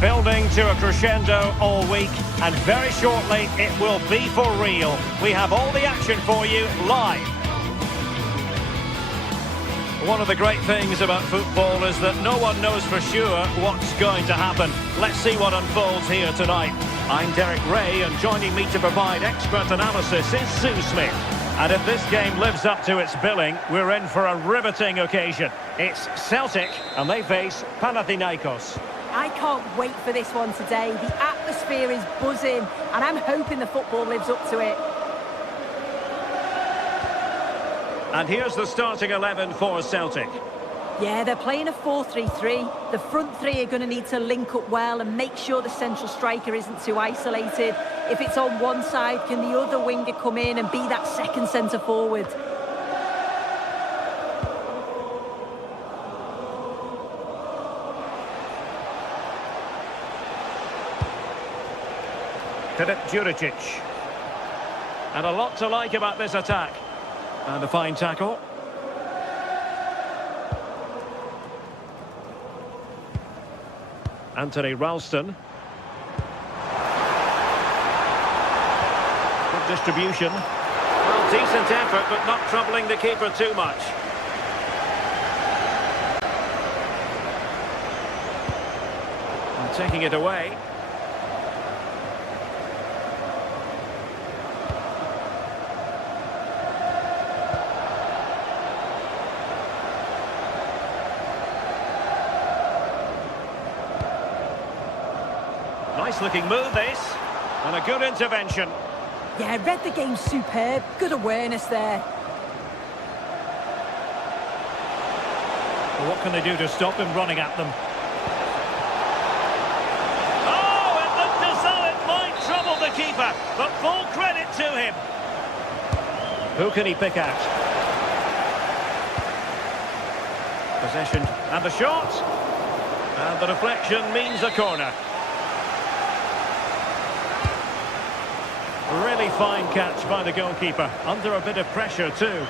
Building to a crescendo all week, and very shortly it will be for real. We have all the action for you live. One of the great things about football is that no one knows for sure what's going to happen. Let's see what unfolds here tonight. I'm Derek Ray, and joining me to provide expert analysis is Sue Smith. And if this game lives up to its billing, we're in for a riveting occasion. It's Celtic, and they face Panathinaikos. I can't wait for this one today. The atmosphere is buzzing, and I'm hoping the football lives up to it. And here's the starting 11 for Celtic. Yeah, they're playing a 4-3-3. The front three are going to need to link up well and make sure the central striker isn't too isolated. If it's on one side, can the other winger come in and be that second centre forward? Juricic. And a lot to like about this attack. And a fine tackle. Anthony Ralston. Good distribution. Well, decent effort, but not troubling the keeper too much. And taking it away. Nice looking move this, and a good intervention. Yeah, read the game superb, good awareness there. Well, what can they do to stop him running at them? Oh, it looked as though it might trouble the keeper, but full credit to him. Who can he pick out? Possession, and the shot. And the deflection means a corner. Really fine catch by the goalkeeper, under a bit of pressure too.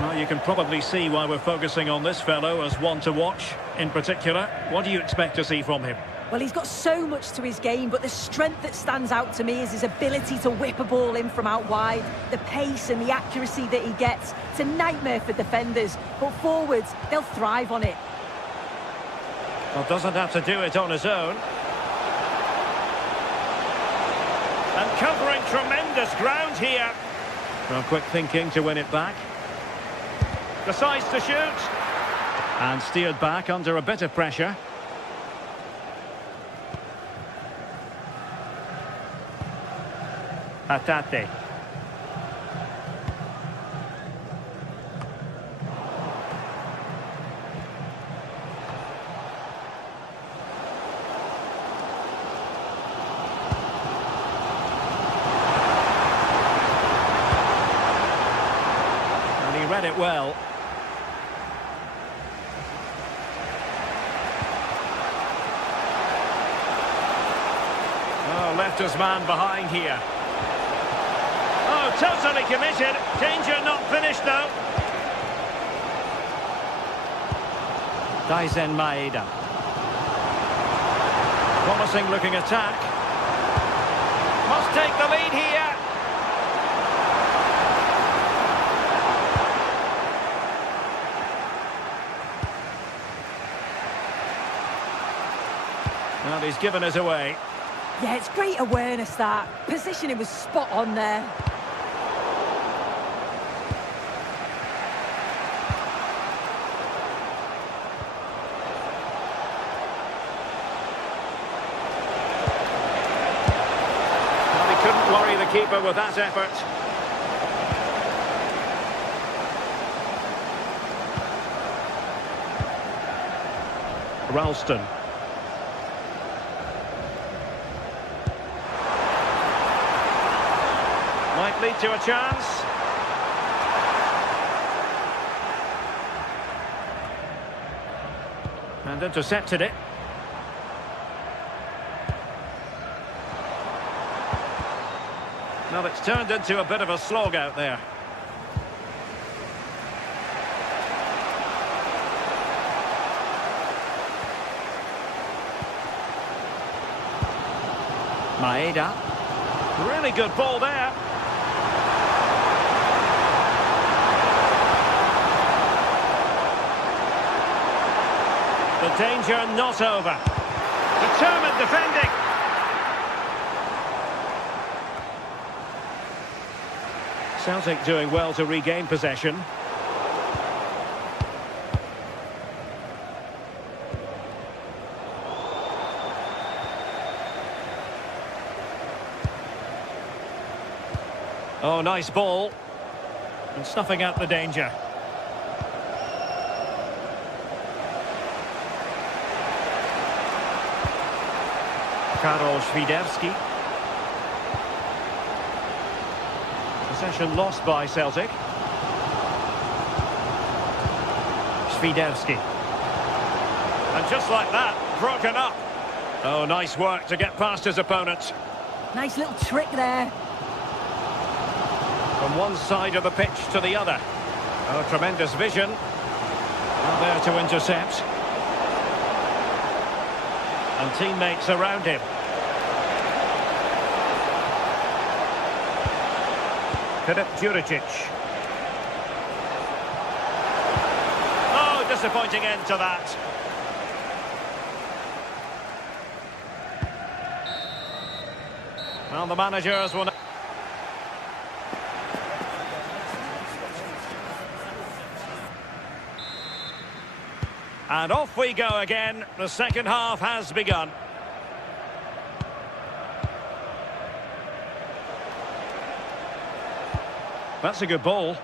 Well, you can probably see why we're focusing on this fellow as one to watch in particular. What do you expect to see from him? Well, he's got so much to his game, but the strength that stands out to me is his ability to whip a ball in from out wide. The pace and the accuracy that he gets, it's a nightmare for defenders, but forwards, they'll thrive on it. Well, doesn't have to do it on his own. And covering tremendous ground here. Well, quick thinking to win it back. Decides to shoot. And steered back under a bit of pressure. Atate. And he read it well. Oh, left his man behind here. Oh, totally committed. Danger not finished, though. Daizen Maeda. Promising looking attack. Must take the lead here. Well, he's given us away. Yeah, it's great awareness, that. Positioning was spot on there. Couldn't worry the keeper with that effort. Ralston. Might lead to a chance. And intercepted it. Well, it's turned into a bit of a slog out there. Maeda. Really good ball there. The danger not over. Determined defending. Celtic doing well to regain possession. Oh, nice ball. And snuffing out the danger. Karol Świderski. Possession lost by Celtic. Świderski. And just like that, broken up. Oh, nice work to get past his opponent. Nice little trick there. From one side of the pitch to the other. Oh, tremendous vision. Not there to intercept. And teammates around him. Filip Juricic. Oh, disappointing end to that. Well, the managers will... And off we go again. The second half has begun. That's a good ball.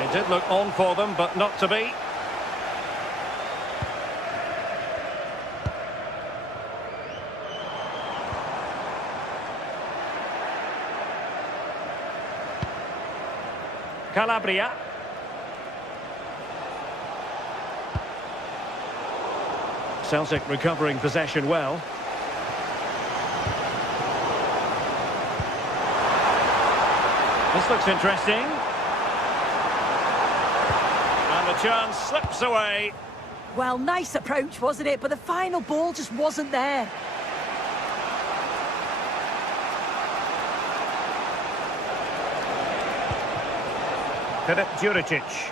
It did look on for them, but not to be. Calabria. Celtic recovering possession well. This looks interesting. And the chance slips away. Well, nice approach, wasn't it? But the final ball just wasn't there. Filip Juricic.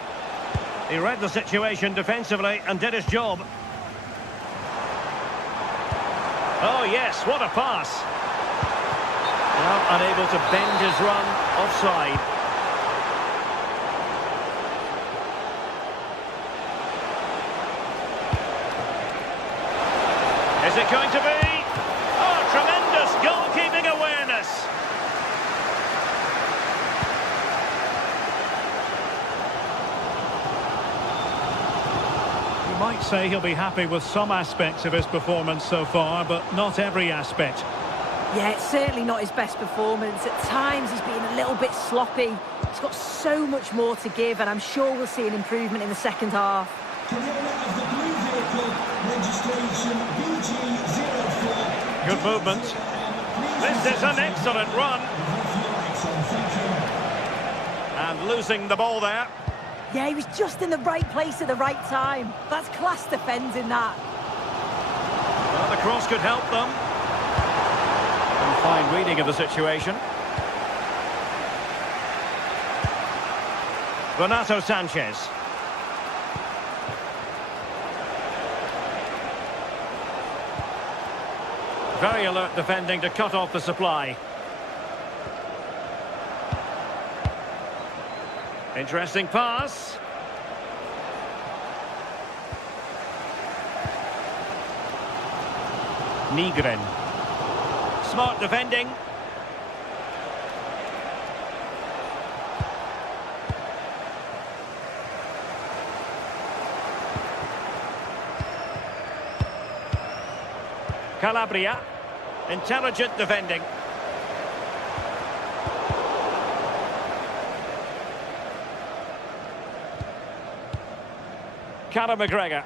He read the situation defensively and did his job. Oh, yes, what a pass. Now unable to bend his run, offside. Is it going to be? Oh, tremendous goalkeeping awareness. You might say he'll be happy with some aspects of his performance so far, but not every aspect. Yeah, it's certainly not his best performance. At times he's been a little bit sloppy. He's got so much more to give, and I'm sure we'll see an improvement in the second half. Good movement. This is an excellent run. And losing the ball there. Yeah, he was just in the right place at the right time. That's class defending that. Well, the cross could help them. And fine reading of the situation. Renato Sanchez. Very alert defending to cut off the supply. Interesting pass. Nygren. Smart defending. Calabria. Intelligent defending. Conor McGregor.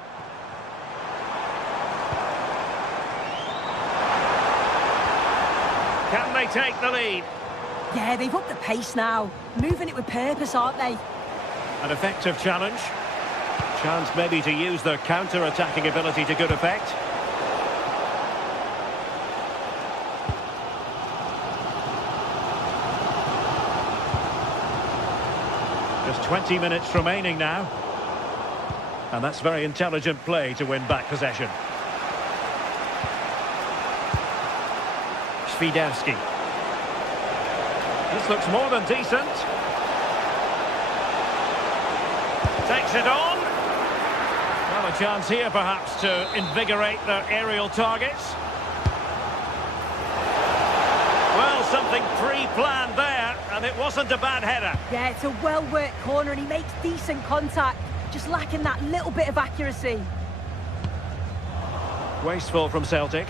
Can they take the lead? Yeah, they've upped the pace now. Moving it with purpose, aren't they? An effective challenge. Chance maybe to use their counter-attacking ability to good effect. 20 minutes remaining now. And that's very intelligent play to win back possession. Świderski. This looks more than decent. Takes it on. Well, a chance here perhaps to invigorate their aerial targets. Well, something pre-planned there, and it wasn't a bad header. Yeah, it's a well-worked corner, and he makes decent contact, just lacking that little bit of accuracy. Wasteful from Celtic.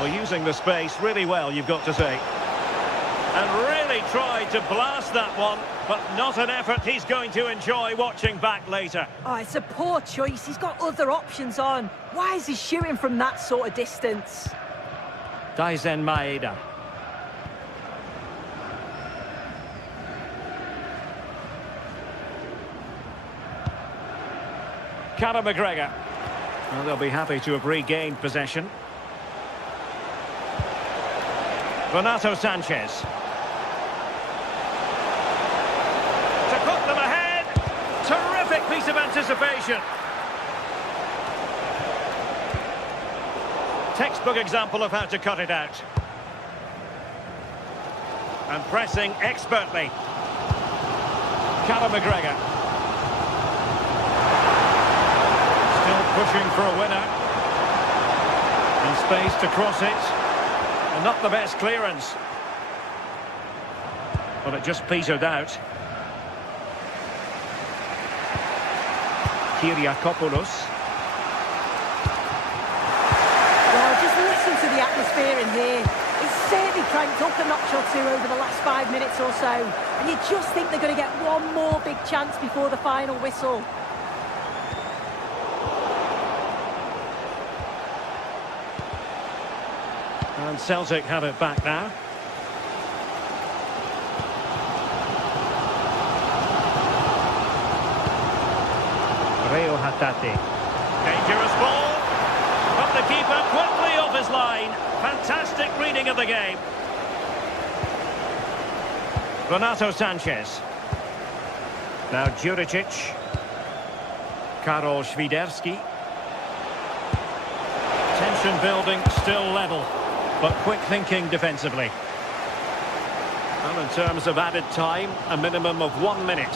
Well, using the space really well, you've got to say. And really tried to blast that one, but not an effort he's going to enjoy watching back later. Oh, it's a poor choice. He's got other options on. Why is he shooting from that sort of distance? Daizen Maeda. Conor McGregor. Well, they'll be happy to have regained possession. Renato Sanchez. To put them ahead. Terrific piece of anticipation. Textbook example of how to cut it out. And pressing expertly. Conor McGregor. Still pushing for a winner. In space to cross it. And not the best clearance. Well, it just petered out. Kyriakopoulos. Well, just listen to the atmosphere in here. It's certainly cranked up a notch or two over the last 5 minutes or so. And you just think they're going to get one more big chance before the final whistle. And Celtic have it back now. Reo Hatate. Dangerous ball. But the keeper quickly off his line. Fantastic reading of the game. Renato Sanchez. Now Juricic. Karol Świderski. Tension building, still level. But quick thinking defensively. Well, in terms of added time, a minimum of 1 minute.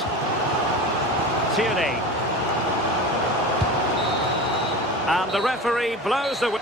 Tierney. And the referee blows the...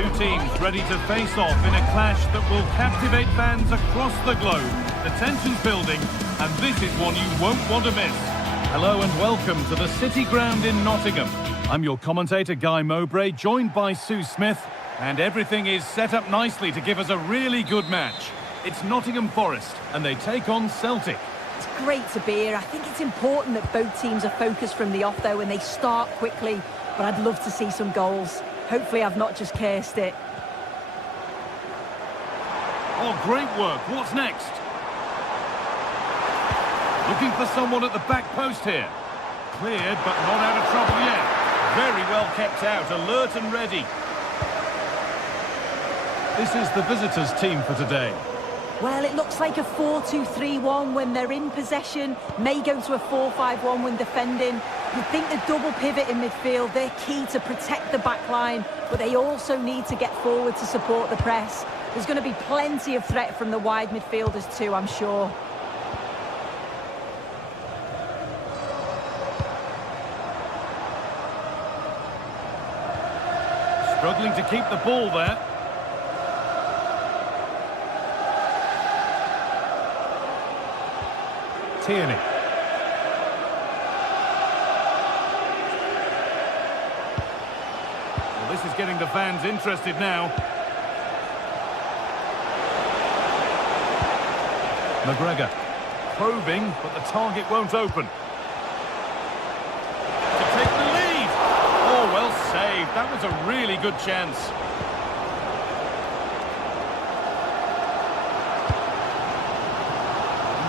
2 teams ready to face off in a clash that will captivate fans across the globe. The tension's building, and this is one you won't want to miss. Hello and welcome to the City Ground in Nottingham. I'm your commentator, Guy Mowbray, joined by Sue Smith, and everything is set up nicely to give us a really good match. It's Nottingham Forest, and they take on Celtic. It's great to be here. I think it's important that both teams are focused from the off, though, and they start quickly. But I'd love to see some goals. Hopefully I've not just cursed it. Oh, great work. What's next? Looking for someone at the back post here. Cleared, but not out of trouble yet. Very well kept out, alert and ready. This is the visitors' team for today. Well, it looks like a 4-2-3-1 when they're in possession. May go to a 4-5-1 when defending. You think the double pivot in midfield, they're key to protect the back line, but they also need to get forward to support the press. There's going to be plenty of threat from the wide midfielders too, I'm sure. Struggling to keep the ball there. Tierney. Well, this is getting the fans interested now. McGregor. Probing, but the target won't open. To take the lead. Oh, well saved. That was a really good chance.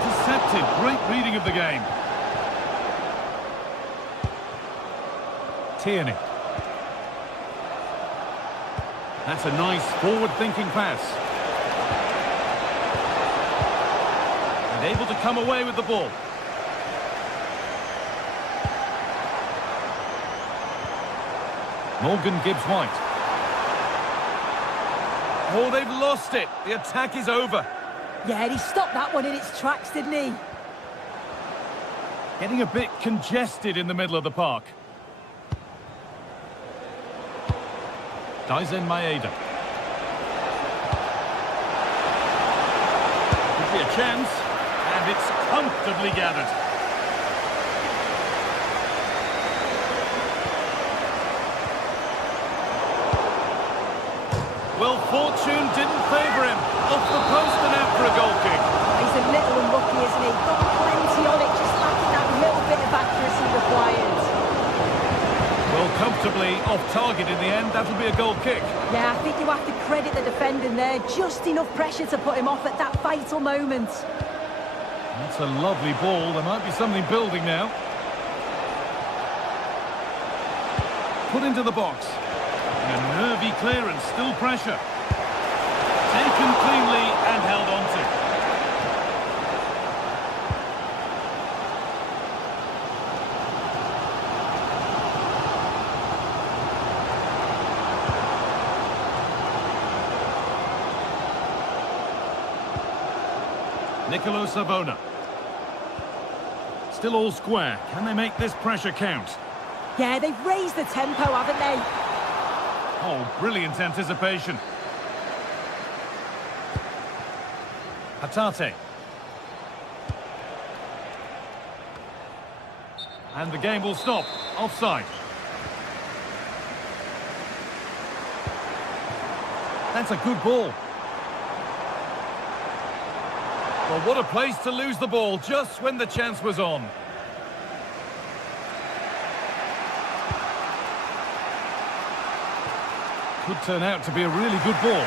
Intercepted. Great reading of the game. Tierney. That's a nice forward-thinking pass. And able to come away with the ball. Morgan Gibbs-White. Oh, they've lost it. The attack is over. Yeah, he stopped that one in its tracks, didn't he? Getting a bit congested in the middle of the park. Daizen Maeda. Could be a chance, and it's comfortably gathered. Well, fortune didn't favour him. Off the post and out for a goal kick. He's a little unlucky, isn't he? Got plenty on it, just lacking that little bit of accuracy required. Well, comfortably off target in the end. That'll be a goal kick. Yeah, I think you have to credit the defending there. Just enough pressure to put him off at that vital moment. That's a lovely ball. There might be something building now. Put into the box. And a nervy clearance, still pressure. Taken cleanly and held on to. Nicolo Savona. Still all square. Can they make this pressure count? Yeah, they've raised the tempo, haven't they? Oh, brilliant anticipation. Hatate. And the game will stop. Offside. That's a good ball. Well, what a place to lose the ball just when the chance was on. Could turn out to be a really good ball.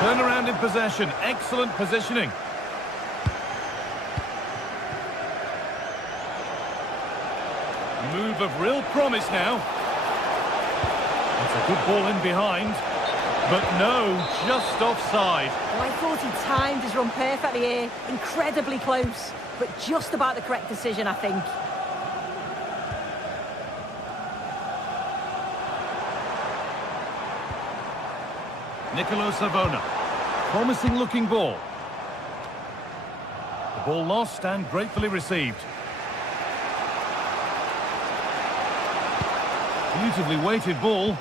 Turnaround in possession. Excellent positioning. Move of real promise now. That's a good ball in behind. But no, just offside. Oh, I thought he timed his run perfectly here. Incredibly close. But just about the correct decision, I think. Nicolo Savona. Promising looking ball. The ball lost and gratefully received. Beautifully weighted ball.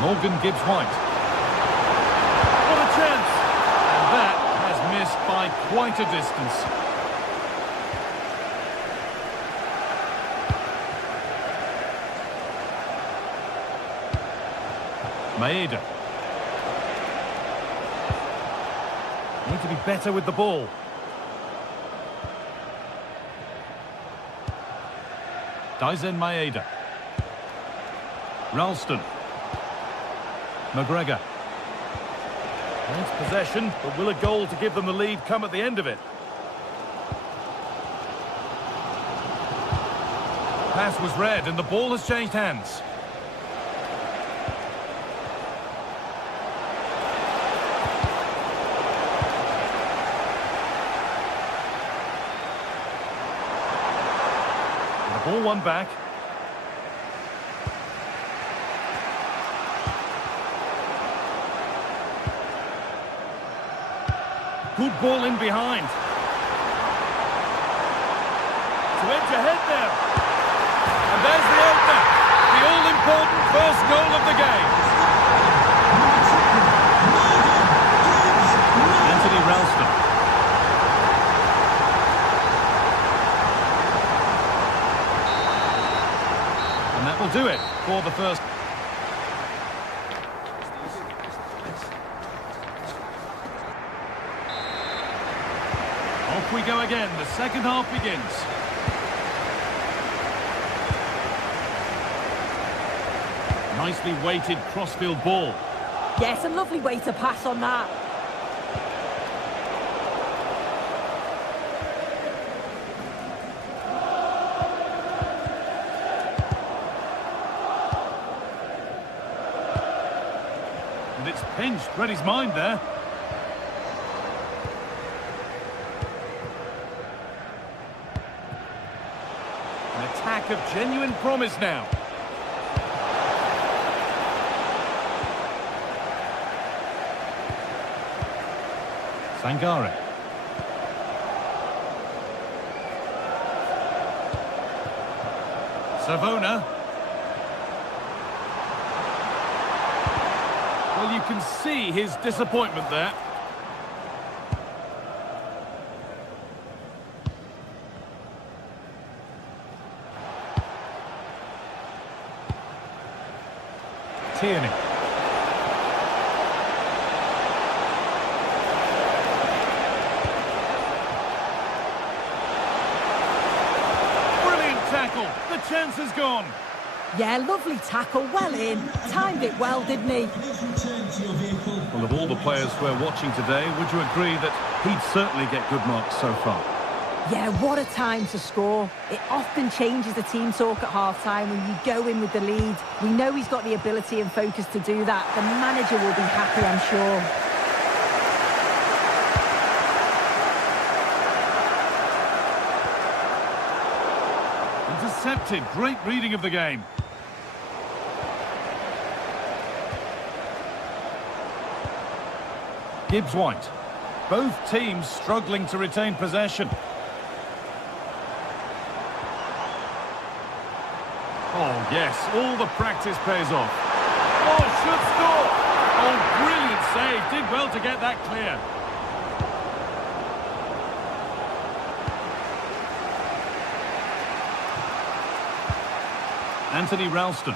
Morgan Gibbs-White. What a chance! And that has missed by quite a distance. Maeda. Need to be better with the ball. Dyson Maeda. Ralston. McGregor. Wins possession, but will a goal to give them the lead come at the end of it? Pass was read and the ball has changed hands. The ball won back. Good ball in behind. To edge ahead there. And there's the opener. The all-important first goal of the game. Anthony Ralston. And that will do it for the first. Off we go again. The second half begins. Nicely weighted crossfield ball. Yes, a lovely way to pass on that. And it's pinched, read his mind there. An attack of genuine promise now. Sangare. Savona. Well, you can see his disappointment there. Tierney. Tackle. The chance is gone. Yeah, lovely tackle, well in. Timed it well, didn't he? Well, of all the players we're watching today, would you agree that he'd certainly get good marks so far? Yeah, what a time to score. It often changes the team talk at half-time when you go in with the lead. We know he's got the ability and focus to do that. The manager will be happy, I'm sure. Intercepted. Great reading of the game. Gibbs-White. Both teams struggling to retain possession. Oh, yes. All the practice pays off. Oh, should score. Oh, brilliant save. Did well to get that clear. Anthony Ralston.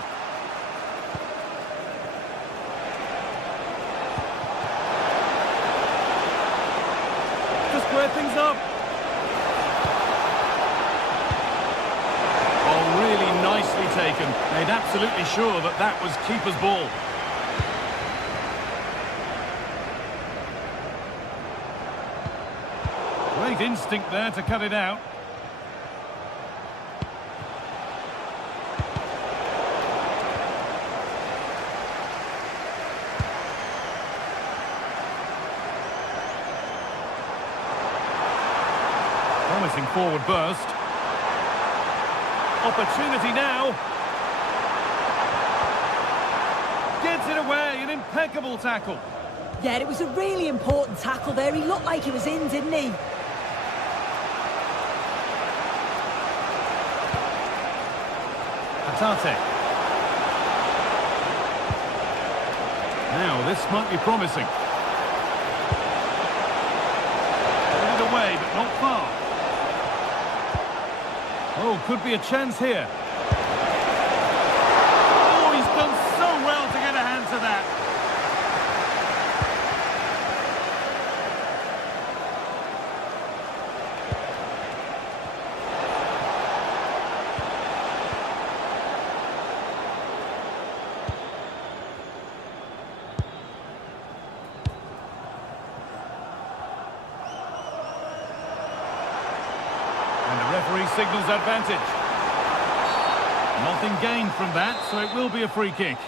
To square things up. Oh, really nicely taken. Made absolutely sure that that was keeper's ball. Great instinct there to cut it out. Promising forward burst. Opportunity now. Gets it away, an impeccable tackle. Yeah, it was a really important tackle there. He looked like he was in, didn't he? Atate. Now, this might be promising. Put it away, but not far. Oh, could be a chance here. Oh, he's done so well to get a hand to that. signals advantage. Nothing gained from that, so it will be a free kick.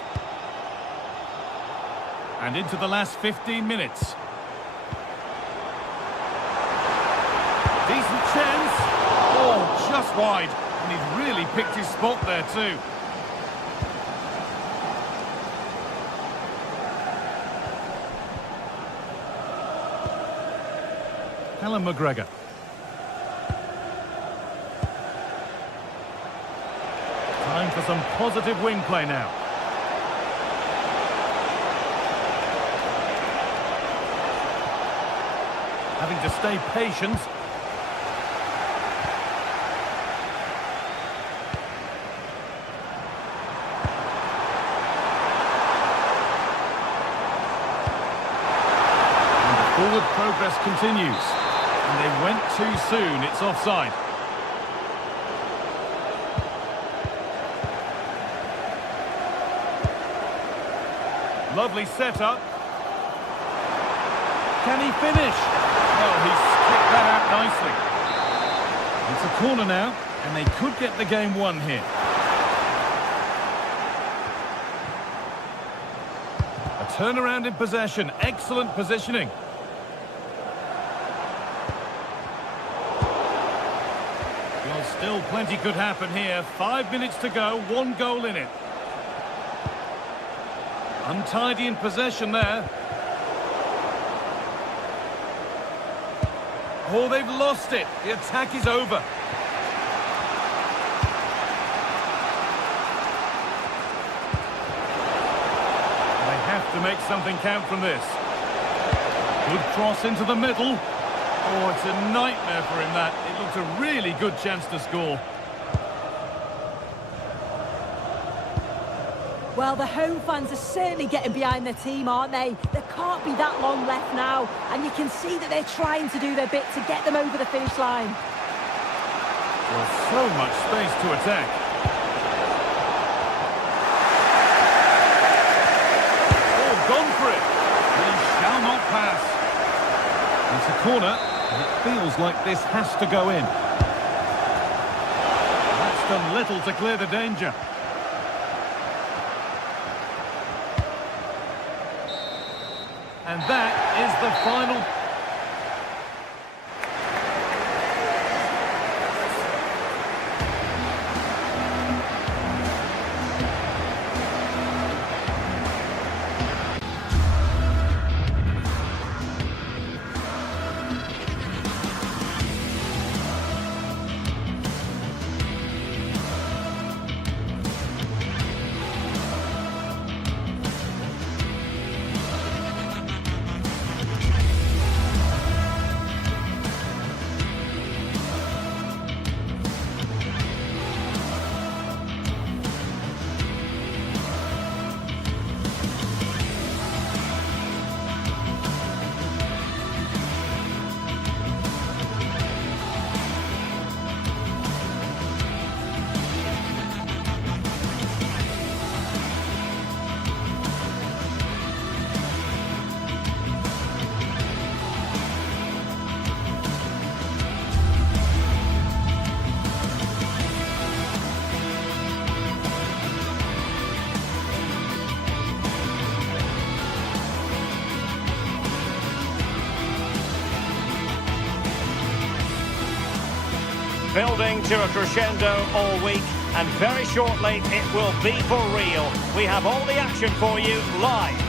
And into the last 15 minutes. Decent chance. Oh, just wide. And he's really picked his spot there too. Callum McGregor. Time for some positive wing play now. Having to stay patient. And the forward progress continues. And they went too soon, it's offside. Lovely setup. Can he finish? Oh, he's kicked that out nicely. It's a corner now, and they could get the game won here. A turnaround in possession, excellent positioning. Well, still plenty could happen here. 5 minutes to go, 1 goal in it. Untidy in possession there. Oh, they've lost it. The attack is over. They have to make something count from this. Good cross into the middle. Oh, it's a nightmare for him, that. It looked a really good chance to score. Well, the home fans are certainly getting behind their team, aren't they? There can't be that long left now, and you can see that they're trying to do their bit to get them over the finish line. There's so much space to attack. Oh, gone for it. He shall not pass. It's a corner, and it feels like this has to go in. That's done little to clear the danger. And that is the final. Building to a crescendo all week, and very shortly it will be for real. We have all the action for you live.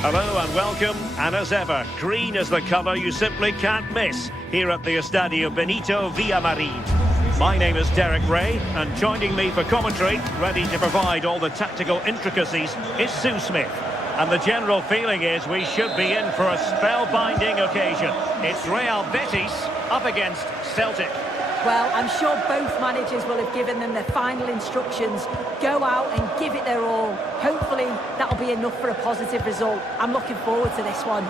Hello and welcome, and as ever, green is the colour you simply can't miss here at the Estadio Benito Villamarín. My name is Derek Ray, and joining me for commentary, ready to provide all the tactical intricacies, is Sue Smith. And the general feeling is we should be in for a spellbinding occasion. It's Real Betis up against Celtic. Well, I'm sure both managers will have given them their final instructions. Go out and give it their all. Hopefully, that'll be enough for a positive result. I'm looking forward to this one.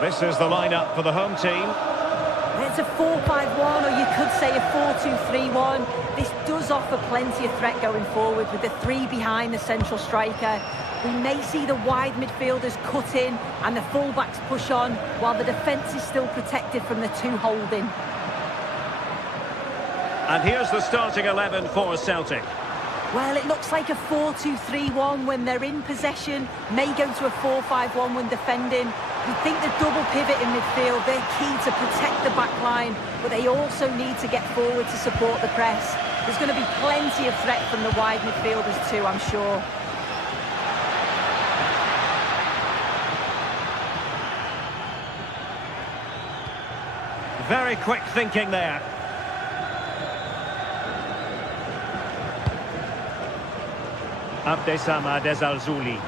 This is the lineup for the home team. It's a 4-5-1, or you could say a 4-2-3-1. This does offer plenty of threat going forward with the three behind the central striker. We may see the wide midfielders cut in and the fullbacks push on, while the defence is still protected from the two holding. And here's the starting 11 for Celtic. Well, it looks like a 4-2-3-1 when they're in possession, may go to a 4-5-1 when defending. You think the double pivot in midfield, they're key to protect the back line, but they also need to get forward to support the press. There's going to be plenty of threat from the wide midfielders too, I'm sure. Very quick thinking there. Abdessamad Ezzalzouli.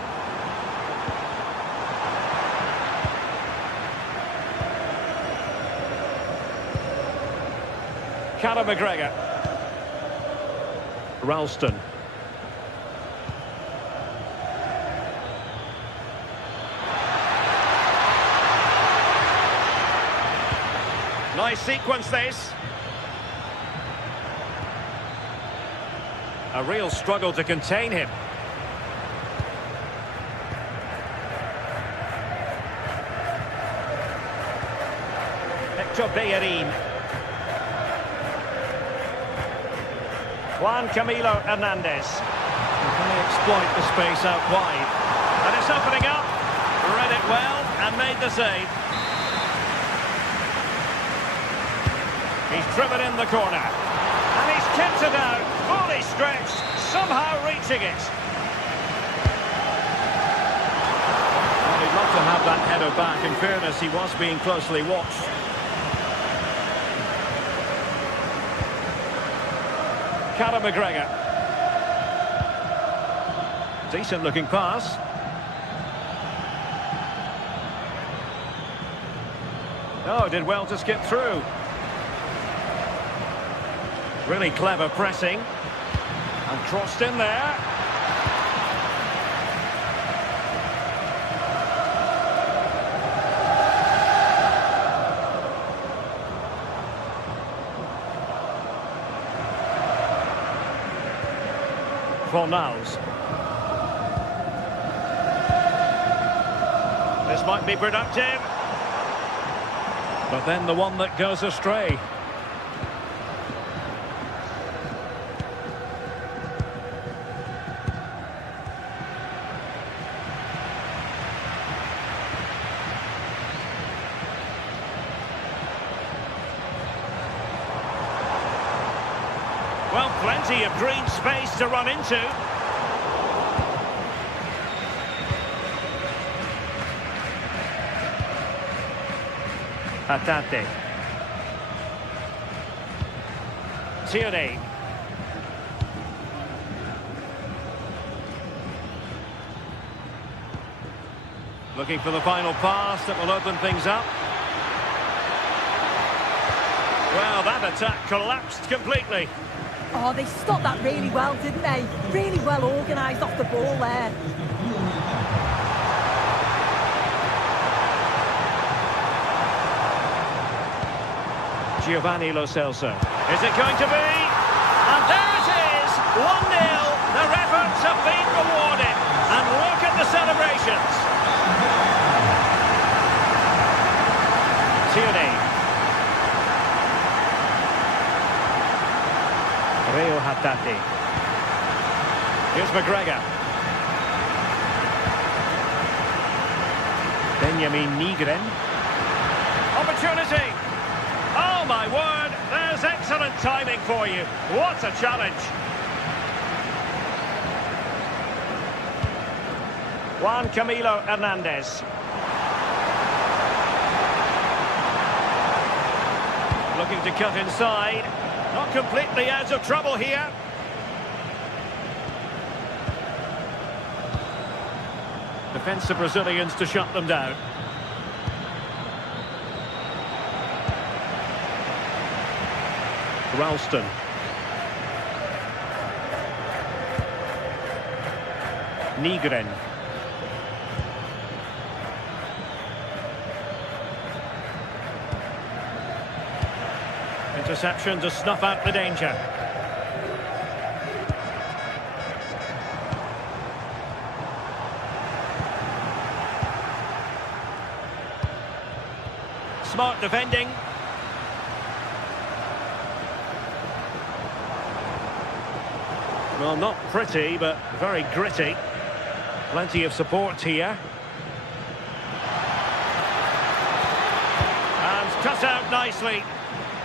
Callum McGregor. Ralston. Nice sequence this. A real struggle to contain him. Hector Bellerin. Juan Camilo Hernandez. Can they exploit the space out wide? And it's opening up. Read it well and made the save. He's driven in the corner. And he's kept it out. Fully stretched. Somehow reaching it. Well, he'd love to have that header back. In fairness, he was being closely watched. Callum McGregor. Decent looking pass. Oh, did well to skip through. Really clever pressing. And crossed in there. Fornals. This might be productive. But then the one that goes astray. Well, plenty of green space to run into. Hatate. Tierney. Looking for the final pass that will open things up. Well, that attack collapsed completely. Oh, they stopped that really well, didn't they? Really well organised off the ball there. Giovanni Lo Celso. Is it going to be? And there it is! 1-0. Their efforts have been rewarded. And look at the celebrations. Tierney. Real Hatate. Here's McGregor. Benjamin Nigren. Opportunity. Oh my word, there's excellent timing for you. What a challenge. Juan Camilo Hernandez. Looking to cut inside. Not completely out of trouble here. Defensive Brazilians to shut them down. Ralston. Nigren. Interception to snuff out the danger. smart defending. Well, not pretty, but very gritty. Plenty of support here. And cut out nicely.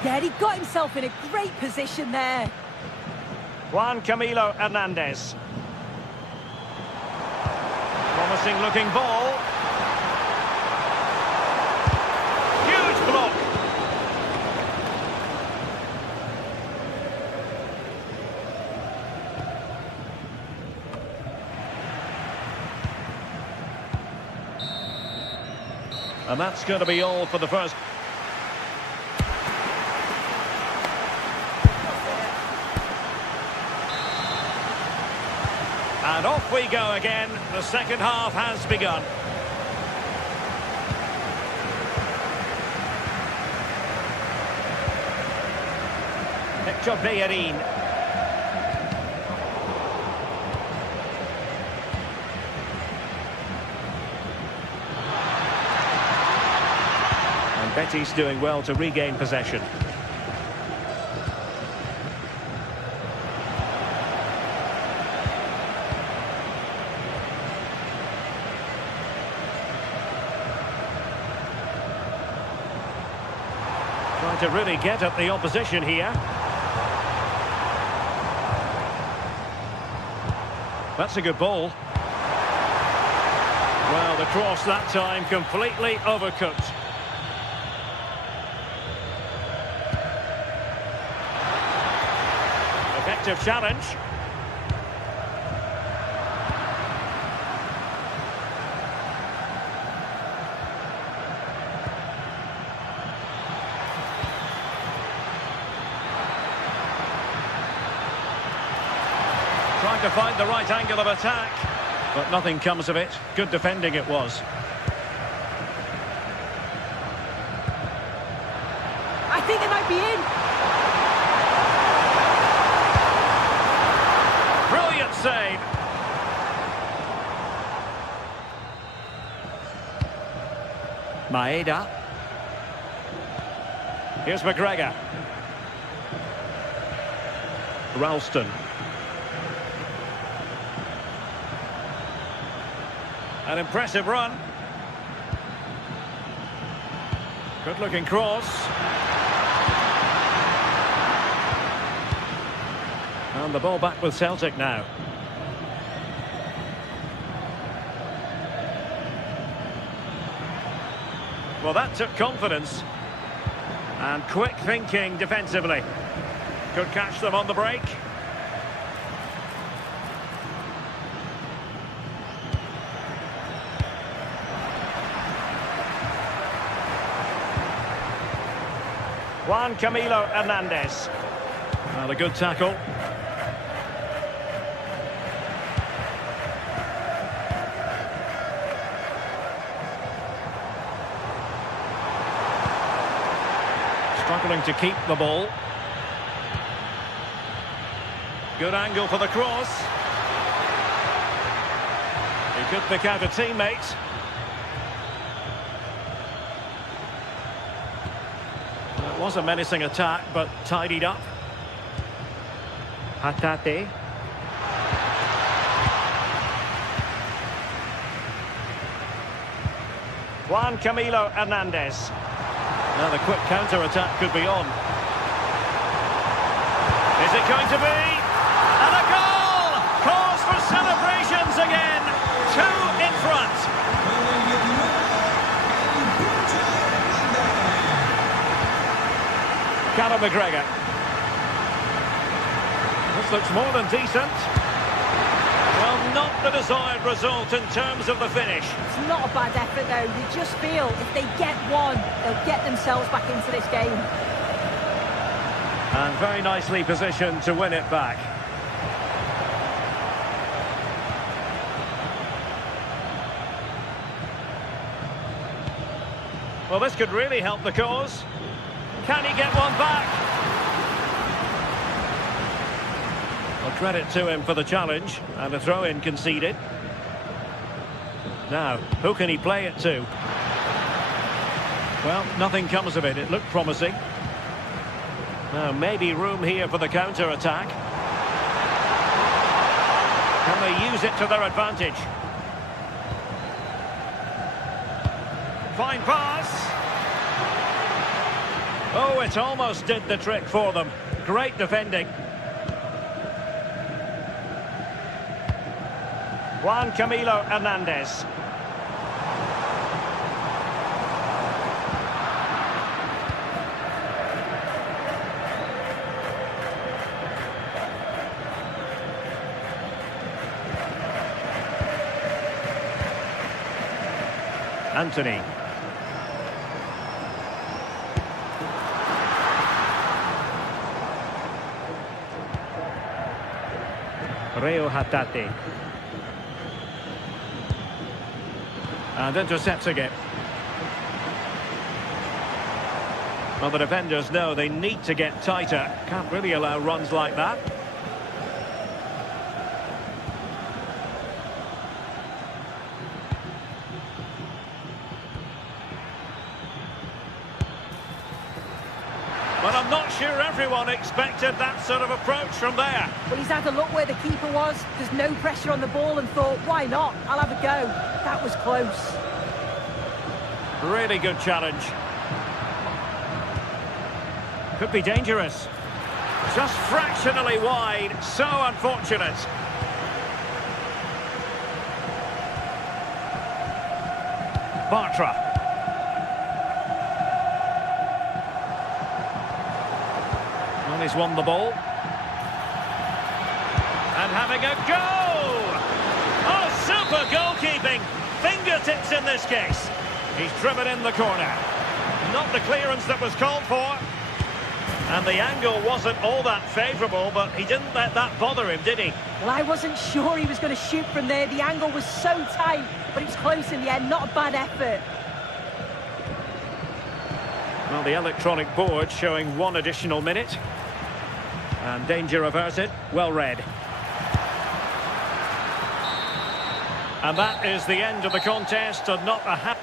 Yeah, he got himself in a great position there. Juan Camilo Hernandez. Promising looking ball. Huge block. And that's going to be all for the first. And off we go again. The second half has begun. Hector Bellerin. And Betis doing well to regain possession. Trying to really get at the opposition here. That's a good ball. Well, the cross that time completely overcooked. Effective challenge. Trying to find the right angle of attack, but nothing comes of it. Good defending it was. I think they might be in. Brilliant save. Maeda. Here's McGregor. Ralston. An impressive run. Good looking cross. And the ball back with Celtic now. Well, that took confidence. And quick thinking defensively. Could catch them on the break. Juan Camilo Hernandez. Well, a good tackle. Struggling to keep the ball. Good angle for the cross. He could pick out a teammate. It was a menacing attack, but tidied up. Hatate. Juan Camilo Hernandez. Now the quick counter-attack could be on. Is it going to be? And a goal! Cause for celebrations again. 2 in front. Callum McGregor. This looks more than decent. Well, not the desired result in terms of the finish. It's not a bad effort, though. You just feel if they get one, they'll get themselves back into this game. And very nicely positioned to win it back. Well, this could really help the cause. Can he get one back? Well, credit to him for the challenge, and a throw-in conceded. Now, who can he play it to? Well, nothing comes of it. It looked promising. Now, maybe room here for the counter-attack. Can they use it to their advantage? Fine pass. Oh, it almost did the trick for them. Great defending. Juan Camilo Hernandez. Anthony. Reo Hatate. And intercepting it. Well, the defenders know they need to get tighter. Can't really allow runs like that. Well, I'm not sure everyone expected that sort of approach from there. Well, he's had a look where the keeper was. There's no pressure on the ball and thought, why not? I'll have a go. That was close. Really good challenge. Could be dangerous. Just fractionally wide. So unfortunate. Bartra. Well, he's won the ball. And having a go! Oh, super goalkeeping! Fingertips in this case. He's driven in the corner. Not the clearance that was called for. And the angle wasn't all that favourable, but he didn't let that bother him, did he? Well, I wasn't sure he was going to shoot from there. The angle was so tight, but it was close in the end. Not a bad effort. Well, the electronic board showing 1 additional minute. And danger averted. Well read. And that is the end of the contest, and not a happy...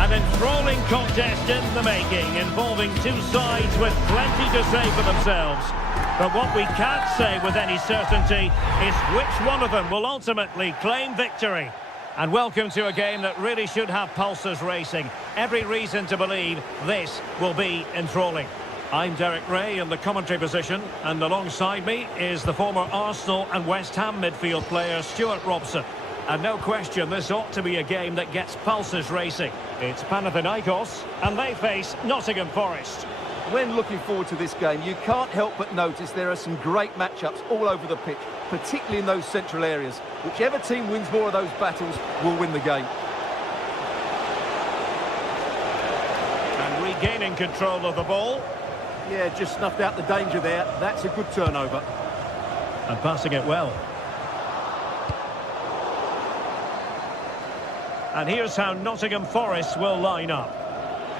An enthralling contest in the making, involving two sides with plenty to say for themselves. But what we can't say with any certainty is which one of them will ultimately claim victory. And welcome to a game that really should have pulses racing. Every reason to believe this will be enthralling. I'm Derek Ray in the commentary position, and alongside me is the former Arsenal and West Ham midfield player Stuart Robson. And no question, this ought to be a game that gets pulses racing. It's Panathinaikos, and they face Nottingham Forest. When looking forward to this game, you can't help but notice there are some great matchups all over the pitch, particularly in those central areas. Whichever team wins more of those battles will win the game. gaining control of the ball. Yeah, just snuffed out the danger there. That's a good turnover. And passing it well. And here's how Nottingham Forest will line up.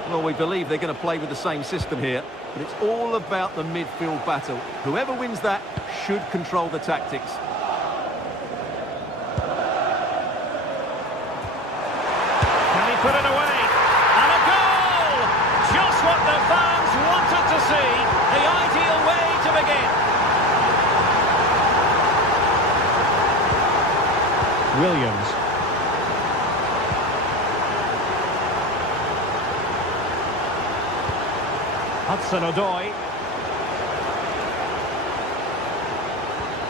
Well, we believe they're going to play with the same system here, but it's all about the midfield battle. Whoever wins that should control the tactics. Can he put it away? And a goal! Just what the fans wanted to see. The ideal way to begin. Williams. Hudson-Odoi.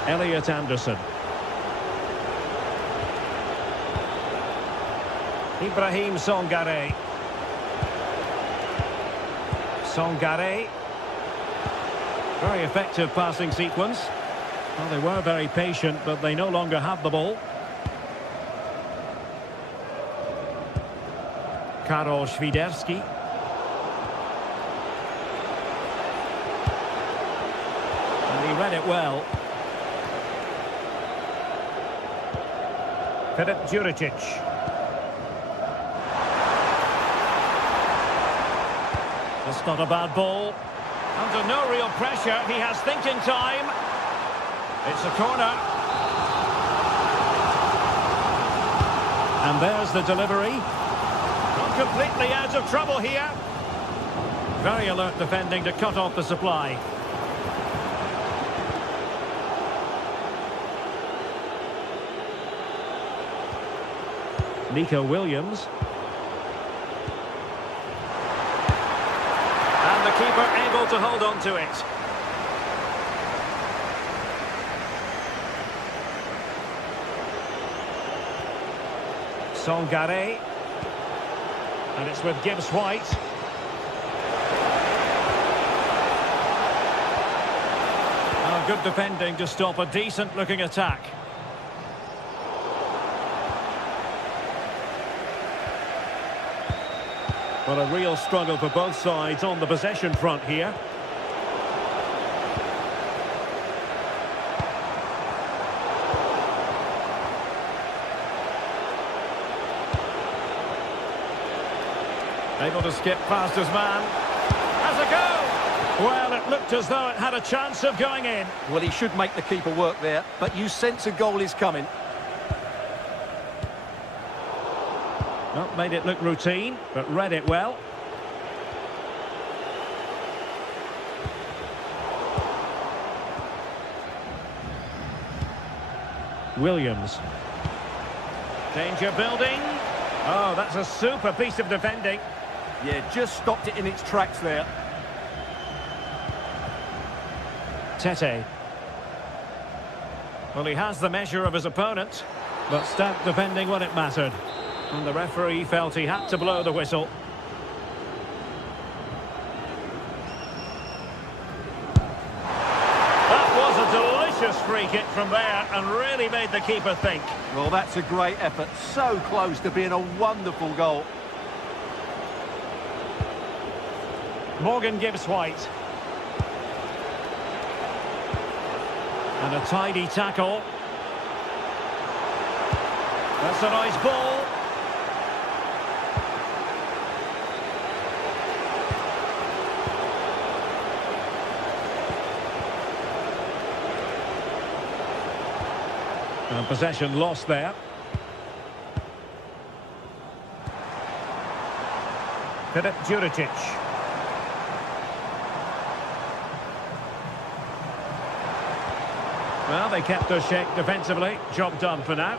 Elliot Anderson. Ibrahim Songare. Songare. Very effective passing sequence. Well, they were very patient, but they no longer have the ball. Karol Świderski. And he read it well. Filip Juricic. That's not a bad ball. Under no real pressure, he has thinking time. It's a corner. And there's the delivery. Not completely out of trouble here. Very alert defending to cut off the supply. Nico Williams. And the keeper able to hold on to it. Songare. And it's with Gibbs-White. Oh, good defending to stop a decent-looking attack. Well, a real struggle for both sides on the possession front here. Able to skip past his man. Has a go! Well, it looked as though it had a chance of going in. Well, he should make the keeper work there, but you sense a goal is coming. Not made it look routine, but read it well. Williams. Danger building. Oh, that's a super piece of defending. Yeah, just stopped it in its tracks there. Tete. Well, he has the measure of his opponent, but stout defending when it mattered. And the referee felt he had to blow the whistle. That was a delicious free kick from there and really made the keeper think. Well, that's a great effort. So close to being a wonderful goal. Morgan Gibbs-White. And a tidy tackle. That's a nice ball. And possession lost there. Filip Juricic. Well, they kept their shape defensively. Job done for now.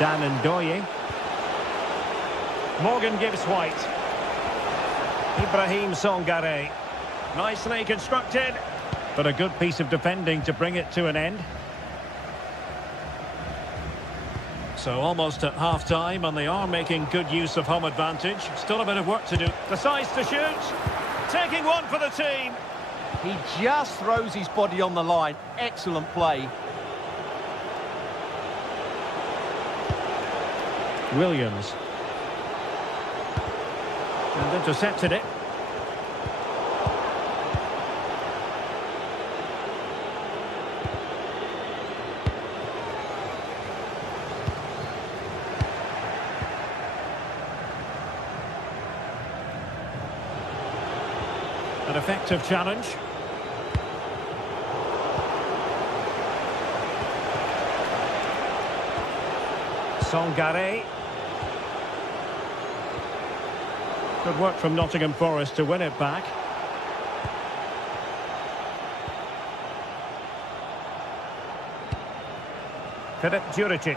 Dan Ndoye. Morgan Gibbs-White. Ibrahim Songare. Nicely constructed, but a good piece of defending to bring it to an end. So almost at half-time, and they are making good use of home advantage. Still a bit of work to do. Decides to shoot. Taking one for the team. He just throws his body on the line. Excellent play. Williams. And intercepted it. An effective challenge. Sangare. Good work from Nottingham Forest to win it back. Filip Juricic.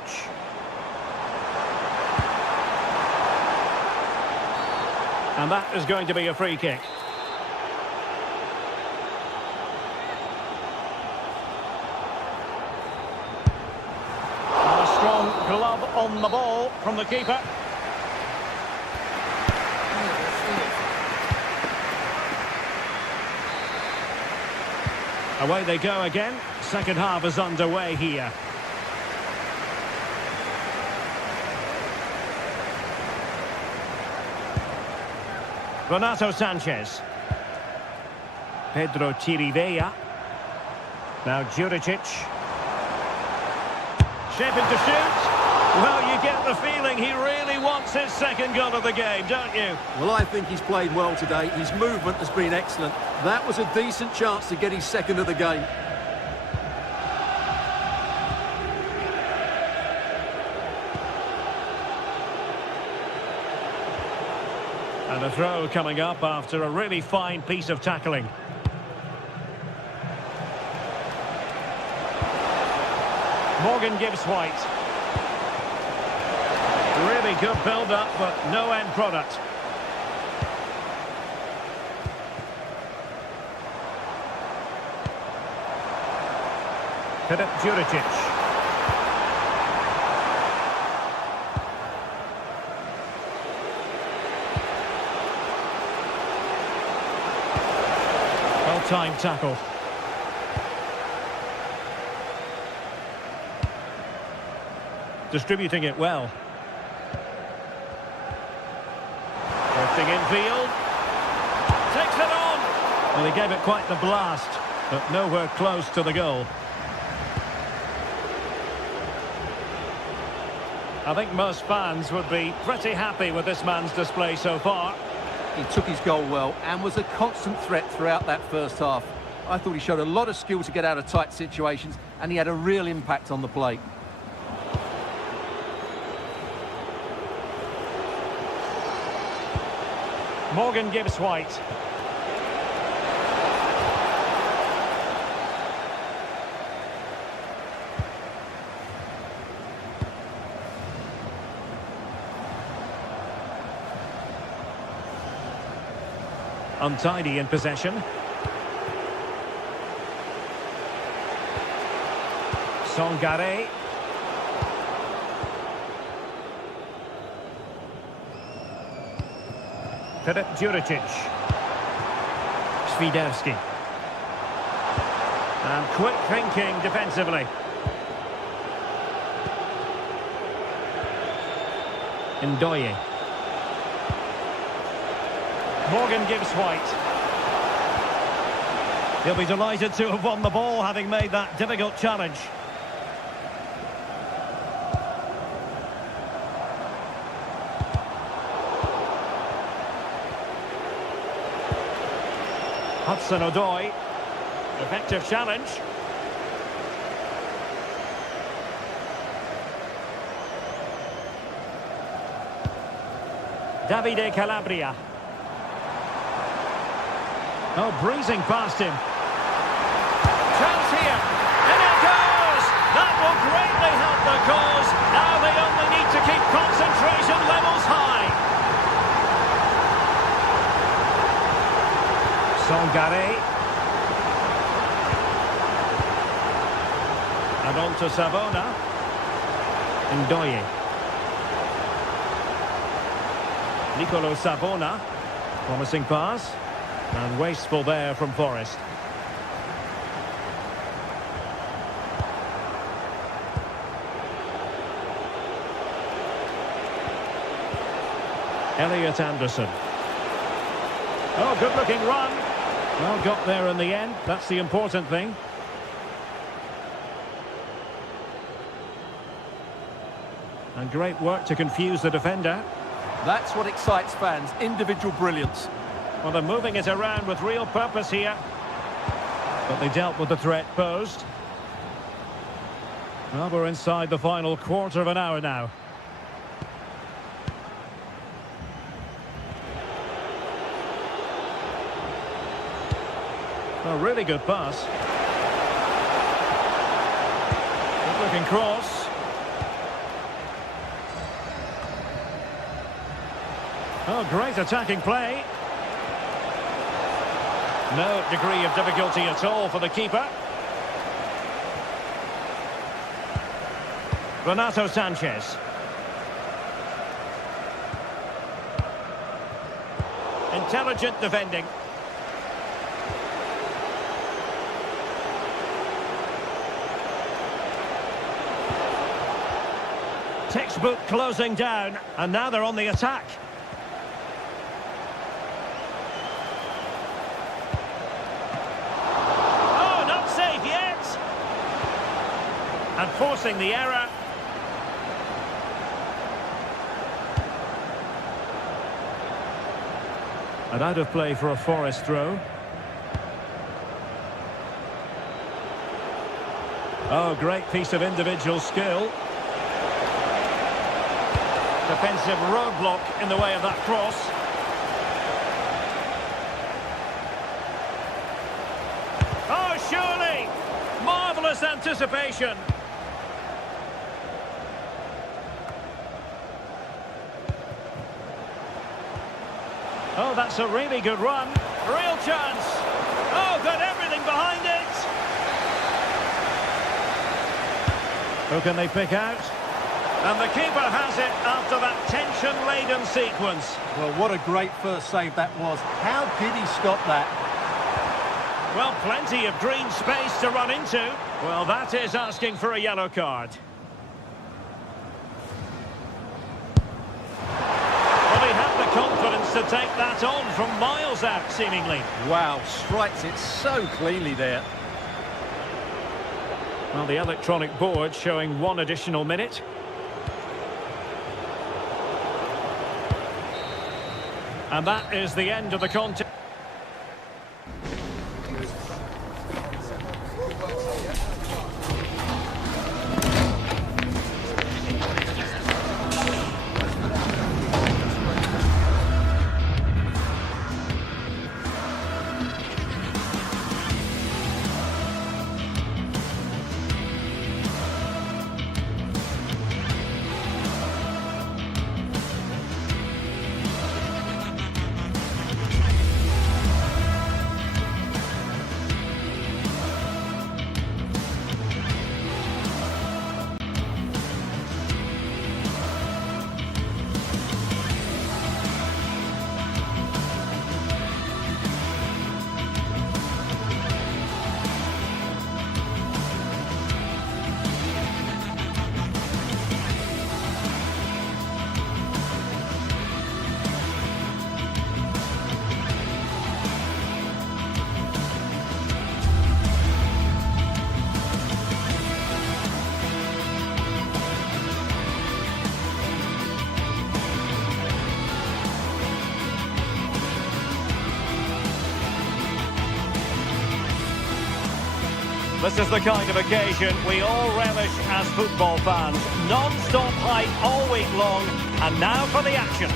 And that is going to be a free kick. And a strong glove on the ball from the keeper. Away they go again. Second half is underway here. Renato Sanchez. Pedro Chirivella. Now Juricic. Shaping to shoot. Well, you get the feeling he really wants his second goal of the game, don't you? Well, I think he's played well today. His movement has been excellent. That was a decent chance to get his second of the game. And a throw coming up after a really fine piece of tackling. Morgan gives White. Really good build-up, but no end product. Filip Juricic. Well-timed tackle. Distributing it well. Drifting infield. Takes it on! Well, he gave it quite the blast, but nowhere close to the goal. I think most fans would be pretty happy with this man's display so far. He took his goal well and was a constant threat throughout that first half. I thought he showed a lot of skill to get out of tight situations, and he had a real impact on the plate. Morgan gives White. Untidy in possession. Sangare. Filip Juricic. Swiderski. And quick thinking defensively. Ndoye. Morgan gives White. He'll be delighted to have won the ball, having made that difficult challenge. Hudson-Odoi. Effective challenge. Davide Calabria. Oh, breezing past him. Chance here. And it goes! That will greatly help the cause. Now they only need to keep concentration levels high. Sangare. And on to Savona. Ndoye. Nicolo Savona. Promising pass. And wasteful there from Forest. Elliot Anderson. Oh, good-looking run. Well, got there in the end. That's the important thing. And great work to confuse the defender. That's what excites fans, individual brilliance. Well, they're moving it around with real purpose here. But they dealt with the threat posed. Well, we're inside the final quarter of an hour now. A really good pass. Good-looking cross. Oh, great attacking play. No degree of difficulty at all for the keeper. Renato Sanchez. Intelligent defending. Textbook closing down, and now they're on the attack. Oh, not safe yet. And forcing the error. And out of play for a Forest throw. Oh, great piece of individual skill. Defensive roadblock in the way of that cross. Oh, surely! Marvellous anticipation. Oh, that's a really good run. Real chance. Oh, got everything behind it. Who can they pick out? And the keeper has it after that tension-laden sequence. Well, what a great first save that was. How did he stop that? Well, plenty of green space to run into. Well, that is asking for a yellow card. Well, he had the confidence to take that on from miles out, seemingly. Wow, strikes it so cleanly there. Well, the electronic board showing 1 additional minute. And that is the end of the contest. This is the kind of occasion we all relish as football fans. Non-stop hype all week long, and now for the action.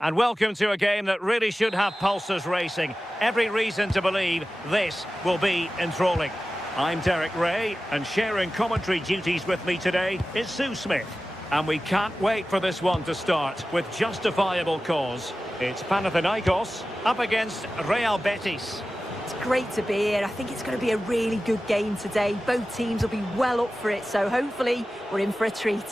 And welcome to a game that really should have pulses racing. Every reason to believe this will be enthralling. I'm Derek Ray, and sharing commentary duties with me today is Sue Smith. And we can't wait for this one to start with justifiable cause. It's Panathinaikos up against Real Betis. It's great to be here. I think it's going to be a really good game today. Both teams will be well up for it, so hopefully we're in for a treat.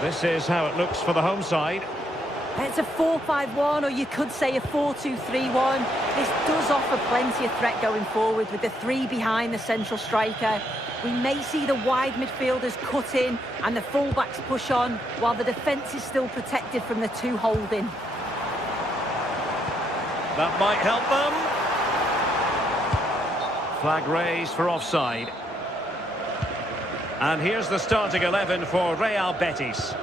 This is how it looks for the home side. It's a 4-5-1, or you could say a 4-2-3-1. This does offer plenty of threat going forward with the three behind the central striker. We may see the wide midfielders cut in and the fullbacks push on, while the defence is still protected from the two holding. That might help them. Flag raised for offside. And here's the starting 11 for Real Betis.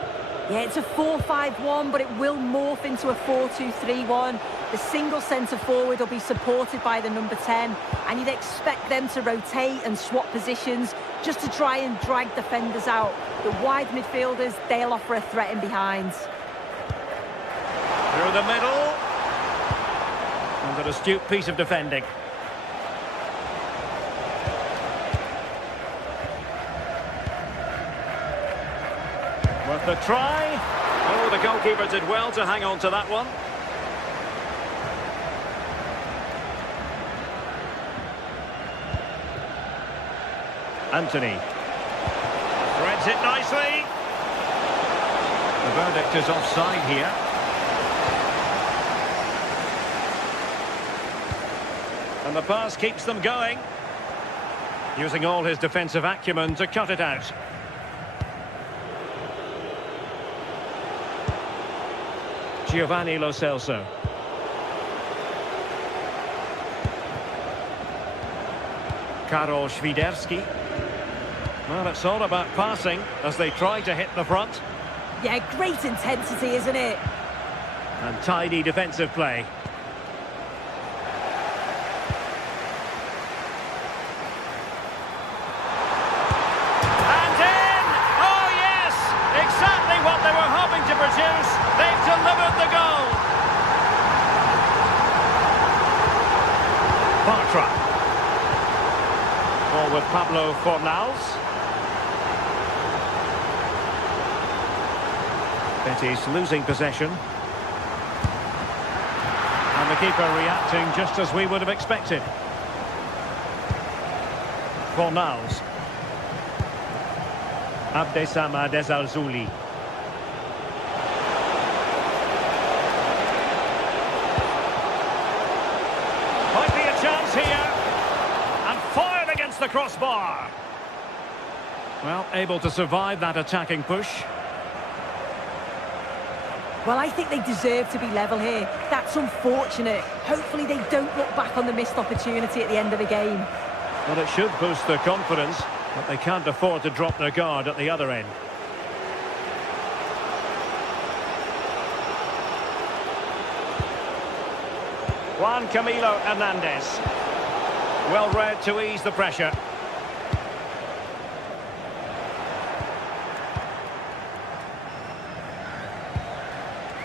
Yeah, it's a 4-5-1, but it will morph into a 4-2-3-1. The single centre-forward will be supported by the number 10, and you'd expect them to rotate and swap positions just to try and drag defenders out. The wide midfielders, they'll offer a threat in behind. Through the middle. And an astute piece of defending. Worth the try. Oh, the goalkeeper did well to hang on to that one. Anthony. Threads it nicely. The verdict is offside here. And the pass keeps them going. Using all his defensive acumen to cut it out. Giovanni Lo Celso. Karol Świderski. Well, it's all about passing as they try to hit the front. Yeah, great intensity, isn't it? And tidy defensive play. And in! Oh, yes! Exactly what they were hoping to produce. They've delivered the goal. Bartra. Ball with Pablo Fornals. Betis losing possession. And the keeper reacting just as we would have expected. Fornals. Abdesama Desalzuli. Might be a chance here. And fired against the crossbar. Well, able to survive that attacking push. Well, I think they deserve to be level here. That's unfortunate. Hopefully they don't look back on the missed opportunity at the end of the game. Well, it should boost their confidence, but they can't afford to drop their guard at the other end. Juan Camilo Hernandez. Well read to ease the pressure.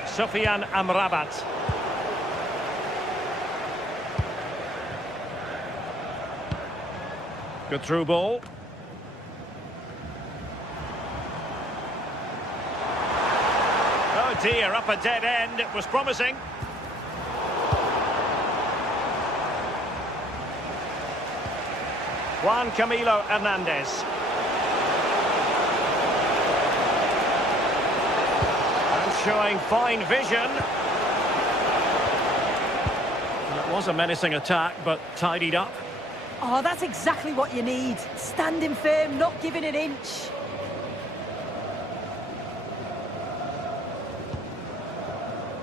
Sofian Amrabat. Good through ball. Oh dear, up a dead end. It was promising. Juan Camilo Hernandez. Showing fine vision. It was a menacing attack, but tidied up. Oh, that's exactly what you need. Standing firm, not giving an inch.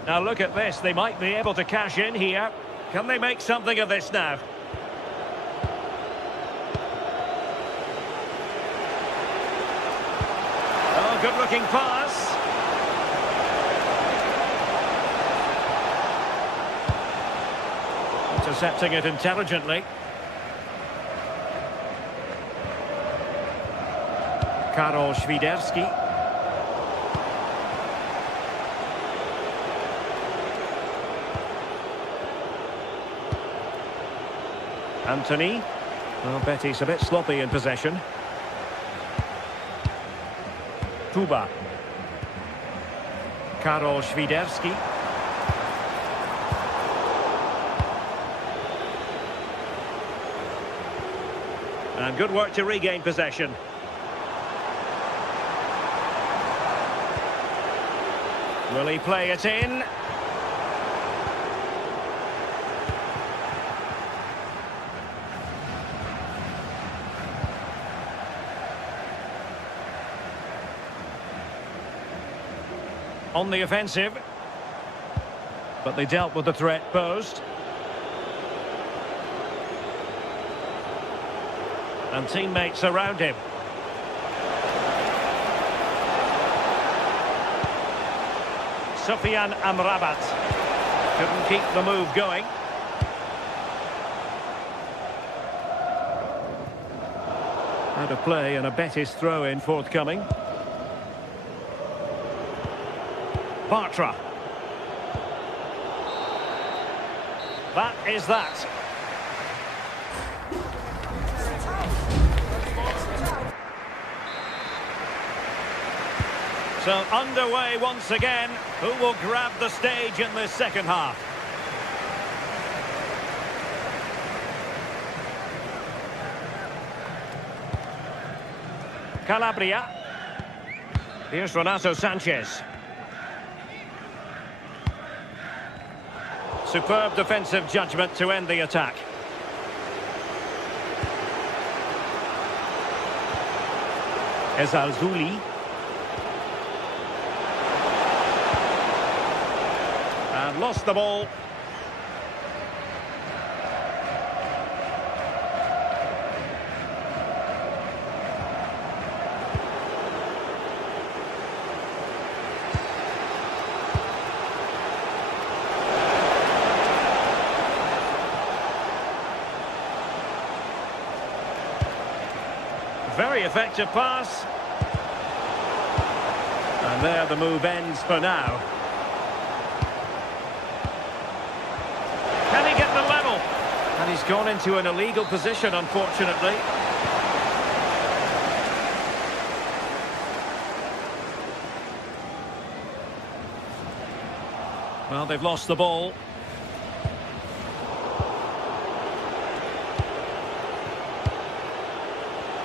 Now look at this. They might be able to cash in here. Can they make something of this now? Oh, good-looking pass. Intercepting it intelligently. Karol Świderski. Anthony. Well, Betis a bit sloppy in possession. Tuba. Karol Świderski. And good work to regain possession. Will he play it in? On the offensive. But they dealt with the threat posed. And teammates around him. Sofian Amrabat couldn't keep the move going. Out of play and a Betis throw-in forthcoming. Bartra. That is that. So underway once again. Who will grab the stage in this second half? Calabria. Here's Renato Sanchez. Superb defensive judgment to end the attack. Ezalzouli. And lost the ball. Very effective pass. And there the move ends for now. Can he get the level? And he's gone into an illegal position, unfortunately. Well, they've lost the ball.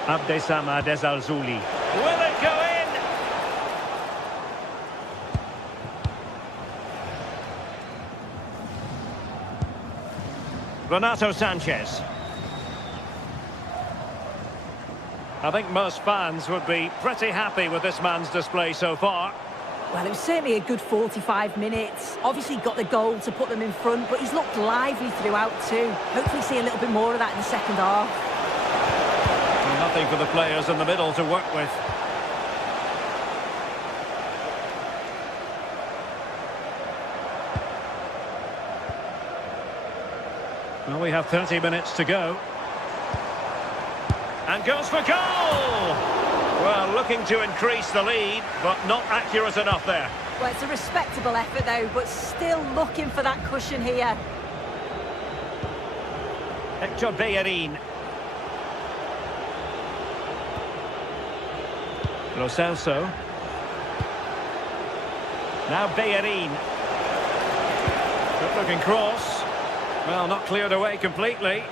Abdessamad Ezalzouli. Will it go in? Renato Sanchez. I think most fans would be pretty happy with this man's display so far. Well, it was certainly a good 45 minutes. Obviously got the goal to put them in front, but he's looked lively throughout too. Hopefully see a little bit more of that in the second half. Nothing for the players in the middle to work with. Well, we have 30 minutes to go. And goes for goal! Well, looking to increase the lead, but not accurate enough there. Well, it's a respectable effort though, but still looking for that cushion here. Hector Bellerin. Lo Celso. Now Bayern. Good looking cross. Well, not cleared away completely.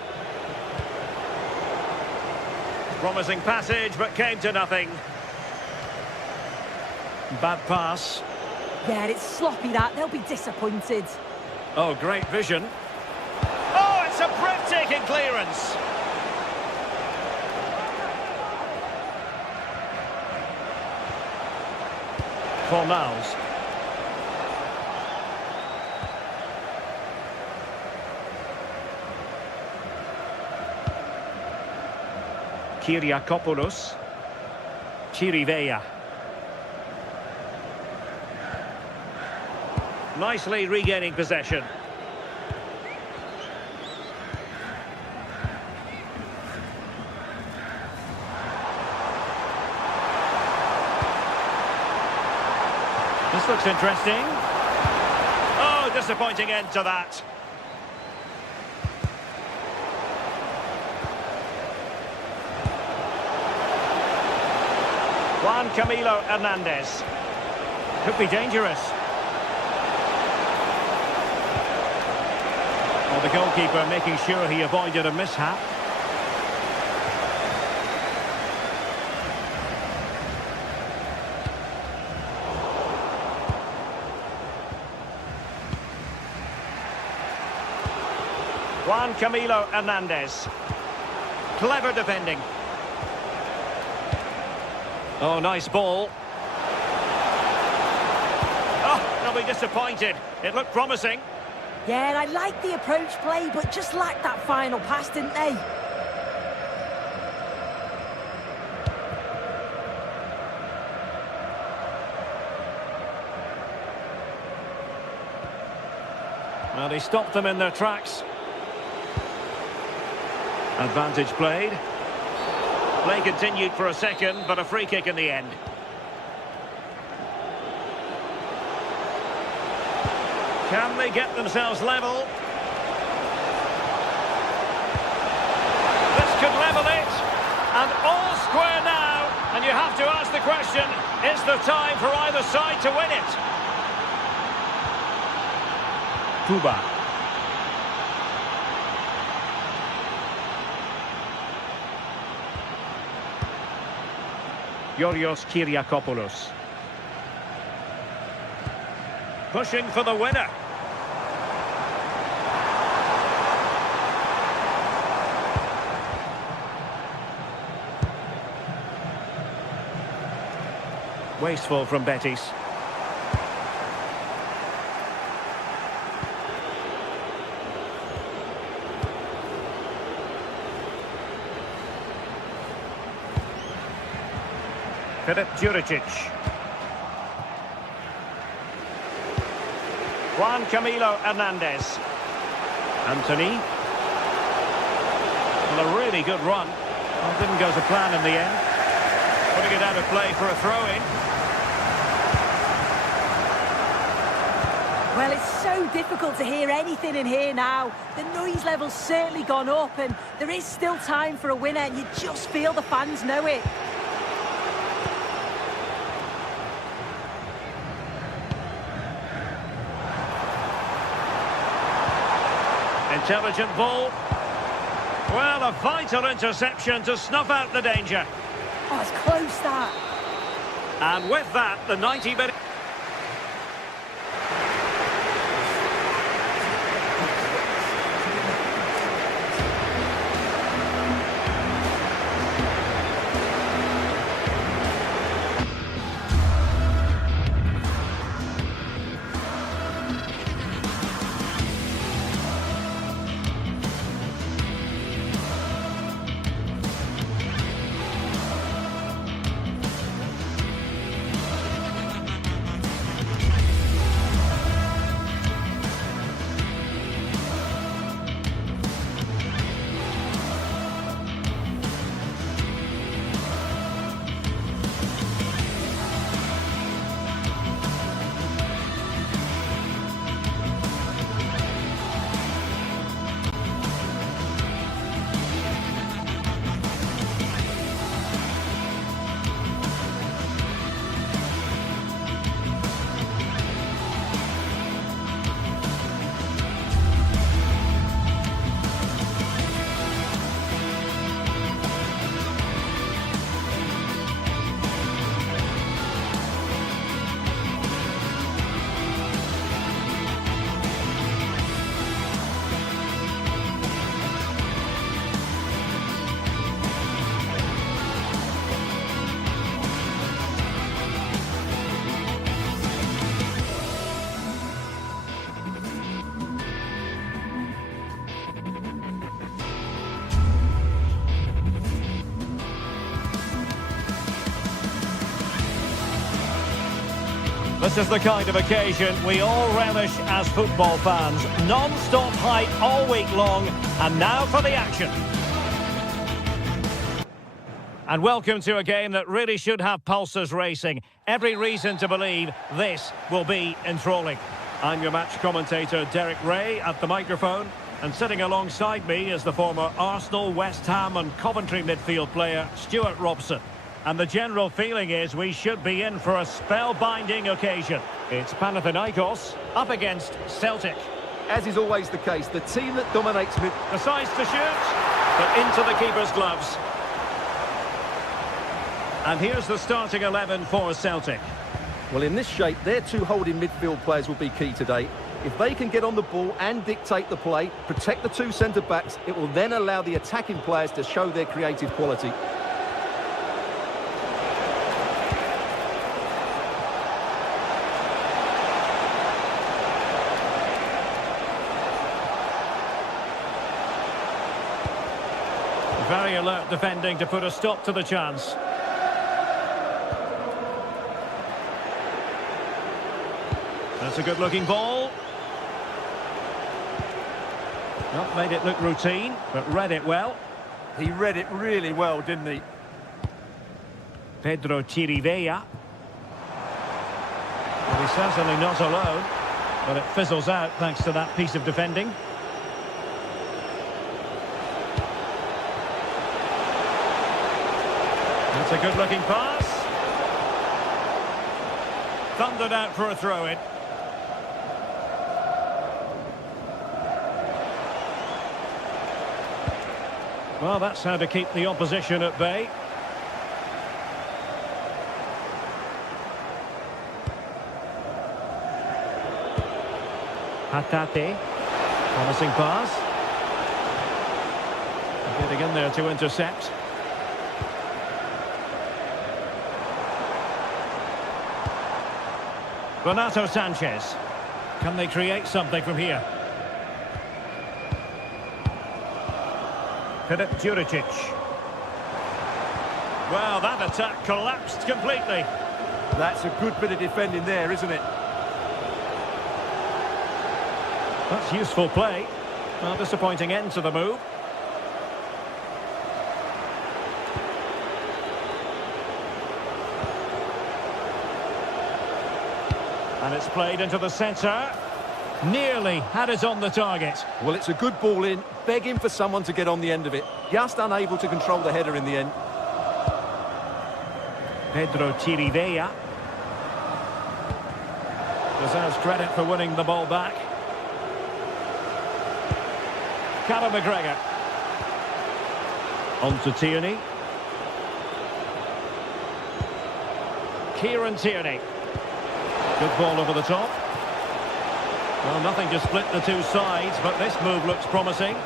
Promising passage, but came to nothing. Bad pass. Yeah, it's sloppy that. They'll be disappointed. Oh, great vision. Oh, it's a breathtaking clearance. Fornals. Kyriakopoulos. Chirivella. Nicely regaining possession. This looks interesting. Oh, disappointing end to that. Juan Camilo Hernandez. Could be dangerous. Well, the goalkeeper making sure he avoided a mishap. Juan Camilo Hernandez. Clever defending. Oh, nice ball. Oh, they'll be disappointed. It looked promising. Yeah, and I like the approach play, but just lacked that final pass, didn't they? Well, he stopped them in their tracks. Advantage played. Play continued for a second, but a free kick in the end. Can they get themselves level? This could level it. And all square now. And you have to ask the question, is there time for either side to win it? Kuba. Yorios Kyriakopoulos. Pushing for the winner. Wasteful from Betis. Filip Juricic. Juan Camilo Hernandez. Anthony. Well, a really good run. Well, didn't go to plan in the end. Putting it out of play for a throw-in. Well, it's so difficult to hear anything in here now. The noise level's certainly gone up, and there is still time for a winner, and you just feel the fans know it. Intelligent ball. Well, a vital interception to snuff out the danger. Oh, it's close, that. And with that, the 90-minute... This is the kind of occasion we all relish as football fans. Non-stop hype all week long, and now for the action. And welcome to a game that really should have pulses racing. Every reason to believe this will be enthralling. I'm your match commentator, Derek Ray, at the microphone. And sitting alongside me is the former Arsenal, West Ham and Coventry midfield player, Stuart Robson. And the general feeling is we should be in for a spellbinding occasion. It's Panathinaikos up against Celtic. As is always the case, the team that dominates mid... Decides to shoot, but into the keeper's gloves. And here's the starting 11 for Celtic. Well, in this shape, their two holding midfield players will be key today. If they can get on the ball and dictate the play, protect the two centre-backs, it will then allow the attacking players to show their creative quality. Very alert defending to put a stop to the chance. That's a good-looking ball. Not made it look routine, but read it well. He read it really well, didn't he? Pedro Chirivella. Well, he's certainly not alone, but it fizzles out thanks to that piece of defending. It's a good-looking pass. Thundered out for a throw-in. Well, that's how to keep the opposition at bay. Hatate. Promising pass. Getting in there to intercept. Renato Sanchez. Can they create something from here? Filip Juricic. Well, that attack collapsed completely. That's a good bit of defending there, isn't it? That's useful play. Well, disappointing end to the move. And it's played into the centre. Nearly had it on the target. Well, it's a good ball in, begging for someone to get on the end of it. Just unable to control the header in the end. Pedro Chirivella. Deserves credit for winning the ball back. Callum McGregor. On to Tierney. Kieran Tierney. Good ball over the top. Well, nothing to split the two sides, but this move looks promising.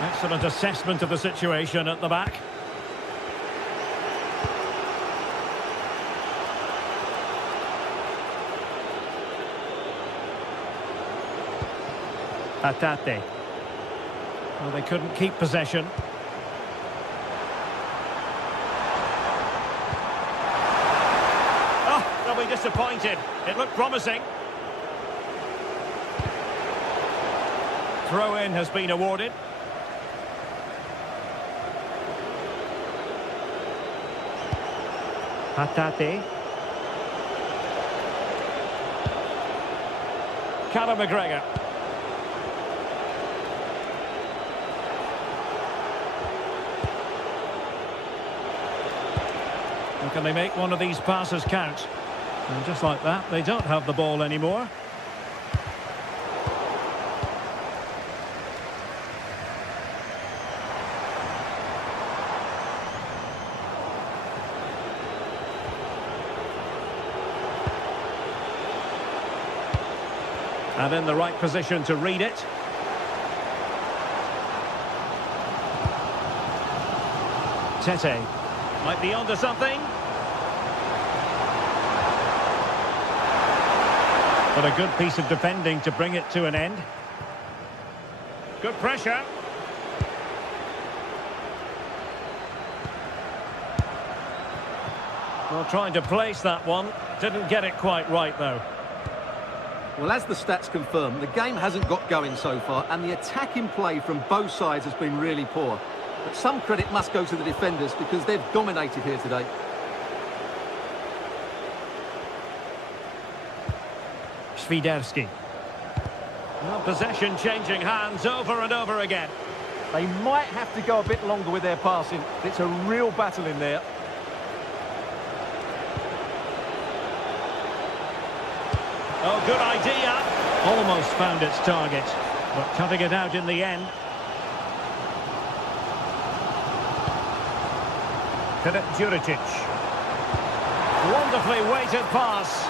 Excellent assessment of the situation at the back. Hatate. Well, they couldn't keep possession. Oh, they'll be disappointed. It looked promising. Throw-in has been awarded. Hatate. Callum McGregor. And can they make one of these passes count? And just like that, they don't have the ball anymore. And in the right position to read it. Tete might be onto something. But a good piece of defending to bring it to an end. Good pressure. Well, trying to place that one. Didn't get it quite right, though. Well, as the stats confirm, the game hasn't got going so far, and the attacking play from both sides has been really poor. But some credit must go to the defenders because they've dominated here today. Świderski. Well, possession changing hands over and over again. They might have to go a bit longer with their passing. It's a real battle in there. Oh, good idea. Almost found its target, but cutting it out in the end. Filip Juricic. Wonderfully weighted pass.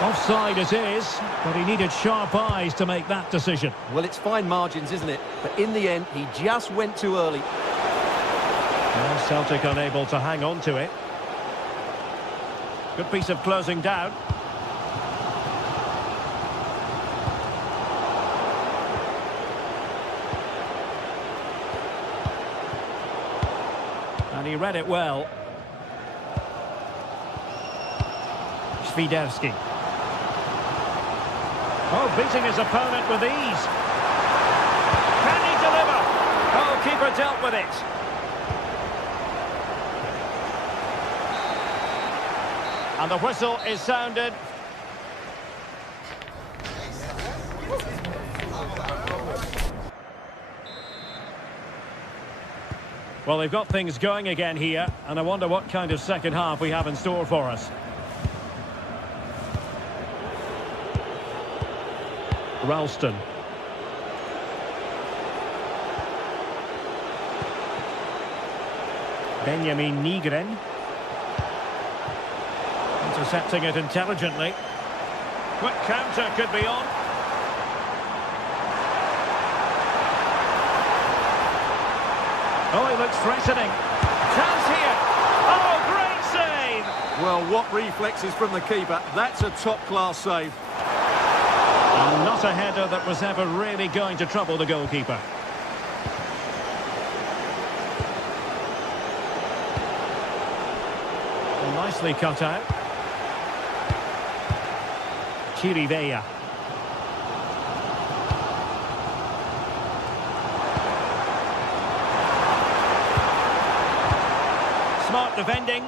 Offside it is, but he needed sharp eyes to make that decision. Well, it's fine margins, isn't it? But in the end, he just went too early. Well, Celtic unable to hang on to it. Good piece of closing down. And he read it well. Świderski. Oh, beating his opponent with ease. Can he deliver? Oh, keeper dealt with it. And the whistle is sounded. Well, they've got things going again here, and I wonder what kind of second half we have in store for us. Ralston. Benjamin Nygren. Intercepting it intelligently. Quick counter could be on. Oh, he looks threatening. Chance here. Oh, great save! Well, what reflexes from the keeper. That's a top-class save. And not a header that was ever really going to trouble the goalkeeper. Well, nicely cut out. Chirivella. Smart defending.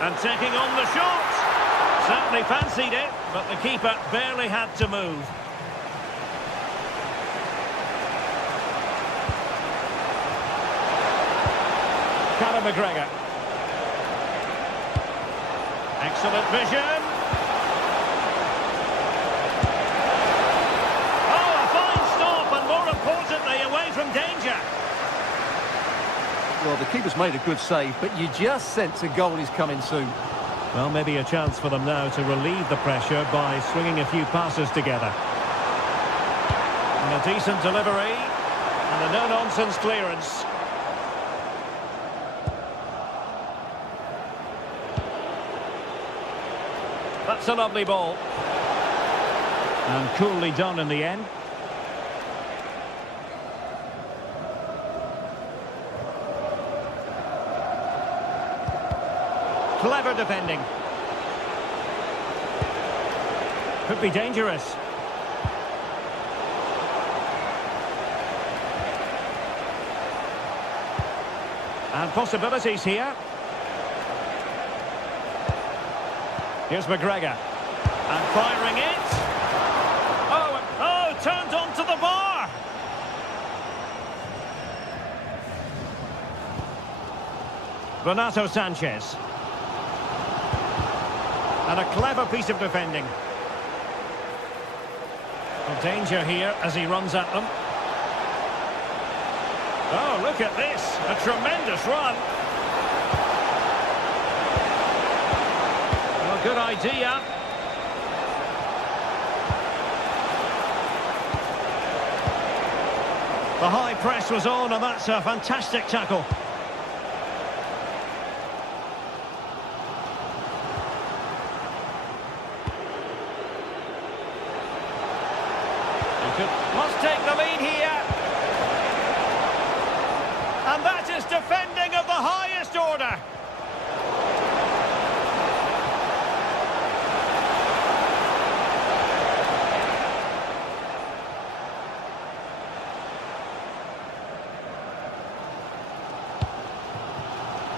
And taking on the shot. Certainly fancied it, but the keeper barely had to move. Callum McGregor. Excellent vision. Oh, a fine stop, and more importantly, away from danger. Well, the keeper's made a good save, but you just sense a goal is coming soon. Well, maybe a chance for them now to relieve the pressure by swinging a few passes together. And a decent delivery, and a no-nonsense clearance. That's a lovely ball. And coolly done in the end. Clever defending. Could be dangerous. And possibilities here. Here's McGregor. And firing it. Oh, turned onto the bar. Renato Sanchez. And a clever piece of defending. Well, danger here as he runs at them. Oh, look at this. A tremendous run. Well, good idea. The high press was on, and that's a fantastic tackle. Must take the lead here. And that is defending of the highest order.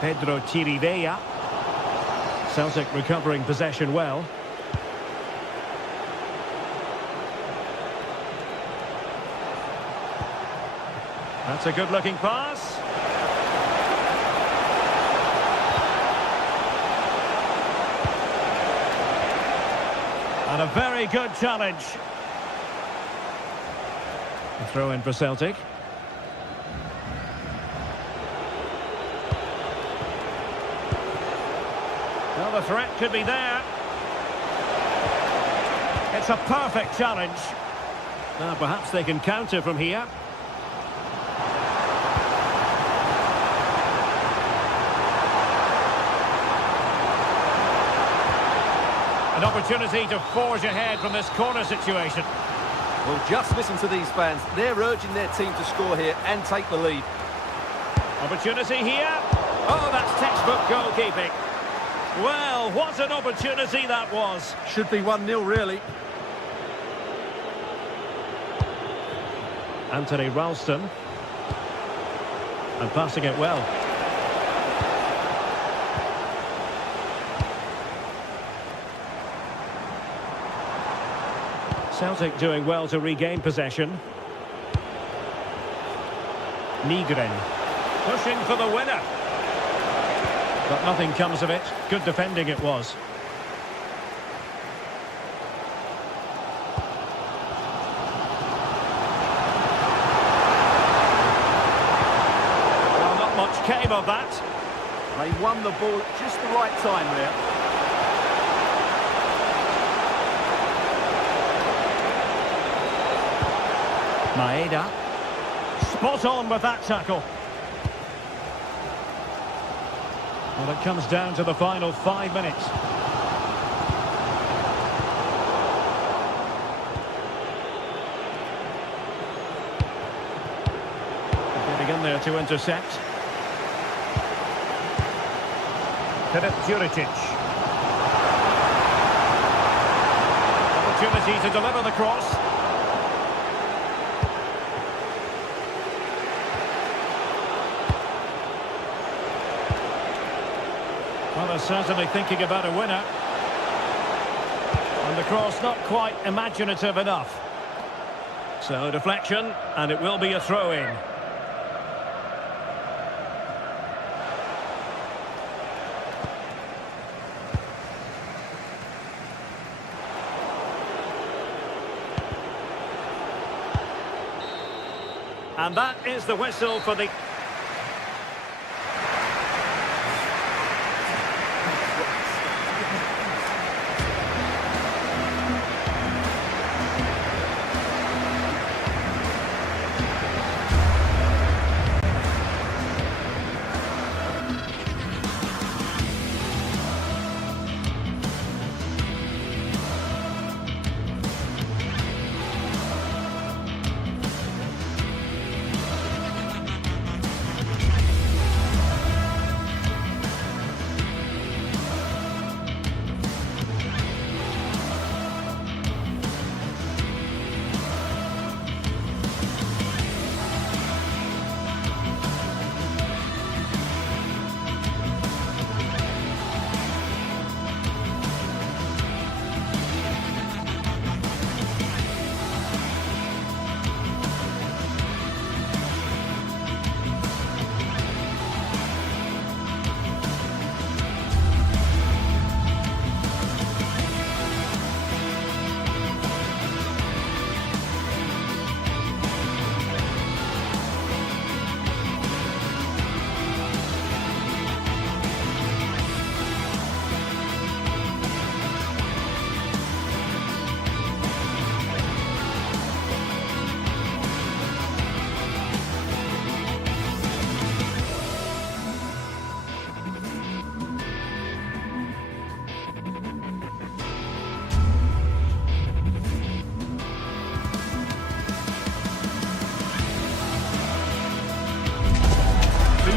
Pedro Chirivella. Celtic recovering possession well. That's a good-looking pass. And a very good challenge. A throw in for Celtic. Well, the threat could be there. It's a perfect challenge. Now, perhaps they can counter from here. An opportunity to forge ahead from this corner situation. Well, just listen to these fans. They're urging their team to score here and take the lead. Opportunity here. Oh, that's textbook goalkeeping. Well, what an opportunity that was. Should be 1-0, really. Anthony Ralston. And passing it well. Celtic doing well to regain possession. Nygren pushing for the winner. But nothing comes of it. Good defending it was. Well, not much came of that. They won the ball at just the right time there. Maeda. Spot on with that tackle. Well, it comes down to the final 5 minutes. Getting in there to intercept. Juritic. Opportunity to deliver the cross. Well, they're certainly thinking about a winner. And the cross not quite imaginative enough. So, deflection, and it will be a throw-in. And that is the whistle for the...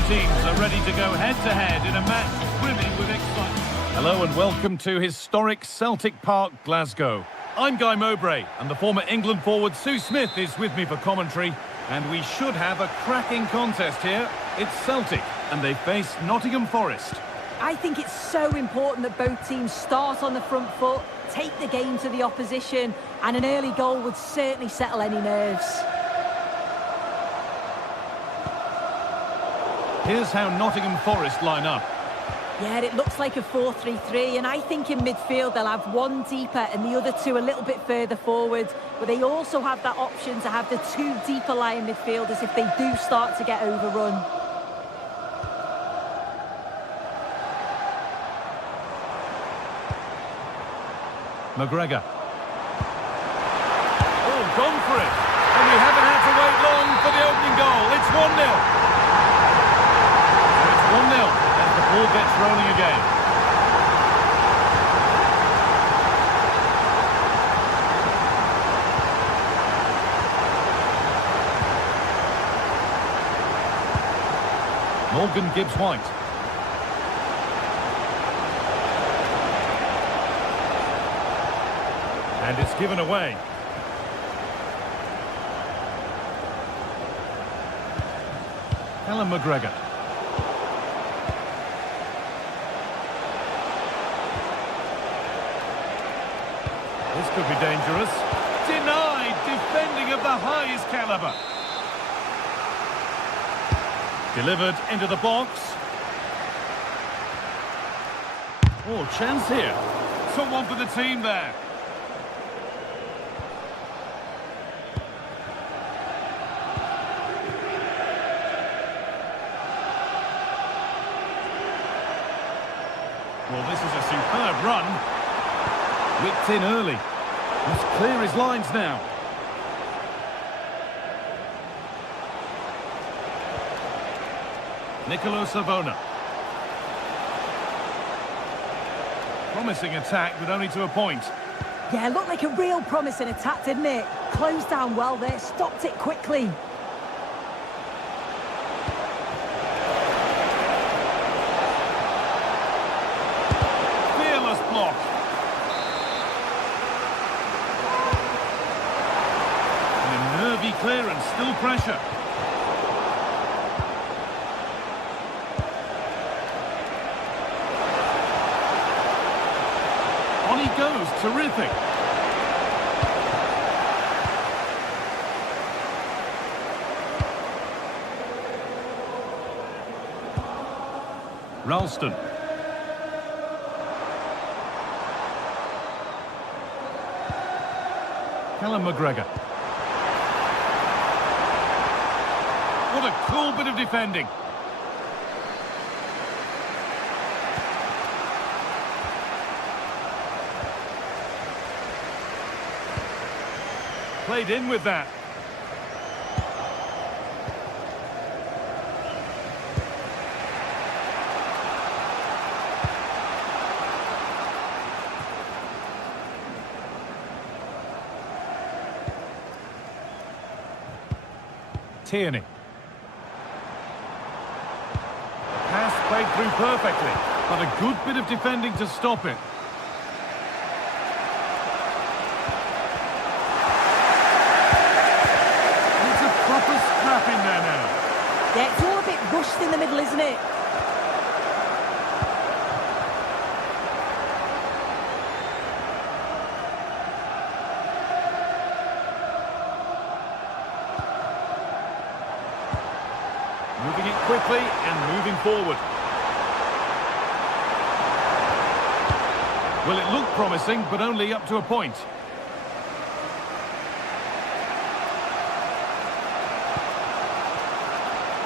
Teams are ready to go head-to-head in a match brimming with excitement. Hello and welcome to historic Celtic Park, Glasgow. I'm Guy Mowbray, and the former England forward Sue Smith is with me for commentary, and we should have a cracking contest here. It's Celtic, and they face Nottingham Forest. I think it's so important that both teams start on the front foot, take the game to the opposition, and an early goal would certainly settle any nerves. Here's how Nottingham Forest line up. Yeah, it looks like a 4-3-3, and I think in midfield they'll have one deeper and the other two a little bit further forward. But they also have that option to have the two deeper lying midfielders if they do start to get overrun. McGregor. Oh, gone for it. And we haven't had to wait long for the opening goal. It's 1-0. So it's 1-0 as the ball gets rolling again. Morgan Gibbs-White. And it's given away. Alan McGregor. This could be dangerous. Denied, defending of the highest caliber. Delivered into the box. Oh, chance here. Someone for the team there. Well, this is a superb run. Whipped in early. Must clear his lines now. Nicolo Savona. Promising attack, but only to a point. Yeah, looked like a real promising attack, didn't it? Closed down well there, stopped it quickly. Fearless block. And a nervy clearance, still pressure. On he goes, terrific. Ralston. Callum McGregor. What a cool bit of defending. Played in with that. Tierney. Pass played through perfectly, but a good bit of defending to stop it. Scrap in there now. Yeah, it's all a bit rushed in the middle, isn't it? Moving it quickly and moving forward. Well, it looked promising, but only up to a point.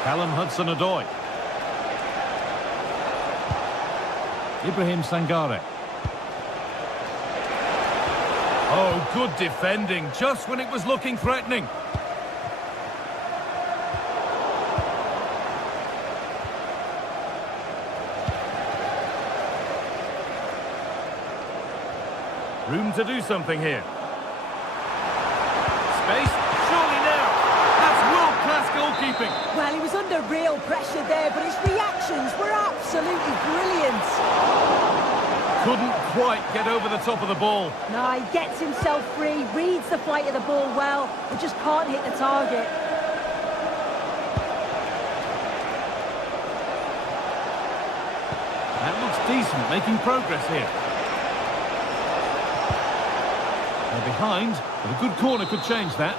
Callum Hudson-Odoi. Ibrahim Sangare. Oh, good defending, just when it was looking threatening. Room to do something here. Space, surely now. That's world-class goalkeeping. Well, he was under real pressure there, but his reactions were absolutely brilliant. Couldn't quite get over the top of the ball. No, he gets himself free, reads the flight of the ball well, but just can't hit the target. That looks decent, making progress here. They're behind, but a good corner could change that.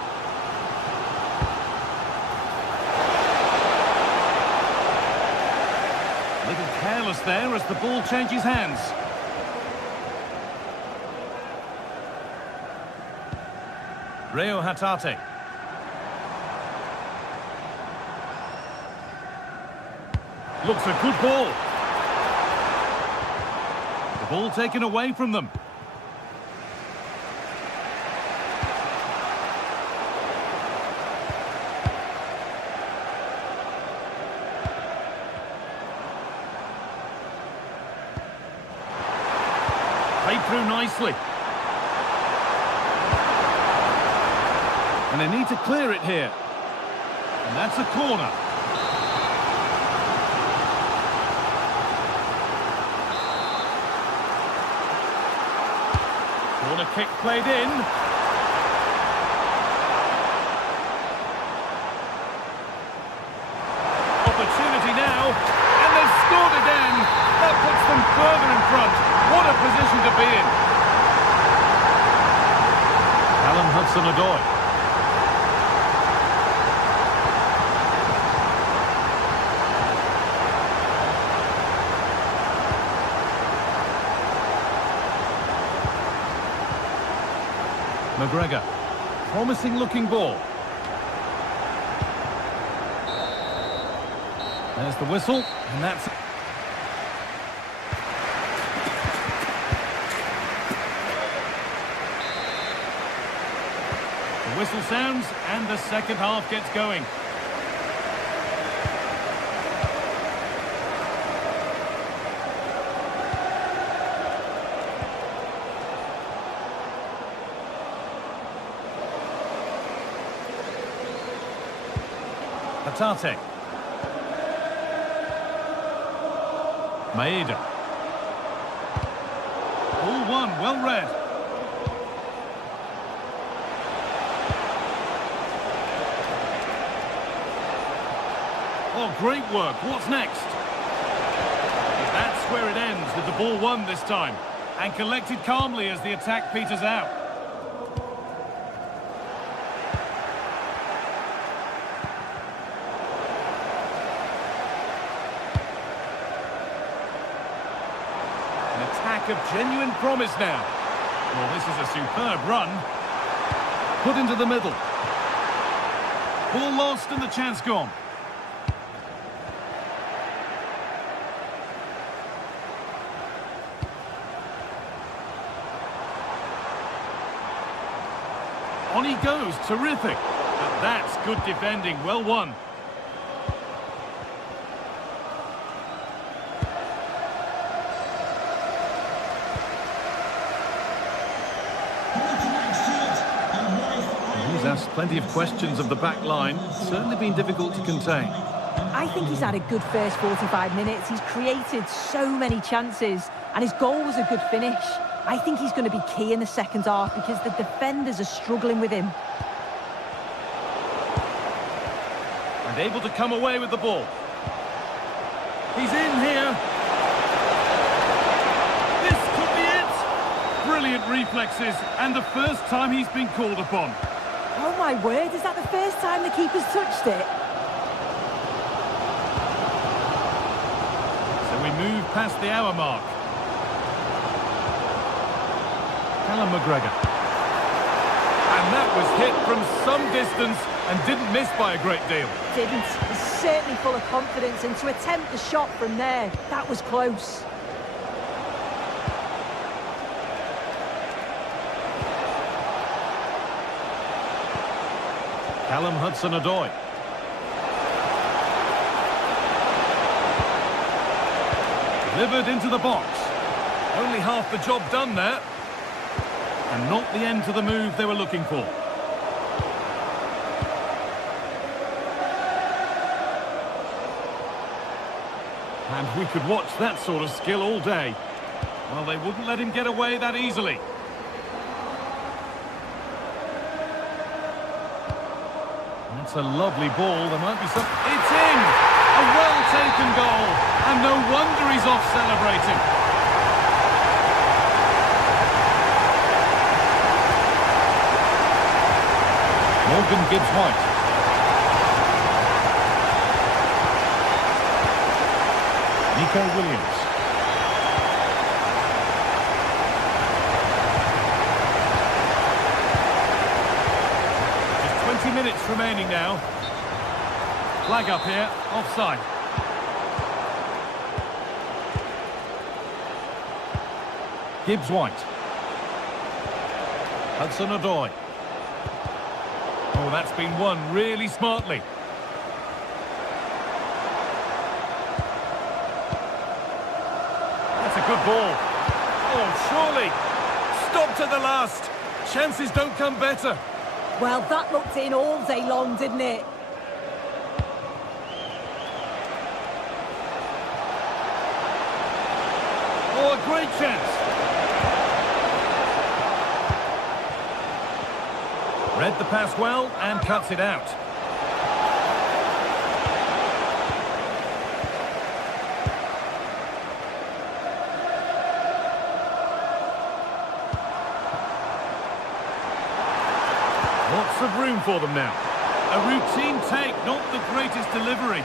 A little careless there as the ball changes hands. Reo Hatate. Looks a good ball. The ball taken away from them. through nicely. And they need to clear it here. And that's a corner. Corner kick played in. Opportunity now. And they've scored again. That puts them further in front. What a position to be in. Callum Hudson-Odoi. McGregor, promising looking ball. There's the whistle, and that's... The whistle sounds, and the second half gets going. Hatate. Maeda. All one, well read. Oh, great work. What's next? That's where it ends, with the ball won this time. And collected calmly as the attack peters out. Of genuine promise now. Well, this is a superb run. Put into the middle. Ball lost and the chance gone. On he goes, terrific. But that's good defending, well won. Asked plenty of questions of the back line. Certainly been difficult to contain. I think he's had a good first 45 minutes. He's created so many chances, and his goal was a good finish. I think he's going to be key in the second half because the defenders are struggling with him. And able to come away with the ball. He's in here. This could be it. Brilliant reflexes, and the first time he's been called upon. Oh my word, is that the first time the keeper's touched it? So we move past the hour mark. Callum McGregor. And that was hit from some distance and didn't miss by a great deal. Didn't. He's certainly full of confidence, and to attempt the shot from there, that was close. Callum Hudson-Odoi. Delivered into the box. Only half the job done there. And not the end to the move they were looking for. And we could watch that sort of skill all day. Well, they wouldn't let him get away that easily. It's a lovely ball. There might be some... It's in! A well-taken goal. And no wonder he's off celebrating. Morgan Gibbs-White. Nico Williams. Just 20 minutes remaining now. Flag up here, offside. Gibbs-White. Hudson-Odoi. Oh, that's been won really smartly. That's a good ball. Oh, surely. stopped at the last. Chances don't come better. Well, that looked in all day long, didn't it? Oh, a great chance. Read the pass well and cuts it out. Lots of room for them now. A routine take, not the greatest delivery.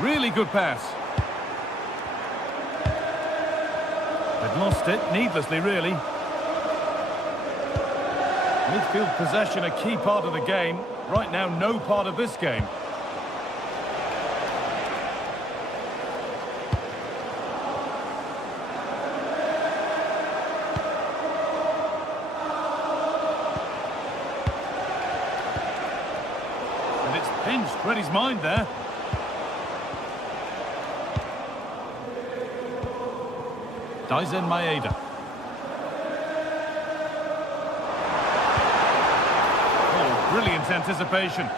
Really good pass. They've lost it, needlessly, really. Midfield possession, a key part of the game. Right now, no part of this game. And it's pinched, read his mind there. Dyson Maeda. Oh, brilliant anticipation.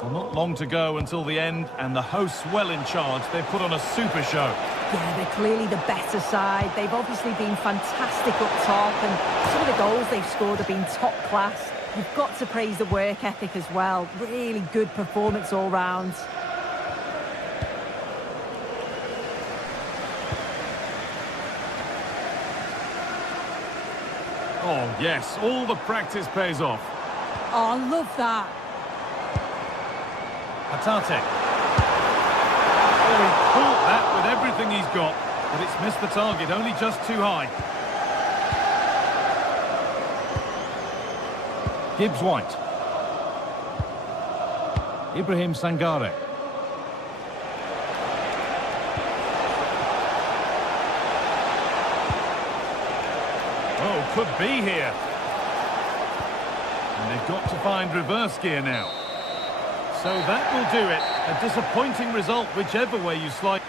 Well, not long to go until the end, and the hosts well in charge. They've put on a super show. Yeah, they're clearly the better side. They've obviously been fantastic up top, and some of the goals they've scored have been top class. You've got to praise the work ethic as well. Really good performance all round. Oh, yes, all the practice pays off. Oh, I love that. Hatate. Oh, he caught that with everything he's got, but it's missed the target, only just too high. Gibbs White. Ibrahim Sangare. Oh, could be here. And they've got to find reverse gear now. So that will do it. A disappointing result, whichever way you slice.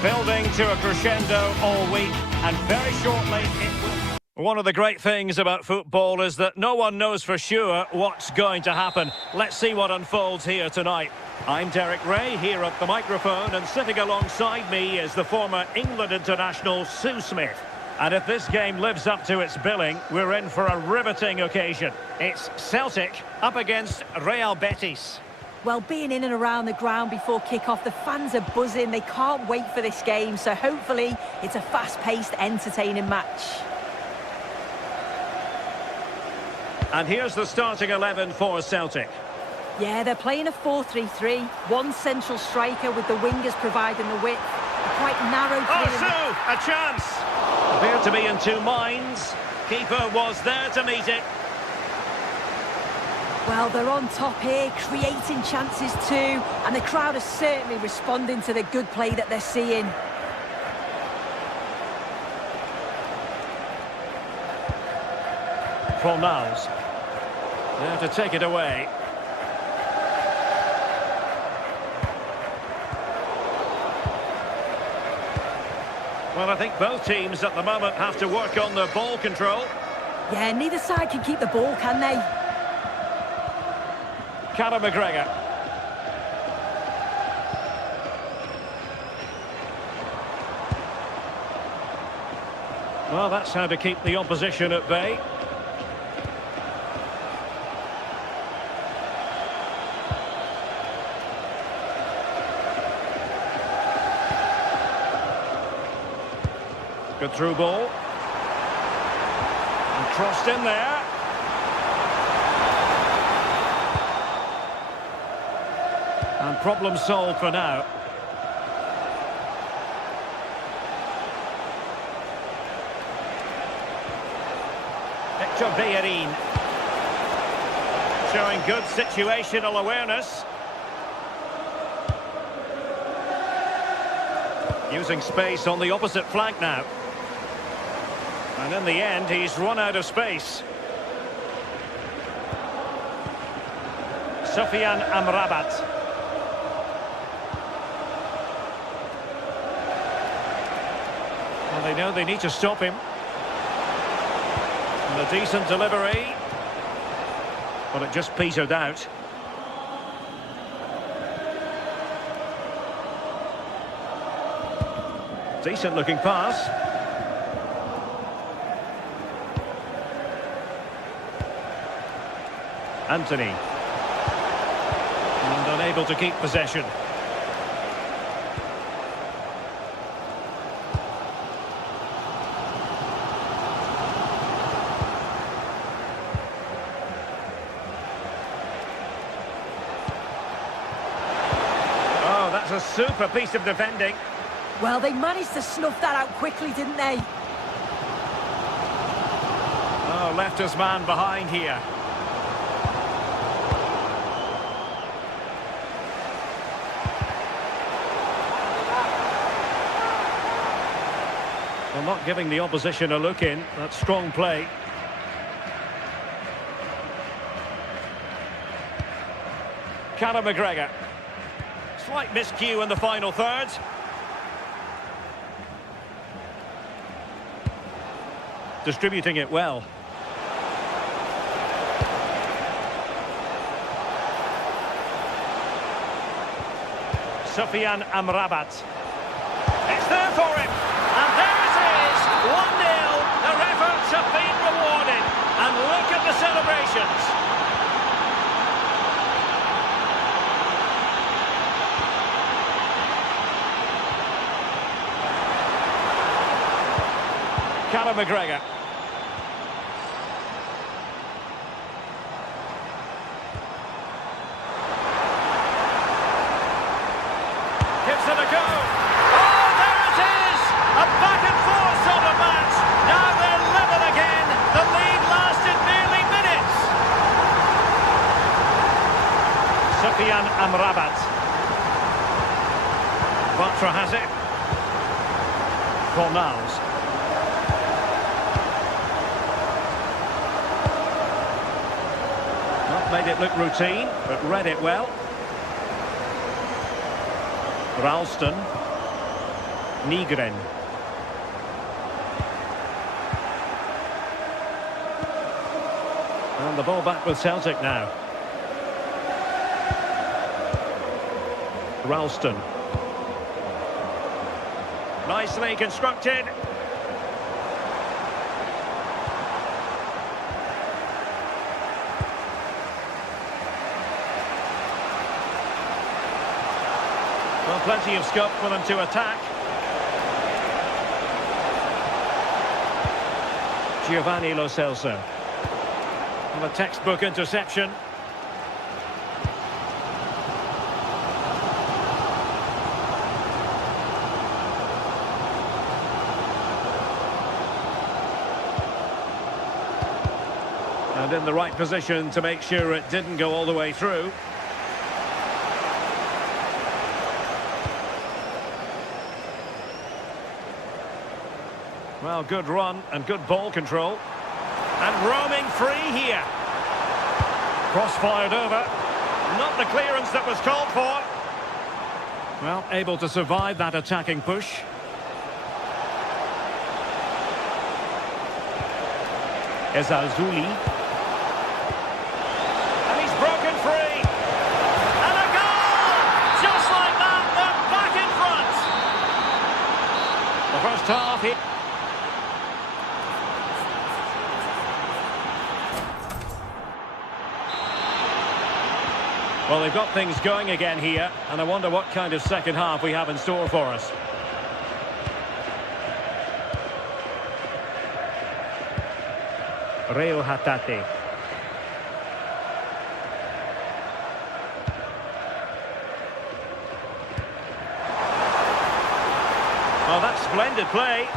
Building to a crescendo all week, and very shortly it will... One of the great things about football is that no one knows for sure what's going to happen. Let's see what unfolds here tonight. I'm Derek Ray, here at the microphone, and sitting alongside me is the former England international Sue Smith. And if this game lives up to its billing, we're in for a riveting occasion. It's Celtic up against Real Betis. Well, being in and around the ground before kick-off, the fans are buzzing. They can't wait for this game, so hopefully it's a fast-paced, entertaining match. And here's the starting 11 for Celtic. Yeah, they're playing a 4-3-3. One central striker with the wingers providing the width. A quite narrow... Oh, Sue! A chance! Appeared to be in two minds. Keeper was there to meet it. Well, they're on top here, creating chances too, and the crowd are certainly responding to the good play that they're seeing. Fornals. There to take it away. Well, I think both teams at the moment have to work on their ball control. Yeah, neither side can keep the ball, can they? Conor McGregor. Well, that's how to keep the opposition at bay. Good through ball. And crossed in there. And problem solved for now. Victor Bellerin. Showing good situational awareness. Using space on the opposite flank now. And in the end, he's run out of space. Sofian Amrabat. Well, they know they need to stop him. And a decent delivery. But it just petered out. Decent looking pass. Anthony. And unable to keep possession. Oh, that's a super piece of defending. Well, they managed to snuff that out quickly, didn't they? Oh, left his man behind here. Well, not giving the opposition a look in. That's strong play. Conor McGregor. Slight miscue in the final third. Distributing it well. Sofian Amrabat. It's there for him. And there it is. 1-0. Their efforts have been rewarded. And look at the celebrations. Conor McGregor. Gives it a go. Oh, there it is! A back and forth sort of match. Now they're level again. The lead lasted nearly minutes. Sofian Amrabat. Batra has it. Fornals. Not made it look routine, but read it well. Ralston. Nygren. And the ball back with Celtic now. Ralston. Nicely constructed. Well, plenty of scope for them to attack. Giovanni Lo Celso. And a textbook interception. And in the right position to make sure it didn't go all the way through. Well, good run and good ball control. And roaming free here. Cross-fired over. Not the clearance that was called for. Well, able to survive that attacking push. Ezazuli. And he's broken free. And a goal! Just like that, they're back in front. The first half here. Well, they've got things going again here, and I wonder what kind of second half we have in store for us. Real Hatate. Oh, that's splendid play.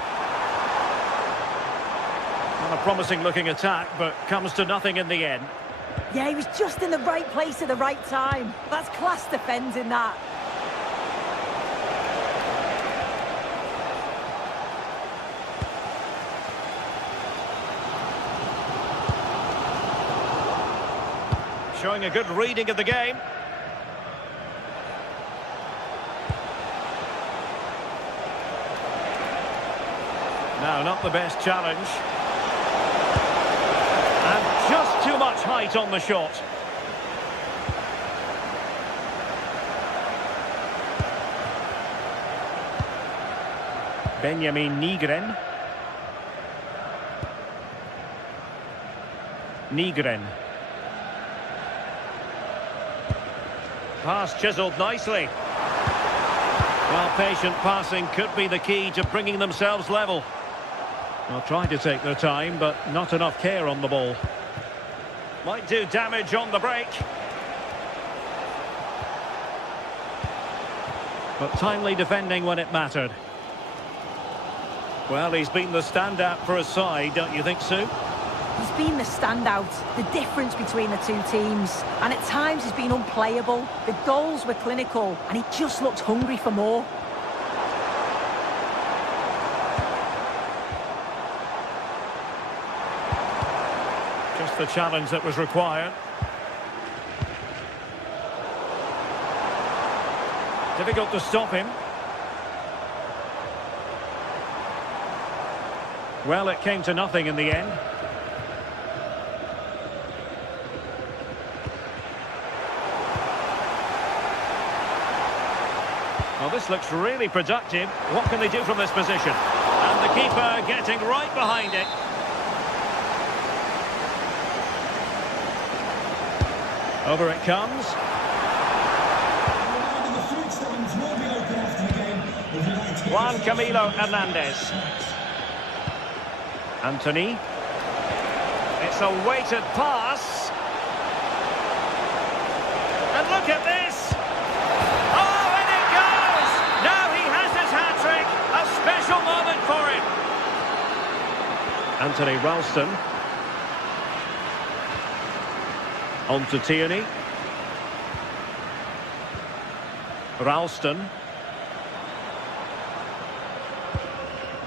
Not a promising looking attack, but comes to nothing in the end. Yeah, he was just in the right place at the right time. That's class defending, that. Showing a good reading of the game. No, not the best challenge. And just too much height on the shot. Benjamin Nygren. Nygren. Pass chiselled nicely. Well, patient passing could be the key to bringing themselves level. Well, trying to take their time, but not enough care on the ball. Might do damage on the break. But timely defending when it mattered. Well, he's been the standout for his side, don't you think, Sue? He's been the standout, the difference between the two teams. And at times he's been unplayable. The goals were clinical, and he just looked hungry for more. Just the challenge that was required. Difficult to stop him. Well, it came to nothing in the end. Well, this looks really productive. What can they do from this position? And the keeper getting right behind it. Over it comes. Juan Camilo Hernandez. Anthony. It's a weighted pass. And look at this. Oh, and it goes! Now he has his hat-trick. A special moment for him. Anthony Ralston. On to Tierney. Ralston.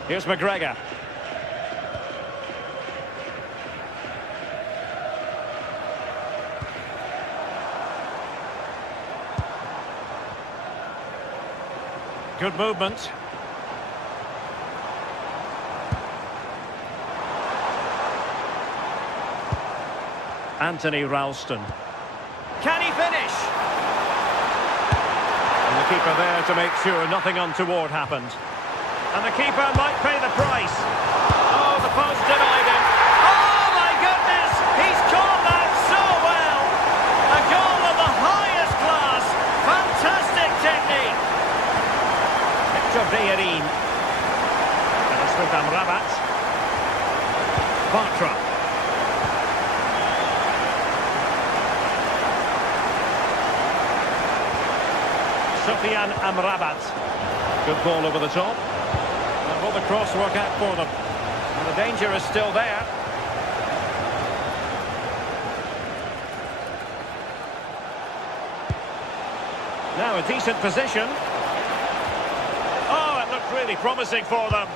Here's McGregor. Good movement. Anthony Ralston. Can he finish? And the keeper there to make sure nothing untoward happened. And the keeper might pay the price. Oh, the post denied him. Oh, my goodness! He's caught that so well! A goal of the highest class. Fantastic technique. Victor Bellerin. And it's with Amrabat. Bartra. Sofian Amrabat. Good ball over the top. And will the cross work out for them? And the danger is still there. Now a decent position. Oh, it looked really promising for them.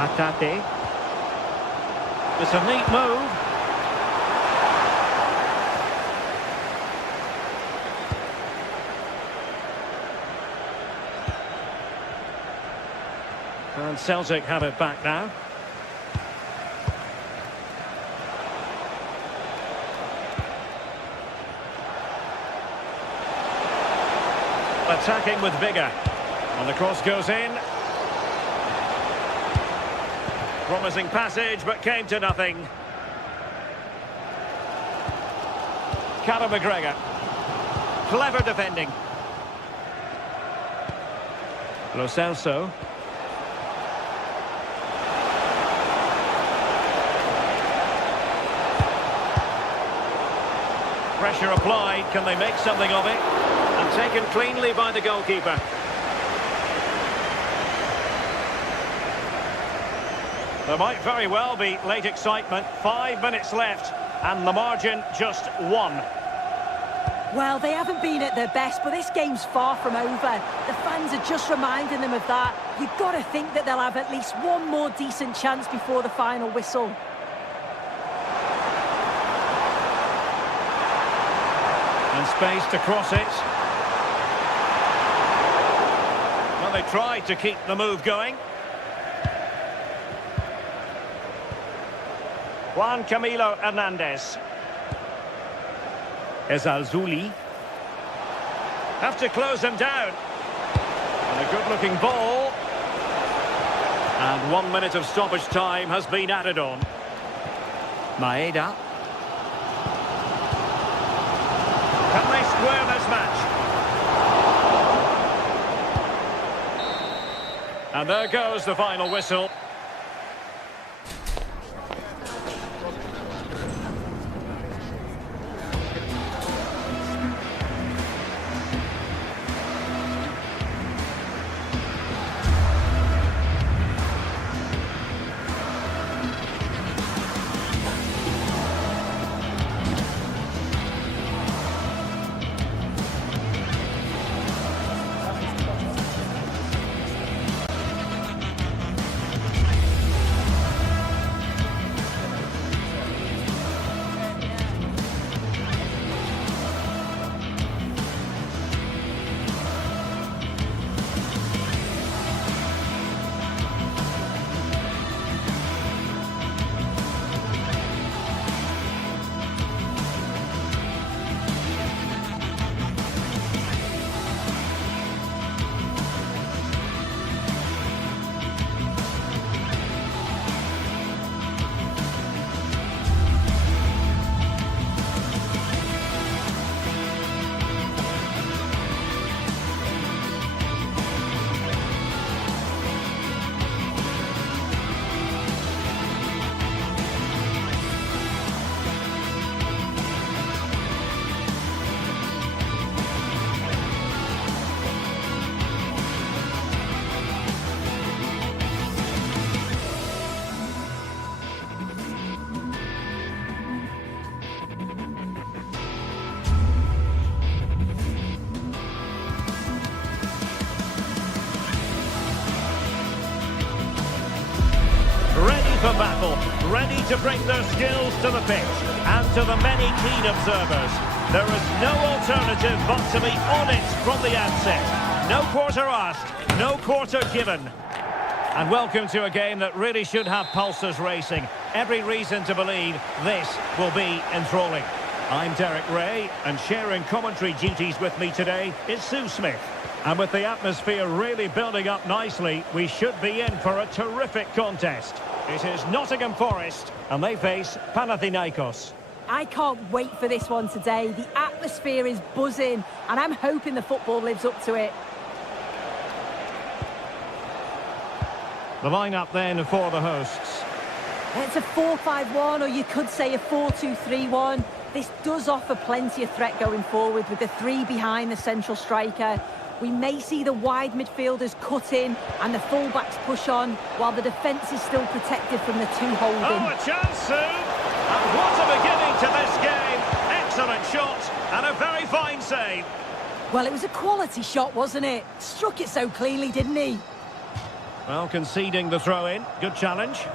Hatate. It's a neat move. And Celtic have it back now. Attacking with vigour. And the cross goes in. Promising passage, but came to nothing. Callum McGregor. Clever defending. Lo Celso. Pressure applied. Can they make something of it? And taken cleanly by the goalkeeper. There might very well be late excitement. 5 minutes left, and the margin just 1. Well, they haven't been at their best, but this game's far from over. The fans are just reminding them of that. You've got to think that they'll have at least one more decent chance before the final whistle. And space to cross it. Well, they tried to keep the move going. Juan Camilo Hernandez. Ezalzouli. Have to close them down. And a good-looking ball. And 1 minute of stoppage time has been added on. Maeda. Can they square this match? And there goes the final whistle. For battle, ready to bring their skills to the pitch, and to the many keen observers, there is no alternative but to be on it from the outset. No quarter asked, no quarter given. And welcome to a game that really should have pulses racing. Every reason to believe this will be enthralling. I'm Derek Ray, and sharing commentary duties with me today is Sue Smith. And with the atmosphere really building up nicely, we should be in for a terrific contest. It is Nottingham Forest, and they face Panathinaikos. I can't wait for this one today. The atmosphere is buzzing, and I'm hoping the football lives up to it. The lineup then for the hosts. It's a 4-5-1, or you could say a 4-2-3-1. This does offer plenty of threat going forward with the three behind the central striker. We may see the wide midfielders cut in and the fullbacks push on, while the defence is still protected from the two holding. Oh, a chance soon! And what a beginning to this game! Excellent shot and a very fine save. Well, it was a quality shot, wasn't it? Struck it so cleanly, didn't he? Well, conceding the throw-in. Good challenge.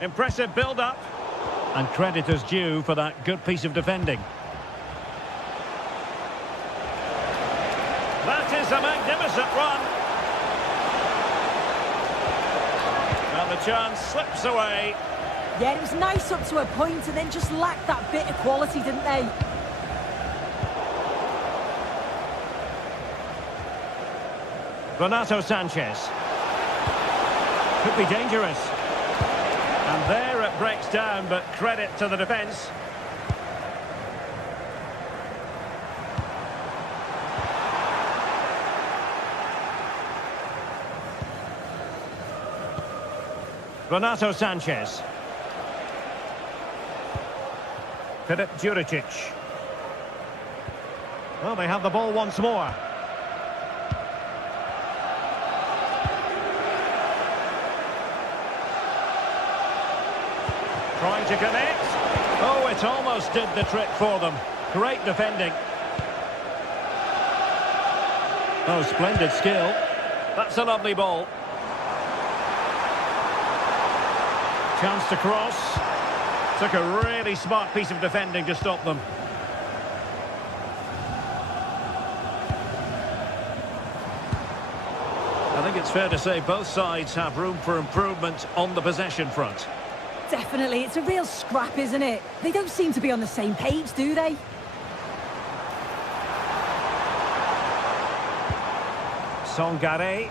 Impressive build-up. And credit is due for that good piece of defending. That is a magnificent run. Well, the chance slips away. Yeah, it was nice up to a point and then just lacked that bit of quality, didn't they? Renato Sanchez. Could be dangerous. And there it breaks down, but credit to the defence. Renato Sanchez. Filip Juricic. Well, they have the ball once more. Trying to connect. Oh, it almost did the trick for them. Great defending. Oh, splendid skill. That's a lovely ball. Chance to cross. Took a really smart piece of defending to stop them. I think it's fair to say both sides have room for improvement on the possession front. Definitely, it's a real scrap, isn't it? They don't seem to be on the same page, do they? Songare.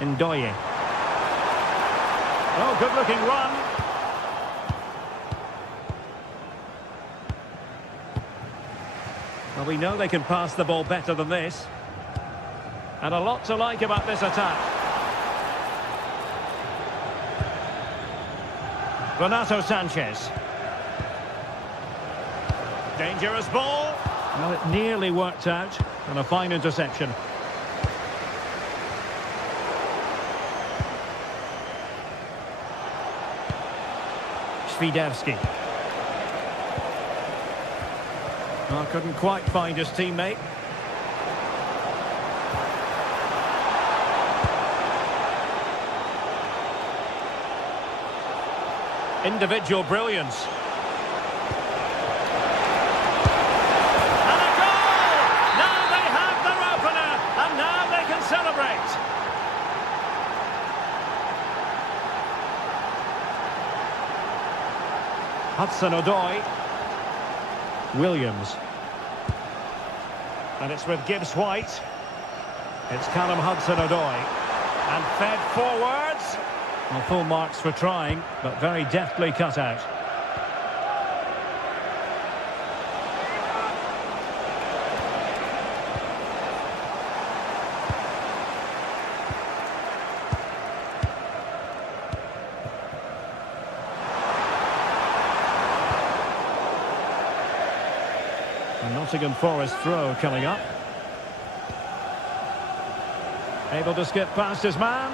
Ndoye. Oh, good-looking run. Well, we know they can pass the ball better than this. And a lot to like about this attack. Renato Sanchez. Dangerous ball. Well, it nearly worked out. And a fine interception. Świderski. Oh, couldn't quite find his teammate. Individual brilliance. And a goal! Now they have their opener, and now they can celebrate. Hudson-Odoi. Williams. And it's with Gibbs-White. It's Callum Hudson-Odoi. And fed forwards. Well, full marks for trying, but very deftly cut out. A Nottingham Forest throw coming up. Able to skip past his man.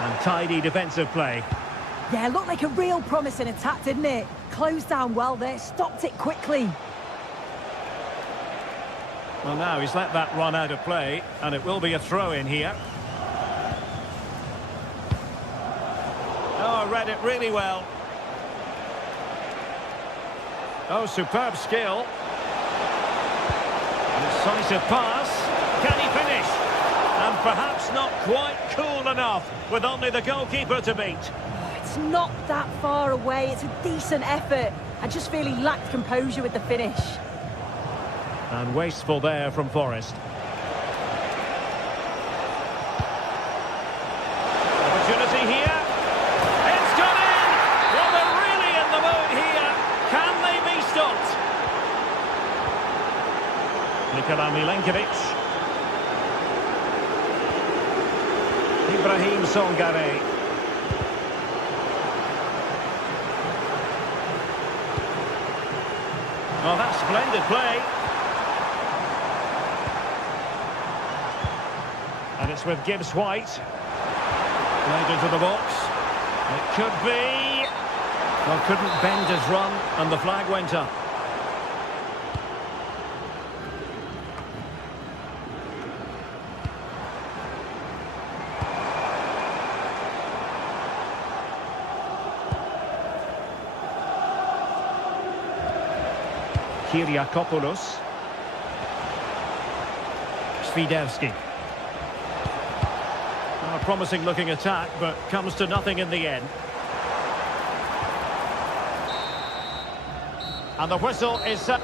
And tidy defensive play. Yeah, looked like a real promising attack, didn't it? Closed down well there, stopped it quickly. Well, now he's let that run out of play, and it will be a throw-in here. Oh, read it really well. Oh, superb skill. Decisive pass. Can he finish? And perhaps not quite cool enough with only the goalkeeper to beat. It's not that far away. It's a decent effort. I just feel he lacked composure with the finish. And wasteful there from Forest. Opportunity here. It's gone in! Well, they're really in the mood here. Can they be stopped? Nikola Milenkovic. Ibrahim Songare. Oh, that's splendid play. And it's with Gibbs White. Played into the box. It could be. Well, couldn't bend his run, and the flag went up. Kyriakopoulos. Swiderski. A promising looking attack, but comes to nothing in the end. And the whistle is set.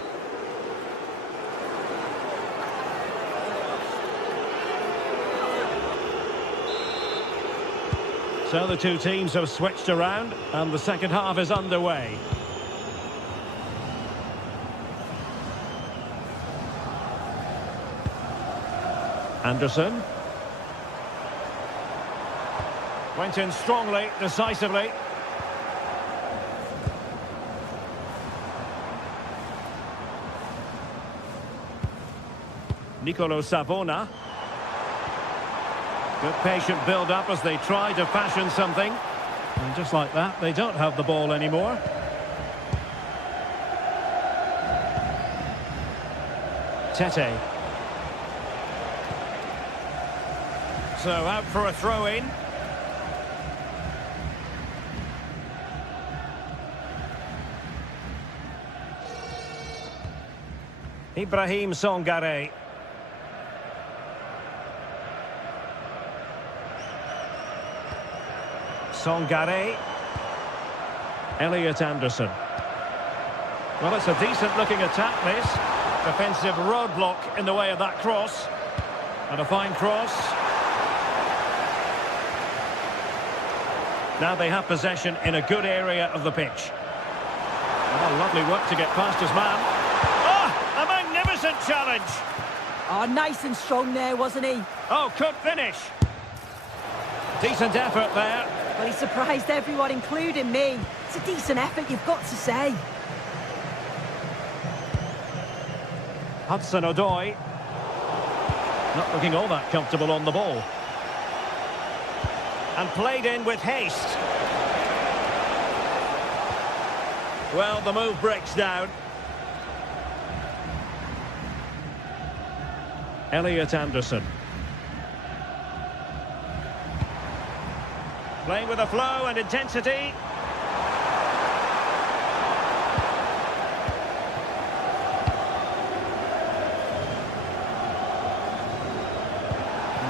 So the two teams have switched around, and the second half is underway. Anderson. Went in strongly, decisively. Nicolo Savona. Good patient build-up as they try to fashion something. And just like that, they don't have the ball anymore. Tete. So out for a throw-in. Ibrahim Songare. Songare. Elliot Anderson. Well, it's a decent-looking attack, this. Defensive roadblock in the way of that cross. And a fine cross. Now they have possession in a good area of the pitch. Oh, lovely work to get past his man. Oh, a magnificent challenge. Oh, nice and strong there, wasn't he? Oh, could finish. Decent effort there. Well, he surprised everyone, including me. It's a decent effort, you've got to say. Hudson-Odoi. Not looking all that comfortable on the ball. And played in with haste. Well, the move breaks down. Elliot Anderson. Playing with a flow and intensity.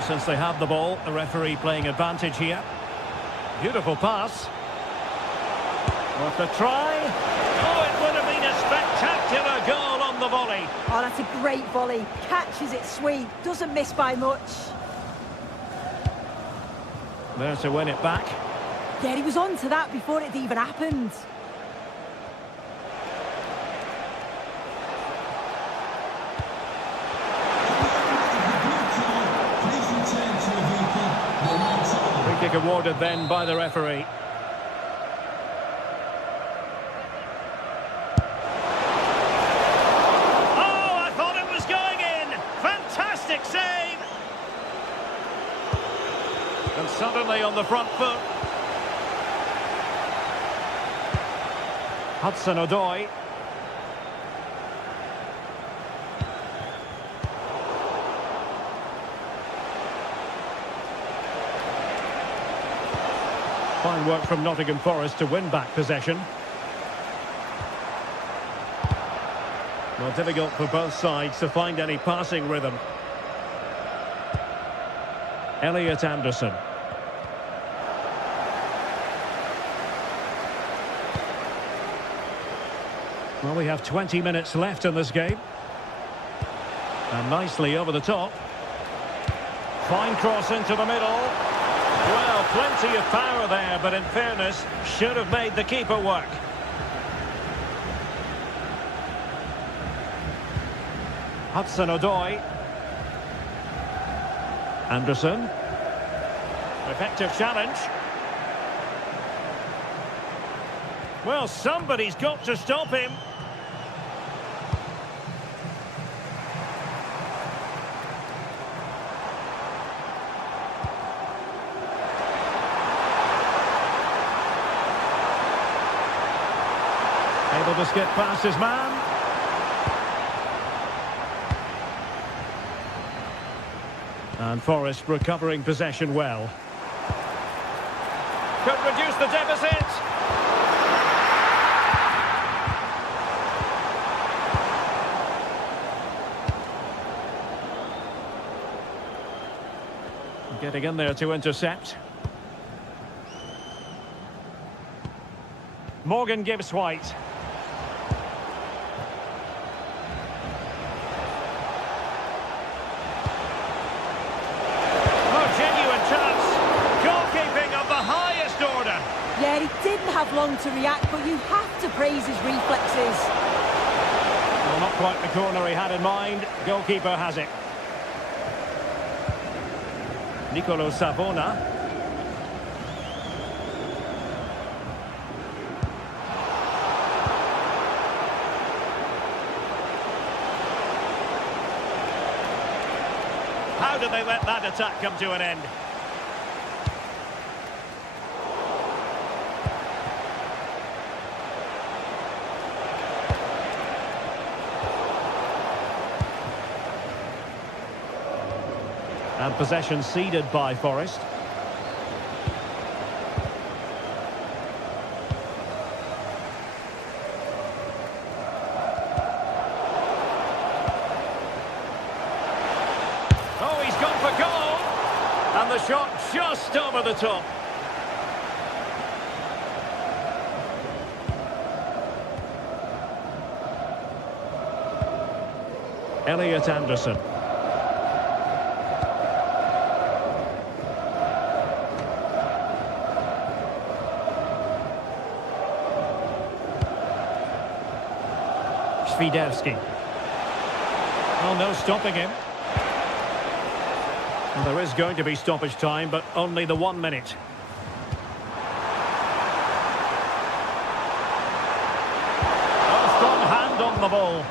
Since they have the ball, the referee playing advantage here. Beautiful pass. Worth a try. Oh, it would have been a spectacular goal on the volley. Oh, that's a great volley. Catches it sweet. Doesn't miss by much. There to win it back. Yeah, he was on to that before it even happened. Free kick awarded then by the referee. Oh, I thought it was going in. Fantastic save. And suddenly on the front foot. Hudson-Odoi. Fine work from Nottingham Forest to win back possession. Well, difficult for both sides to find any passing rhythm. Elliot Anderson. Well, we have 20 minutes left in this game. And nicely over the top. Fine cross into the middle. Well, plenty of power there, but in fairness, should have made the keeper work. Hudson-Odoi. Anderson. Effective challenge. Well, somebody's got to stop him. able to skip past his man. And Forest recovering possession well. Could reduce the deficit. Getting in there to intercept. Morgan gives White. Oh, genuine chance. Goalkeeping of the highest order. Yeah, he didn't have long to react, but you have to praise his reflexes. Well, not quite the corner he had in mind. Goalkeeper has it. Nicolo Savona. How did they let that attack come to an end? And possession ceded by Forest. Oh, he's gone for goal. And the shot just over the top. Elliot Anderson. Fidelski. Oh, no stopping him. Well, there is going to be stoppage time, but only the 1 minute. Oh, strong hand on the ball.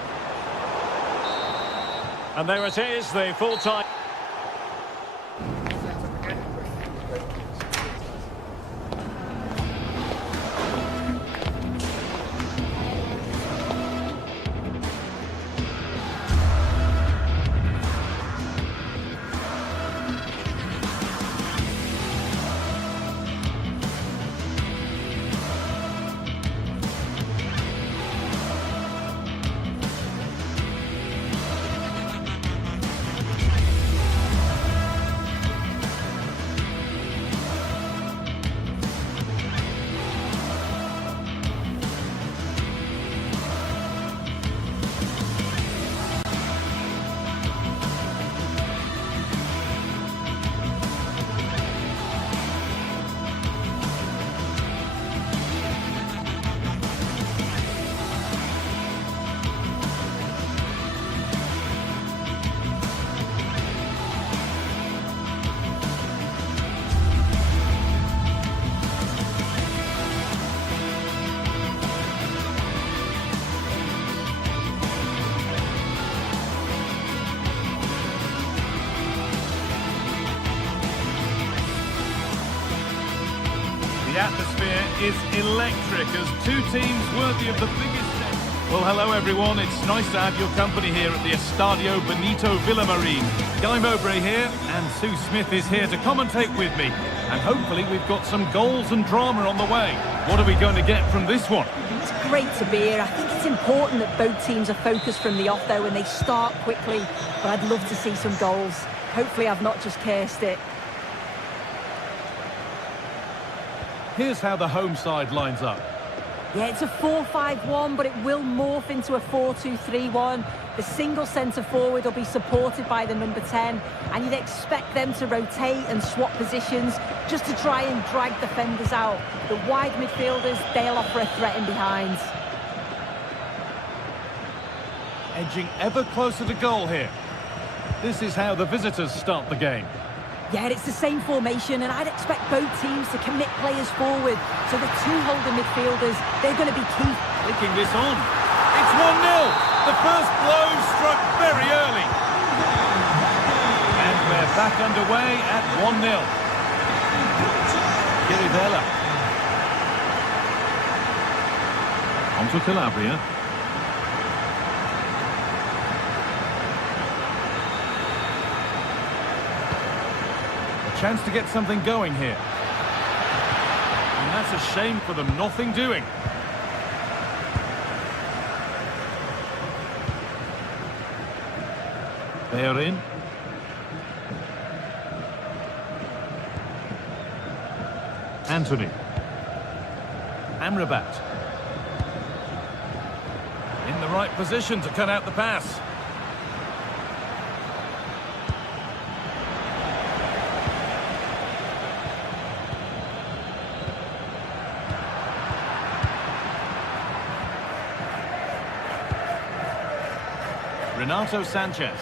And there it is, the full-time. The atmosphere is electric as two teams worthy of the biggest stage. Well, hello everyone. It's nice to have your company here at the Estadio Benito Villamarín. Guy Mowbray here, and Sue Smith is here to commentate with me. And hopefully we've got some goals and drama on the way. What are we going to get from this one? It's great to be here. I think it's important that both teams are focused from the off, though, and they start quickly. But I'd love to see some goals. Hopefully I've not just cursed it. Here's how the home side lines up. Yeah, it's a 4-5-1, but it will morph into a 4-2-3-1. The single centre-forward will be supported by the number 10, and you'd expect them to rotate and swap positions just to try and drag defenders out. The wide midfielders, they'll offer a threat in behind. Edging ever closer to goal here. This is how the visitors start the game. Yeah, it's the same formation, and I'd expect both teams to commit players forward. So the two holding midfielders, they're going to be key. Flicking this on. It's 1-0. The first blow struck very early. And we're back underway at 1-0. Kirivella. Onto Calabria. A chance to get something going here. And that's a shame for them, nothing doing. Bayern. Anthony. Amrabat. In the right position to cut out the pass. Renato Sanchez.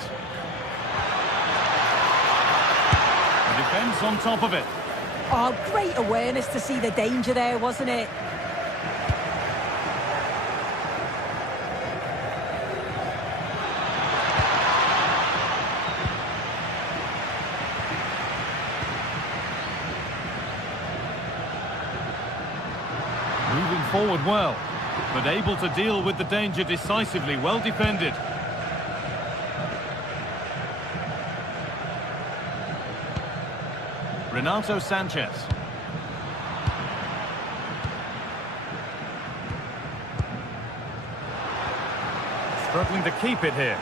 The defence on top of it. Oh, great awareness to see the danger there, wasn't it? Moving forward well, but able to deal with the danger decisively, well defended. Renato Sanchez. Struggling to keep it here.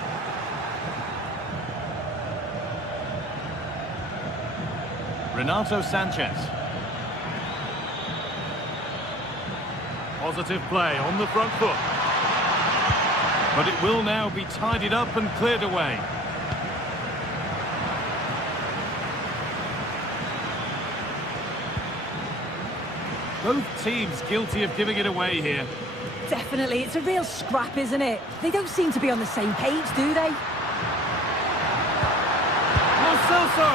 Renato Sanchez. Positive play on the front foot. But it will now be tidied up and cleared away. Both teams guilty of giving it away here. Definitely, it's a real scrap, isn't it? They don't seem to be on the same page, do they? Lo Celso!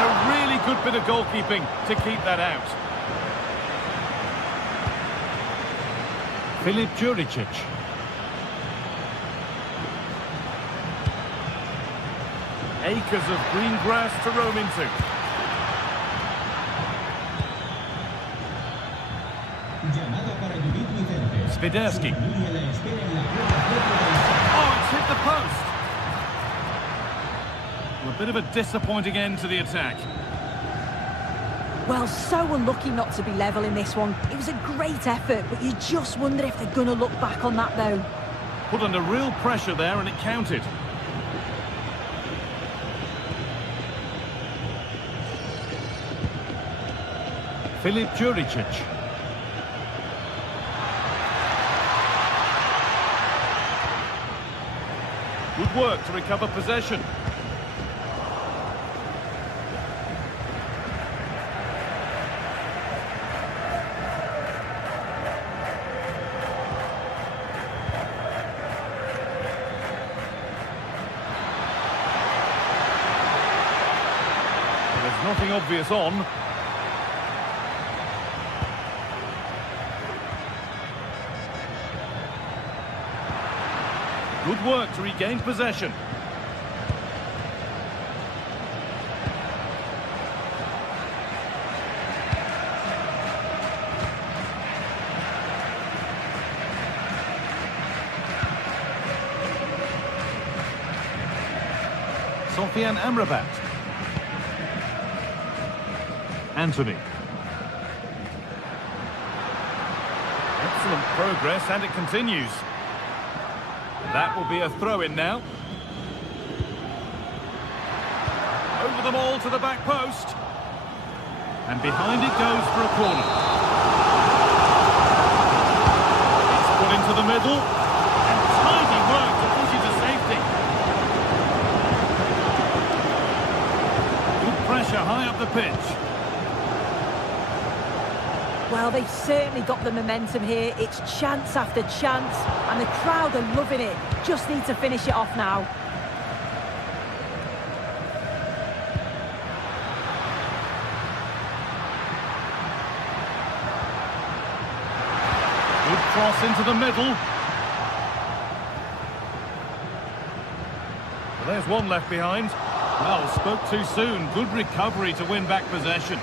A really good bit of goalkeeping to keep that out. Filip Juricic. Acres of green grass to roam into. Swiderski. Oh, it's hit the post. Well, a bit of a disappointing end to the attack. Well, so unlucky not to be level in this one. It was a great effort, but you just wonder if they're going to look back on that, though. Put under real pressure there, and it counted. Filip Juricic. Good work to recover possession. There's nothing obvious on. Good work to regain possession. Sofian Amrabat. Anthony. Excellent progress, and it continues. That will be a throw-in now. Over the ball to the back post. And behind it goes for a corner. It's put into the middle. And tidy work to push it to safety. Good pressure high up the pitch. Well, they've certainly got the momentum here. It's chance after chance, and the crowd are loving it. Just need to finish it off now. Good cross into the middle. Well, there's one left behind. Well, spoke too soon. Good recovery to win back possession.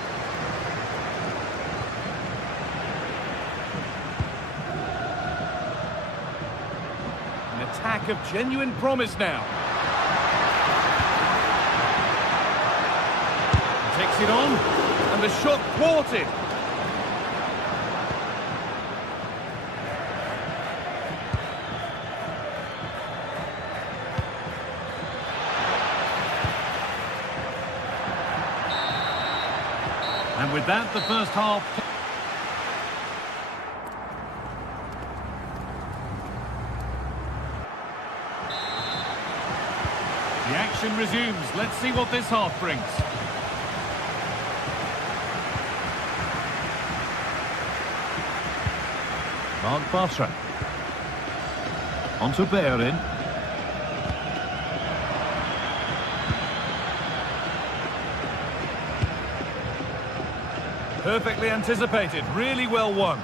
attack of genuine promise now. Takes it on, and the shot thwarted. And with that, the first half... The action resumes. Let's see what this half brings. Mark Bartra. On to Bayern. Perfectly anticipated, really well won.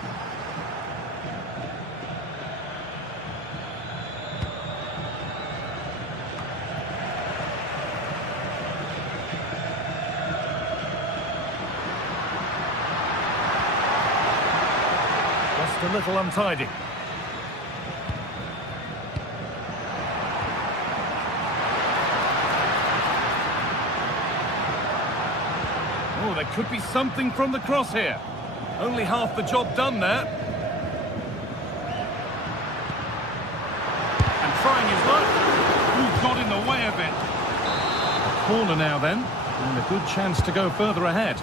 Just a little untidy. Oh, there could be something from the cross here. Only half the job done there. And trying his luck. Who got in the way of it? A corner now then, and a good chance to go further ahead.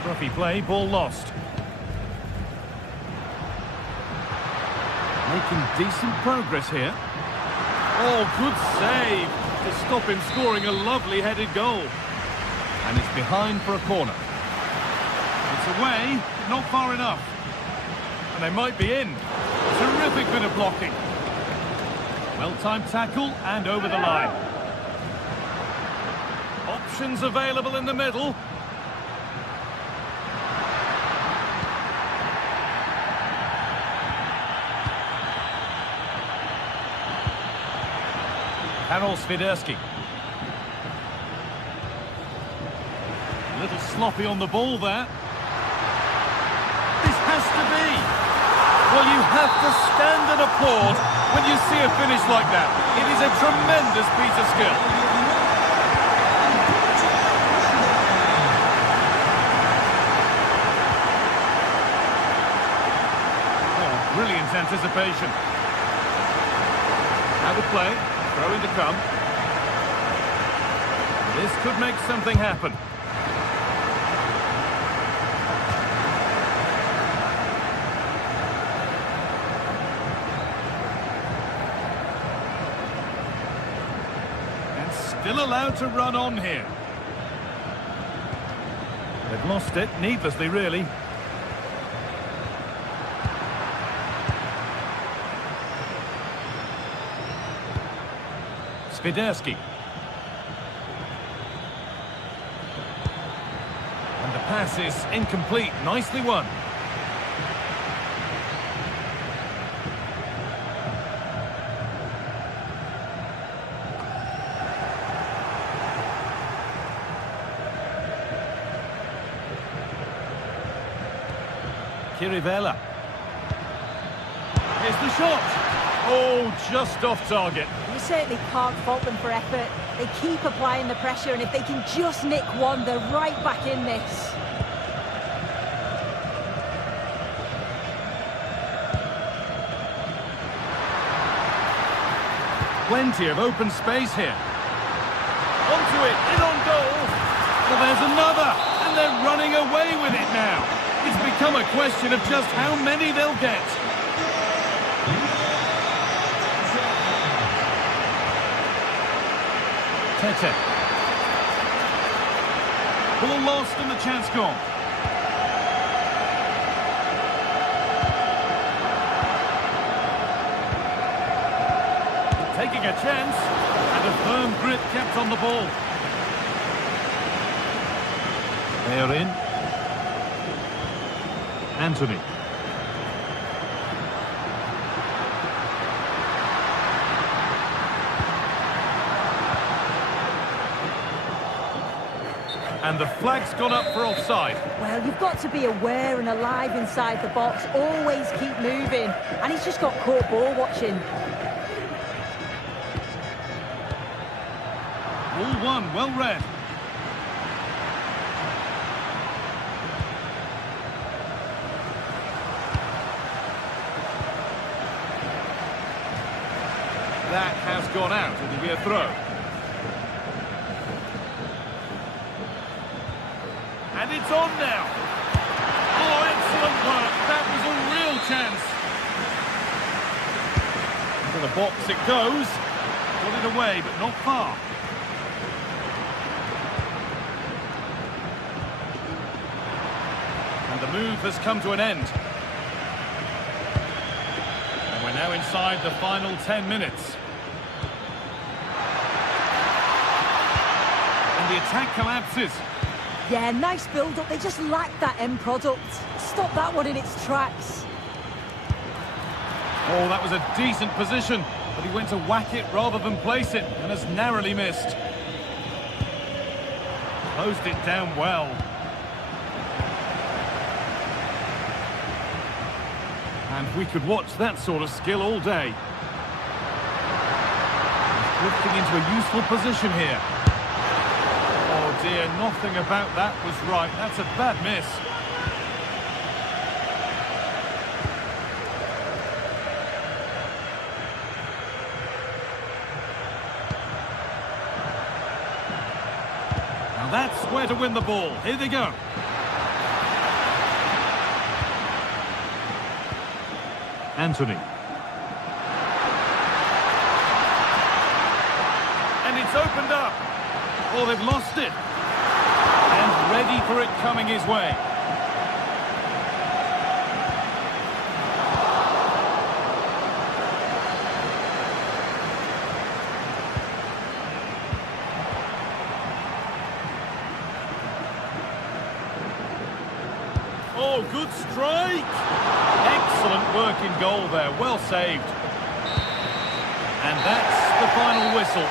Scruffy play, ball lost. Making decent progress here. Oh, good save to stop him scoring a lovely headed goal. And it's behind for a corner. It's away, not far enough. And they might be in. Terrific bit of blocking. Well-timed tackle and over the line. Options available in the middle. Karol Swiderski. A little sloppy on the ball there. This has to be. Well, you have to stand and applaud when you see a finish like that. It is a tremendous piece of skill. Oh, brilliant anticipation. Now the play. Throwing to come. This could make something happen. And still allowed to run on here. They've lost it, needlessly really. Swiderski. And the pass is incomplete. Nicely won. Kirivella. Here's the shot. Oh, just off target. You certainly can't fault them for effort. They keep applying the pressure, and if they can just nick one, they're right back in this. Plenty of open space here. Onto it, in on goal. Well, there's another, and they're running away with it now. It's become a question of just how many they'll get. Tete. Ball lost and the chance gone. Taking a chance, and a firm grip kept on the ball. They are in. Anthony. And the flag's gone up for offside. Well, you've got to be aware and alive inside the box. Always keep moving. And he's just got caught ball watching. Ball one, well read. That has gone out. It'll be a throw. And it's on now. Oh, excellent work. That was a real chance. Into the box it goes. Got it away, but not far. And the move has come to an end. And we're now inside the final 10 minutes. And the attack collapses. Yeah, nice build-up. They just lack that end product. Stop that one in its tracks. Oh, that was a decent position, but he went to whack it rather than place it, and has narrowly missed. Closed it down well. And we could watch that sort of skill all day. Drifting into a useful position here. Oh dear, nothing about that was right. That's a bad miss. Now that's where to win the ball. Here they go. Anthony. And it's opened up. Oh, they've lost it. And ready for it coming his way. Oh, good strike. Excellent work in goal there. Well saved. And that's the final whistle.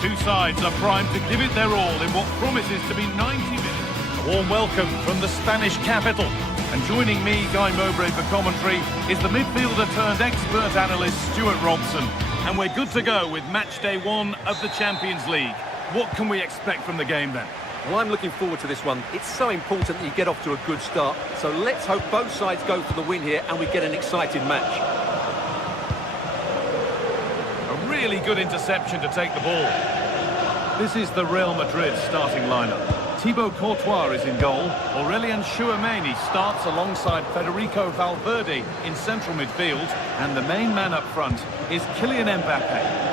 Two sides are primed to give it their all in what promises to be 90 minutes. A warm welcome from the Spanish capital. And joining me, Guy Mowbray, for commentary is the midfielder turned expert analyst Stuart Robson. And we're good to go with match day one of the Champions League. What can we expect from the game then? Well, I'm looking forward to this one. It's so important that you get off to a good start. So let's hope both sides go for the win here and we get an exciting match. Really good interception to take the ball. This is the Real Madrid starting lineup. Thibaut Courtois is in goal. Aurelien Tchouameni starts alongside Federico Valverde in central midfield. And the main man up front is Kylian Mbappe.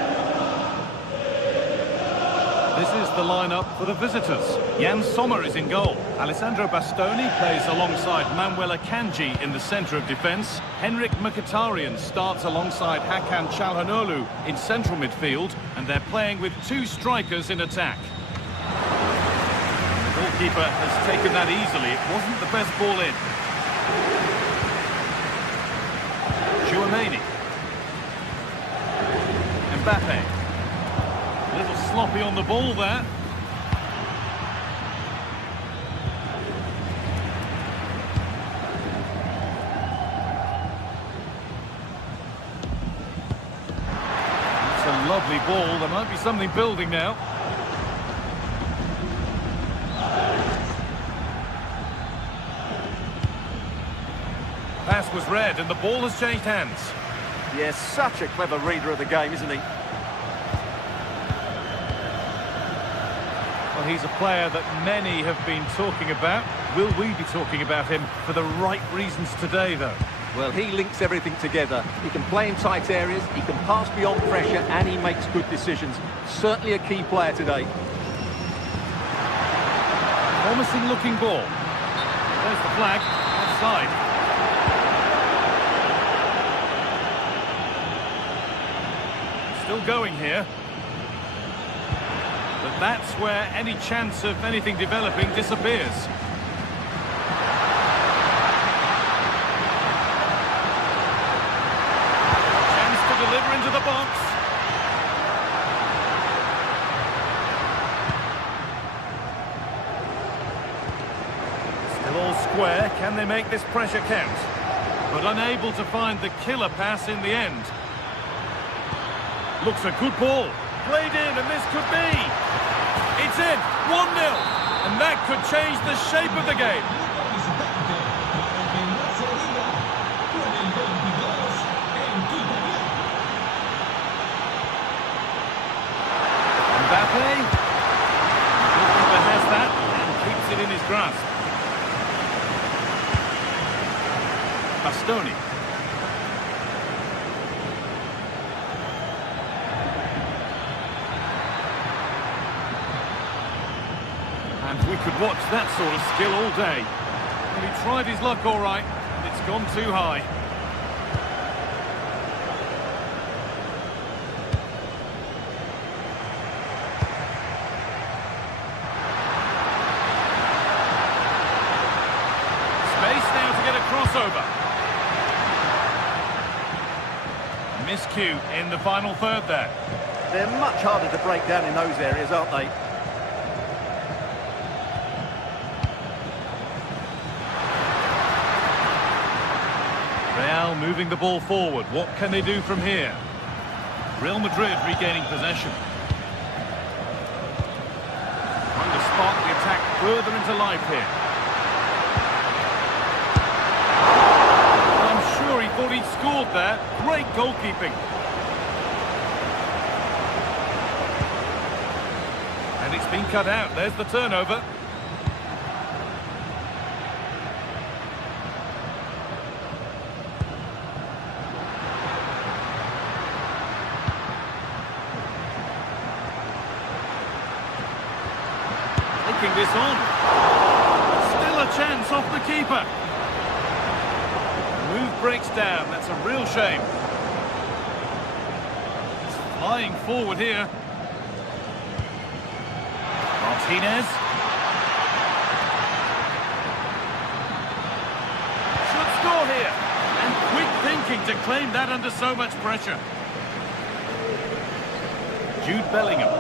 This is the lineup for the visitors. Jan Sommer is in goal. Alessandro Bastoni plays alongside Manuel Akanji in the centre of defence. Henrik Mkhitaryan starts alongside Hakan Çalhanoğlu in central midfield, and they're playing with two strikers in attack. The goalkeeper has taken that easily. It wasn't the best ball in. Tchouameni. Mbappe. A little sloppy on the ball there. Lovely ball. There might be something building now. Pass was read and the ball has changed hands. Yes, such a clever reader of the game, isn't he? Well, he's a player that many have been talking about. Will we be talking about him for the right reasons today, though? Well, he links everything together. He can play in tight areas, he can pass beyond pressure, and he makes good decisions. Certainly a key player today. Promising looking ball. There's the flag, offside. Still going here. But that's where any chance of anything developing disappears. Chance to deliver into the box. Still all square. Can they make this pressure count? But unable to find the killer pass in the end. Looks a good ball. Played in, and this could be. It's in. 1-0. And that could change the shape of the game. Mbappe. Goalkeeper has that and keeps it in his grasp. Bastoni. And we could watch that sort of skill all day. Well, he tried his luck all right, and it's gone too high. Space now to get a crossover. Miscue in the final third there. They're much harder to break down in those areas, aren't they? Real moving the ball forward. What can they do from here? Real Madrid regaining possession. Trying to spark the attack further into life here. I'm sure he thought he'd scored there. Great goalkeeping. And it's been cut out. There's the turnover. This on. Still a chance off the keeper. Move breaks down. That's a real shame. It's flying forward here. Martinez. Should score here. And quick thinking to claim that under so much pressure. Jude Bellingham.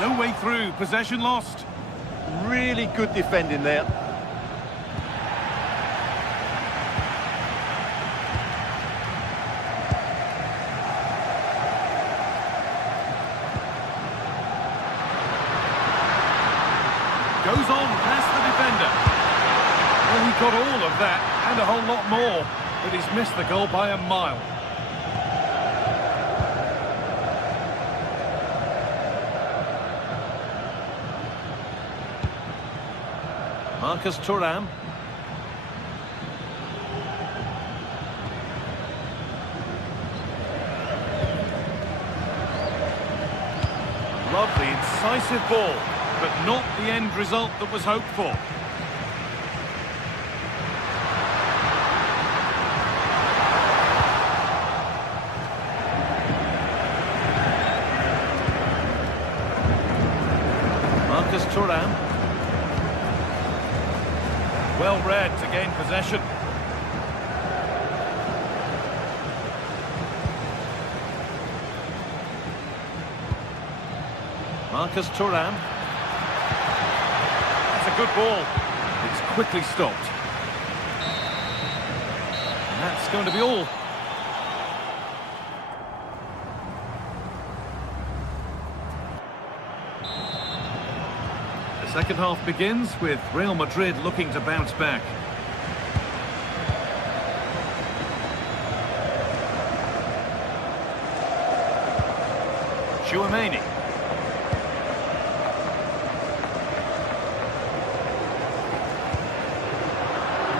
No way through, possession lost. Really good defending there. Goes on past the defender. Well, he got all of that and a whole lot more, but he's missed the goal by a mile. Marcus Thuram. Lovely, incisive ball, but not the end result that was hoped for. Marcus Thuram. Well read to gain possession. Marcus Thuram. good ball. It's quickly stopped. And that's going to be all. The second half begins with Real Madrid looking to bounce back. Chouameni.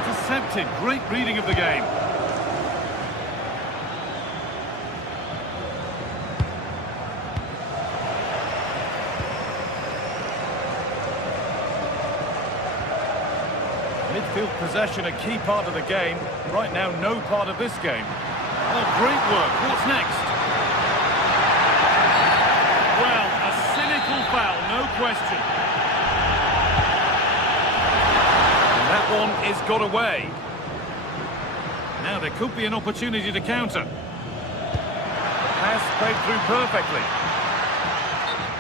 Intercepted. Great reading of the game. Midfield possession a key part of the game. Right now, no part of this game. Oh, great work. What's next? Well, a cynical foul, no question. And that one is got away. Now there could be an opportunity to counter. Pass played through perfectly.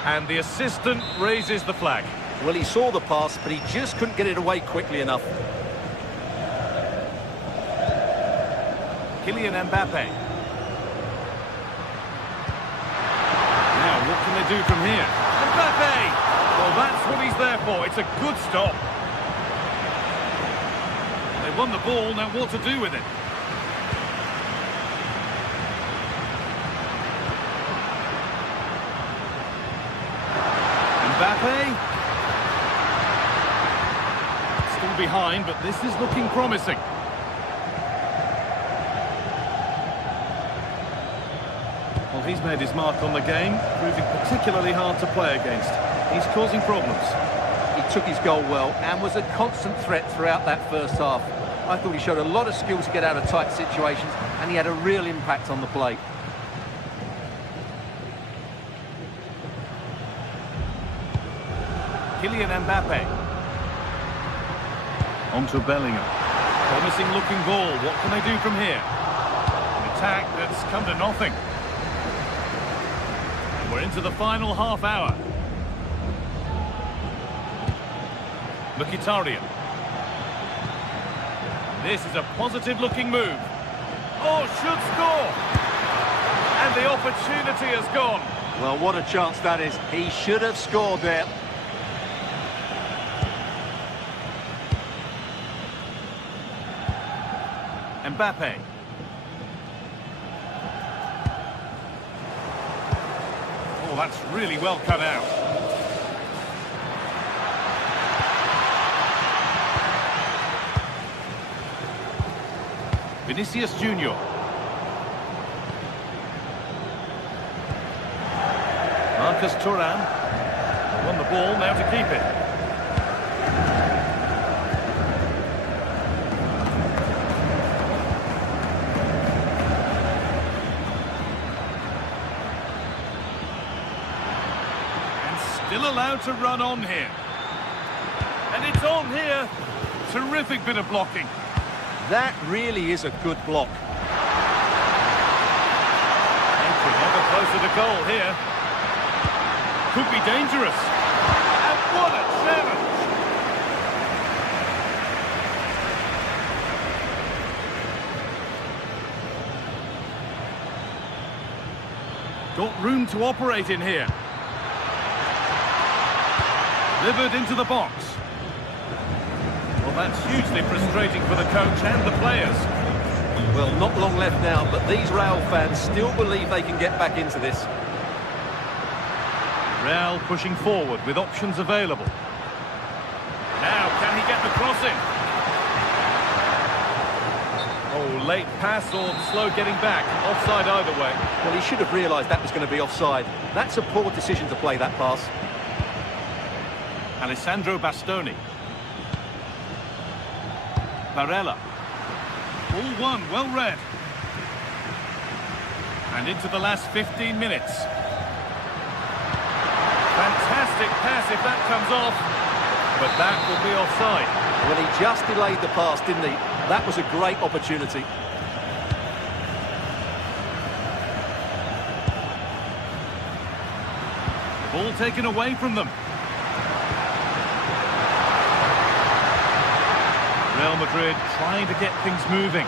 And the assistant raises the flag. Well, he saw the pass, but he just couldn't get it away quickly enough. Kylian Mbappe. Now, what can they do from here? Mbappe! Well, that's what he's there for. It's a good stop. They won the ball, now what to do with it? Mbappe. Still behind, but this is looking promising. Well, he's made his mark on the game, proving particularly hard to play against. He's causing problems. He took his goal well and was a constant threat throughout that first half. I thought he showed a lot of skills to get out of tight situations, and he had a real impact on the play. Kylian Mbappe. On to Bellingham. Promising looking ball. What can they do from here? An attack that's come to nothing. And we're into the final half hour. Mkhitaryan. This is a positive looking move. Oh, should score! And the opportunity has gone. Well, what a chance that is. He should have scored there. Mbappe. Oh, that's really well cut out. Vinicius Junior. Marcus Thuram. Won the ball, now to keep it. Still allowed to run on here. And it's on here. Terrific bit of blocking. That really is a good block. Never closer to goal here. Could be dangerous. And what a challenge! Got room to operate in here. Delivered into the box. Well, that's hugely frustrating for the coach and the players. Well, not long left now, but these Real fans still believe they can get back into this. Real pushing forward with options available. Now, can he get the cross in? Oh, late pass or slow getting back. Offside either way. Well, he should have realised that was going to be offside. That's a poor decision to play that pass. Alessandro Bastoni. Barella. All one, well read. And into the last 15 minutes. Fantastic pass if that comes off. But that will be offside. Well, he just delayed the pass, didn't he? That was a great opportunity. Ball taken away from them. Madrid trying to get things moving.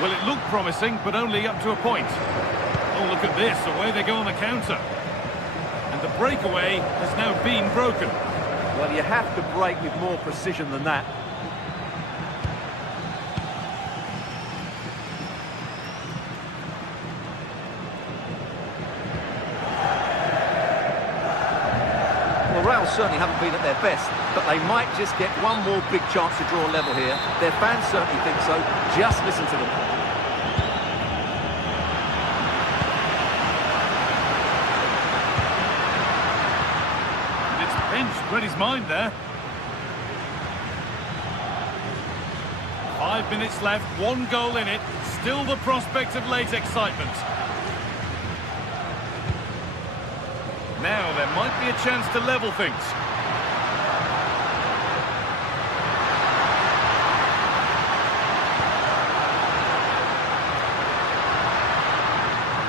Well, it looked promising, but only up to a point. Oh, look at this, away they go on the counter. And the breakaway has now been broken. Well, you have to break with more precision than that. Well, Real certainly haven't been at their best, but they might just get one more big chance to draw level here. Their fans certainly think so. Just listen to them. Read his mind there. 5 minutes left, 1 goal in it. Still the prospect of late excitement. Now there might be a chance to level things.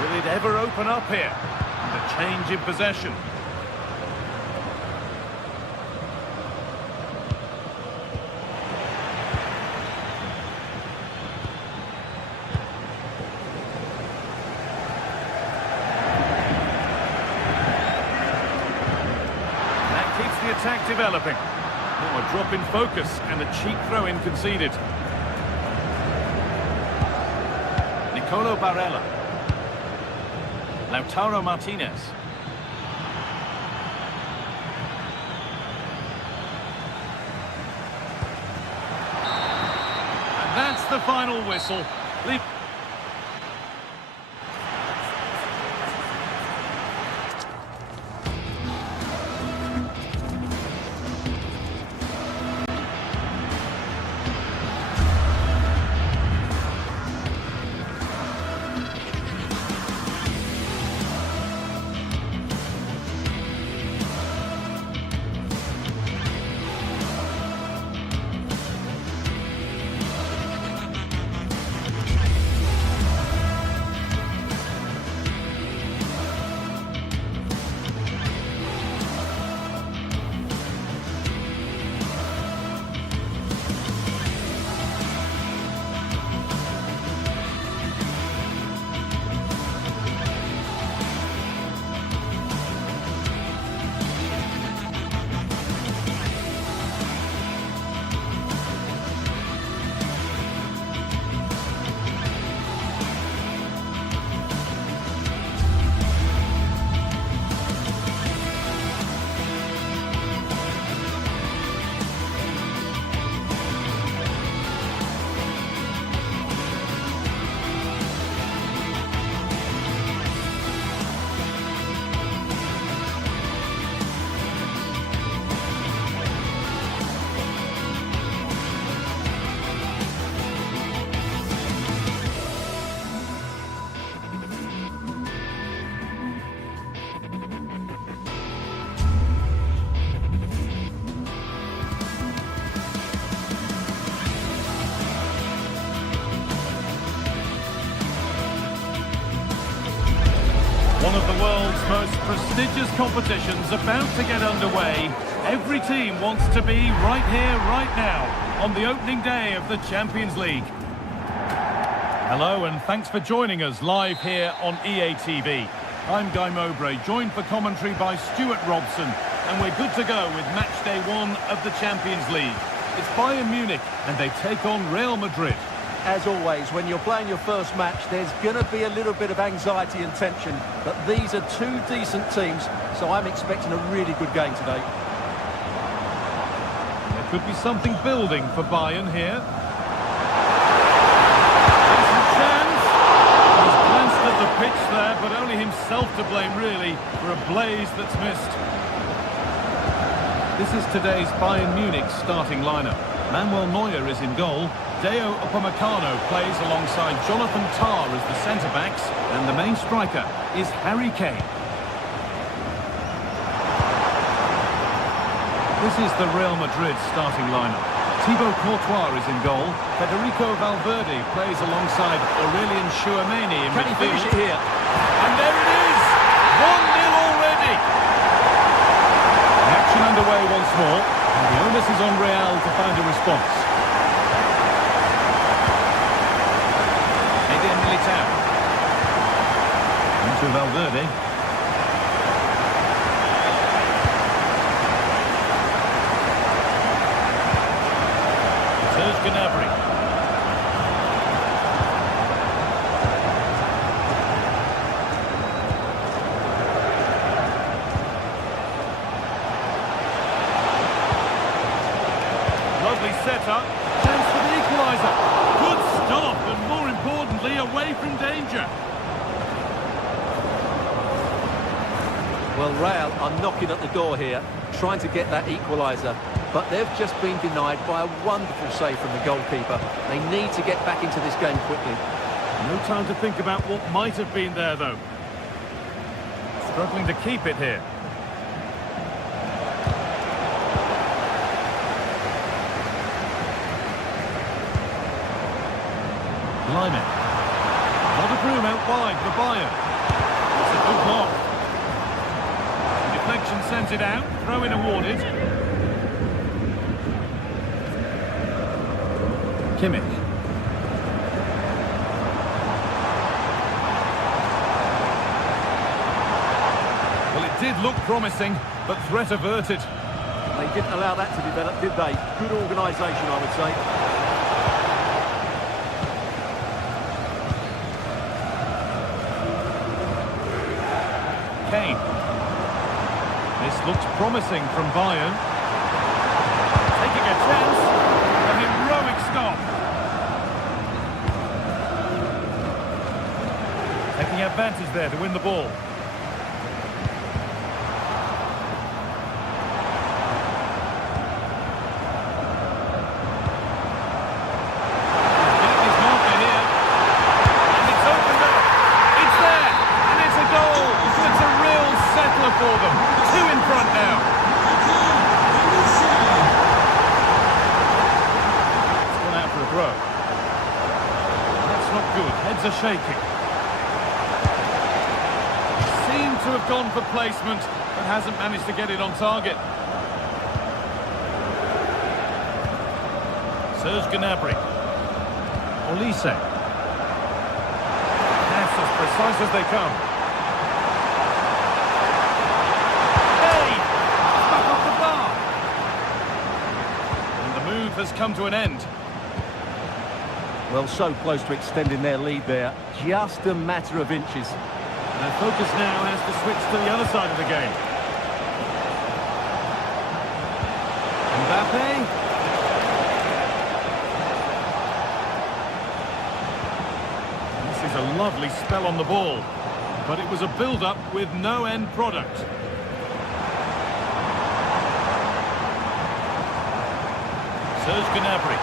Will it ever open up here? And a change in possession. Attack developing. Oh, a drop in focus and a cheap throw-in conceded. Nicolo Barella. Lautaro Martinez. And that's the final whistle. One of the world's most prestigious competitions about to get underway. Every team wants to be right here, right now, on the opening day of the Champions League. Hello and thanks for joining us live here on EA TV. I'm Guy Mowbray, joined for commentary by Stuart Robson, and we're good to go with match day 1 of the Champions League. It's Bayern Munich and they take on Real Madrid. As always, when you're playing your first match, there's going to be a little bit of anxiety and tension, but these are two decent teams, so I'm expecting a really good game today. There could be something building for Bayern here. He's glanced at the pitch there, but only himself to blame, really, for a blaze that's missed. This is today's Bayern Munich starting lineup. Manuel Neuer is in goal. Deo Upamecano plays alongside Jonathan Tah as the centre-backs, and the main striker is Harry Kane. This is the Real Madrid starting lineup. Thibaut Courtois is in goal. Federico Valverde plays alongside Aurelien Tchouameni in midfield. Can he finish it here? And there it is! 1-0 already! The action underway once more, and the onus is on Real to find a response. it out. Into Valverde. Serge Gnabry. Lovely setup. Chance for the equaliser. Good stop, and more importantly, away from danger. Well, Real are knocking at the door here, trying to get that equaliser. But they've just been denied by a wonderful save from the goalkeeper. They need to get back into this game quickly. No time to think about what might have been there, though. Struggling to keep it here. Lyman. Not a room out wide for Bayern. It's a good block. Deflection sends it out. Throw-in awarded. Kimmich. Well, it did look promising, but threat averted. They didn't allow that to develop, did they? Good organisation, I would say. Kane. This looks promising from Bayern. Taking a chance. A heroic stop. Taking advantage there to win the ball. He's got his marker here. And it's opened up. It's there. And it's a goal. It's a real settler for them. Two in front now. It's gone out for a throw. That's not good. Heads are shaking. Seemed to have gone for placement, but hasn't managed to get it on target. Serge Gnabry. Olise. That's as precise as they come. Has come to an end. Well, so close to extending their lead there. Just a matter of inches. Their focus now has to switch to the other side of the game. Mbappe. This is a lovely spell on the ball, but it was a build-up with no end product. Serge Gnabry.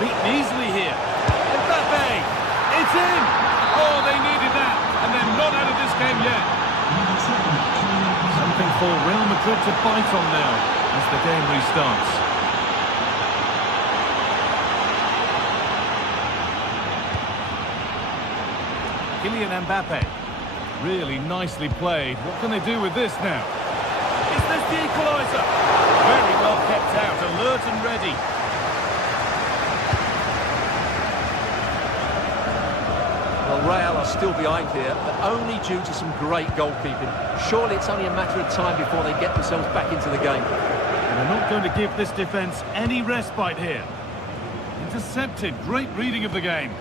Beaten easily here. Mbappe! It's in! Oh, they needed that, and they're not out of this game yet. Something for Real Madrid to bite on now as the game restarts. Kylian Mbappe. Really nicely played. What can they do with this now? Is this the equaliser? Very well kept out, alert and ready. Well, Real are still behind here, but only due to some great goalkeeping. Surely it's only a matter of time before they get themselves back into the game. And they're not going to give this defence any respite here. Intercepted. Great reading of the game.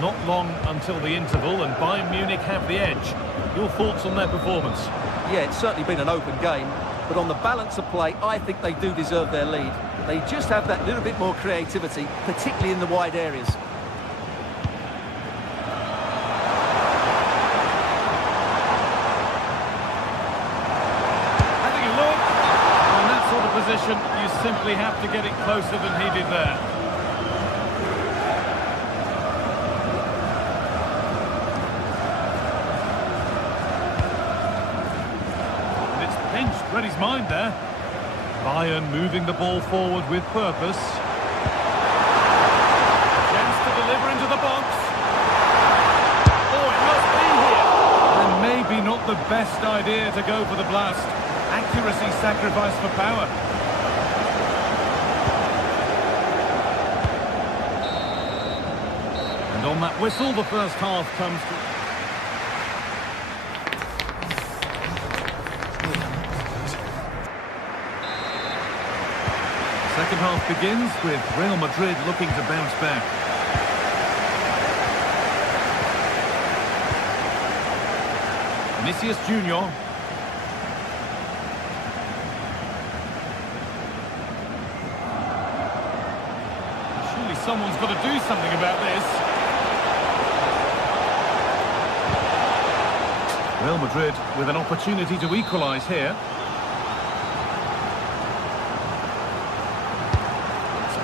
Not long until the interval, and Bayern Munich have the edge. Your thoughts on their performance? Yeah, it's certainly been an open game, but on the balance of play, I think they do deserve their lead. They just have that little bit more creativity, particularly in the wide areas. Having a look. In that sort of position, you simply have to get it closer than he did there. Read his mind there. Bayern moving the ball forward with purpose. Chance to deliver into the box. the best idea to go for the blast. Accuracy sacrificed for power. And on that whistle, the first half comes to... Second half begins with Real Madrid looking to bounce back. Vinicius Junior. Surely someone's got to do something about this. Real Madrid with an opportunity to equalise here.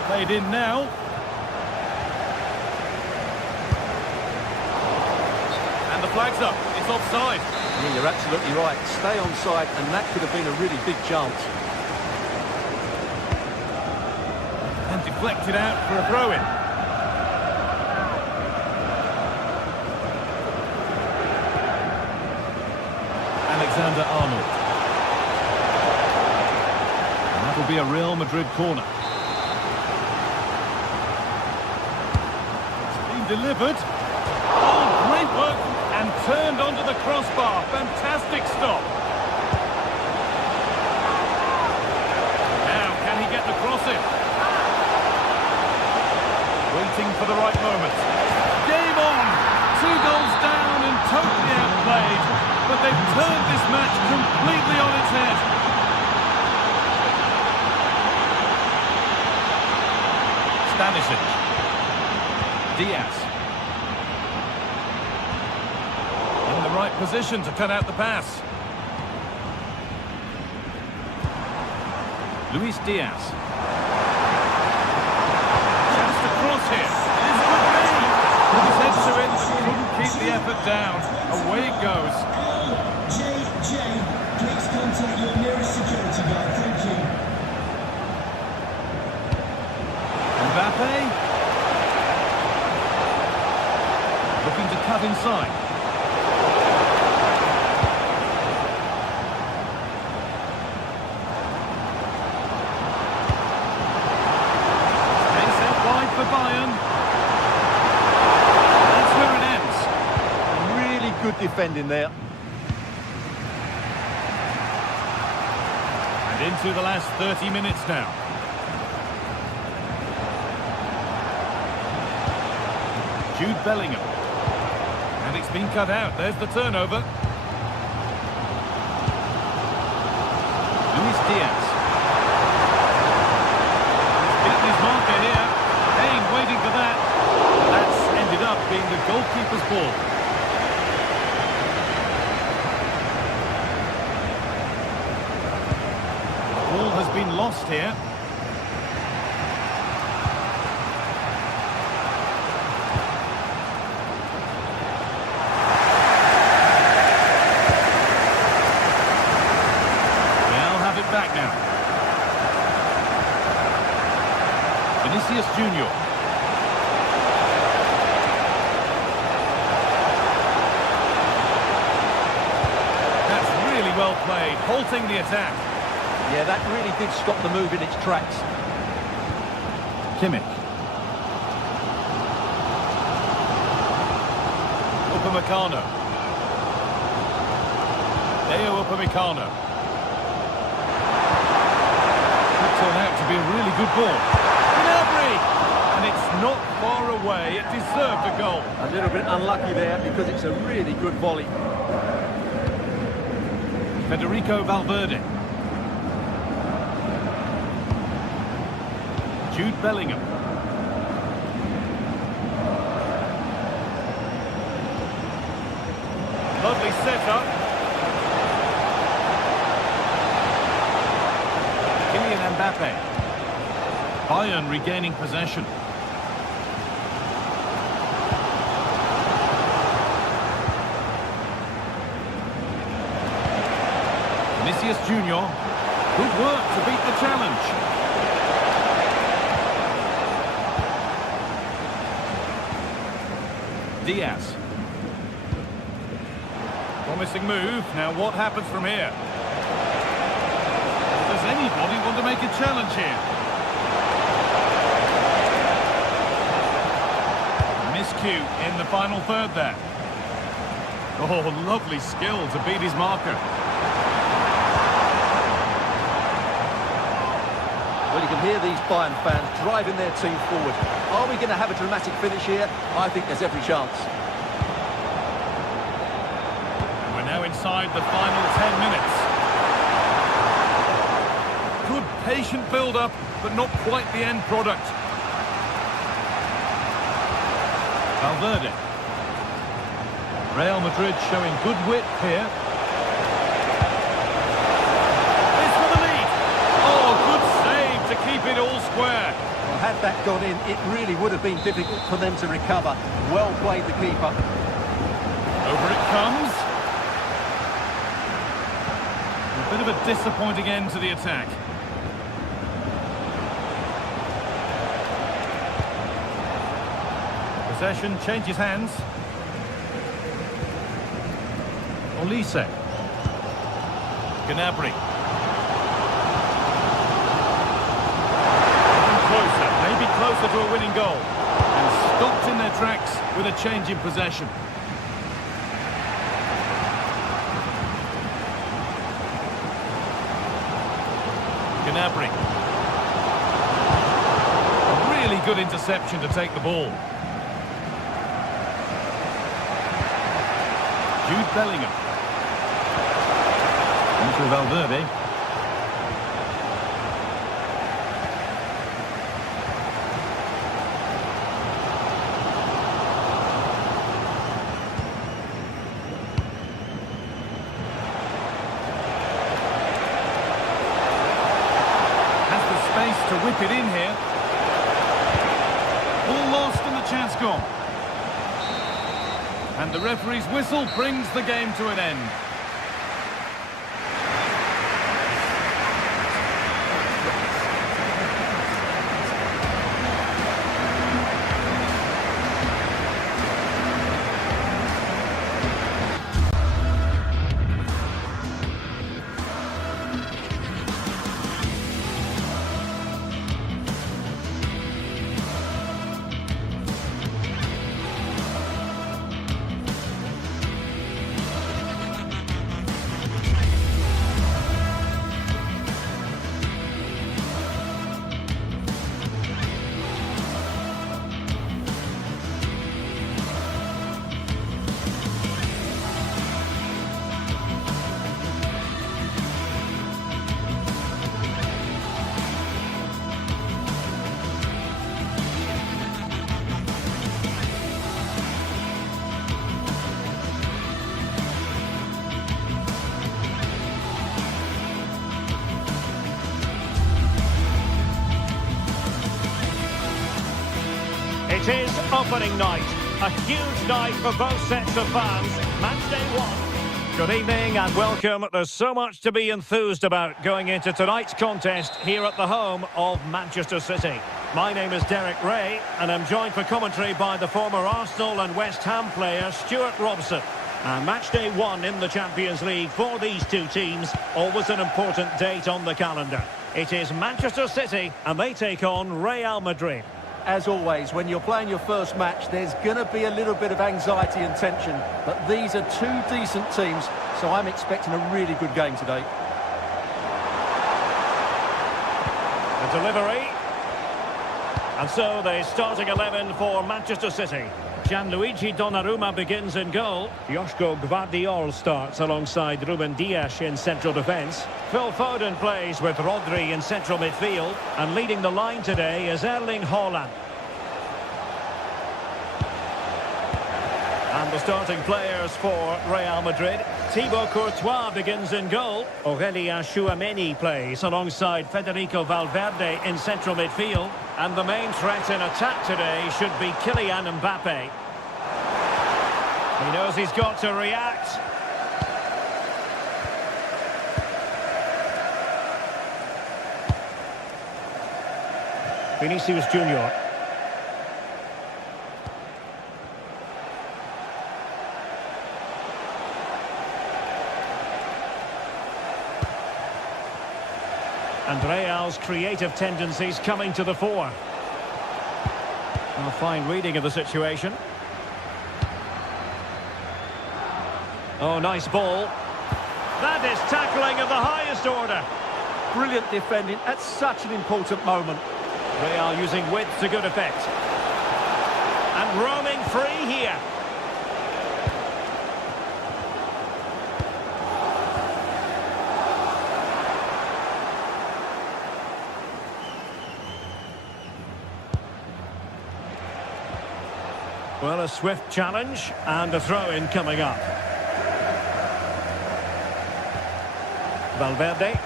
Played in now. And the flag's up. It's offside. Yeah, you're absolutely right. Stay onside, and that could have been a really big chance. And deflected out for a throw-in. Alexander-Arnold. And that'll be a Real Madrid corner. Delivered. Oh, great work, and turned onto the crossbar. Fantastic stop. Now, can he get the cross in? Waiting for the right moment. Game on. 2 goals down and totally outplayed, but they've turned this match completely on its head. Stanisic. Diaz. In the right position to cut out the pass. Luis Diaz. Chance to cross here. This could be. Put his head to it, couldn't keep the effort down. Away it goes. Please contact your nearest security guard. Thank you. Mbappe. Looking to cut inside. Stays out wide for Bayern. That's where it ends. Really good defending there. And into the last 30 minutes now. Jude Bellingham. And it's been cut out. There's the turnover. Luis Diaz. He's beaten his marker here. Kane waiting for that. That's ended up being the goalkeeper's ball. The ball has been lost here. Back now. Vinicius Junior. That's really well played, halting the attack. Yeah, that really did stop the move in its tracks. Kimmich. Upamecano. Deo Upamecano. Turn out to be a really good ball. Gnabry! And it's not far away. It deserved a goal. A little bit unlucky there because it's a really good volley. Federico Valverde. Jude Bellingham. Lovely setup. Mbappe. Bayern regaining possession. Vinicius Junior. Good work to beat the challenge. Diaz. Promising move. Now what happens from here? Does anybody want to make a challenge here? Miscue in the final third there. Oh, lovely skill to beat his marker. Well, you can hear these Bayern fans driving their team forward. Are we going to have a dramatic finish here? I think there's every chance. And we're now inside the final 10 minutes. Good patient build-up, but not quite the end product. Valverde. Real Madrid showing good width here. This for the lead. Oh, good save to keep it all square. Well, had that gone in, it really would have been difficult for them to recover. Well played, the keeper. Over it comes. A bit of a disappointing end to the attack. Possession changes hands. Olise. Gnabry. Even closer, maybe closer to a winning goal. And stopped in their tracks with a change in possession. Gnabry. A really good interception to take the ball. Jude Bellingham. Into Valverde. Has the space to whip it in here. All lost and the chance gone. And the referee's whistle brings the game to an end. It is opening night. A huge night for both sets of fans. Match day one. Good evening and welcome. There's so much to be enthused about going into tonight's contest here at the home of Manchester City. My name is Derek Ray and I'm joined for commentary by the former Arsenal and West Ham player Stuart Robson. And match day one in the Champions League for these two teams. Always an important date on the calendar. It is Manchester City and they take on Real Madrid. As always, when you're playing your first match, there's going to be a little bit of anxiety and tension. But these are two decent teams, so I'm expecting a really good game today. The delivery. And so the starting 11 for Manchester City. Gianluigi Donnarumma begins in goal. Joško Gvardiol starts alongside Ruben Dias in central defence. Phil Foden plays with Rodri in central midfield. And leading the line today is Erling Haaland. And the starting players for Real Madrid. Thibaut Courtois begins in goal. Aurélien Tchouameni plays alongside Federico Valverde in central midfield. And the main threat in attack today should be Kylian Mbappe. He knows he's got to react. Vinicius Junior. And Real's creative tendencies coming to the fore. A fine reading of the situation. Oh, nice ball. That is tackling of the highest order. Brilliant defending at such an important moment. Real using width to good effect. And roaming free here. Well, a swift challenge and a throw-in coming up. Valverde.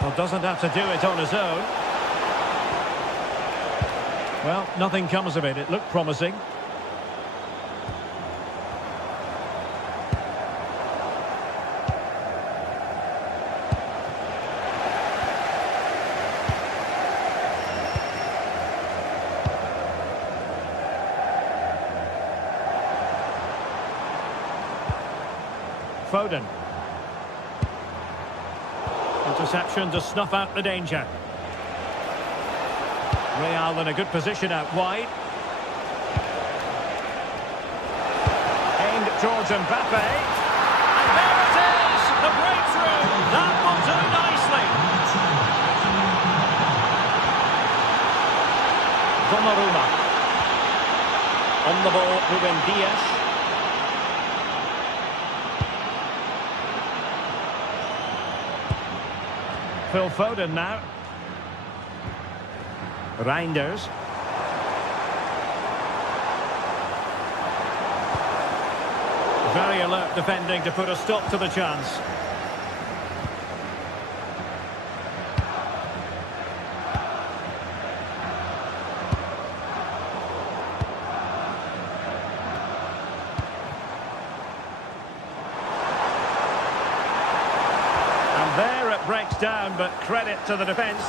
Well, doesn't have to do it on his own. Well, nothing comes of it. It looked promising. Foden. Interception to snuff out the danger. Real in a good position out wide. Aimed towards Mbappe. And there it is! The breakthrough! That will do nicely. Donnarumma. On the ball, Ruben Dias. Phil Foden now. Reinders. Very alert defending to put a stop to the chance. There it breaks down, but credit to the defence.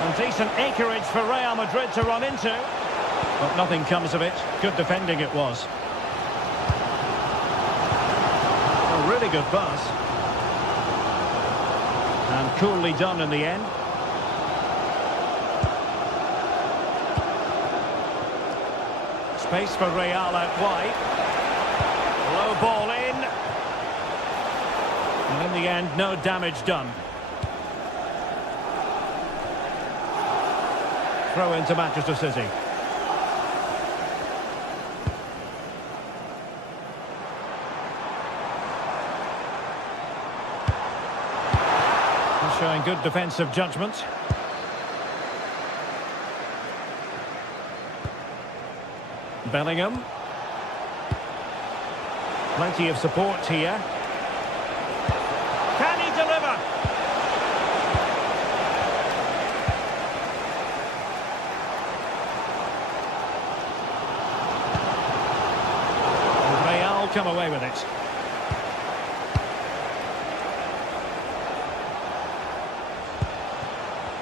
And decent acreage for Real Madrid to run into. But nothing comes of it. Good defending it was. A really good pass. And coolly done in the end. Space for Real out wide. Low ball in. And in the end, no damage done. Throw into Manchester City. Showing good defensive judgment. Bellingham. Plenty of support here. Can he deliver? And Real come away with it.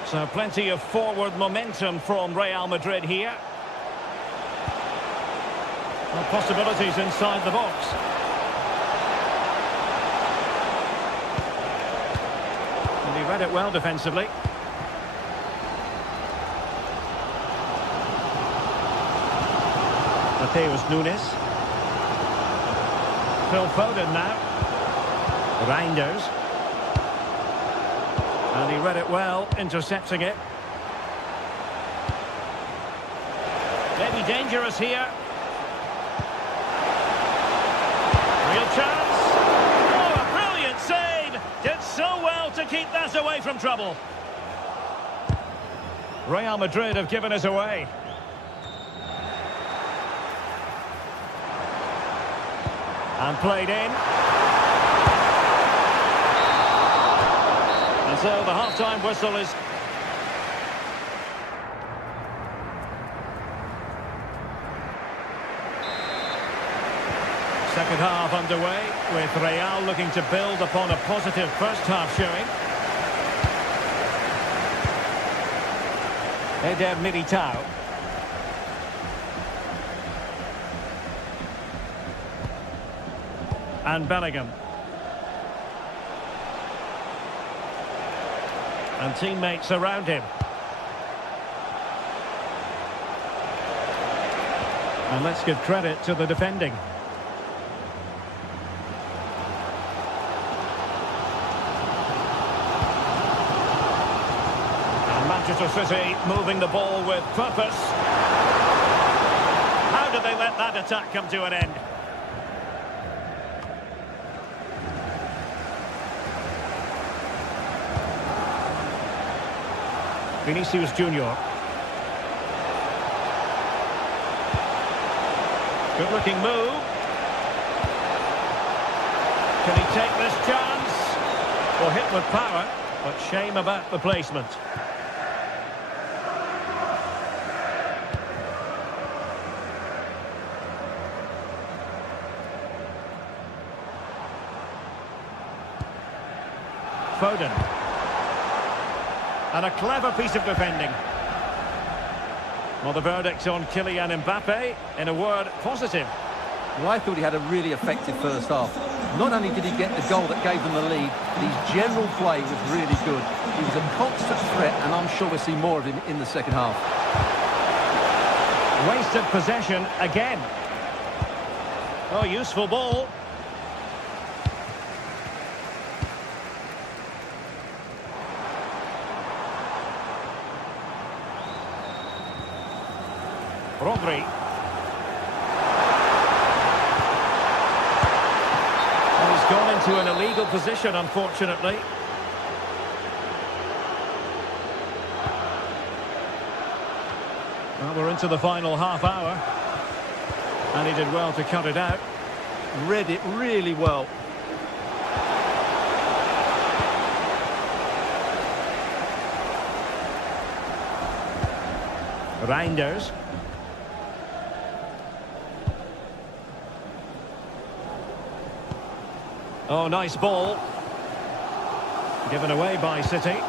So plenty of forward momentum from Real Madrid here. Well, possibilities inside the box. And he read it well defensively. Mateus Nunes. Phil Foden now. Reinders. And he read it well, intercepting it. Maybe dangerous here. Real chance. Oh, a brilliant save. Did so well to keep that away from trouble. Real Madrid have given us away. And played in. And so the half-time whistle is... Second half underway, with Real looking to build upon a positive first half showing. Eder Militao. And Bellingham. And teammates around him. And let's give credit to the defending. And Manchester City moving the ball with purpose. How did they let that attack come to an end? Vinicius Junior. Good looking move. Can he take this chance? Well, hit with power, but shame about the placement. Foden. And a clever piece of defending. Well, the verdict on Kylian Mbappe, in a word, positive. Well, I thought he had a really effective first half. Not only did he get the goal that gave them the lead, but his general play was really good. He was a constant threat, and I'm sure we'll see more of him in the second half. Wasted possession again. Oh, useful ball. Rodri. Well, he's gone into an illegal position, unfortunately. Well, we're into the final half hour. And he did well to cut it out. Read it really well. Reinders. Oh, nice ball. Given away by City.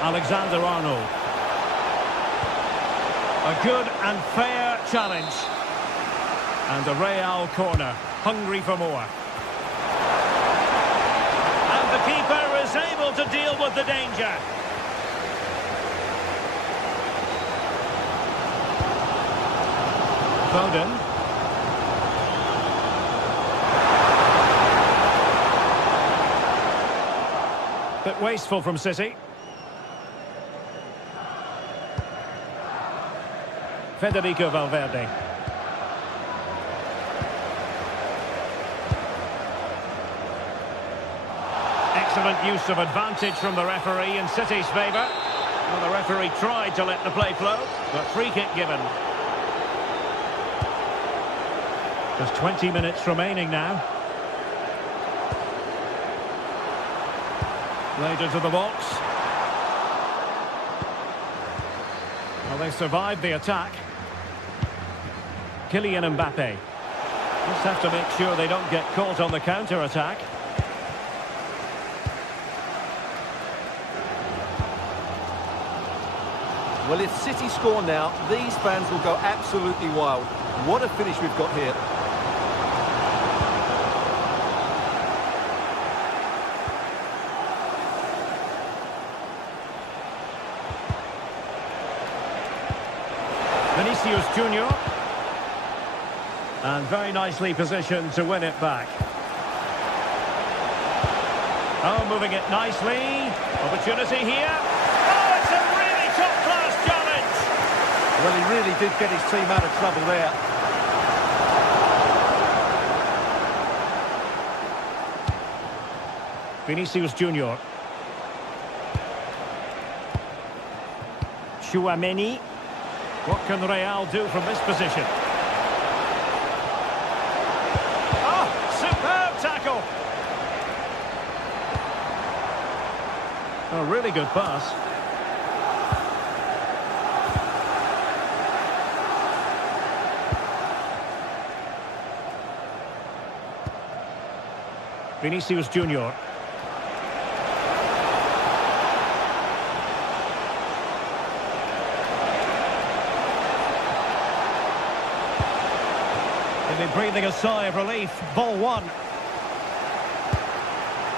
Alexander-Arnold. A good and fair challenge. And a Real corner, hungry for more. And the keeper is able to deal with the danger. Foden. Bit wasteful from City. Federico Valverde. Excellent use of advantage from the referee in City's favour. Well, the referee tried to let the play flow, but free kick given. Just 20 minutes remaining now. Laid into the box. Well, they survived the attack. Kylian Mbappe. Just have to make sure they don't get caught on the counter-attack. Well, if City score now, these fans will go absolutely wild. What a finish we've got here. Vinicius Junior. And very nicely positioned to win it back. Oh, moving it nicely. Opportunity here. Oh, it's a really top-class challenge. Well, he really did get his team out of trouble there. Vinicius Junior. Chouameni. What can Real do from this position? Oh, superb tackle. A really good pass. Vinicius Junior. He'll be breathing a sigh of relief. Ball one.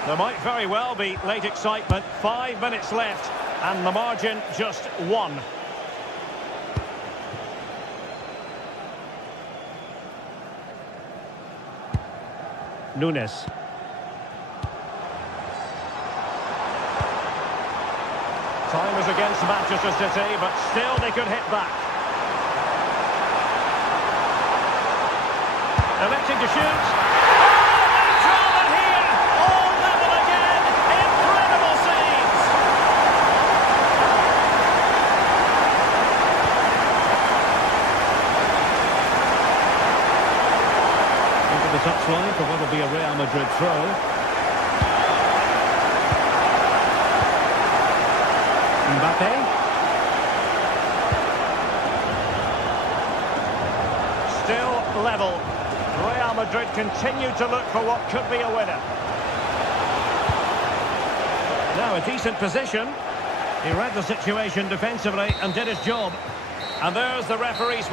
There might very well be late excitement. 5 minutes left, and the margin just one. Nunes. Time was against Manchester City, but still they could hit back. Electing to shoot. Oh, drama here! All level again! Incredible scenes! Into the touchline for what will be a Real Madrid throw. Mbappe. Still level. Real Madrid continue to look for what could be a winner. Now a decent position. He read the situation defensively and did his job. And there's the referee's...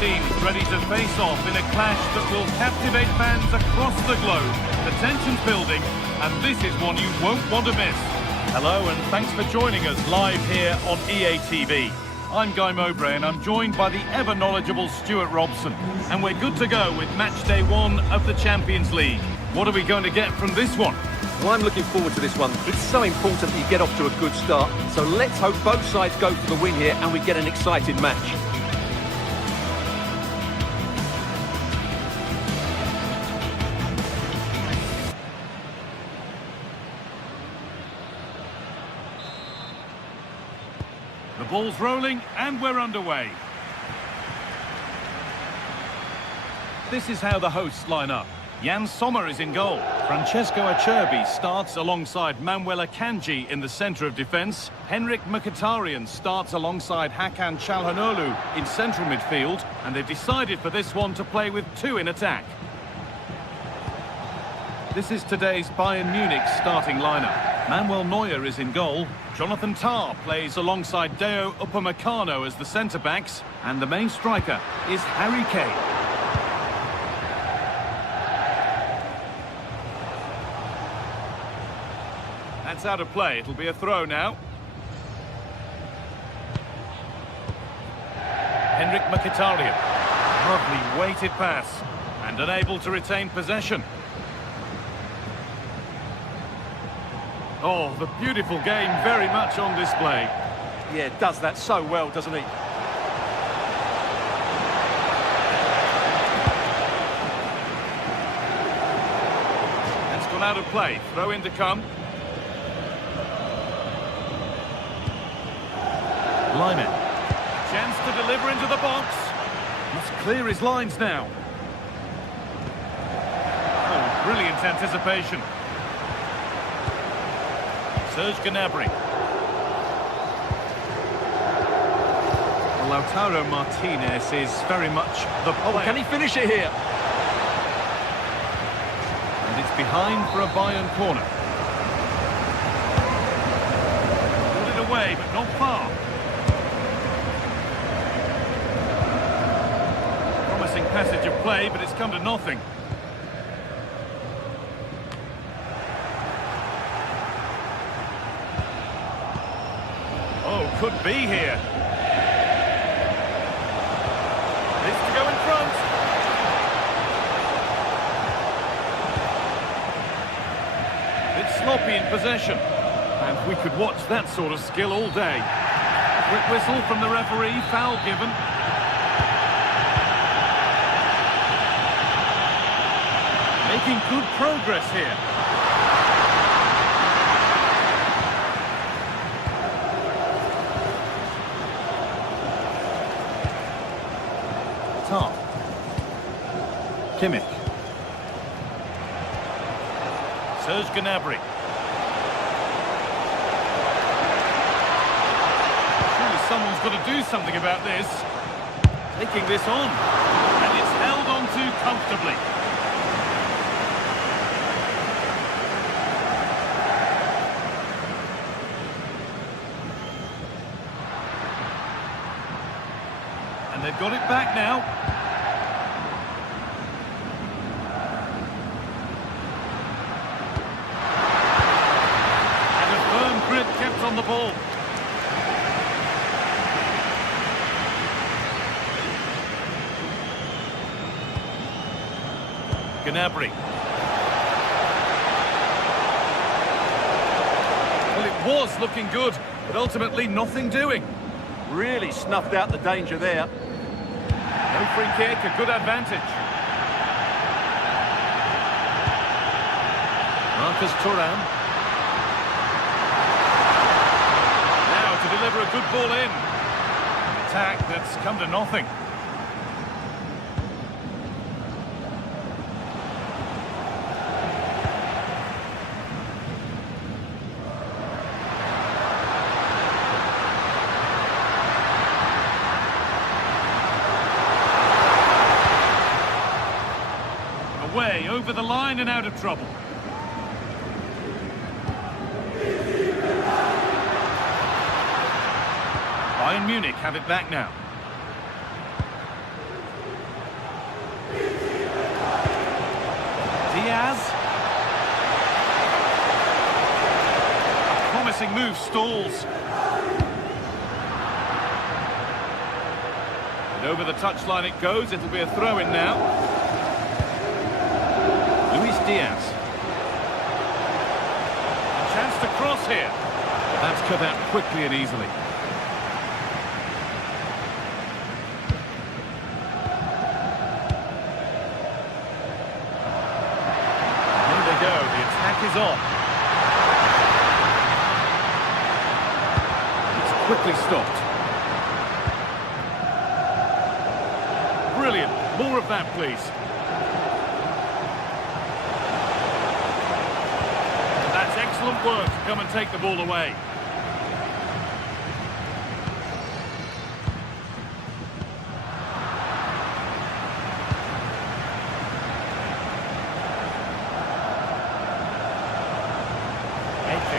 Teams ready to face off in a clash that will captivate fans across the globe. The tension's building, and this is one you won't want to miss. Hello, and thanks for joining us live here on EA TV. I'm Guy Mowbray, and I'm joined by the ever-knowledgeable Stuart Robson. And we're good to go with match day one of the Champions League. What are we going to get from this one? Well, I'm looking forward to this one. It's so important that you get off to a good start. So let's hope both sides go for the win here and we get an exciting match. The ball's rolling and we're underway. This is how the hosts line up. Jan Sommer is in goal. Francesco Acerbi starts alongside Manuel Akanji in the centre of defence. Henrik Mkhitaryan starts alongside Hakan Çalhanoğlu in central midfield. And they've decided for this one to play with two in attack. This is today's Bayern Munich starting lineup. Manuel Neuer is in goal. Jonathan Tah plays alongside Deo Upamecano as the centre-backs. And the main striker is Harry Kane. That's out of play. It'll be a throw now. Henrik Mkhitaryan. Lovely weighted pass. And unable to retain possession. Oh, the beautiful game very much on display. Yeah, does that so well, doesn't he? That's gone out of play. Throw in to come. Lyman. Chance to deliver into the box. Must clear his lines now. Oh, brilliant anticipation. Serge Gnabry. Well, they'll Lautaro Martinez is very much the player. Oh, can he finish it here? And it's behind for a Bayern corner. Put it away, but not far. Promising passage of play, but it's come to nothing. Oh, could be here. Needs to go in front. It's sloppy in possession. And we could watch that sort of skill all day. Quick whistle from the referee, foul given. Making good progress here. Kimmich. Serge Gnabry. Surely someone's got to do something about this. Taking this on. And it's held on to comfortably. And they've got it back now. Kept on the ball. Gnabry. Well, it was looking good, but ultimately nothing doing. Really snuffed out the danger there. No free kick, a good advantage. Marcus Thuram. To deliver a good ball in. An attack that's come to nothing. Away, over the line and out of trouble. Bayern Munich have it back now. Diaz. A promising move stalls. And over the touchline it goes. It'll be a throw-in now. Luis Diaz. A chance to cross here. But that's cut out quickly and easily. Is on. It's quickly stopped. Brilliant. More of that, please. And that's excellent work to come and take the ball away.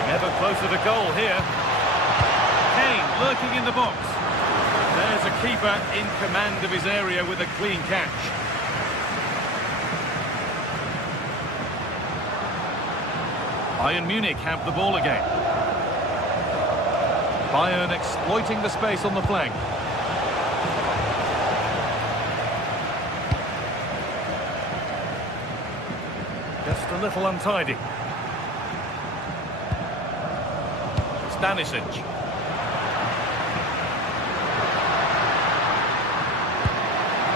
Ever closer to goal here. Kane lurking in the box. There's a keeper in command of his area with a clean catch. Bayern Munich have the ball again. Bayern exploiting the space on the flank. Just a little untidy. Stanisic.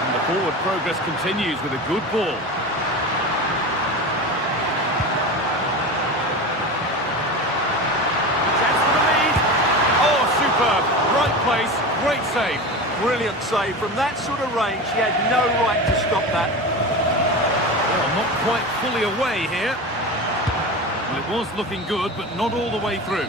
And the forward progress continues with a good ball. Chance for the lead. Oh, superb. Right place, great save. Brilliant save. From that sort of range, he had no right to stop that. Well, not quite fully away here. Well, it was looking good, but not all the way through.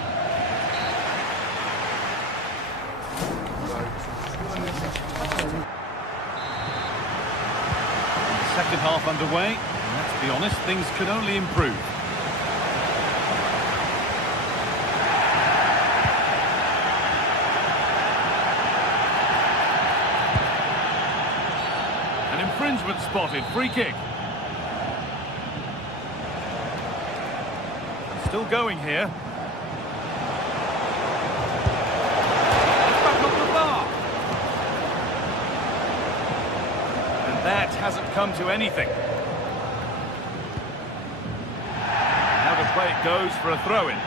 Second half underway. And let's be honest, things could only improve. An infringement spotted. Free kick. Still going here. It's back up the bar. And that hasn't come to anything. Now the play it goes for a throw-in.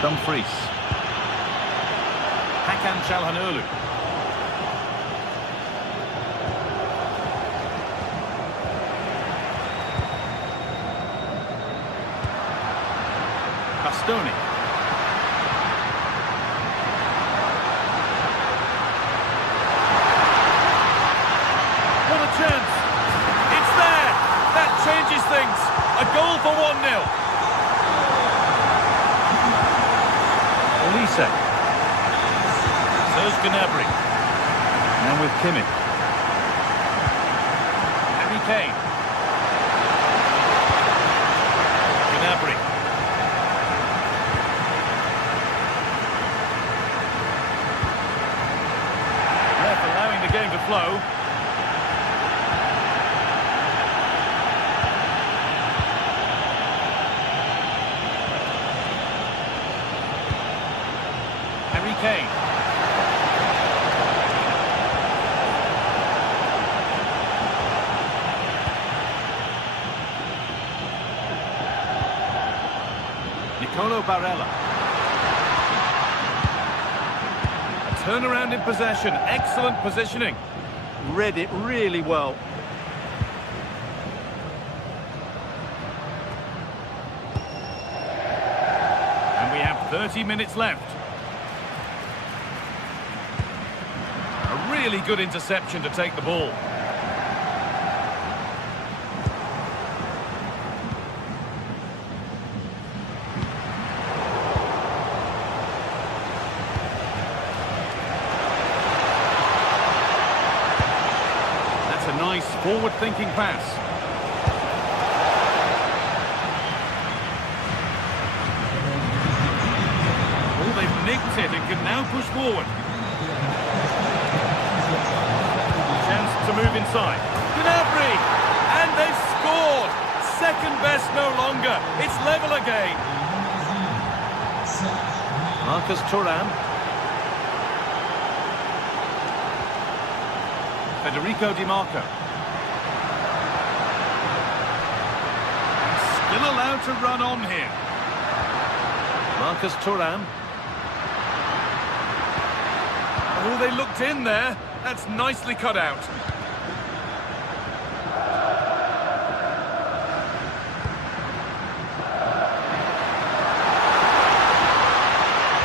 Dumfries. Hakan Çalhanoğlu. Bastoni. What a chance! It's there! That changes things. A goal for 1-0. Olise. Serge Gnabry. Now with Kimmich. Harry Kane. Gnabry. Allowing the game to flow. Harry Kane. Nicolo Barella. Turnaround in possession, excellent positioning. Read it really well. And we have 30 minutes left. A really good interception to take the ball. Nice forward-thinking pass. Oh, they've nicked it and can now push forward. Chance to move inside. Gnabry! And they've scored! Second best no longer. It's level again. Marcus Thuram. Federico Di Marco. Still allowed to run on here. Marcus Thuram. Oh, they looked in there. That's nicely cut out.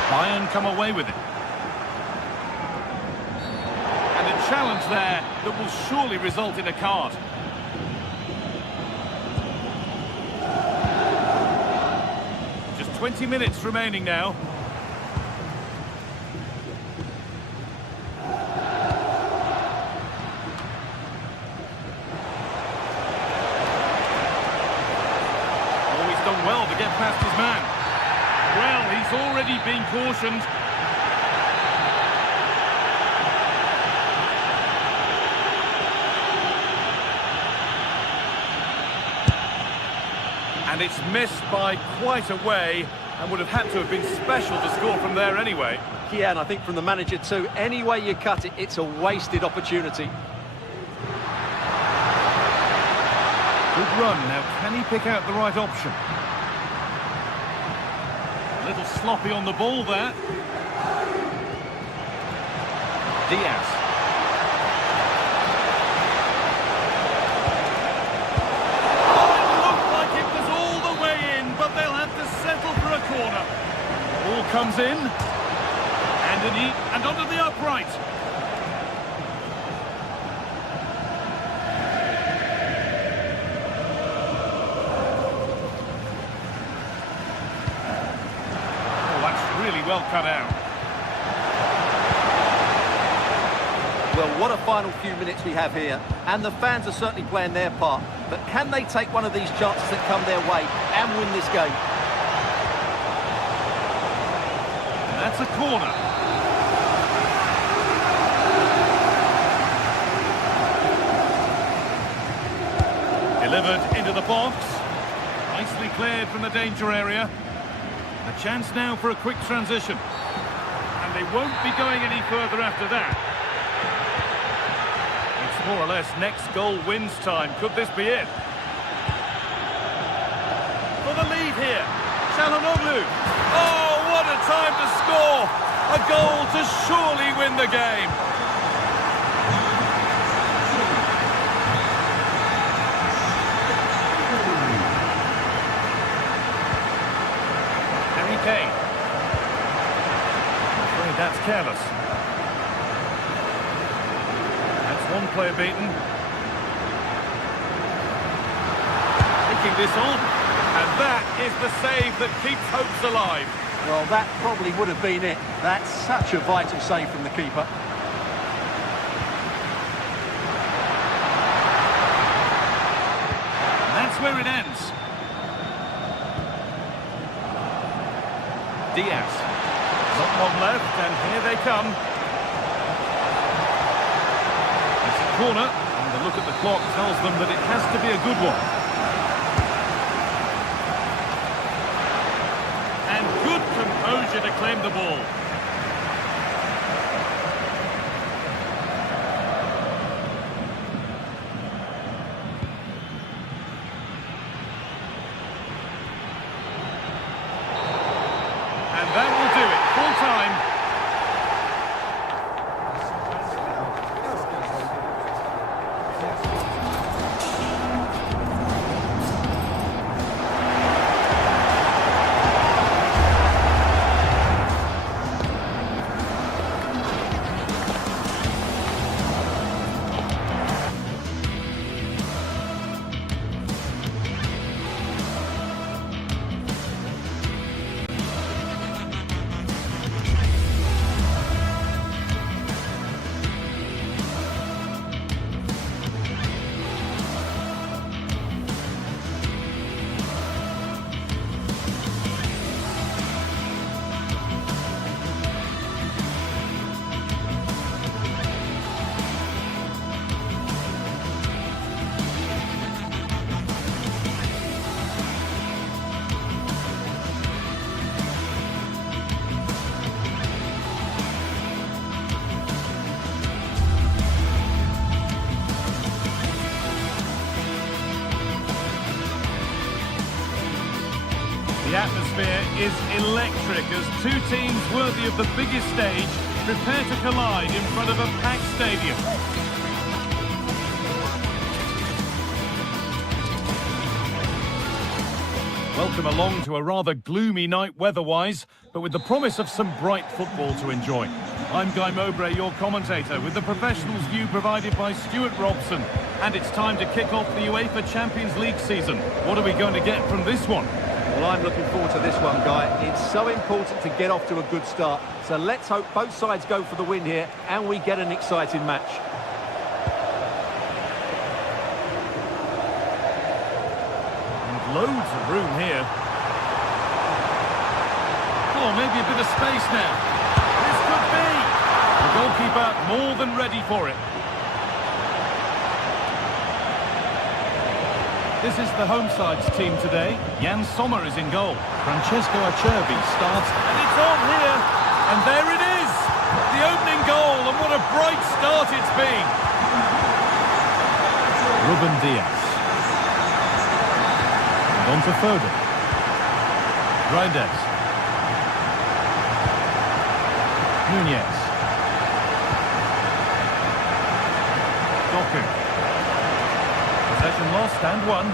Bayern come away with it. Challenge there that will surely result in a card. Just 20 minutes remaining now. Oh, he's done well to get past his man. Well, he's already been cautioned. And it's missed by quite a way, and would have had to have been special to score from there anyway. Yeah, and I think from the manager too, any way you cut it, it's a wasted opportunity. Good run. Now, can he pick out the right option? A little sloppy on the ball there. Diaz. Ball comes in, and onto the upright. Oh, that's really well cut out. Well, what a final few minutes we have here, and the fans are certainly playing their part. But can they take one of these chances that come their way and win this game? And that's a corner. Delivered into the box. Nicely cleared from the danger area. A chance now for a quick transition. And they won't be going any further after that. It's more or less next goal wins time. Could this be it? For the lead here. Çalhanoğlu. Oh, what a time to score! A goal to surely win the game. Kane. I'm afraid that's careless. That's one player beaten. Taking this on. And that is the save that keeps hopes alive. Well, that probably would have been it. That's such a vital save from the keeper. And that's where it ends. Diaz. Not long left, and here they come. It's a corner, and the look at the clock tells them that it has to be a good one. And good composure to claim the ball. And that will do it. Full time. The atmosphere is electric as two teams worthy of the biggest stage prepare to collide in front of a packed stadium. Welcome along to a rather gloomy night weather-wise, but with the promise of some bright football to enjoy. I'm Guy Mowbray, your commentator, with the professionals' view provided by Stuart Robson. And it's time to kick off the UEFA Champions League season. What are we going to get from this one? Well, I'm looking forward to this one, Guy. It's so important to get off to a good start. So let's hope both sides go for the win here and we get an exciting match. And loads of room here. Oh, maybe a bit of space now. This could be. The goalkeeper more than ready for it. This is the home side's team today. Jan Sommer is in goal. Francesco Acerbi starts. And it's on here. And there it is. The opening goal. And what a bright start it's been. Ruben Diaz. And on to Foden. Reinders. Nunez. Doku. Possession lost and won.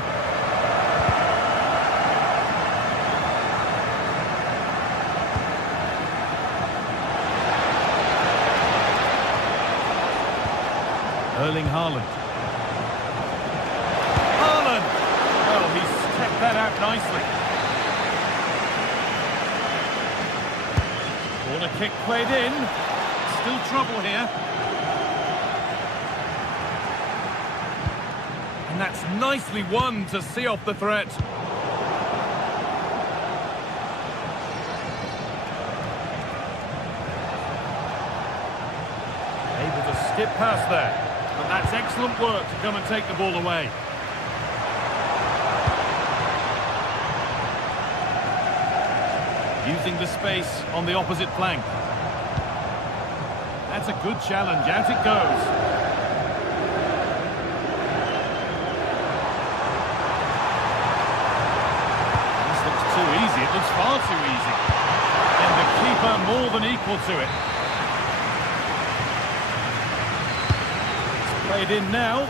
Erling Haaland. Haaland! Well, he stepped that out nicely. Corner kick played in. Still trouble here. that's nicely won to see off the threat. Able to skip past there. But that's excellent work to come and take the ball away. Using the space on the opposite flank. That's a good challenge. Out it goes. This looks too easy. It looks far too easy. And the keeper more than equal to it. It's played in now.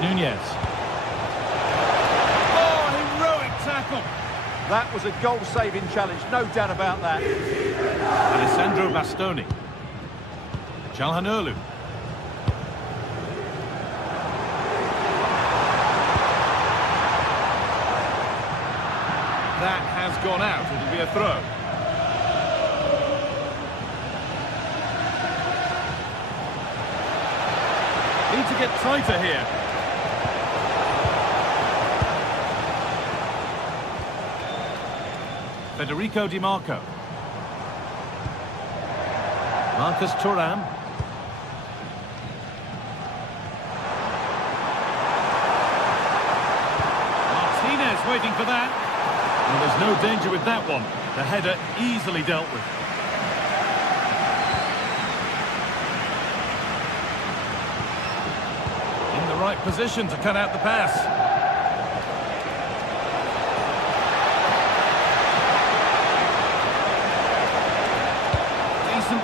Nunez. Oh, heroic tackle. That was a goal-saving challenge, no doubt about that. Alessandro Bastoni. Çalhanoğlu. That has gone out. It'll be a throw. Need to get tighter here. Federico Di Marco. Marcus Thuram. Martinez waiting for that. Well, there's no danger with that one. The header easily dealt with. In the right position to cut out the pass.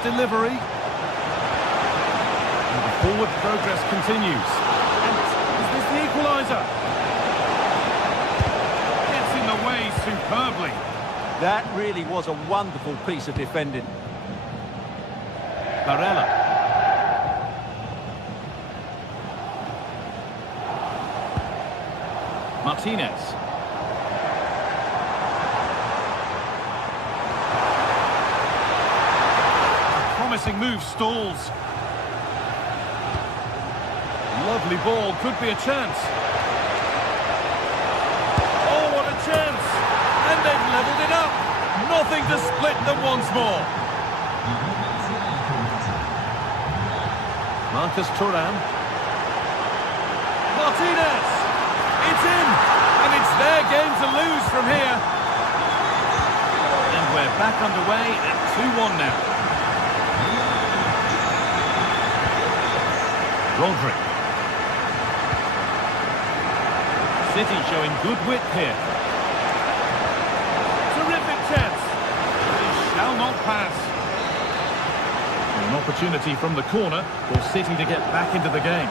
Delivery. And the forward progress continues. And is this the equaliser? Gets in the way superbly. That really was a wonderful piece of defending. Barella. Martinez. Promising move stalls. Lovely ball, could be a chance. Oh, what a chance! And they've levelled it up. Nothing to split them once more. Marcus Thuram. Martinez! It's in! And it's their game to lose from here. And we're back underway at 2-1 now. Rodri. City showing good width here. Terrific chance. He shall not pass. An opportunity from the corner for City to get back into the game.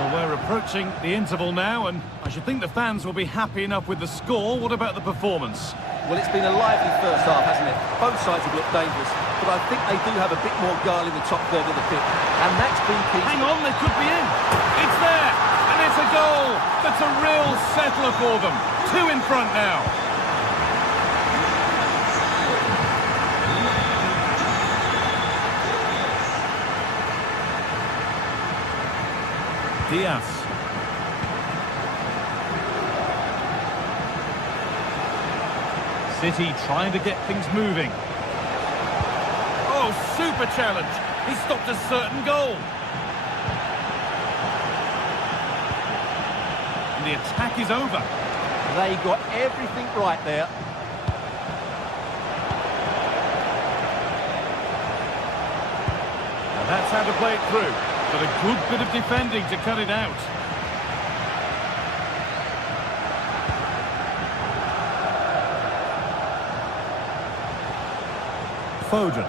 Well, we're approaching the interval now, and I should think the fans will be happy enough with the score. What about the performance? Well, it's been a lively first half, hasn't it? Both sides have looked dangerous, but I think they do have a bit more guile in the top third of the pitch. And that's been key. Hang on, they could be in. It's there, and it's a goal. That's a real settler for them. 2 in front now. Diaz. City trying to get things moving. Oh, super challenge. He stopped a certain goal. And the attack is over. They got everything right there. And that's how to play it through. But a good bit of defending to cut it out. Foden.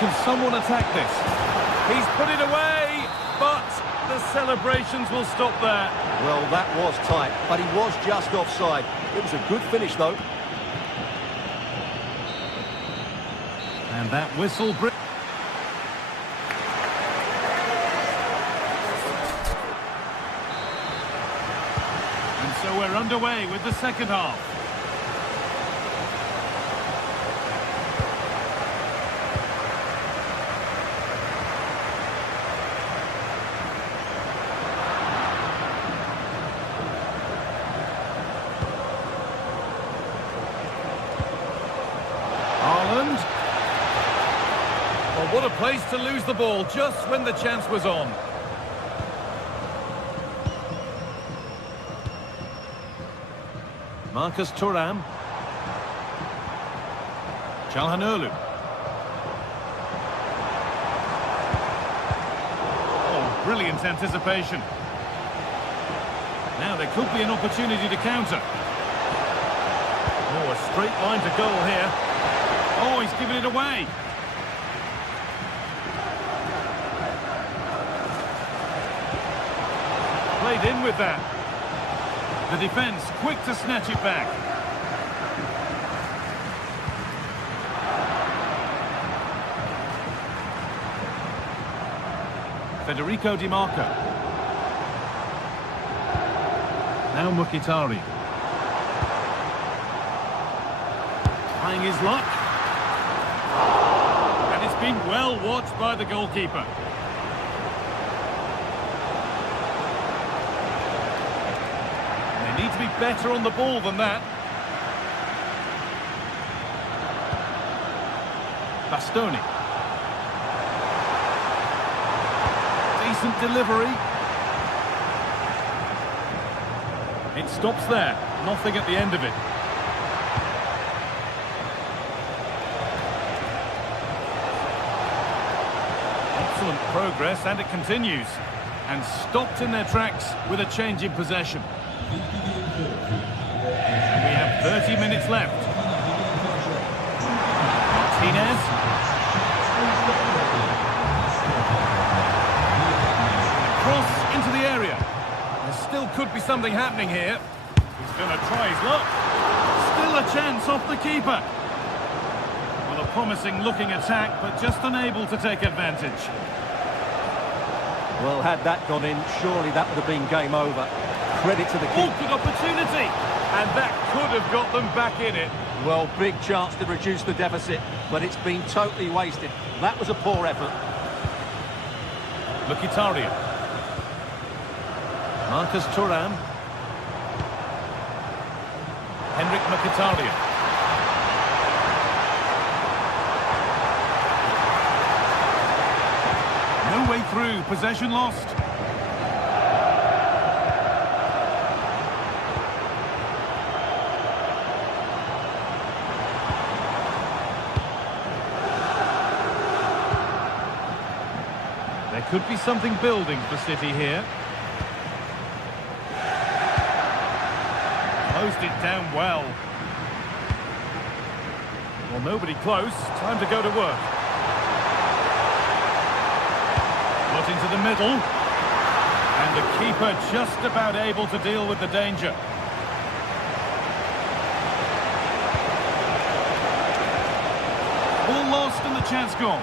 Can someone attack this? He's put it away, but the celebrations will stop there. Well, that was tight, but he was just offside. It was a good finish, though. And that whistle... So we're underway with the second half. Well, what a place to lose the ball just when the chance was on. Marcus Thuram. Çalhanoğlu. Oh, brilliant anticipation. Now there could be an opportunity to counter. Oh, a straight line to goal here. Oh, he's given it away. Played in with that. The defence quick to snatch it back. Federico Di Marco. Now Mkhitaryan. Trying his luck. And it's been well watched by the goalkeeper. They need to be better on the ball than that. Bastoni. Decent delivery. It stops there. Nothing at the end of it. Excellent progress, and it continues. And stopped in their tracks with a change in possession. And we have 30 minutes left. Martinez. Cross into the area. There still could be something happening here. He's going to try his luck. Still a chance off the keeper. Well, a promising looking attack, but just unable to take advantage. Well, had that gone in, surely that would have been game over. Credit to the keeper. Oh, good opportunity. And that could have got them back in it. Well, big chance to reduce the deficit, but it's been totally wasted. That was a poor effort. Mkhitaryan. Marcus Thuram. Henrik Mkhitaryan. No way through, possession lost. There could be something building for City here. Closed it down well. Well, nobody close. Time to go to work. Got into the middle. And the keeper just about able to deal with the danger. Ball lost and the chance gone.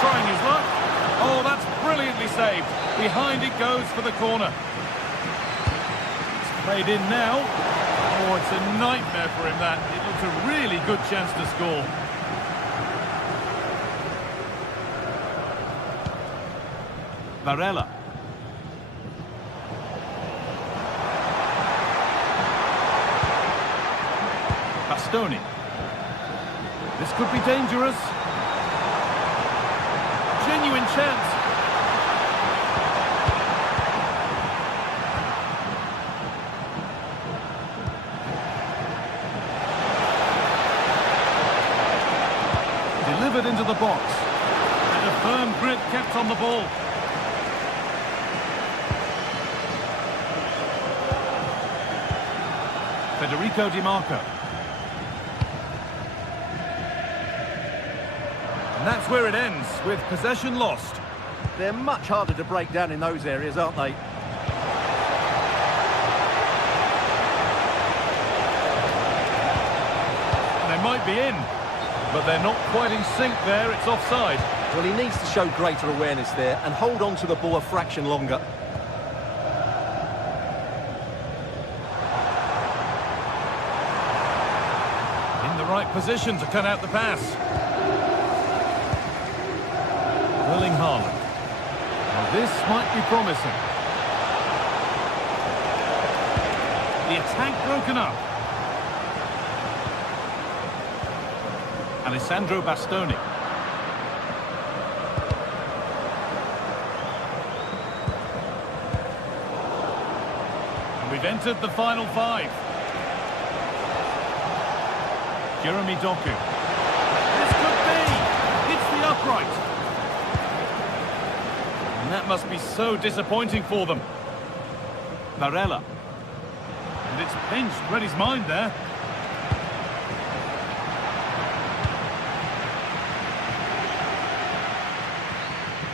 Trying his luck. Oh, that's brilliantly saved. Behind it goes for the corner. It's played in now. Oh, it's a nightmare for him, that. It looks a really good chance to score. Barella. Bastoni. This could be dangerous. Genuine chance. Delivered into the box. And a firm grip kept on the ball. Federico Di Marco. And that's where it ends, with possession lost. They're much harder to break down in those areas, aren't they? They might be in. But they're not quite in sync there, it's offside. Well, he needs to show greater awareness there and hold on to the ball a fraction longer. In the right position to cut out the pass. Erling Haaland. Well, this might be promising. The attack broken up. Alessandro Bastoni. And we've entered the final 5. Jeremy Doku. This could be! Hits the upright. And that must be so disappointing for them. Varela. And it's pinched, read his mind there.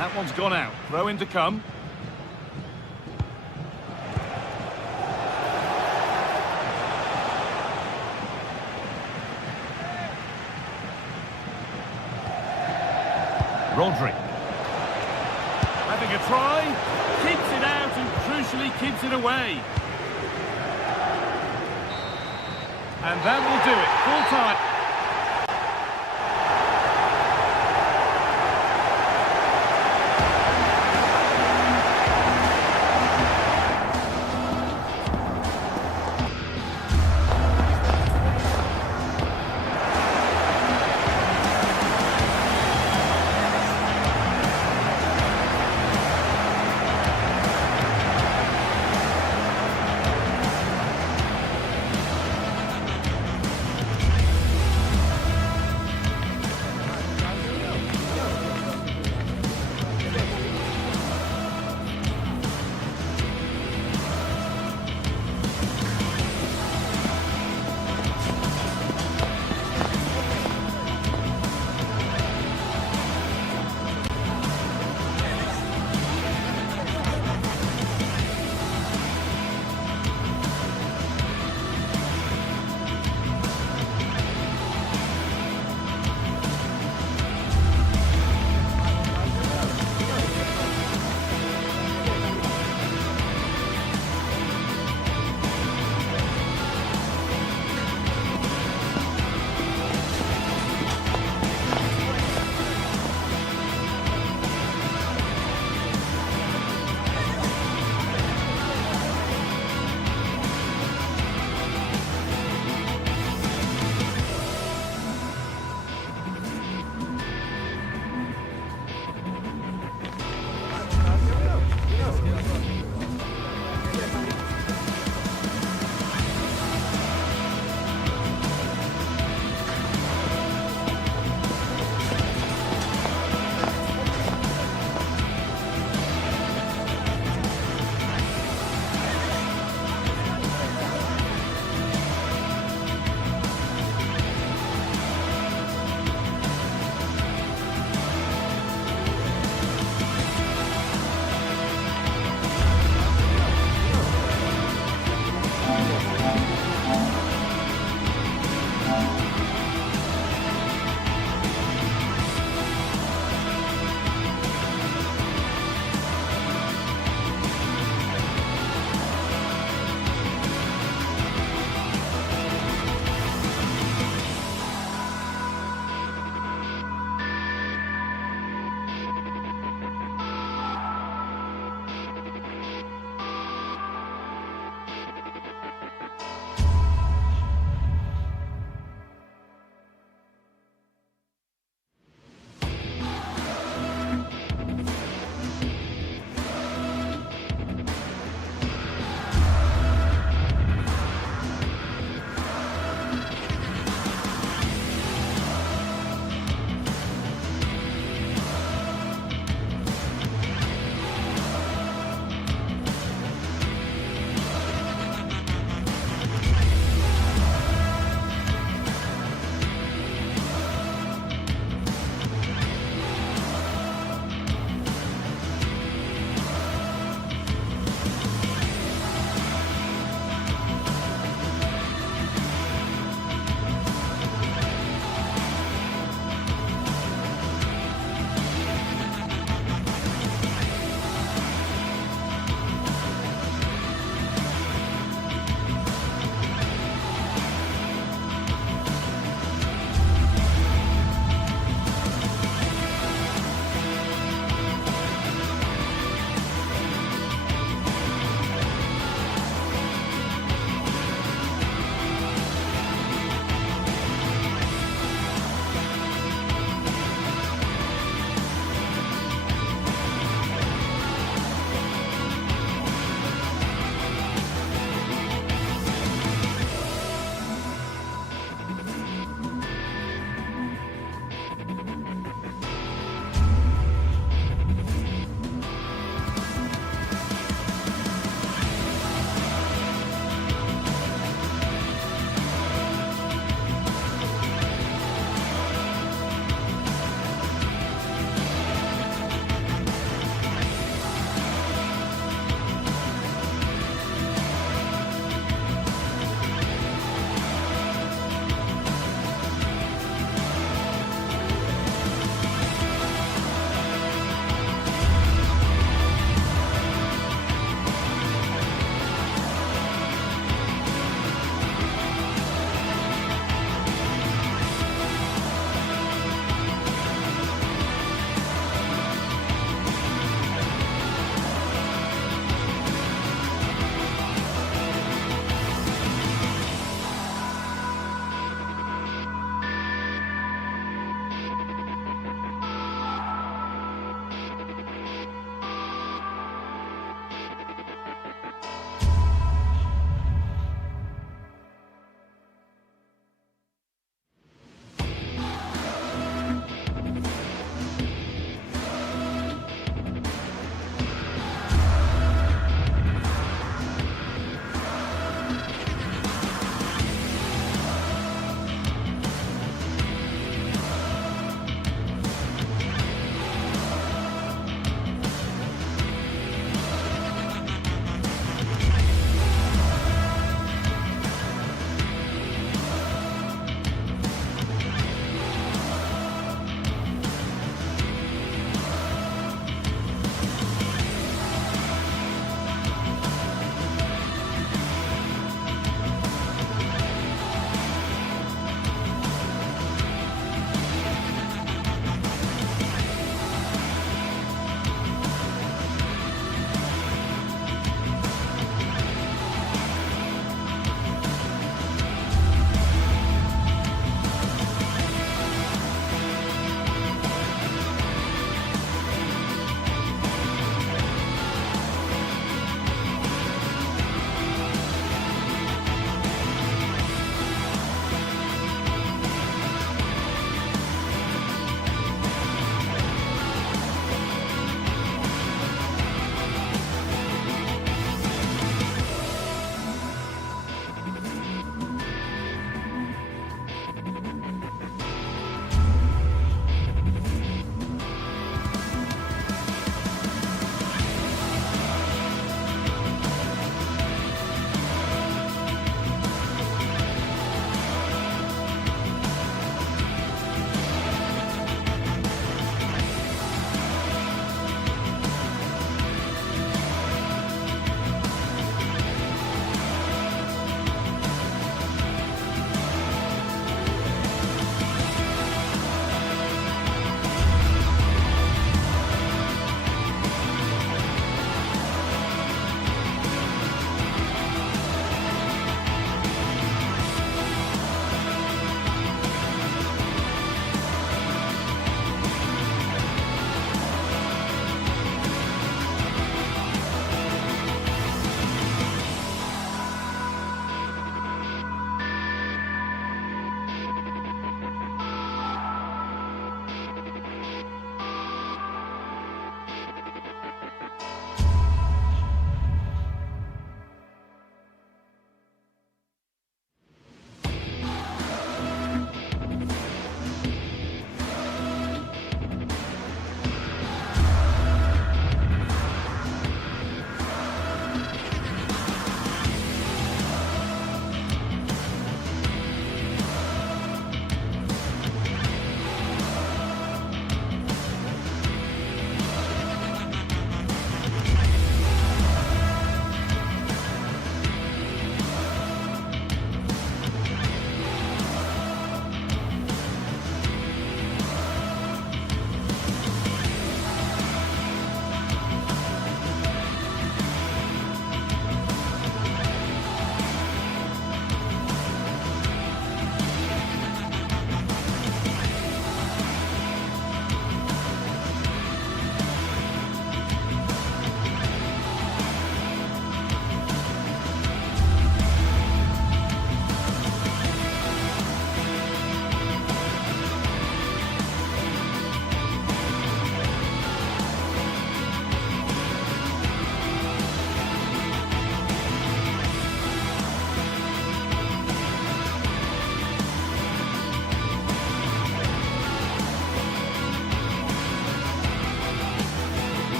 That one's gone out. Throw in to come. Rodri. Having a try. Keeps it out and crucially keeps it away. And that will do it. Full time.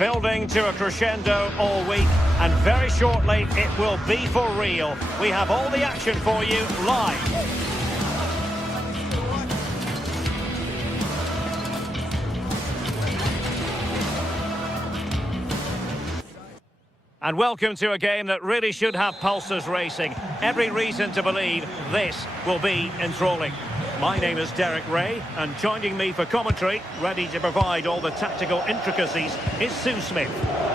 building to a crescendo all week, and very shortly it will be for real. We have all the action for you live. And welcome to a game that really should have pulses racing. Every reason to believe this will be enthralling. My name is Derek Ray, and joining me for commentary, ready to provide all the tactical intricacies, is Sue Smith.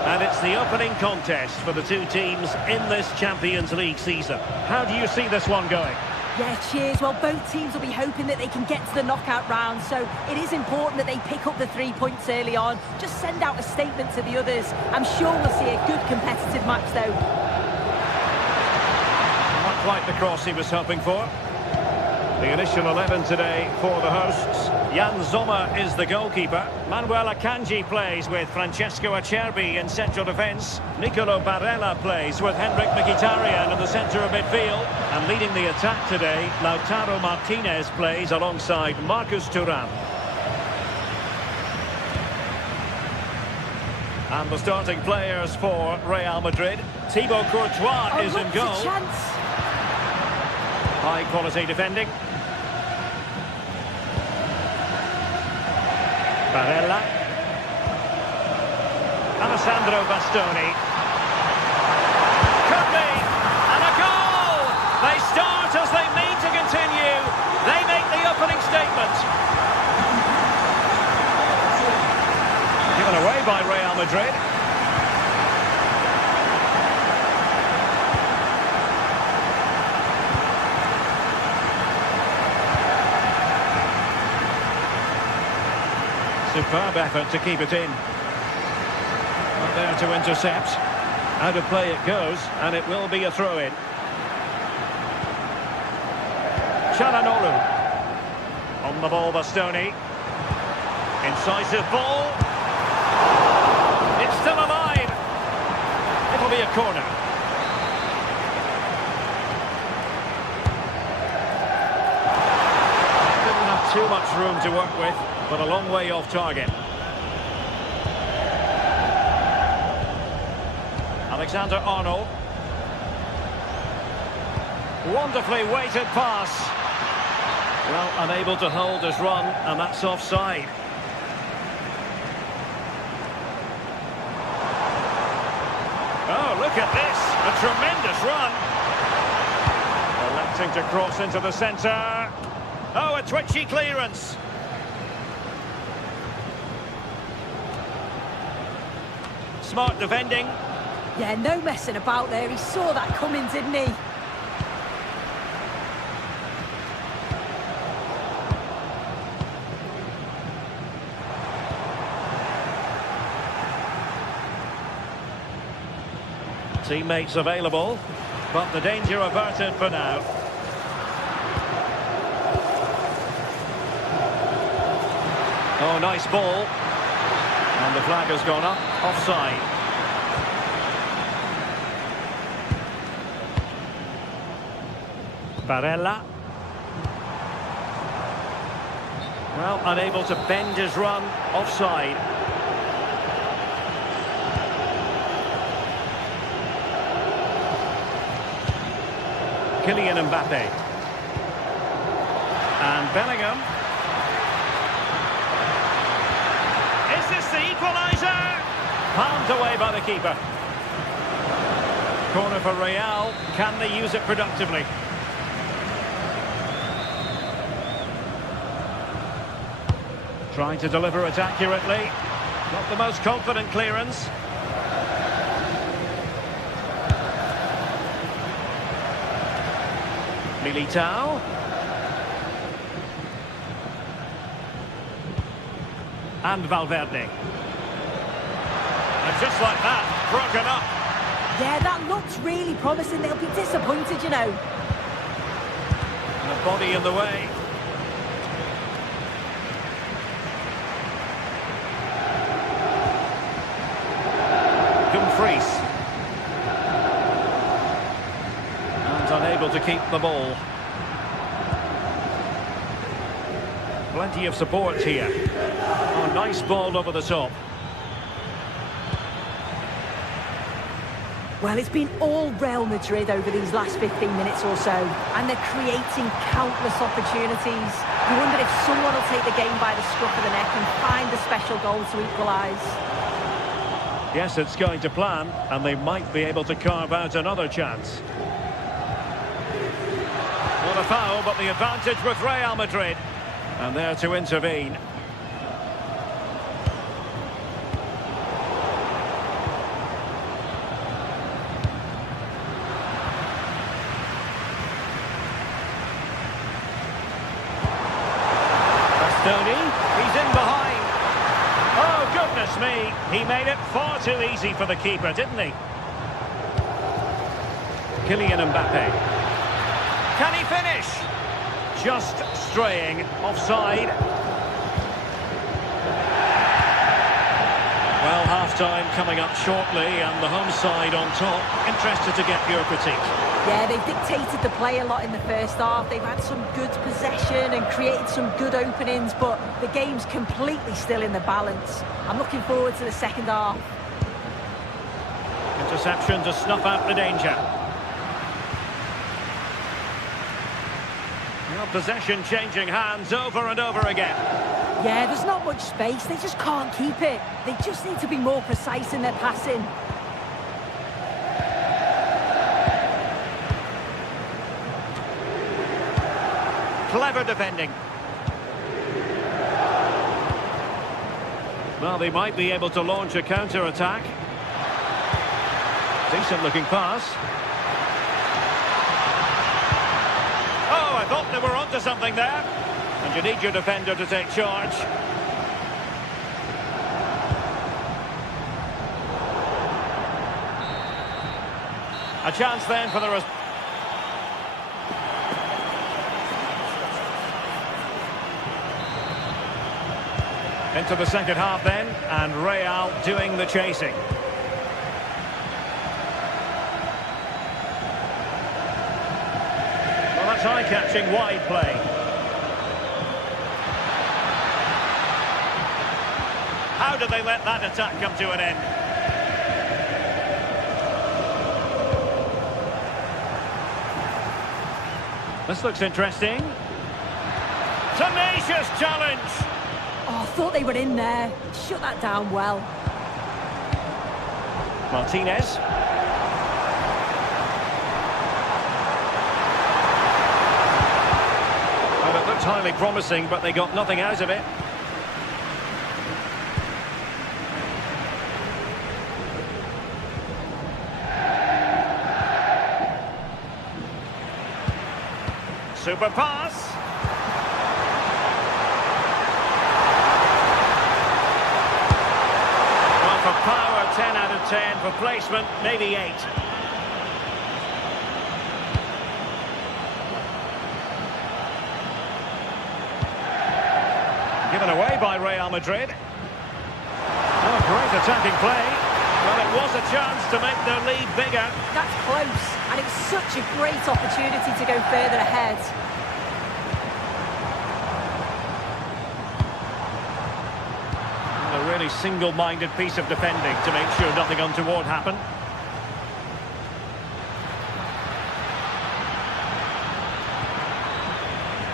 And it's the opening contest for the two teams in this Champions League season. How do you see this one going? Yeah, cheers. Well, both teams will be hoping that they can get to the knockout round, so it is important that they pick up the 3 points early on. Just send out a statement to the others. I'm sure we'll see a good competitive match, though. Not quite the cross he was hoping for. The initial 11 today for the hosts. Jan Sommer is the goalkeeper. Manuel Akanji plays with Francesco Acerbi in central defence. Nicolo Barella plays with Henrik Mkhitaryan in the centre of midfield. And leading the attack today, Lautaro Martinez plays alongside Marcus Thuram. And the starting players for Real Madrid. Thibaut Courtois is in goal. High quality defending. Barella. Alessandro Bastoni. Could be. And a goal! They start as they mean to continue. They make the opening statement. Given away by Real Madrid. Superb effort to keep it in. Not there to intercept. Out of play it goes, and it will be a throw-in. Çalhanoğlu. On the ball, Bastoni. Incisive ball. It's still alive. It'll be a corner. Didn't have too much room to work with, but a long way off target. Alexander-Arnold. Wonderfully weighted pass. Well, unable to hold his run, and that's offside. Oh, look at this. A tremendous run. Electing to cross into the centre. Oh, a twitchy clearance. Smart defending. Yeah, no messing about there. He saw that coming, didn't he? Teammates available, but the danger averted for now. Oh, nice ball. And the flag has gone up, offside. Barella. Well, unable to bend his run, offside. Kylian Mbappe. And Bellingham. Is this the equaliser? Palmed away by the keeper. Corner for Real. Can they use it productively? Trying to deliver it accurately. Not the most confident clearance. Militao. And Valverde. And just like that, broken up. Yeah, that looks really promising. They'll be disappointed, you know. And a body in the way. Dumfries. And unable to keep the ball. Plenty of support here. Oh, nice ball over the top. Well, it's been all Real Madrid over these last 15 minutes or so, and they're creating countless opportunities. You wonder if someone will take the game by the scruff of the neck and find the special goal to equalise. Yes, it's going to plan, and they might be able to carve out another chance. Not a foul, but the advantage with Real Madrid. And there to intervene. He's in behind. Oh, goodness me. He made it far too easy for the keeper, didn't he? Kylian Mbappe. Can he finish? Just straying offside. Well, half-time coming up shortly, and the home side on top. Interested to get your critique. Yeah, they've dictated the play a lot in the first half. They've had some good possession and created some good openings, but the game's completely still in the balance. I'm looking forward to the second half. Interception to snuff out the danger. Well, possession changing hands over and over again. Yeah, there's not much space. They just can't keep it. They just need to be more precise in their passing. Clever defending. Well, they might be able to launch a counter-attack. Decent looking pass. Oh, I thought they were onto something there. And you need your defender to take charge. A chance then for the... Into the second half then, and Real doing the chasing. Well, that's eye-catching wide play. How did they let that attack come to an end? This looks interesting. Tenacious challenge! Oh, I thought they were in there. Shut that down well. Martinez. Well, it looked highly promising, but they got nothing out of it. Super pass. For power, 10 out of 10. For placement, maybe 8. Given away by Real Madrid. Oh, great attacking play. Well, it was a chance to make their lead bigger. That's close, and it's such a great opportunity to go further ahead. A really single-minded piece of defending to make sure nothing untoward happened.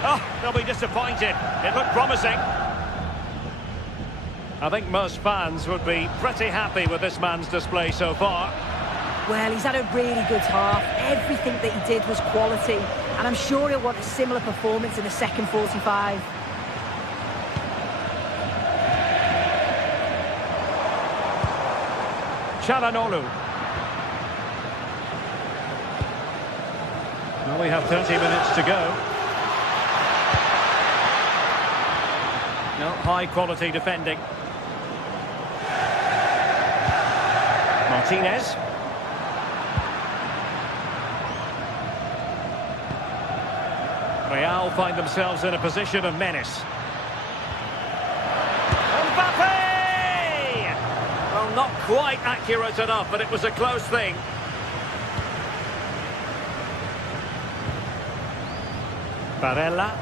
Oh, they'll be disappointed. It looked promising. I think most fans would be pretty happy with this man's display so far. Well, he's had a really good half. Everything that he did was quality, and I'm sure he'll want a similar performance in the second 45. Çalhanoğlu. Well, we have 30 minutes to go. No, high-quality defending. Martinez. Real find themselves in a position of menace. Well, not quite accurate enough, but it was a close thing. Barella.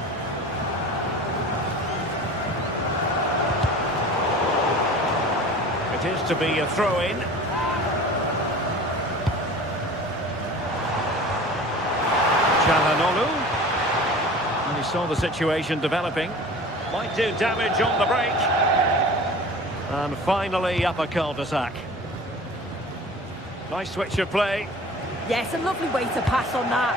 It is to be a throw-in. He saw the situation developing. Might do damage on the break. And finally up a cul-de-sac. Nice switch of play. Yes, a lovely way to pass on that.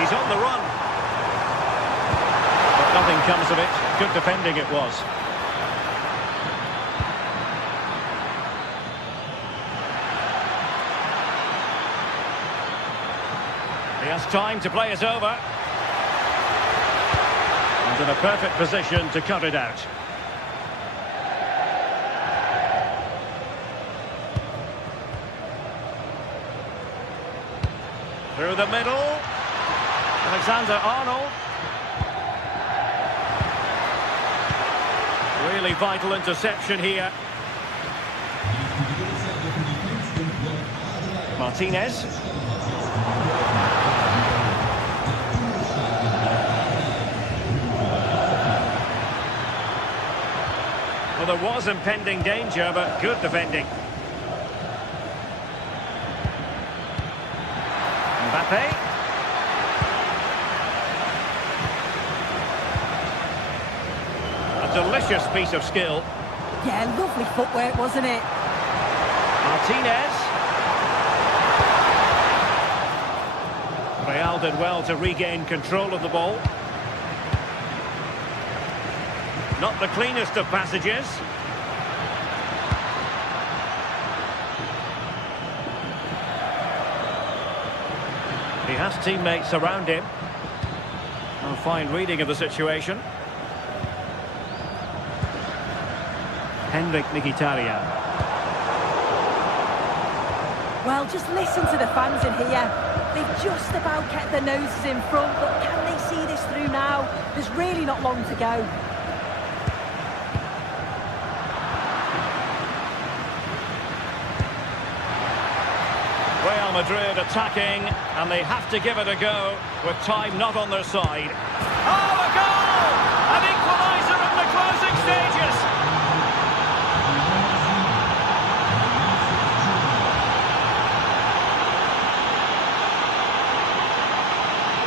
He's on the run. But nothing comes of it. Good defending it was. He has time to play it over. And in a perfect position to cut it out. Through the middle. Alexander-Arnold. Really vital interception here. Martinez. Well, there was impending danger, but good defending. Mbappe. A delicious piece of skill. Yeah, lovely footwork, wasn't it? Martinez. Real did well to regain control of the ball. Not the cleanest of passages. He has teammates around him. A fine reading of the situation. Henrik Mkhitaryan. Well, just listen to the fans in here. They've just about kept their noses in front, but can they see this through now? There's really not long to go. Real Madrid attacking, and they have to give it a go with time not on their side. Oh, a goal! An equaliser in the closing stages!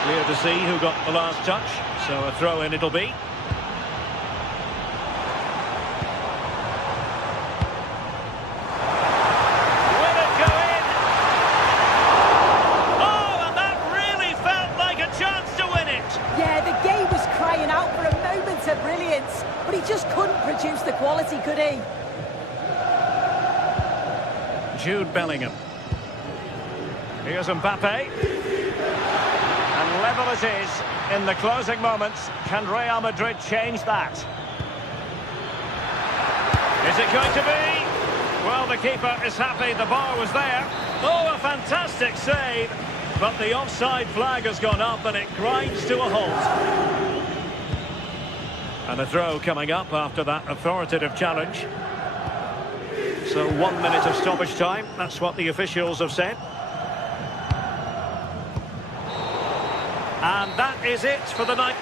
Clear to see who got the last touch, so a throw-in it'll be. But he just couldn't produce the quality, could he? Jude Bellingham. Here's Mbappe. And level it is in the closing moments. Can Real Madrid change that? Is it going to be? Well, the keeper is happy the bar was there. Oh, a fantastic save. But the offside flag has gone up and it grinds to a halt. And a throw coming up after that authoritative challenge. So 1 minute of stoppage time. That's what the officials have said. And that is it for the night.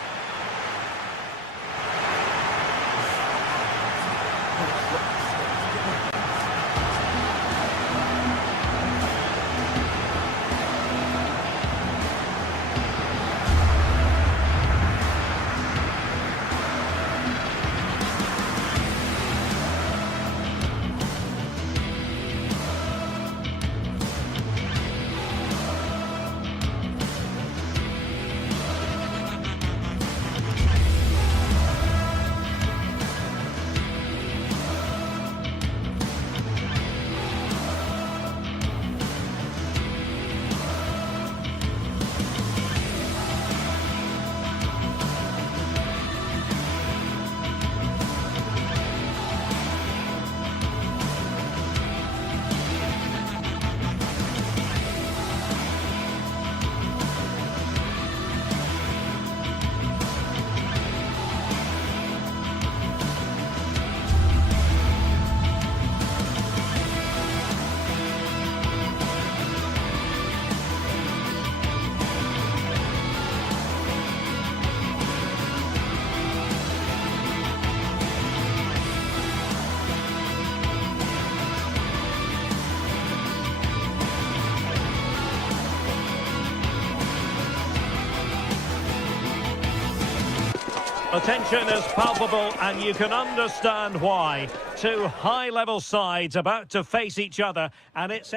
The tension is palpable and you can understand why. Two high-level sides about to face each other, and it's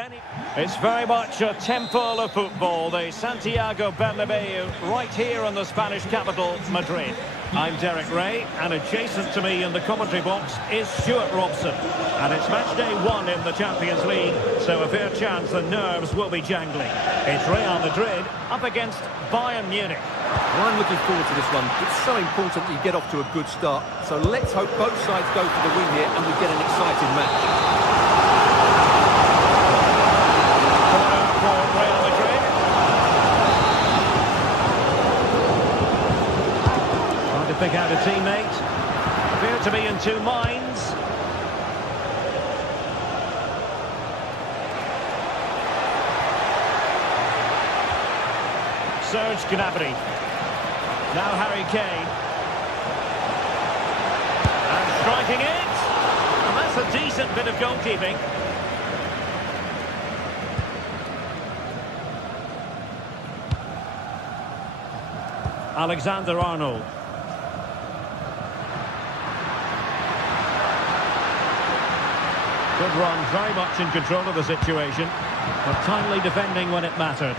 very much a temple of football, the Santiago Bernabeu, right here in the Spanish capital, Madrid. I'm Derek Ray, and adjacent to me in the commentary box is Stuart Robson. And it's match day 1 in the Champions League, so a fair chance the nerves will be jangling. It's Real Madrid up against Bayern Munich. Well, I'm looking forward to this one. It's so important that you get off to a good start. So let's hope both sides go for the win here and we get an exciting match. Corner for Real Madrid. Trying to pick out a teammate. Appear to be in two minds. Serge Gnabry. Now Harry Kane. And striking it. And that's a decent bit of goalkeeping. Alexander-Arnold. Good run, very much in control of the situation, but timely defending when it mattered.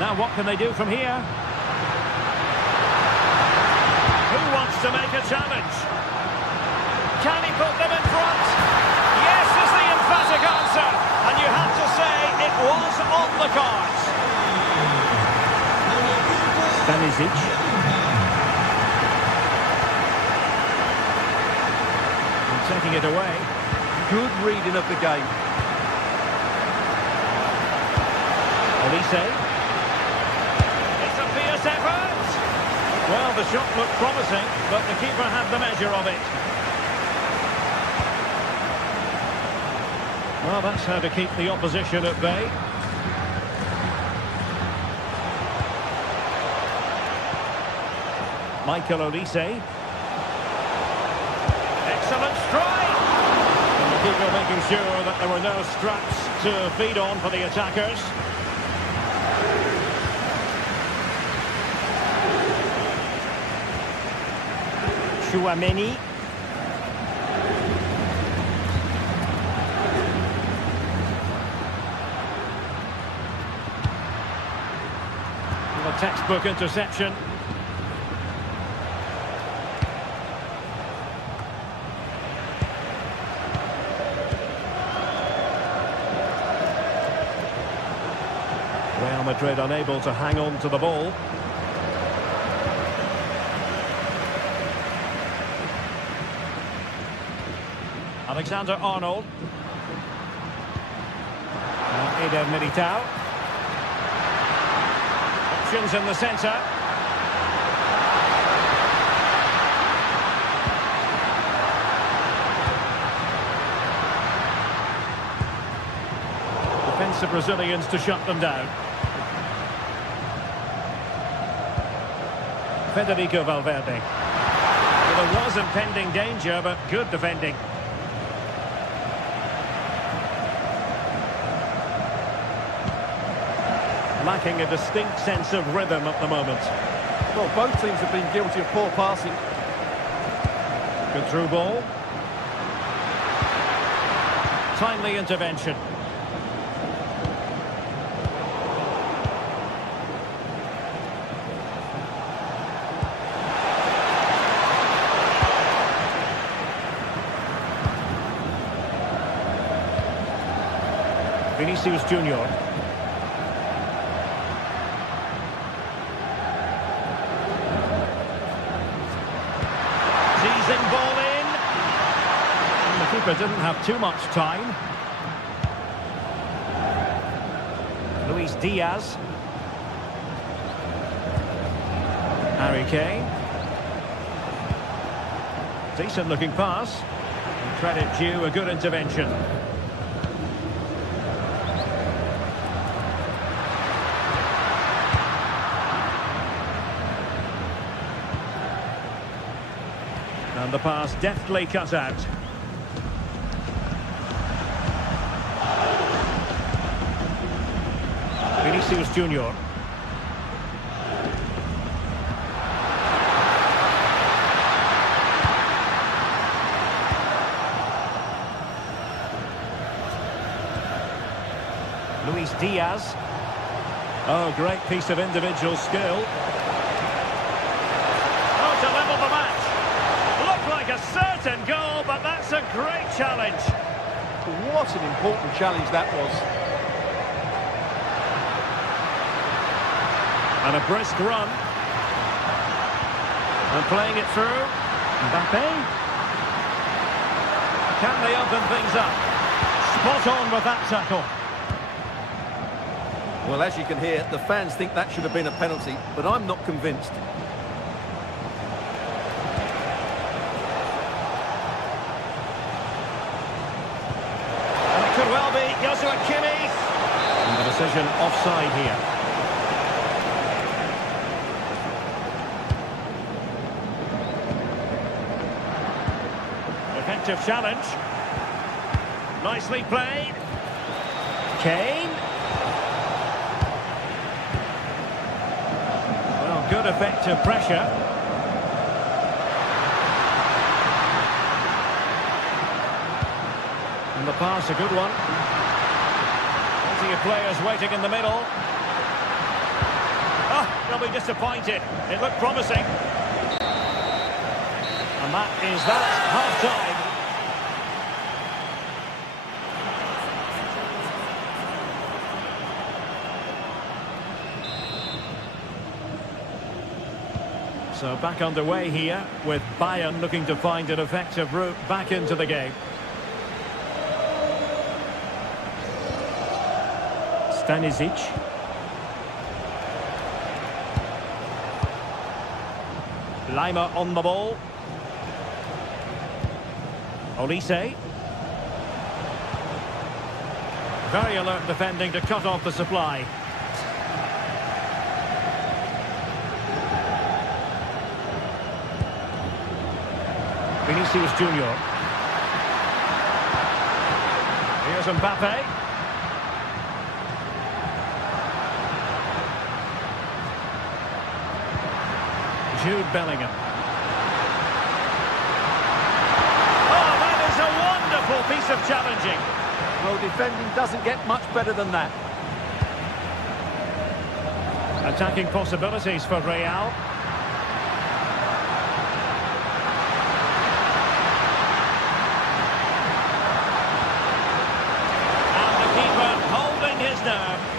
Now what can they do from here? Who wants to make a challenge? Can he put them in front? Yes is the emphatic answer. And you have to say it was on the cards. Stanisic. And taking it away. Good reading of the game. Olise. Effort. Well, the shot looked promising, but the keeper had the measure of it. Well, that's how to keep the opposition at bay. Michael Olise. Excellent strike! And the keeper making sure that there were no straps to feed on for the attackers. Chouameni. A textbook interception. Real Madrid unable to hang on to the ball. Alexander-Arnold. Eder Militao. Options in the centre. Defensive Brazilians to shut them down. Federico Valverde. Well, there was impending danger, but good defending. Lacking a distinct sense of rhythm at the moment. Well, both teams have been guilty of poor passing. Good through ball. Timely intervention. Vinicius Junior. Ball in. And the keeper didn't have too much time. Luis Diaz. Harry Kane. Decent looking pass. And credit due, a good intervention. And the pass deftly cut out. Vinicius Junior. Luis Diaz. Oh, great piece of individual skill. Oh, to level the match. Looked like a certain goal, but that's a great challenge. What an important challenge that was. And a brisk run. And playing it through. Mbappe. Can they open things up? Spot on with that tackle. Well, as you can hear, the fans think that should have been a penalty, but I'm not convinced. And it could well be Joshua Kimmich. And the decision offside here. Effective challenge. Nicely played. Kane. Good effective pressure. And the pass, a good one. Plenty of players waiting in the middle. Oh, they'll be disappointed. It looked promising. And that is that, half-time. So back underway here with Bayern looking to find an effective route back into the game. Stanisic. Lima on the ball. Olise. Very alert defending to cut off the supply. Vinicius Junior. Here's Mbappe. Jude Bellingham. Oh, that is a wonderful piece of challenging. Well, defending doesn't get much better than that. Attacking possibilities for Real.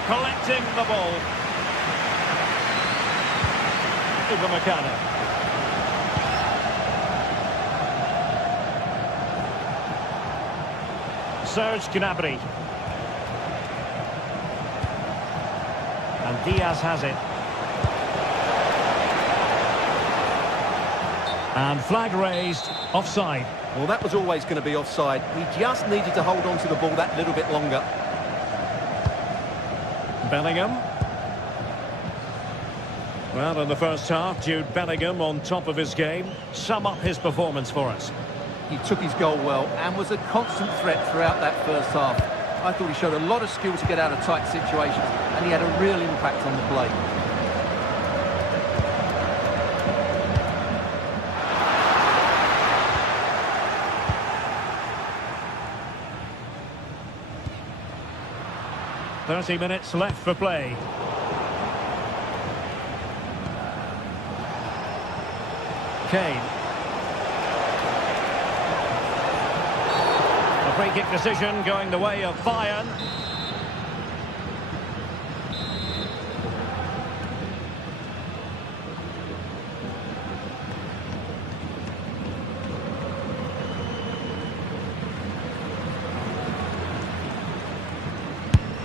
Collecting the ball. Upamecano. Serge Gnabry. And Diaz has it. And flag raised, offside. Well, that was always going to be offside. He just needed to hold on to the ball that little bit longer. Bellingham. Well, in the first half, Jude Bellingham on top of his game. Sum up his performance for us. He took his goal well and was a constant threat throughout that first half. I thought he showed a lot of skill to get out of tight situations, and he had a real impact on the play. .30 minutes left for play. Kane. A free kick decision going the way of Bayern.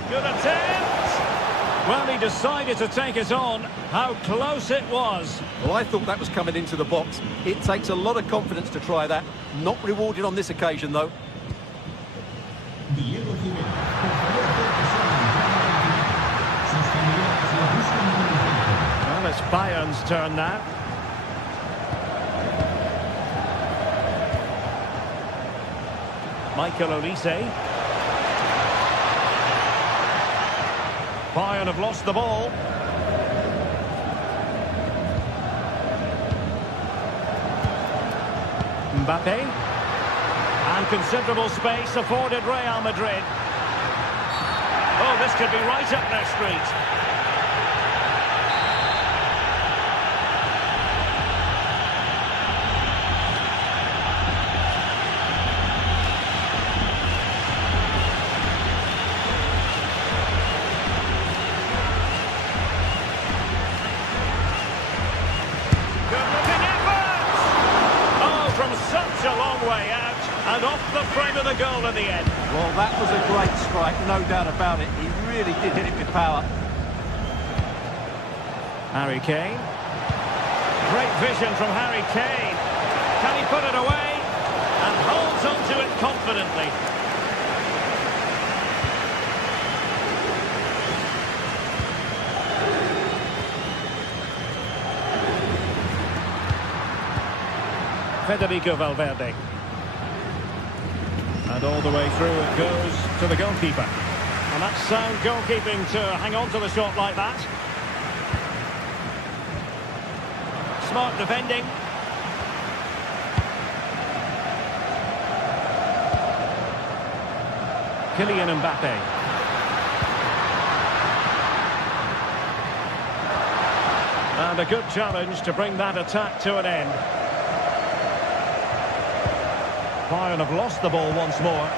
Good attempt! Well, he decided to take it on. How close it was. Well, I thought that was coming into the box. It takes a lot of confidence to try that. Not rewarded on this occasion, though. Well, it's Bayern's turn now. Michael Olise. Bayern have lost the ball. Mbappe. And considerable space afforded Real Madrid. Oh, this could be right up their street. A long way out, and off the frame of the goal in the end. Well, that was a great strike, no doubt about it. He really did hit it with power. Harry Kane. Great vision from Harry Kane. Can he put it away? And holds onto it confidently. Federico Valverde. And all the way through it goes to the goalkeeper. And that's sound goalkeeping to hang on to the shot like that. Smart defending. Kylian Mbappe. And a good challenge to bring that attack to an end. Bayern have lost the ball once more.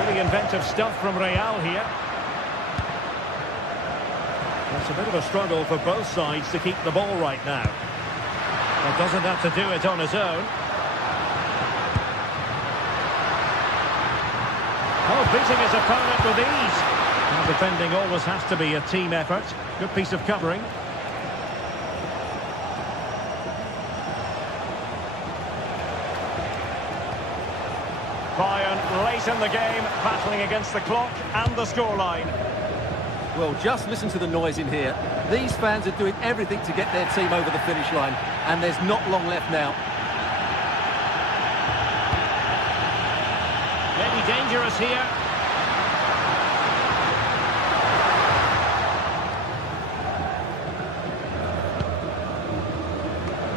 Really inventive stuff from Real here. It's a bit of a struggle for both sides to keep the ball right now. But doesn't have to do it on his own. Oh, beating his opponent with ease. And defending always has to be a team effort. Good piece of covering. Bayern late in the game, battling against the clock and the scoreline. Well, just listen to the noise in here. These fans are doing everything to get their team over the finish line, and there's not long left now. Maybe dangerous here.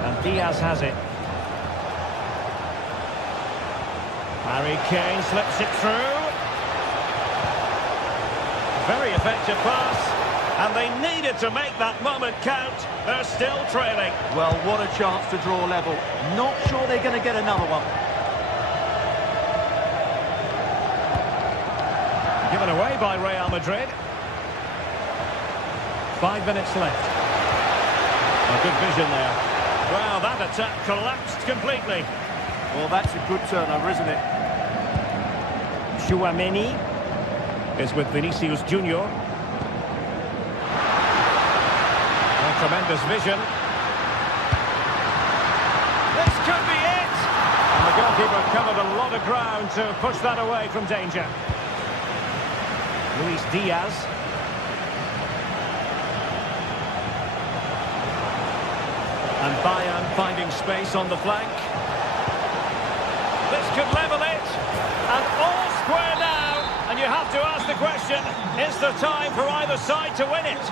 And Diaz has it. Harry Kane slips it through. Very effective pass. And they needed to make that moment count. They're still trailing. Well, what a chance to draw level. Not sure they're going to get another one. Given away by Real Madrid. 5 minutes left. A good vision there. Well, that attack collapsed completely. Well, that's a good turnover, isn't it? Chouameni is with Vinicius Junior. A tremendous vision. This could be it! And the goalkeeper covered a lot of ground to push that away from danger. Luis Diaz. And Bayern finding space on the flank. This could level it. And all square now. And you have to ask the question, is there time for either side to win it?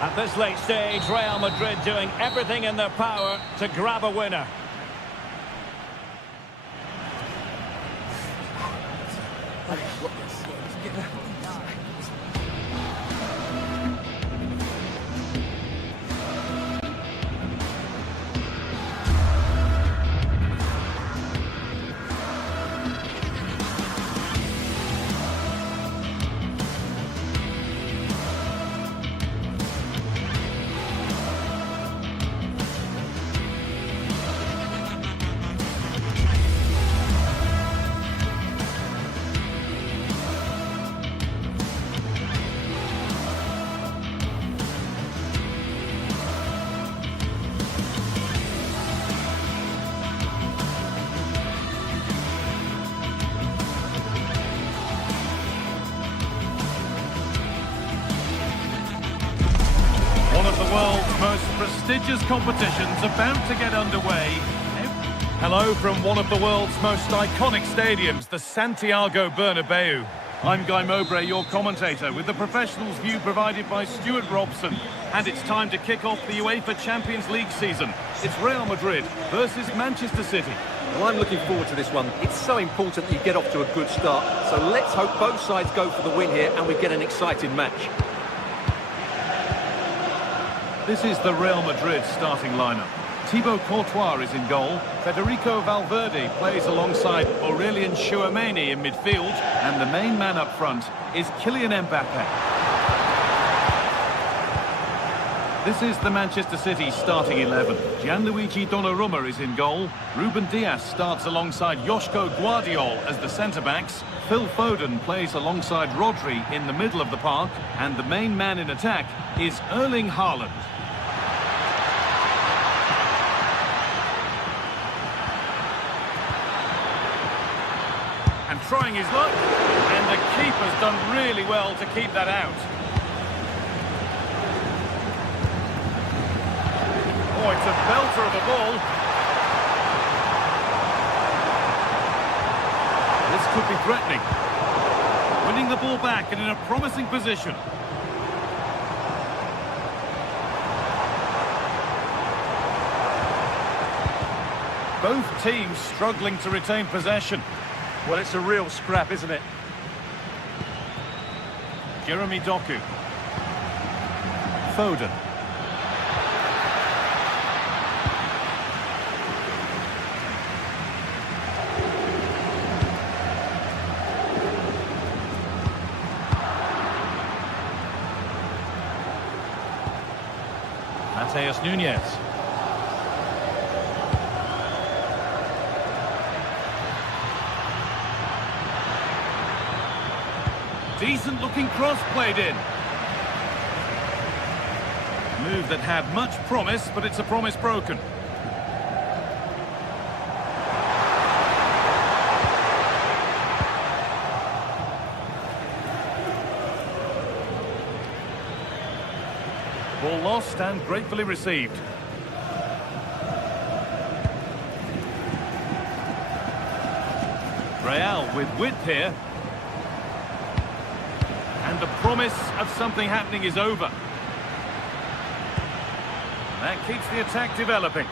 At this late stage, Real Madrid doing everything in their power to grab a winner. One of the world's most prestigious competitions about to get underway. Hello from one of the world's most iconic stadiums, the Santiago Bernabeu. I'm Guy Mowbray, your commentator, with the professionals' view provided by Stuart Robson. And it's time to kick off the UEFA Champions League season. It's Real Madrid versus Manchester City. Well, I'm looking forward to this one. It's so important that you get off to a good start. So let's hope both sides go for the win here and we get an exciting match. This is the Real Madrid starting lineup. Thibaut Courtois is in goal. Federico Valverde plays alongside Aurelien Tchouameni in midfield. And the main man up front is Kylian Mbappe. This is the Manchester City starting 11. Gianluigi Donnarumma is in goal. Ruben Dias starts alongside Joško Guardiol as the centre-backs. Phil Foden plays alongside Rodri in the middle of the park. And the main man in attack is Erling Haaland. And trying his luck. And the keeper's done really well to keep that out. Oh, it's a belter of a ball. This could be threatening. Winning the ball back and in a promising position. Both teams struggling to retain possession. Well, it's a real scrap, isn't it? Jeremy Doku. Foden. Mateus Nunes. Decent looking cross played in. Move that had much promise, but it's a promise broken. Ball lost and gratefully received. Real with width here. And the promise of something happening is over. That keeps the attack developing.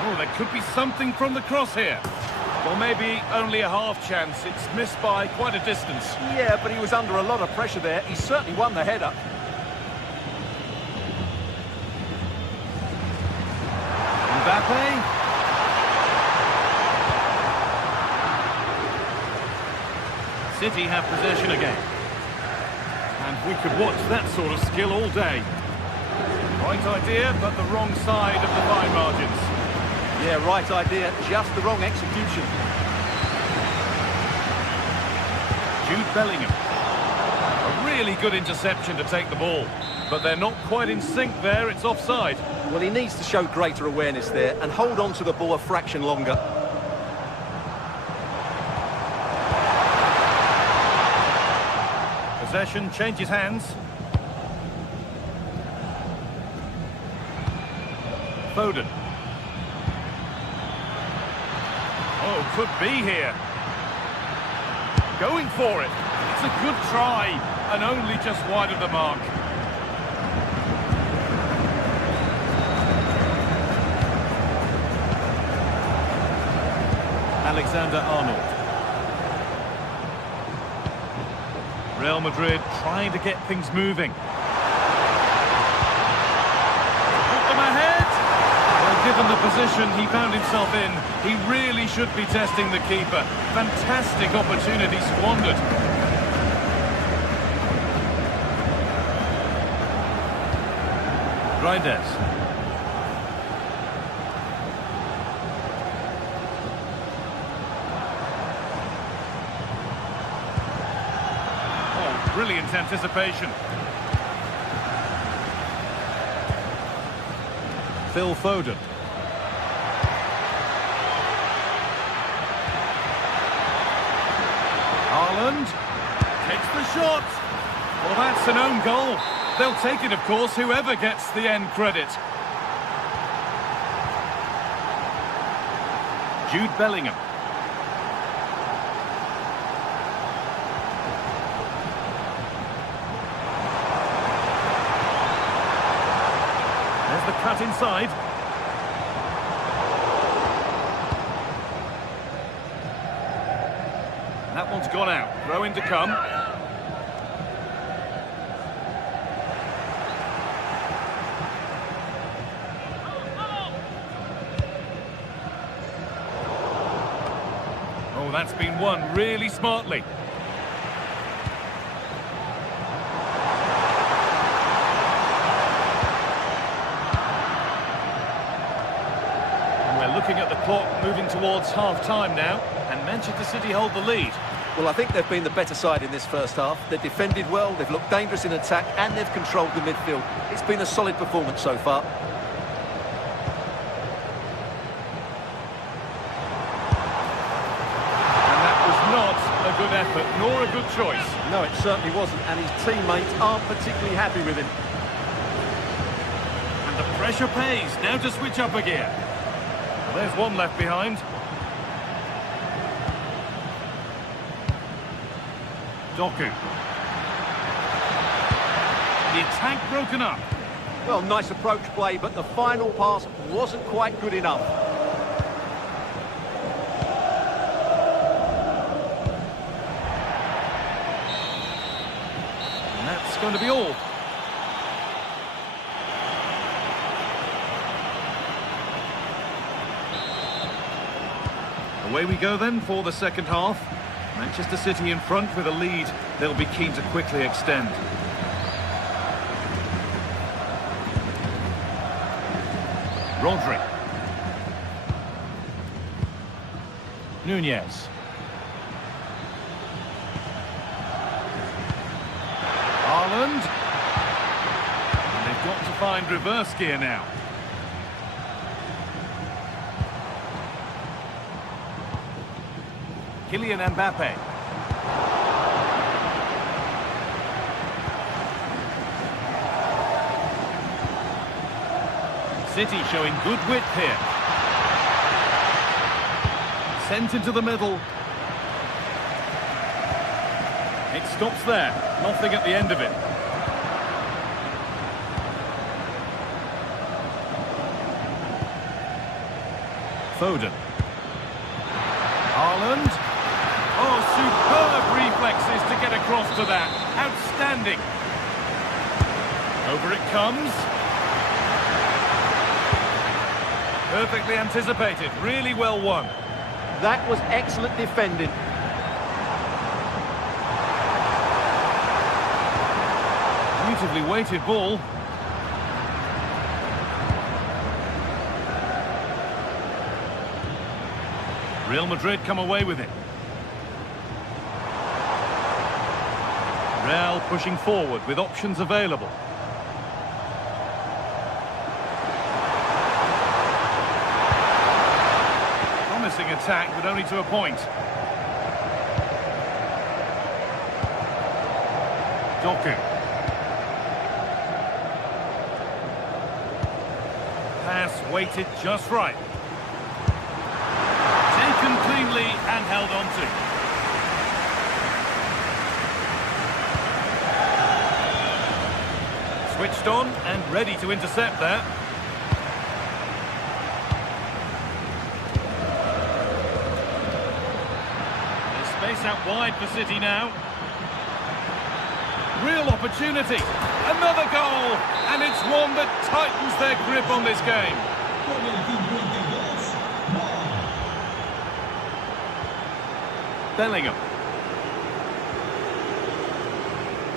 Oh, there could be something from the cross here. Well, maybe only a half chance. It's missed by quite a distance. Yeah, but he was under a lot of pressure there. He certainly won the header. Mbappe. City have possession again. And we could watch that sort of skill all day. Right idea, but the wrong side of the fine margins. Yeah, right idea, just the wrong execution. Jude Bellingham. A really good interception to take the ball. But they're not quite in sync there, it's offside. Well, he needs to show greater awareness there and hold on to the ball a fraction longer. Possession changes hands. Foden. Oh, could be here. Going for it. It's a good try, and only just wide of the mark. Alexander-Arnold. Real Madrid trying to get things moving. Put them ahead! Well, given the position he found himself in, he really should be testing the keeper. Fantastic opportunity squandered. Reinders. Brilliant anticipation. Phil Foden. Haaland takes the shot. Well, that's an own goal. They'll take it, of course, whoever gets the end credit. Jude Bellingham. There's the cut inside. That one's gone out. Throw in to come. Oh, that's been won really smartly. And we're looking at the clock moving towards half-time now, and Manchester City hold the lead. Well, I think they've been the better side in this first half. They've defended well, they've looked dangerous in attack, and they've controlled the midfield. It's been a solid performance so far. And that was not a good effort, nor a good choice. No, it certainly wasn't, and his teammates aren't particularly happy with him. And the pressure pays. Now to switch up a gear. Well, there's one left behind. Doku. The attack broken up. Well, nice approach play, but the final pass wasn't quite good enough. And that's going to be all. Away we go then for the second half. Manchester City in front with a lead. They'll be keen to quickly extend. Rodri. Nunez. Haaland. And they've got to find reverse gear now. Kylian Mbappe. City showing good width here. Sent into the middle. It stops there. Nothing at the end of it. Foden. Haaland. Oh, superb reflexes to get across to that. Outstanding. Over it comes. Perfectly anticipated. Really well won. That was excellent defending. Beautifully weighted ball. Real Madrid come away with it. Real pushing forward with options available. Promising attack, but only to a point. Doku. Pass weighted just right. Taken cleanly and held on to. Switched on and ready to intercept there. There's space out wide for City now. Real opportunity. Another goal. And it's one that tightens their grip on this game. Bellingham.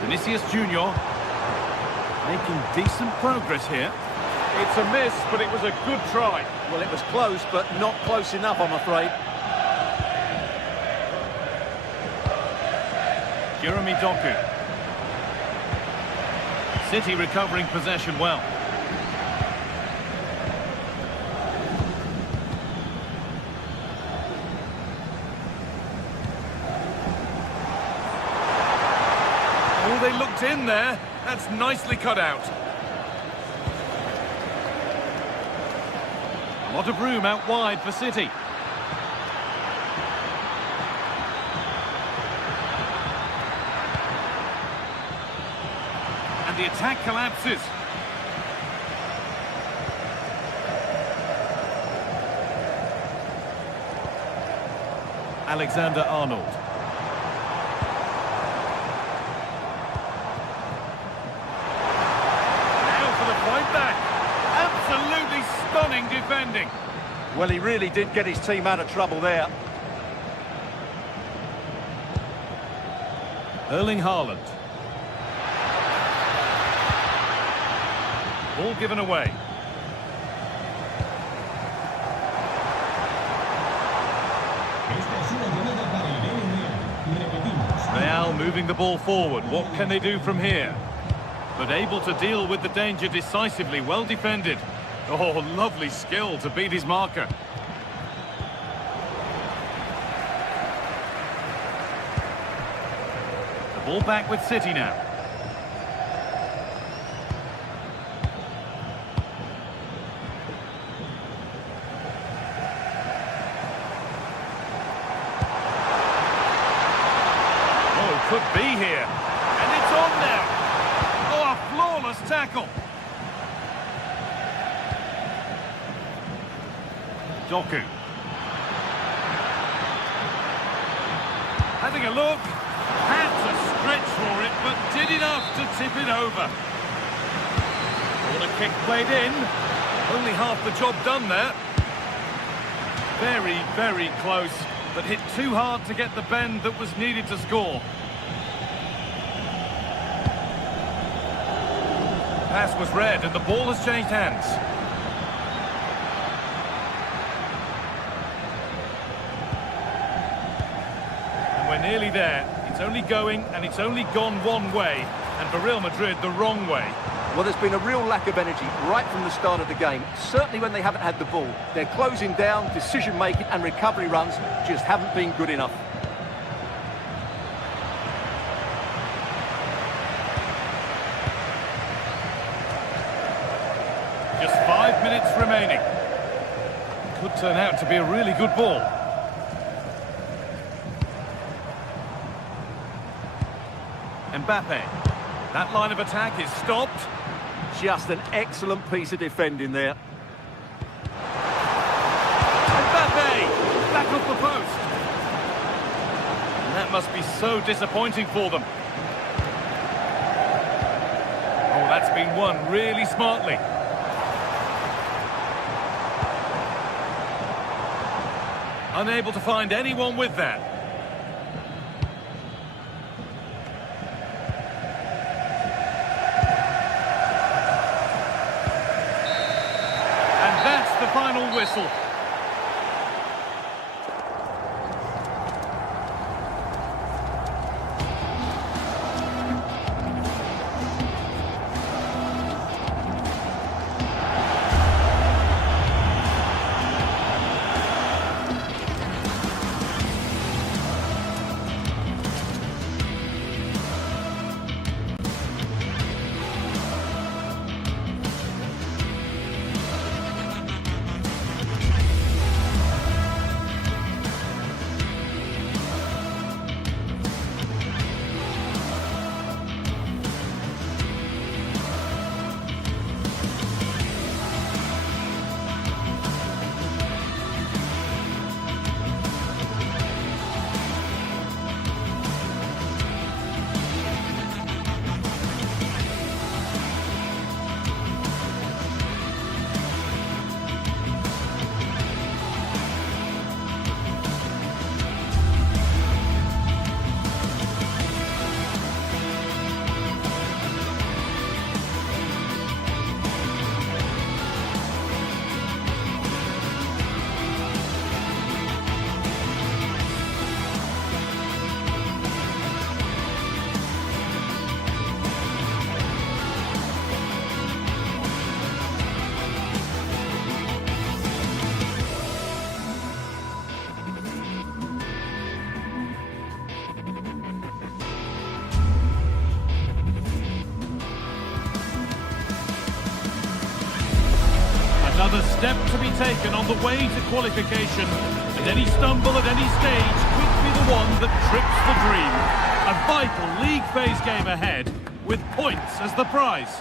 Vinicius Junior. Making decent progress here. It's a miss, but it was a good try. Well, it was close, but not close enough, I'm afraid. Jeremy Doku. City recovering possession well. Oh, they looked in there. That's nicely cut out. A lot of room out wide for City. The attack collapses. Alexander-Arnold. Now for the point back. Absolutely stunning defending. Well, he really did get his team out of trouble there. Erling Haaland. Ball given away. Esta es una llamada para el Real. Repetimos. Real moving the ball forward. What can they do from here? But able to deal with the danger decisively. Well defended. Oh, lovely skill to beat his marker. The ball back with City now. Oh, could be here. And it's on now. Oh, a flawless tackle. Doku. Having a look. Had to stretch for it, but did enough to tip it over. Corner kick played in. Only half the job done there. Very, very close, but hit too hard to get the bend that was needed to score. Pass was read, and the ball has changed hands. We're nearly there. It's only going and it's only gone one way, and for Real Madrid the wrong way. Well, there's been a real lack of energy right from the start of the game, certainly when they haven't had the ball. They're closing down, decision-making and recovery runs just haven't been good enough. Just 5 minutes remaining. Could turn out to be a really good ball. Mbappe. That line of attack is stopped. Just an excellent piece of defending there. Mbappe! Back off the post. And that must be so disappointing for them. Oh, that's been won really smartly. Unable to find anyone with that. Final whistle. Another step to be taken on the way to qualification, and any stumble at any stage could be the one that trips the dream. A vital league phase game ahead, with with points as the prize.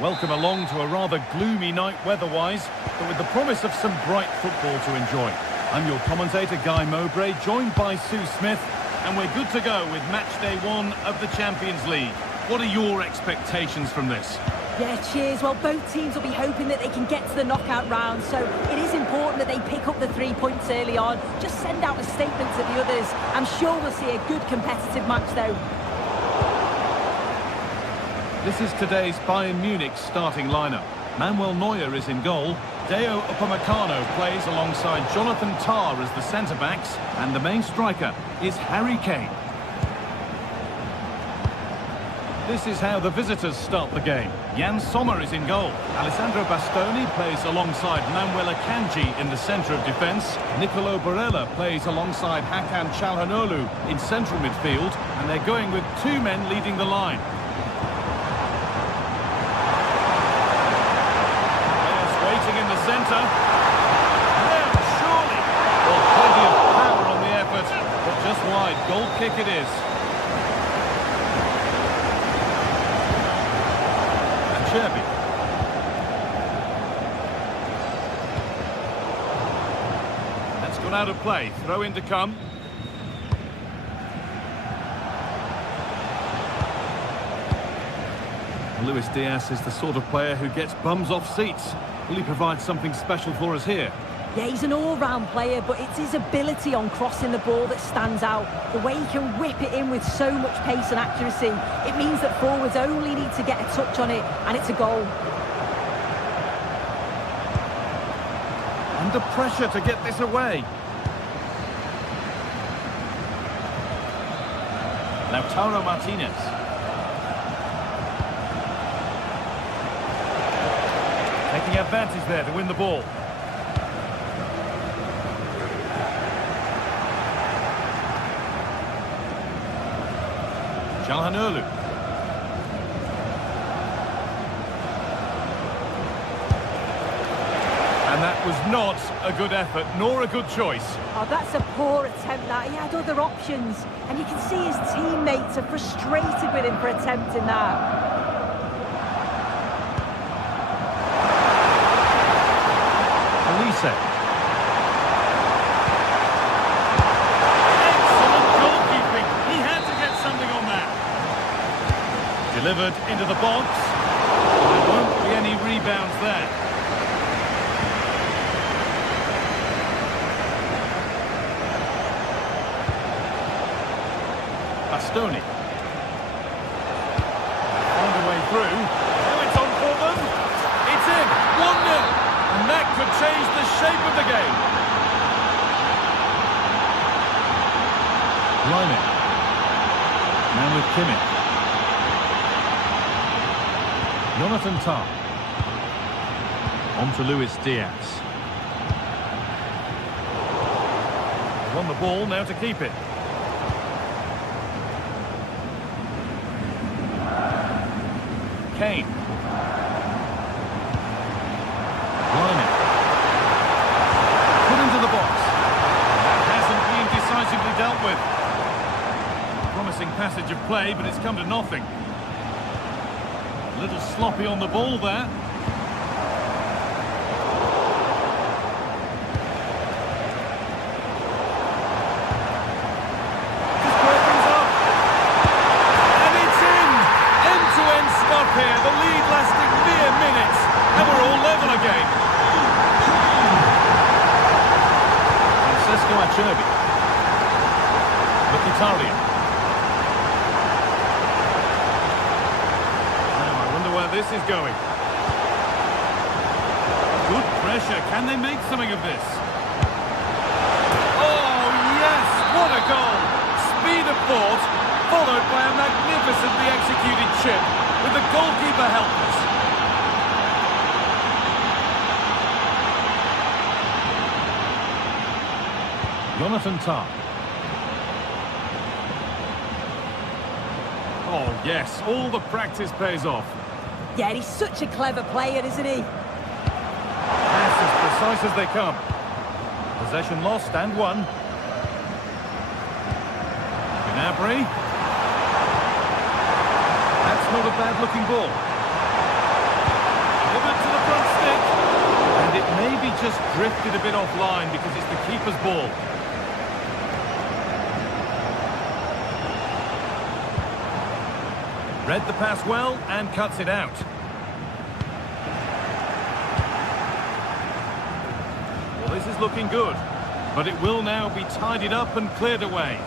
Welcome along to a rather gloomy night weather-wise, but with the promise of some bright football to enjoy. I'm your commentator, Guy Mowbray, joined by Sue Smith, and we're good to go with match day 1 of the Champions League. What are your expectations from this? Yeah, cheers. Well, both teams will be hoping that they can get to the knockout round, so it is important that they pick up the 3 points early on. Just send out a statement to the others. I'm sure we'll see a good competitive match, though. This is today's Bayern Munich starting lineup. Manuel Neuer is in goal. Deo Upamecano plays alongside Jonathan Tah as the centre-backs, and the main striker is Harry Kane. This is how the visitors start the game. Jan Sommer is in goal. Alessandro Bastoni plays alongside Manuel Akanji in the centre of defence. Nicolo Barella plays alongside Hakan Çalhanoğlu in central midfield, and they're going with 2 men leading the line. Players waiting in the centre. Now, surely. Well, plenty of power on the effort, but just wide. Goal kick it is. That's gone out of play. Throw in to come. Luis Diaz is the sort of player who gets bums off seats. Will he provide something special for us here? Yeah, he's an all-round player, but it's his ability on crossing the ball that stands out. The way he can whip it in with so much pace and accuracy. It means that forwards only need to get a touch on it, and it's a goal. Under pressure to get this away. Lautaro Martinez. Taking advantage there to win the ball. Çalhanoğlu. And that was not a good effort, nor a good choice. Oh, that's a poor attempt, that. He had other options. And you can see his teammates are frustrated with him for attempting that. Elise. Delivered into the box. There won't be any rebounds there. Bastoni. Find a way through. Now it's on for them. It's in. 1-0. And that could change the shape of the game. Limit. Now with Kimmich. Jonathan Tah. On to Luis Diaz. Won the ball, now to keep it. Kane. Lining. Put into the box. That hasn't been decisively dealt with. Promising passage of play, but it's come to nothing. A little sloppy on the ball there. Just opens up. And it's in! End-to-end stuff here. The lead lasting mere minutes. And we're all level again. Francesco Acerbi. Mkhitaryan. This is going. Good pressure. Can they make something of this? Oh, yes! What a goal! Speed of thought, followed by a magnificently executed chip, with the goalkeeper helpless. Jonathan Tah. Oh, yes. All the practice pays off. Yeah, he's such a clever player, isn't he? That's as precise as they come. Possession lost and won. Gnabry. That's That's not a bad-looking ball. Delivered to the front stick. And it maybe just drifted a bit offline because it's the keeper's ball. Read the pass well and cuts it out. Well, this is looking good, but it will now be tidied up and cleared away.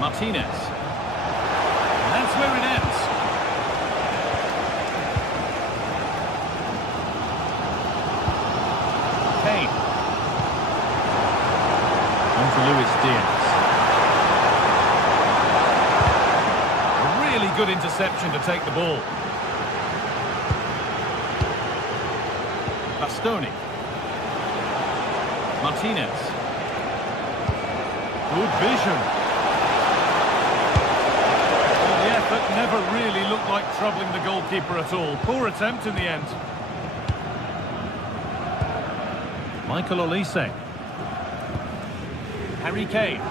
Martinez. And that's where it ends. Kane. On to Luis Diaz. A really good interception to take the ball. Bastoni. Martinez. Good vision. The effort never really looked like troubling the goalkeeper at all. Poor attempt in the end. Michael Olise. Harry Kane.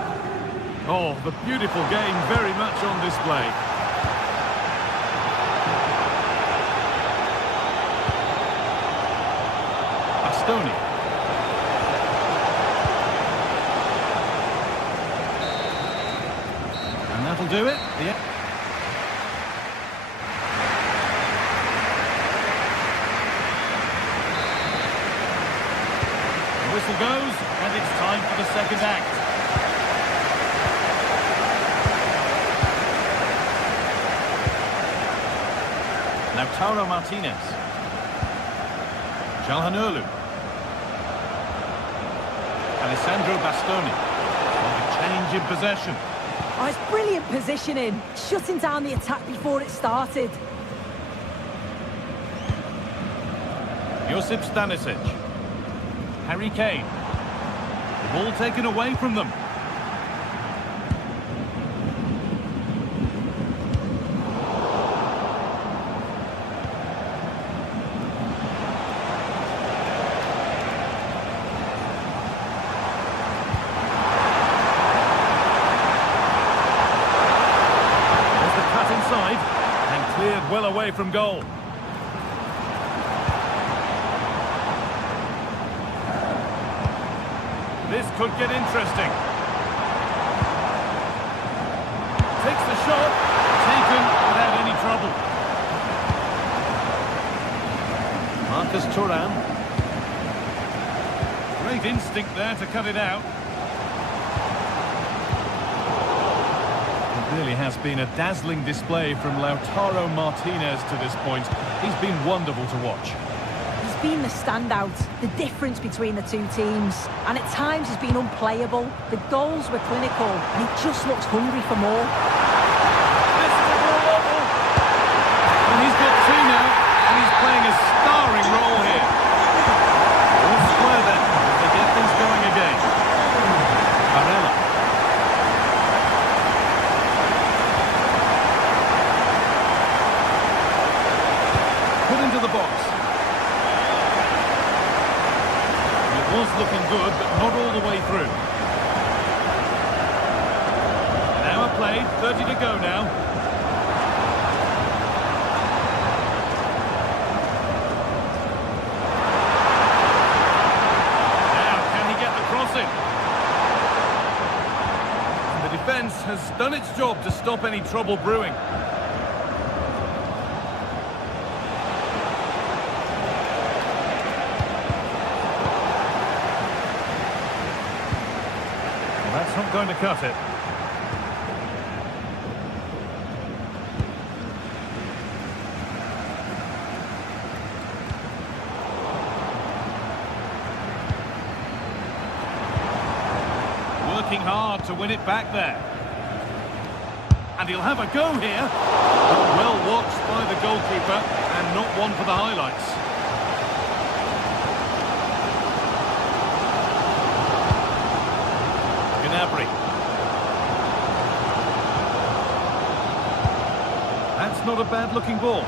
Oh, the beautiful game very much on display. Bastoni. And that'll do it. The whistle goes, and it's time for the second act. Lautaro Martinez. Calhanoglu. Alessandro Bastoni. A change in possession. Oh, it's brilliant positioning, shutting down the attack before it started. Josip Stanisic. Harry Kane. The ball taken away from them. There's the cut inside and cleared well away from goal. This could get interesting. Takes the shot, taken without any trouble. Marcus Thuram. Great instinct there to cut it out. It really has been a dazzling display from Lautaro Martinez to this point. He's been wonderful to watch. He's been the standout, the difference between the two teams, and at times he's been unplayable. The goals were clinical, and he just looks hungry for more. This is a ball level. And he's got two now, and he's playing a starring role here. All square then, as they get things going again. Barella. Put into the box. Was looking good, but not all the way through. An hour played, 30 to go now. Now, can he get the cross in? And the defence has done its job to stop any trouble brewing. That's not going to cut it. Working hard to win it back there. And he'll have a go here. But well watched by the goalkeeper and not one for the highlights. That's not a bad-looking ball.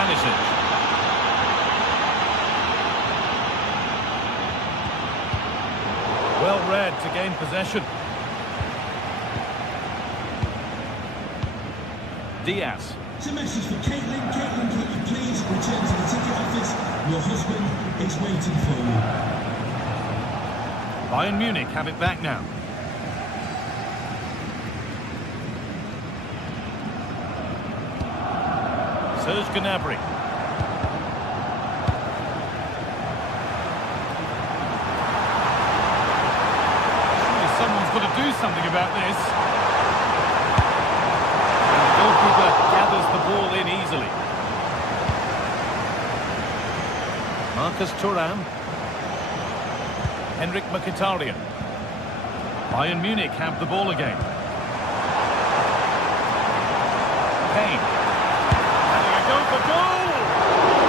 Stanisic. Well read to gain possession. Diaz. It's a message for Caitlin. Caitlin, can you please return to the ticket office? Your husband is waiting for you. Bayern Munich have it back now. Serge Gnabry. Surely someone's got to do something about this. And the goalkeeper gathers the ball in easily. Marcus Thuram. Henrik Mkhitaryan. Bayern Munich have the ball again. Kane. Having a go for goal!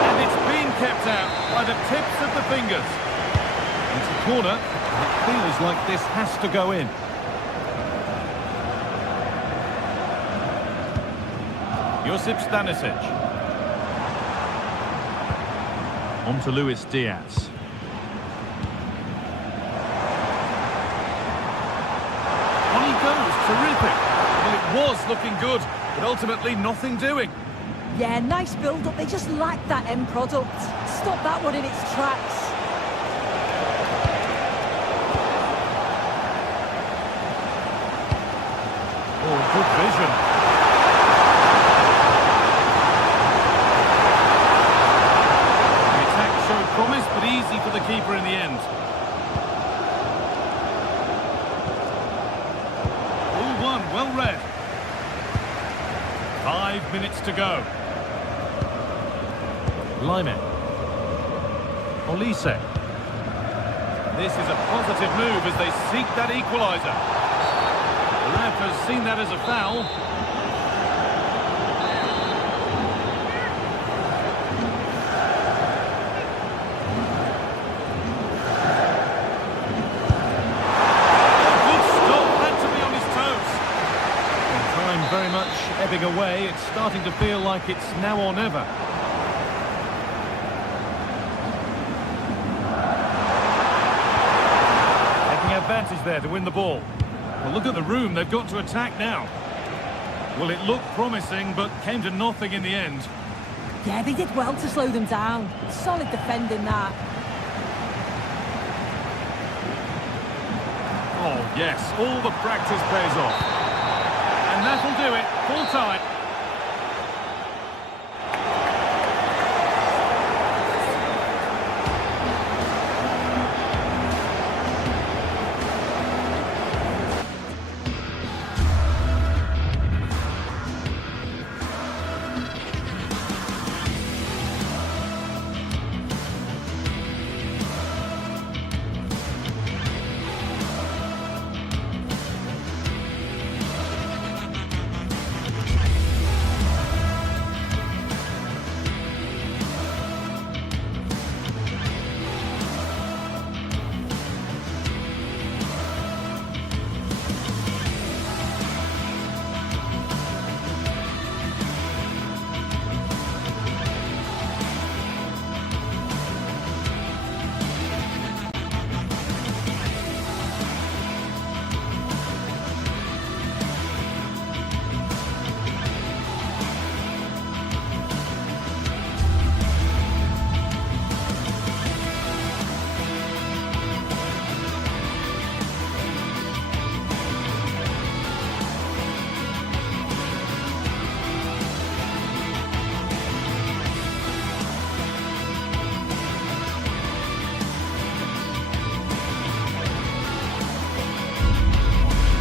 And it's been kept out by the tips of the fingers. It's a corner. It feels like this has to go in. Josip Stanisic. On to Luis Diaz. On he goes, terrific. Well, it was looking good, but ultimately nothing doing. Yeah, nice build-up. They just lacked that end product. Stop that one in its tracks. Oh, good vision. The attack showed promise, but easy for the keeper in the end. 0-1, well read. 5 minutes to go. Lyman. Olise. This is a positive move as they seek that equaliser. The ref has seen that as a foul. Good stop, had to be on his toes. And time very much ebbing away. It's starting to feel like it's now or never. Taking advantage there to win the ball. Well, look at the room they've got to attack now. Well, it looked promising, but came to nothing in the end. Yeah, they did well to slow them down. Solid defending that. Oh, yes, all the practice pays off. And that'll do it, full time.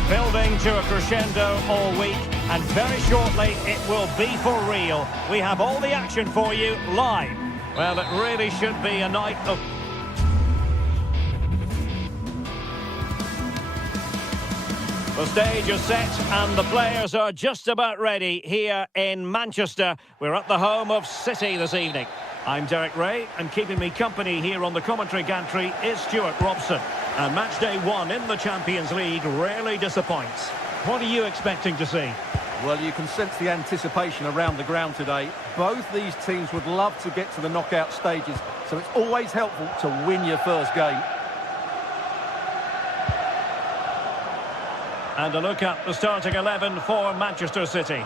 Building to a crescendo all week, and very shortly it will be for real. We have all the action for you live. Well, it really should be a night of... The stage is set and the players are just about ready here in Manchester. We're at the home of City this evening. I'm Derek Ray, and keeping me company here on the commentary gantry is Stuart Robson. And match day one in the Champions League rarely disappoints. What are you expecting to see? Well, you can sense the anticipation around the ground today. Both these teams would love to get to the knockout stages, so it's always helpful to win your first game. And a look at the starting 11 for Manchester City.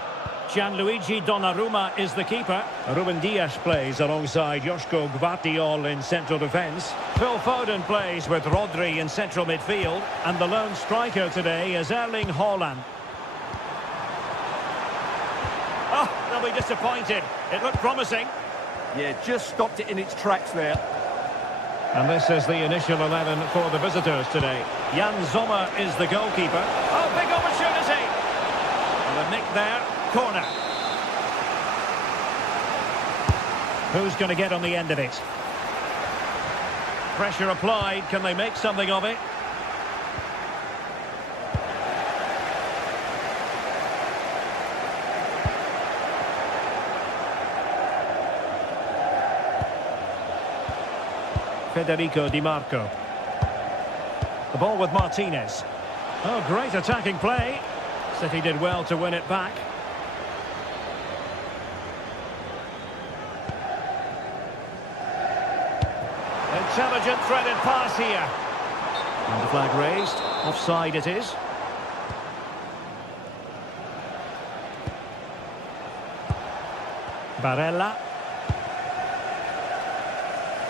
Gianluigi Donnarumma is the keeper. Ruben Dias plays alongside Joško Gvardiol in central defence. Phil Foden plays with Rodri in central midfield. And the lone striker today is Erling Haaland. Oh, they'll be disappointed. It looked promising. Yeah, just stopped it in its tracks there. And this is the initial 11 for the visitors today. Jan Sommer is the goalkeeper. Oh, big opportunity! And a nick there. Corner. Who's going to get on the end of it? Pressure applied. Can they make something of it? Federico Di Marco. The ball with Martinez. Oh, great attacking play. City did well to win it back. Intelligent threaded pass here. And the flag raised. Offside it is. Barella.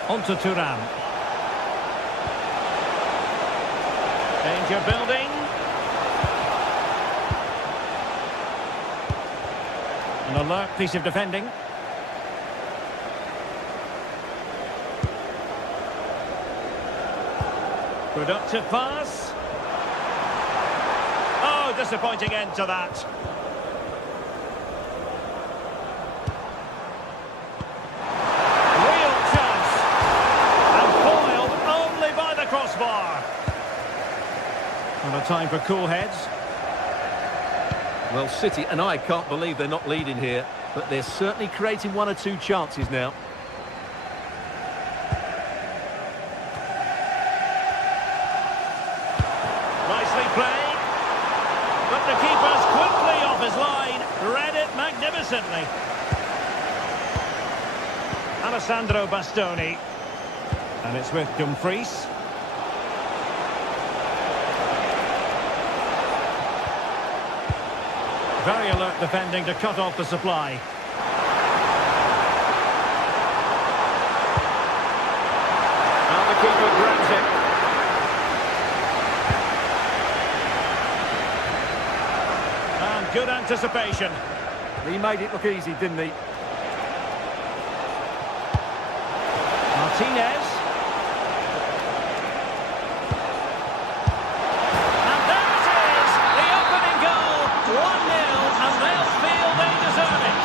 On to Thuram. Danger building. An alert piece of defending. Productive pass. Oh, disappointing end to that. Real chance. And foiled only by the crossbar. And a time for cool heads. Well, City and I can't believe they're not leading here, but they're certainly creating one or two chances now. Played, but the keeper's quickly off his line, read it magnificently. Alessandro Bastoni, and it's with Dumfries. Very alert defending to cut off the supply. Now the keeper grabs it. Good anticipation. He made it look easy, didn't he? Martinez. And there it is! The opening goal! 1-0, and they'll feel they deserve it.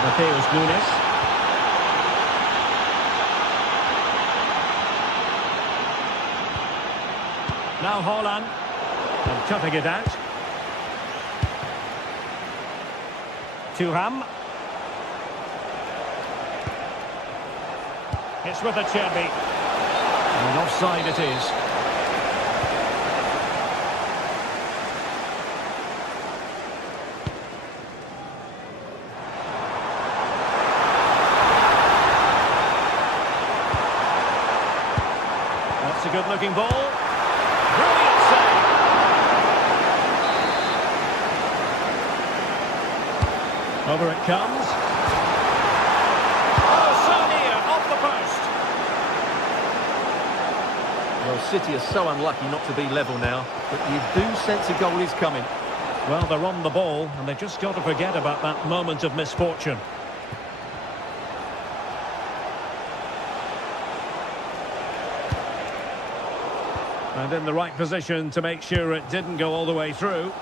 Mateus Nunes. Now Haaland. And cutting it out. Thuram. It's with Acerbi. And offside it is. That's a good-looking ball. Brilliant save. Over it comes. Oh, so near, off the post. Well, City are so unlucky not to be level now, but you do sense a goal is coming. Well, they're on the ball, and they've just got to forget about that moment of misfortune. And in the right position to make sure it didn't go all the way through.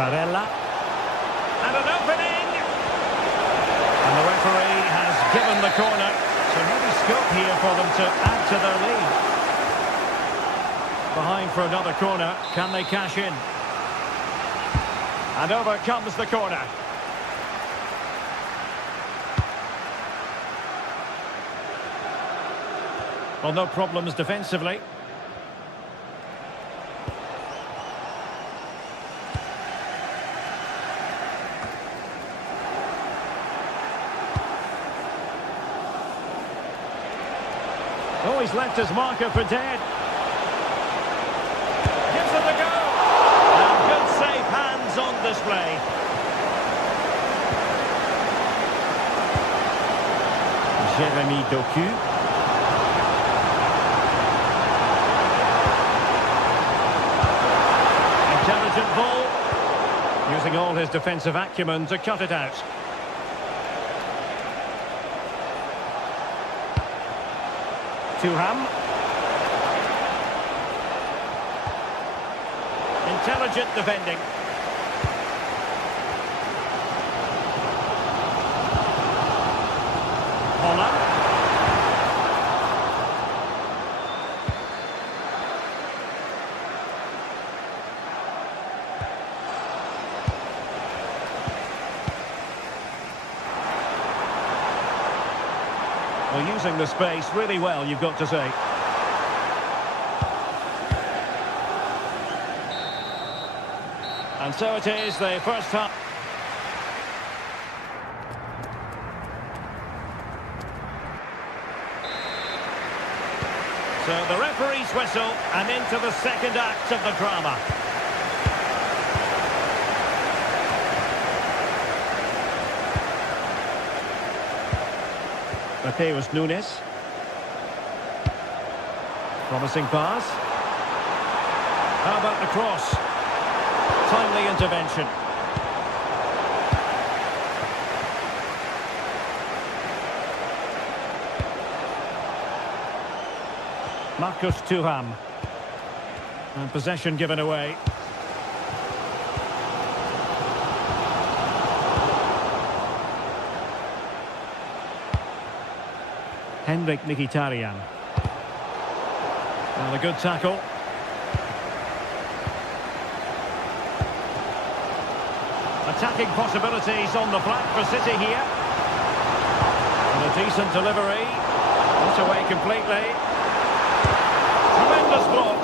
Barella. And an opening! And the referee has given the corner. So maybe scope here for them to add to their lead. Behind for another corner. Can they cash in? And over comes the corner. Well, no problems defensively. Oh, he's left his marker for dead. Gives it a go. And good save hands on display. Jeremy Doku. Intelligent ball. Using all his defensive acumen to cut it out. Tuham. Intelligent defending. Holland. Well, using the space really well, you've got to say. And so it is, the first half. So the referee's whistle, and into the second act of the drama. Mateus Nunes. Promising pass. How about the cross? Timely intervention. Marcus Thuram. And possession given away. Henrik Mkhitaryan. Well, a good tackle. Attacking possibilities on the flank for City here. And a decent delivery. Not away completely. Tremendous block.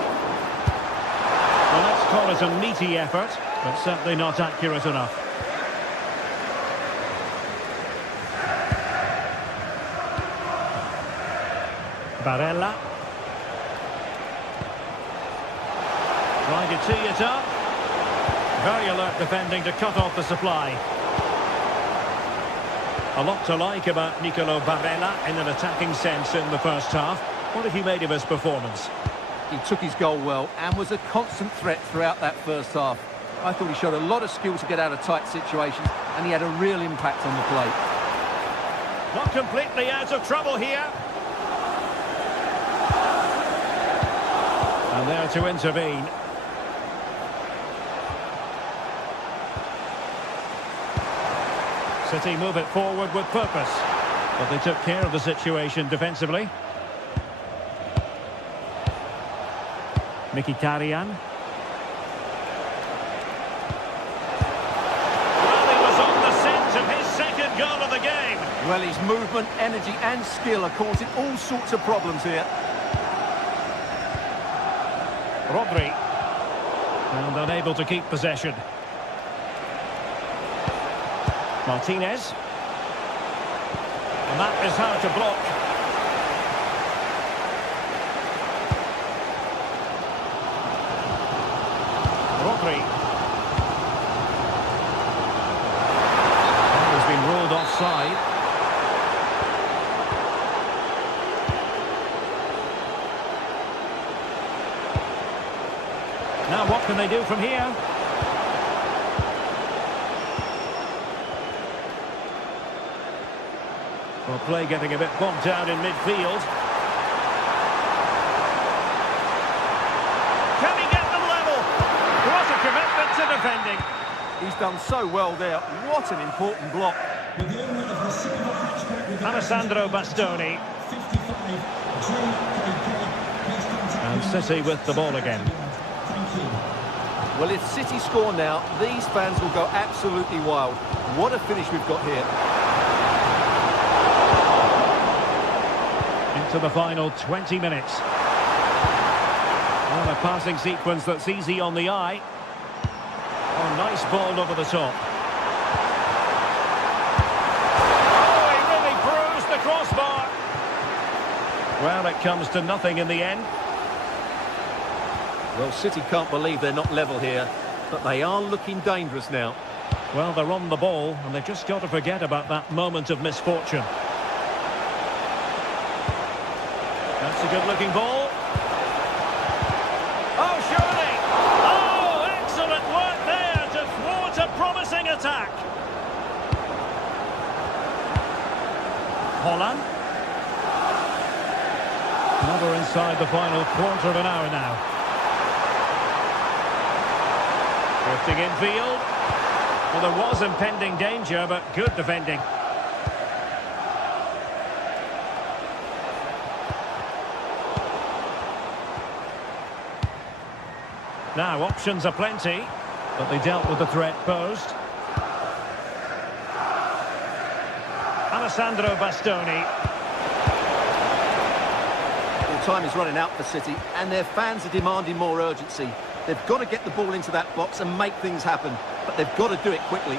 Well, let's call it a meaty effort, but certainly not accurate enough. Barella. Trying to tee it up. Very alert defending to cut off the supply. A lot to like about Nicolo Barella in an attacking sense in the first half. What have you made of his performance? He took his goal well and was a constant threat throughout that first half. I thought he showed a lot of skill to get out of tight situations, and he had a real impact on the play. Not completely out of trouble here. And there to intervene. City move it forward with purpose. But they took care of the situation defensively. Mkhitaryan. Well, he was on the scent of his second goal of the game. Well, his movement, energy and skill are causing all sorts of problems here. Rodri. And unable to keep possession. Martinez. And that is hard to block. Rodri. Has been ruled offside. Now what can they do from here? Well, play getting a bit bogged down in midfield. Can he get them level? What a commitment to defending. He's done so well there. What an important block. With the owner of the silver hatchback with the Alessandro Bastoni. 55, please contact And City with the ball again. Thank you. Well, if City score now, these fans will go absolutely wild. What a finish we've got here. Into into the final 20 minutes. Well, a passing sequence that's easy on the eye. Oh, nice ball over the top. Oh, he really bruised the crossbar. Well, it comes to nothing in the end. Well, City can't believe they're not level here, but they are looking dangerous now. Well, they're on the ball, and they've just got to forget about that moment of misfortune. That's a good-looking ball. Oh, surely! Oh, excellent work there to thwart a promising attack. Holland. Another inside the final quarter of an hour now. Drifting infield. Well, there was impending danger, but good defending. Now, options are plenty, but they dealt with the threat posed. Alessandro Bastoni. Well, time is running out for City, and their fans are demanding more urgency. They've got to get the ball into that box and make things happen, but they've got to do it quickly.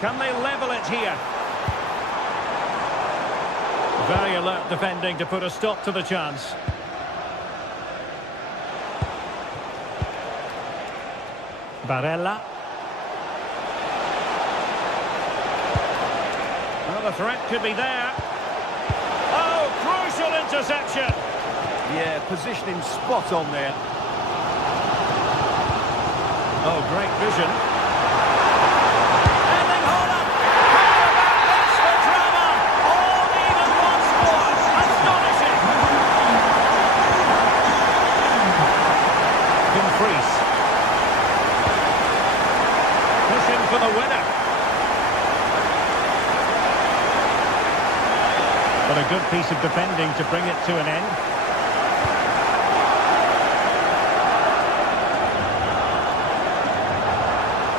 Can they level it here? Very alert defending to put a stop to the chance. Barella. Well, the threat could be there. Oh, crucial interception. Yeah, positioning spot on there. Oh, great vision. Erling Haaland. How about this for drama? All even once more. Astonishing. Dumfries. Pushing for the winner. But a good piece of defending to bring it to an end.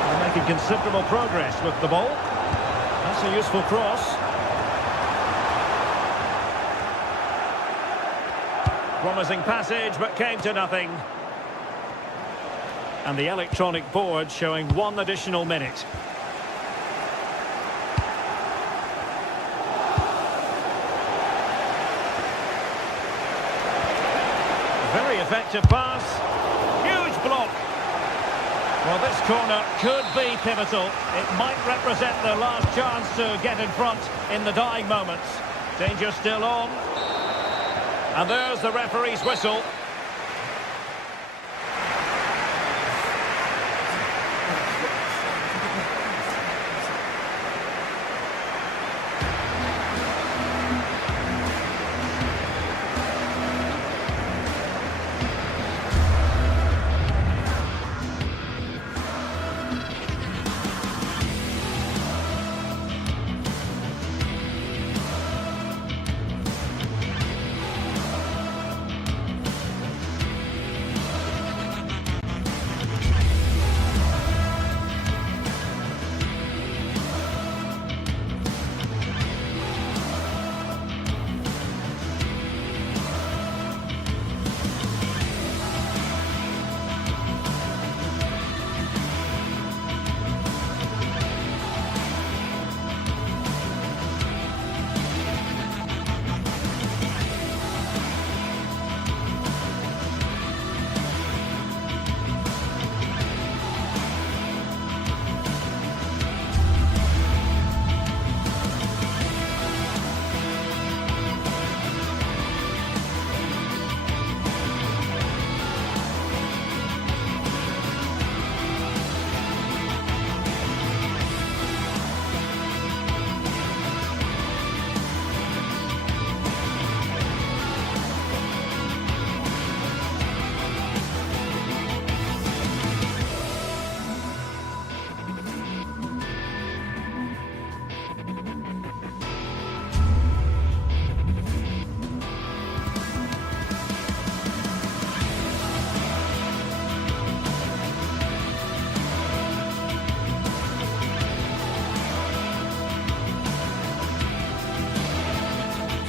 They're making considerable progress with the ball. That's a useful cross. Promising passage, but came to nothing. And the electronic board showing 1 additional minute. Very effective pass. Huge block. Well, this corner could be pivotal. It might represent their last chance to get in front in the dying moments. Danger still on. And there's the referee's whistle.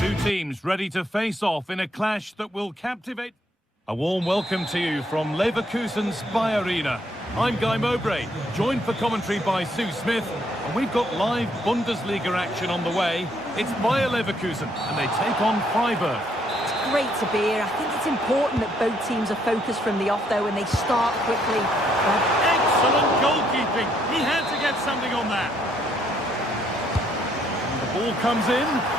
Two teams ready to face off in a clash that will captivate. A warm welcome to you from Leverkusen's Bayern. I'm Guy Mowbray, joined for commentary by Sue Smith, and we've got live Bundesliga action on the way. It's Bayer Leverkusen, and they take on Freiburg. It's great to be here. I think it's important that both teams are focused from the off, though, and they start quickly. Excellent goalkeeping. He had to get something on that. And the ball comes in.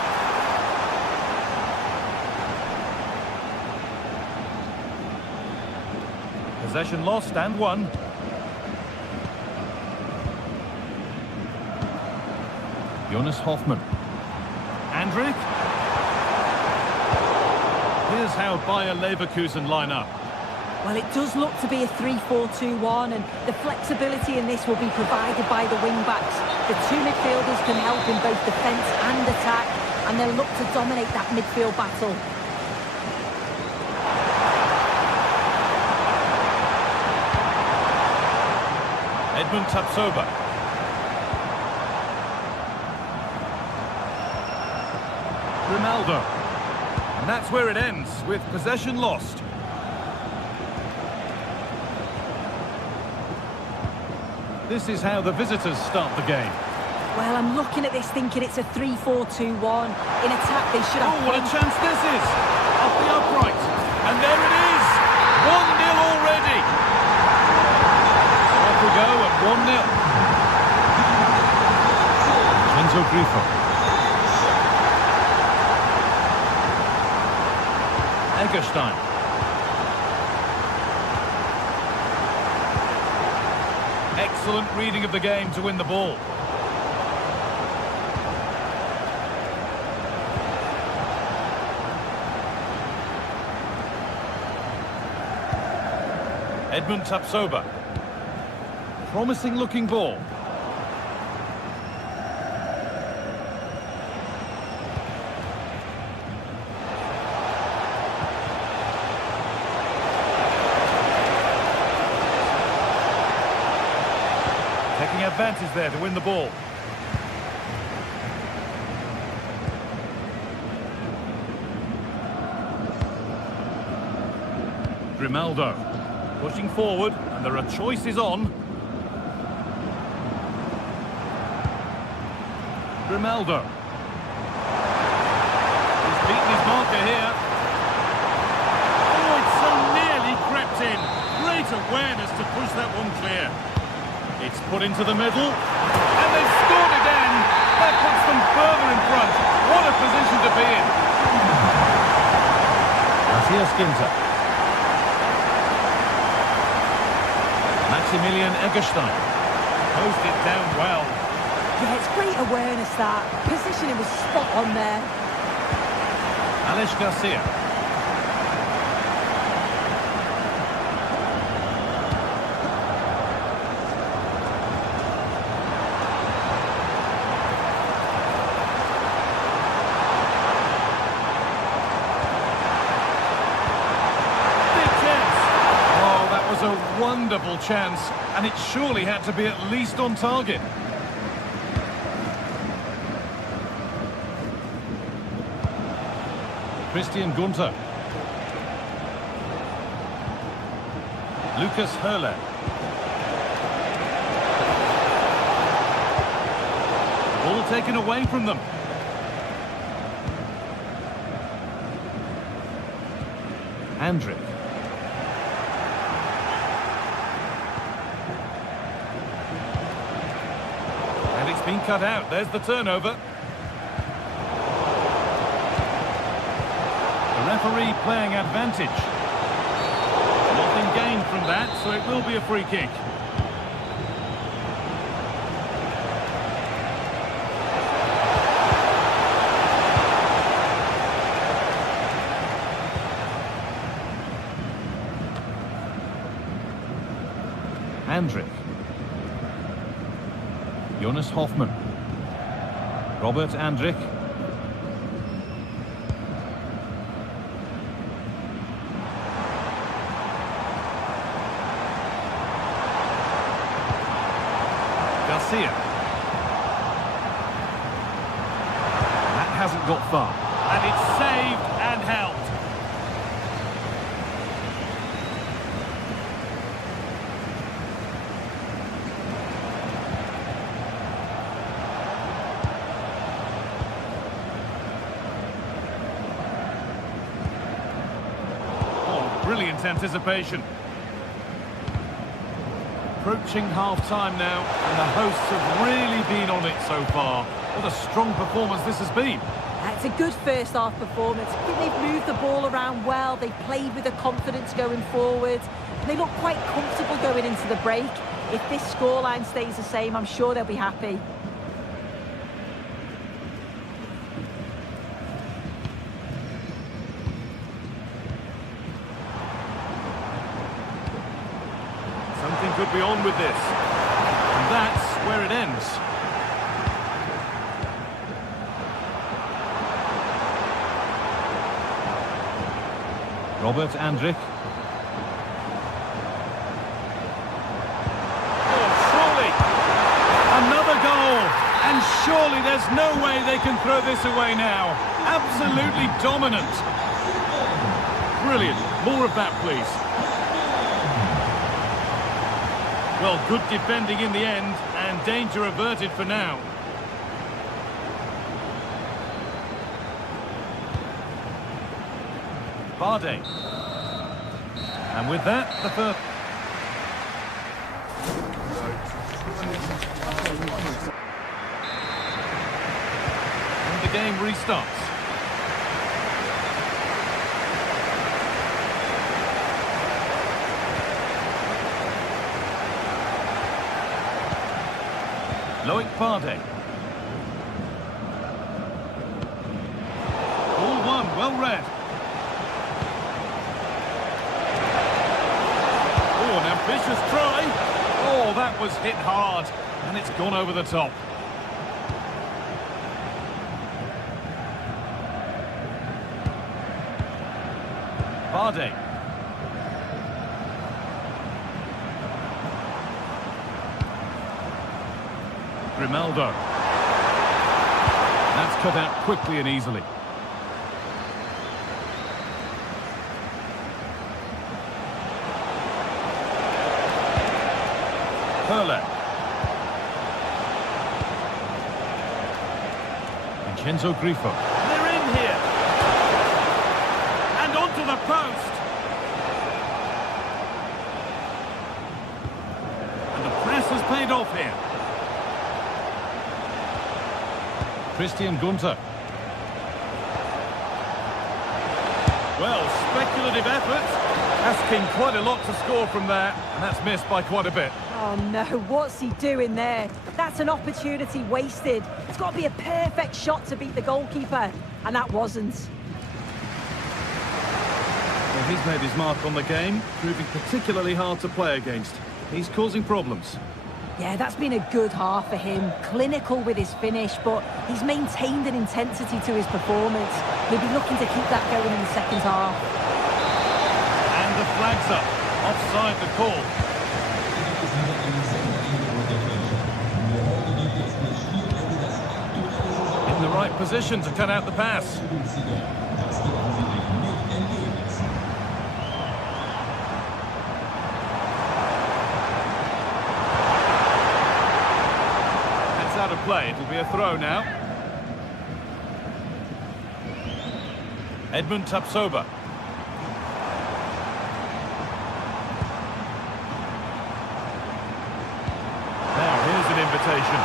Possession lost and won. Jonas Hoffmann. Andrik. Here's how Bayer Leverkusen line up. Well, it does look to be a 3-4-2-1, and the flexibility in this will be provided by the wing-backs. The two midfielders can help in both defence and attack, and they'll look to dominate that midfield battle. Edmund Tapsoba. Ronaldo. And that's where it ends, with possession lost. This is how the visitors start the game. Well, I'm looking at this thinking it's a 3-4-2-1. In attack, they should have... Oh, what a chance this is! Off the upright. And there it is! 1-0 already! Off we go at 1-0. Enzo Grifo. Egerstein. Excellent reading of the game to win the ball. Edmund Tapsoba. Promising looking ball. Taking advantage there to win the ball. Grimaldo pushing forward, and there are choices on. Grimaldo. He's beaten his marker here. Oh, it's so nearly crept in. Great awareness to push that one clear. It's put into the middle, and they've scored again. That puts them further in front. What a position to be in. Matthias Ginter. Maximilian Egerstein. Posted it down well. Yeah, it's great awareness, that. Positioning was spot on there. Alex Garcia. A wonderful chance, and it surely had to be at least on target. Christian Gunter. Lucas Höhle. Ball taken away from them. Andrik. It's been cut out. There's the turnover. The referee playing advantage. Nothing gained from that, so it will be a free kick. Andrik. Jonas Hoffmann. Robert Andrik. Garcia. That hasn't got far. And it's brilliant anticipation. Approaching half-time now, and the hosts have really been on it so far. What a strong performance this has been. It's a good first-half performance. I think they've moved the ball around well. They've played with the confidence going forward. They look quite comfortable going into the break. If this scoreline stays the same, I'm sure they'll be happy. Something could be on with this. And that's where it ends. Robert Andrich. Oh, surely! Another goal! And surely there's no way they can throw this away now. Absolutely dominant. Brilliant. More of that, please. Well, good defending in the end, and danger averted for now. Vardy. And with that, the first... And the game restarts. Loic Vardy. All one, well read. Oh, an ambitious try. Oh, that was hit hard, and it's gone over the top. Vardy. Grimaldo. That's cut out quickly and easily. Perle. Vincenzo Grifo. They're in here. And onto the post. And the press has paid off here. Christian Gunter. Well, speculative effort. Asking quite a lot to score from there, and that's missed by quite a bit. Oh no, what's he doing there? That's an opportunity wasted. It's got to be a perfect shot to beat the goalkeeper, and that wasn't. Well, he's made his mark on the game, proving particularly hard to play against. He's causing problems. Yeah, that's been a good half for him. Clinical with his finish, but he's maintained an intensity to his performance. He'll be looking to keep that going in the second half. And the flag's up. Offside the call. In the right position to cut out the pass. That's out of play. It'll be a throw now. Edmund Tapsoba. Invitation.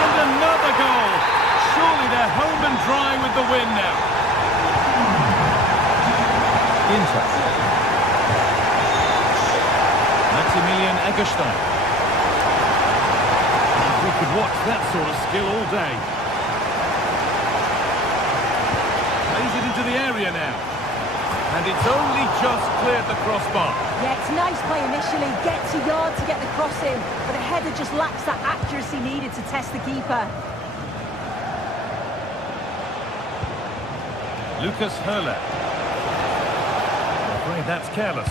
And another goal. Surely they're home and dry with the win now. Eintracht. Maximilian Egerstein. We could watch that sort of skill all day. Plays it into the area now. And it's only just cleared the crossbar. Yeah, it's nice play initially, gets a yard to get the cross in, but the header just lacks that accuracy needed to test the keeper. Lucas Herle. I'm afraid that's careless.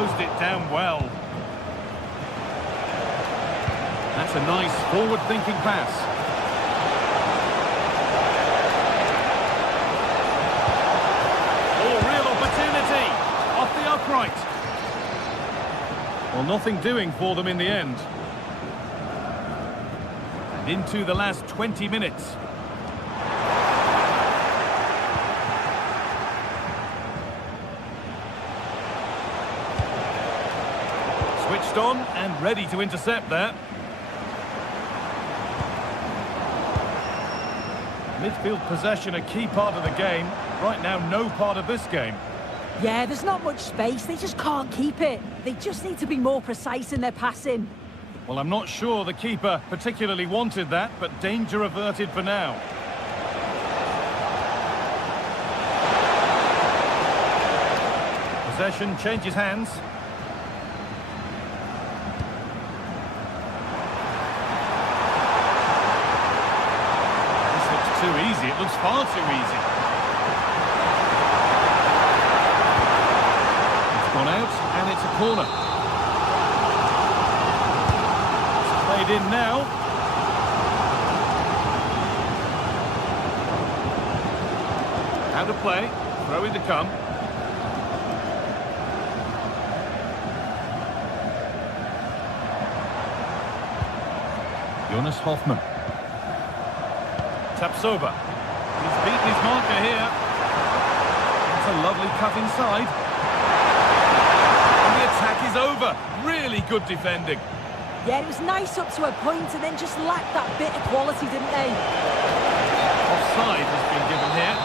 Closed it down well. That's a nice forward-thinking pass. Oh, real opportunity. nothing doing for them in the end. And into the last 20 minutes. Switched on and ready to intercept there. Midfield possession a key part of the game. Right now, no part of this game. Yeah, there's not much space. They just can't keep it. They just need to be more precise in their passing. Well, I'm not sure the keeper particularly wanted that, but danger averted for now. Possession changes hands. This looks too easy. It looks far too easy. It's gone out, and it's a corner. It's played in now. Out of play. Throw in to come. Jonas Hoffmann. Tapsoba. He's beaten his marker here. That's a lovely cut inside. And the attack is over. Really good defending. Yeah, it was nice up to a point and then just lacked that bit of quality, didn't they? Offside has been given here.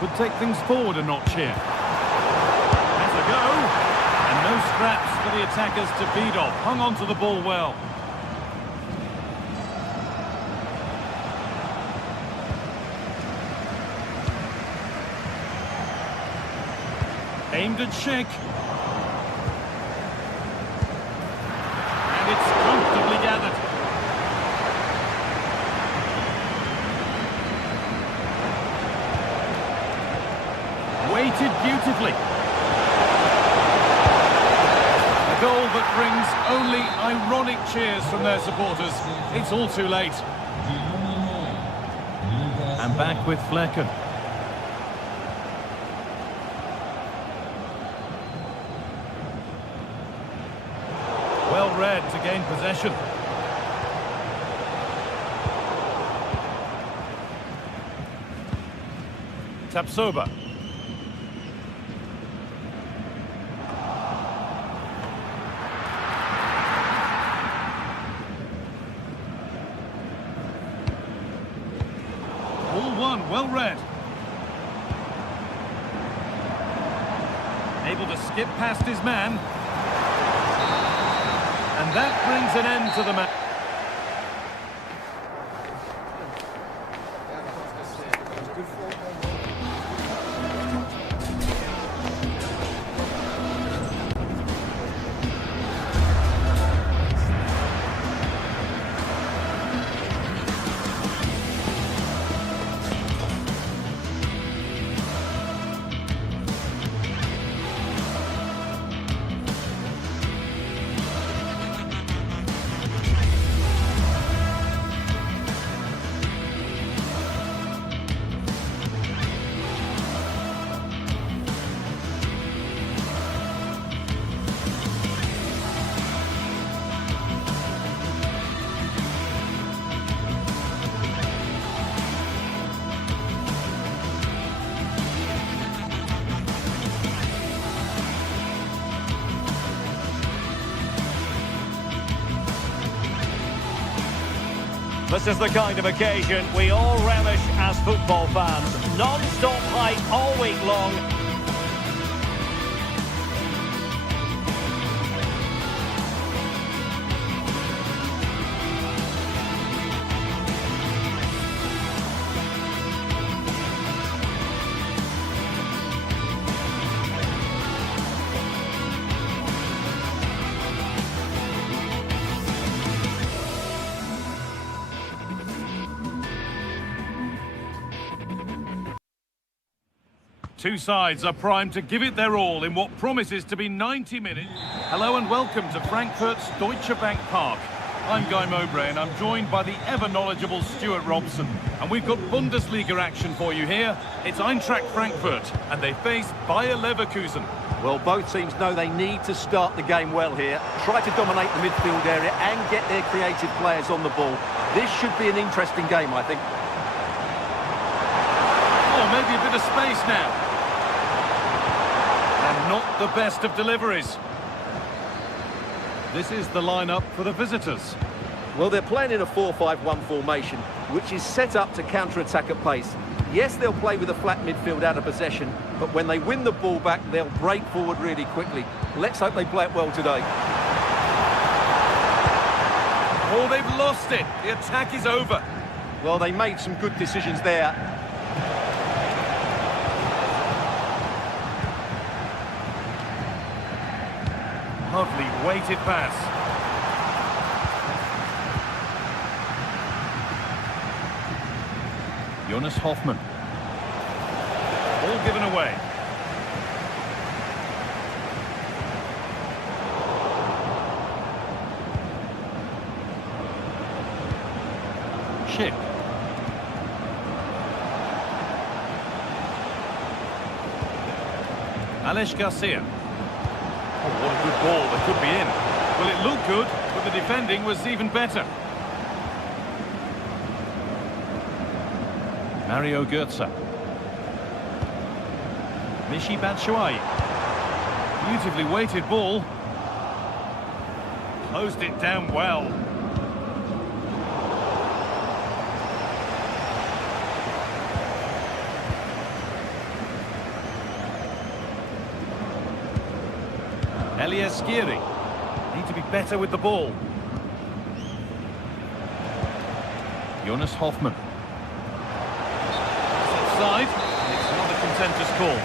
Could take things forward a notch here. Has a go. And no scraps for the attackers to beat off. Hung on to the ball well. Aimed at Schick. And it's comfortably gathered. Weighted beautifully. A goal that brings only ironic cheers from their supporters. It's all too late. And back with Flecken. Well read to gain possession. Tapsoba. Well read. Able to skip past his man. And that brings an end to the match. This is the kind of occasion we all relish as football fans. Non-stop hype all week long. Two sides are primed to give it their all in what promises to be 90 minutes. Hello and welcome to Frankfurt's Deutsche Bank Park. I'm Guy Mowbray and I'm joined by the ever-knowledgeable Stuart Robson. And we've got Bundesliga action for you here. It's Eintracht Frankfurt and they face Bayer Leverkusen. Well, both teams know they need to start the game well here. Try to dominate the midfield area and get their creative players on the ball. This should be an interesting game, I think. Oh, maybe a bit of space now. And not the best of deliveries. This is the lineup for the visitors. Well, they're playing in a 4-5-1 formation, which is set up to counter-attack at pace. Yes, they'll play with a flat midfield out of possession, but when they win the ball back, they'll break forward really quickly. Let's hope they play it well today. Oh, they've lost it. The attack is over. Well, they made some good decisions there. Lovely weighted pass. Jonas Hoffmann. Ball given away. Schick. Alex Garcia. Oh, what a good ball. That could be in. Well, it looked good, but the defending was even better. Mario Götze. Michy Batshuayi. Beautifully weighted ball. Closed it down well. Elias Skiri. Need to be better with the ball. Jonas Hoffmann. Offside. It's not a contentious call.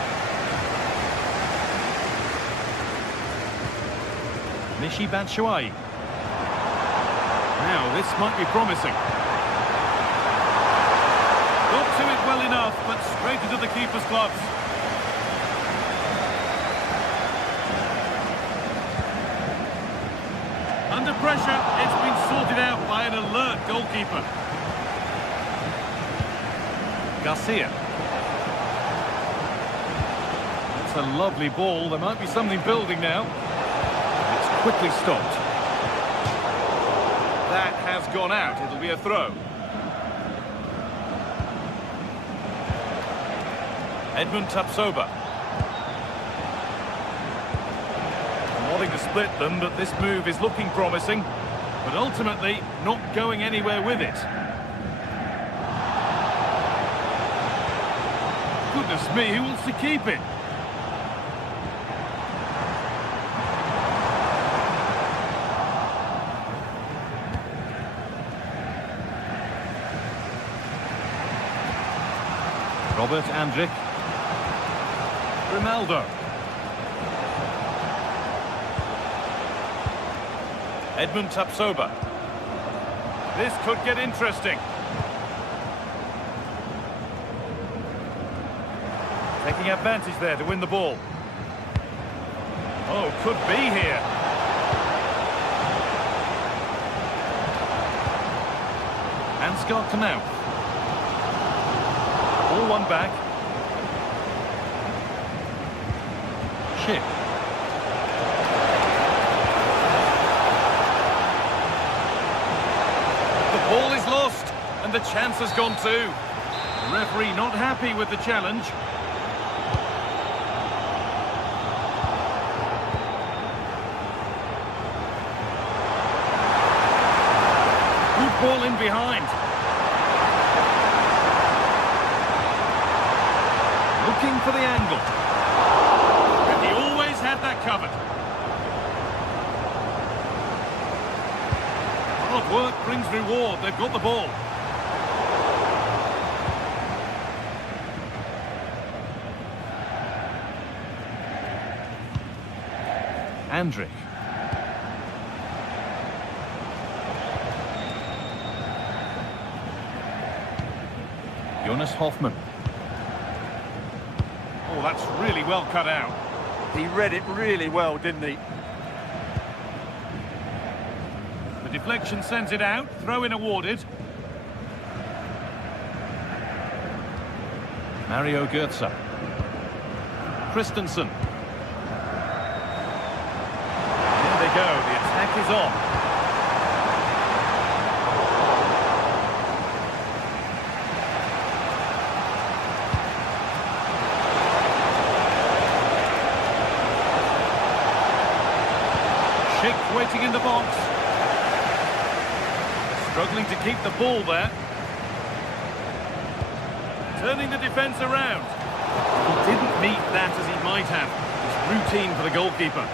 Michy Batshuayi. Now, this might be promising. Got to it well enough, but straight into the keeper's gloves. Under pressure, it's been sorted out by an alert goalkeeper. Garcia. That's a lovely ball. There might be something building now. It's quickly stopped. That has gone out. It'll be a throw. Edmund Tapsoba. Wanting to split them, but this move is looking promising, but ultimately not going anywhere with it. Goodness me, who wants to keep it? Robert Andrich. Ronaldo. Edmund Tapsoba. This could get interesting. Taking advantage there to win the ball. Oh, could be here. Ansgar Knauff. Ball one back. Schick. Ball is lost, and the chance has gone too. The referee not happy with the challenge. Good ball in behind. Looking for the angle. And he always had that covered. Hard work brings reward. They've got the ball. Andrich. Jonas Hoffmann. Oh, that's really well cut out. He read it really well, didn't he? The deflection sends it out. Throw-in awarded. Mario Götze. Christensen. There they go. The attack is on. Schick waiting in the box. Struggling to keep the ball there. Turning the defence around. He didn't meet that as he might have. It's routine for the goalkeeper.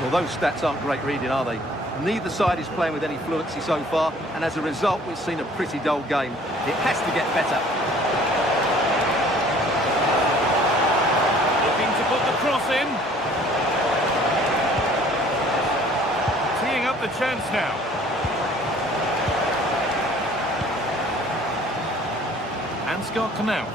Well, those stats aren't great reading, are they? Neither side is playing with any fluency so far, and as a result, we've seen a pretty dull game. It has to get better. Looking to put the cross in. Teeing up the chance now. Ansgar Knauf.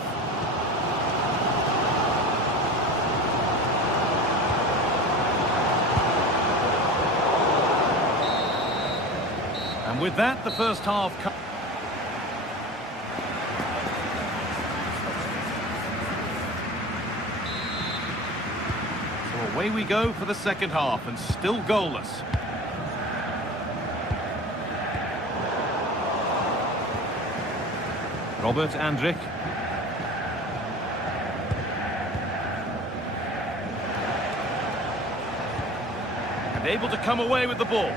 And with that, the first half. So away we go for the second half, and still goalless. Robert Andrich. And able to come away with the ball.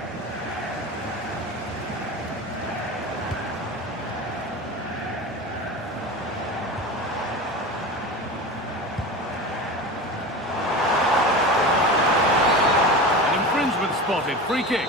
An infringement spotted. Free kick.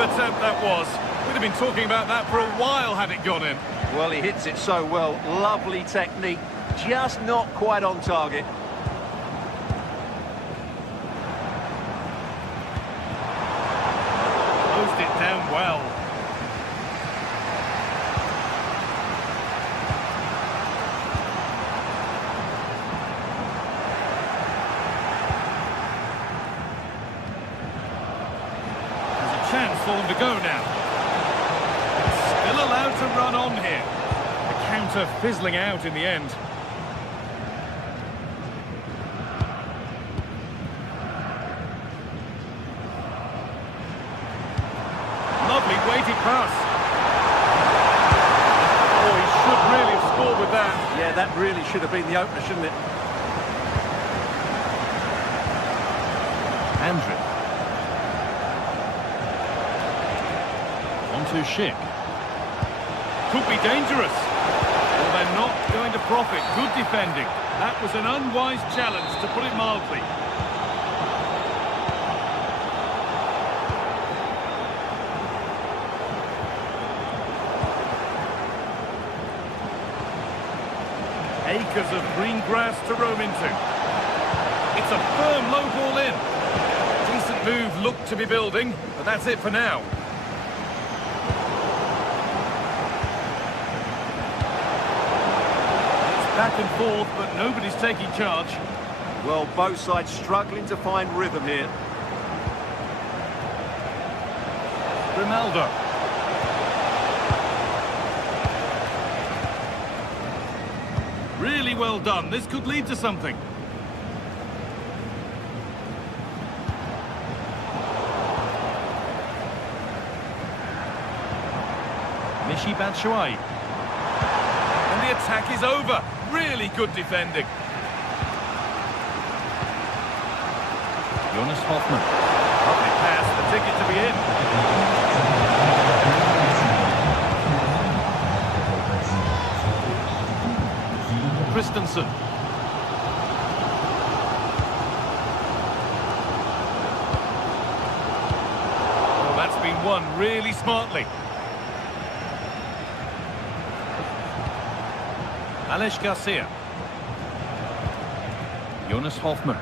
Attempt that was. We'd have been talking about that for a while had it gone in. Well, he hits it so well. Lovely technique, just not quite on target. Closed it down well. Chance for them to go now. Still allowed to run on here. The counter fizzling out in the end. Lovely weighted pass. Oh, he should really have scored with that. Yeah, that really should have been the opener, shouldn't it? Andrew. To Schick. Could be dangerous. Well, they're not going to profit. Good defending. That was an unwise challenge, to put it mildly. Acres of green grass to roam into. It's a firm low ball in. Decent move looked to be building, but that's it for now. Back and forth, but nobody's taking charge. Well, both sides struggling to find rhythm here. Ronaldo. Really well done. This could lead to something. Michy Batshuayi. And the attack is over. Really good defending. Jonas Hoffmann. Lovely pass, the ticket to be in. Christensen. Oh, that's been won really smartly. Alex Garcia. Jonas Hoffmann.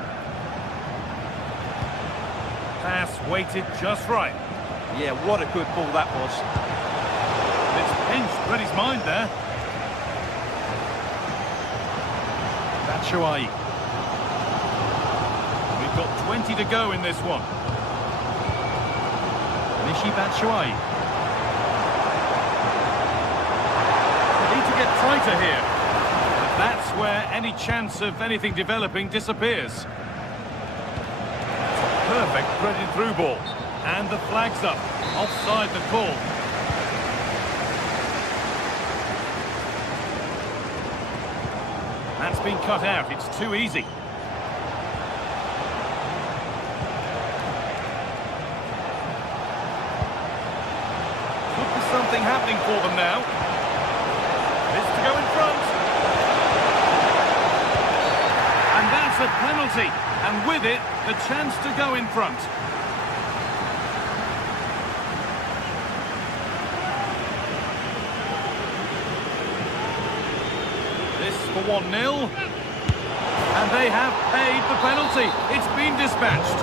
Pass weighted just right. Yeah, what a good ball that was. Pinch read his mind there. Batshuayi. We've got 20 to go in this one. Michy Batshuayi. Need to get tighter here. But that's where any chance of anything developing disappears. Perfect threaded through ball. And the flag's up. Offside the call. That's been cut out. It's too easy. Could be something happening for them now. This to go in front. And that's a penalty. And with it, the chance to go in front. This for 1-0. And they have paid the penalty. It's been dispatched.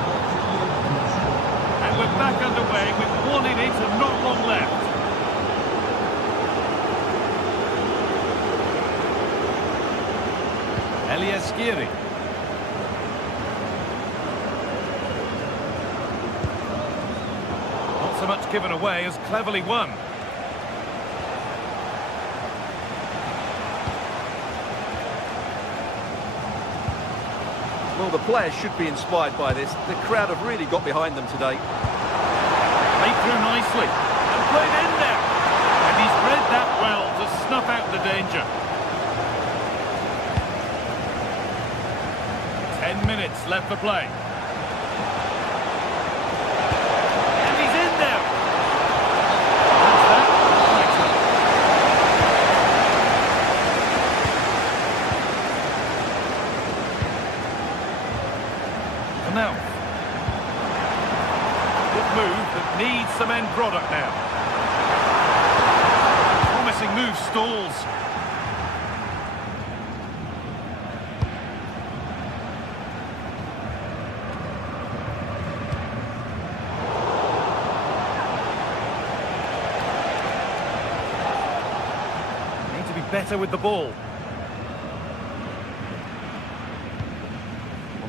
And we're back underway with 1 in it and not long left. Eliaskiri. Not so much given away as cleverly won. Well, the players should be inspired by this. The crowd have really got behind them today. Played through nicely and played in there. And he's read that well to snuff out the danger. 10 minutes left for play. And he's in there. That's that. Now, good move that needs some end product now. Promising move stalls. Need to be better with the ball.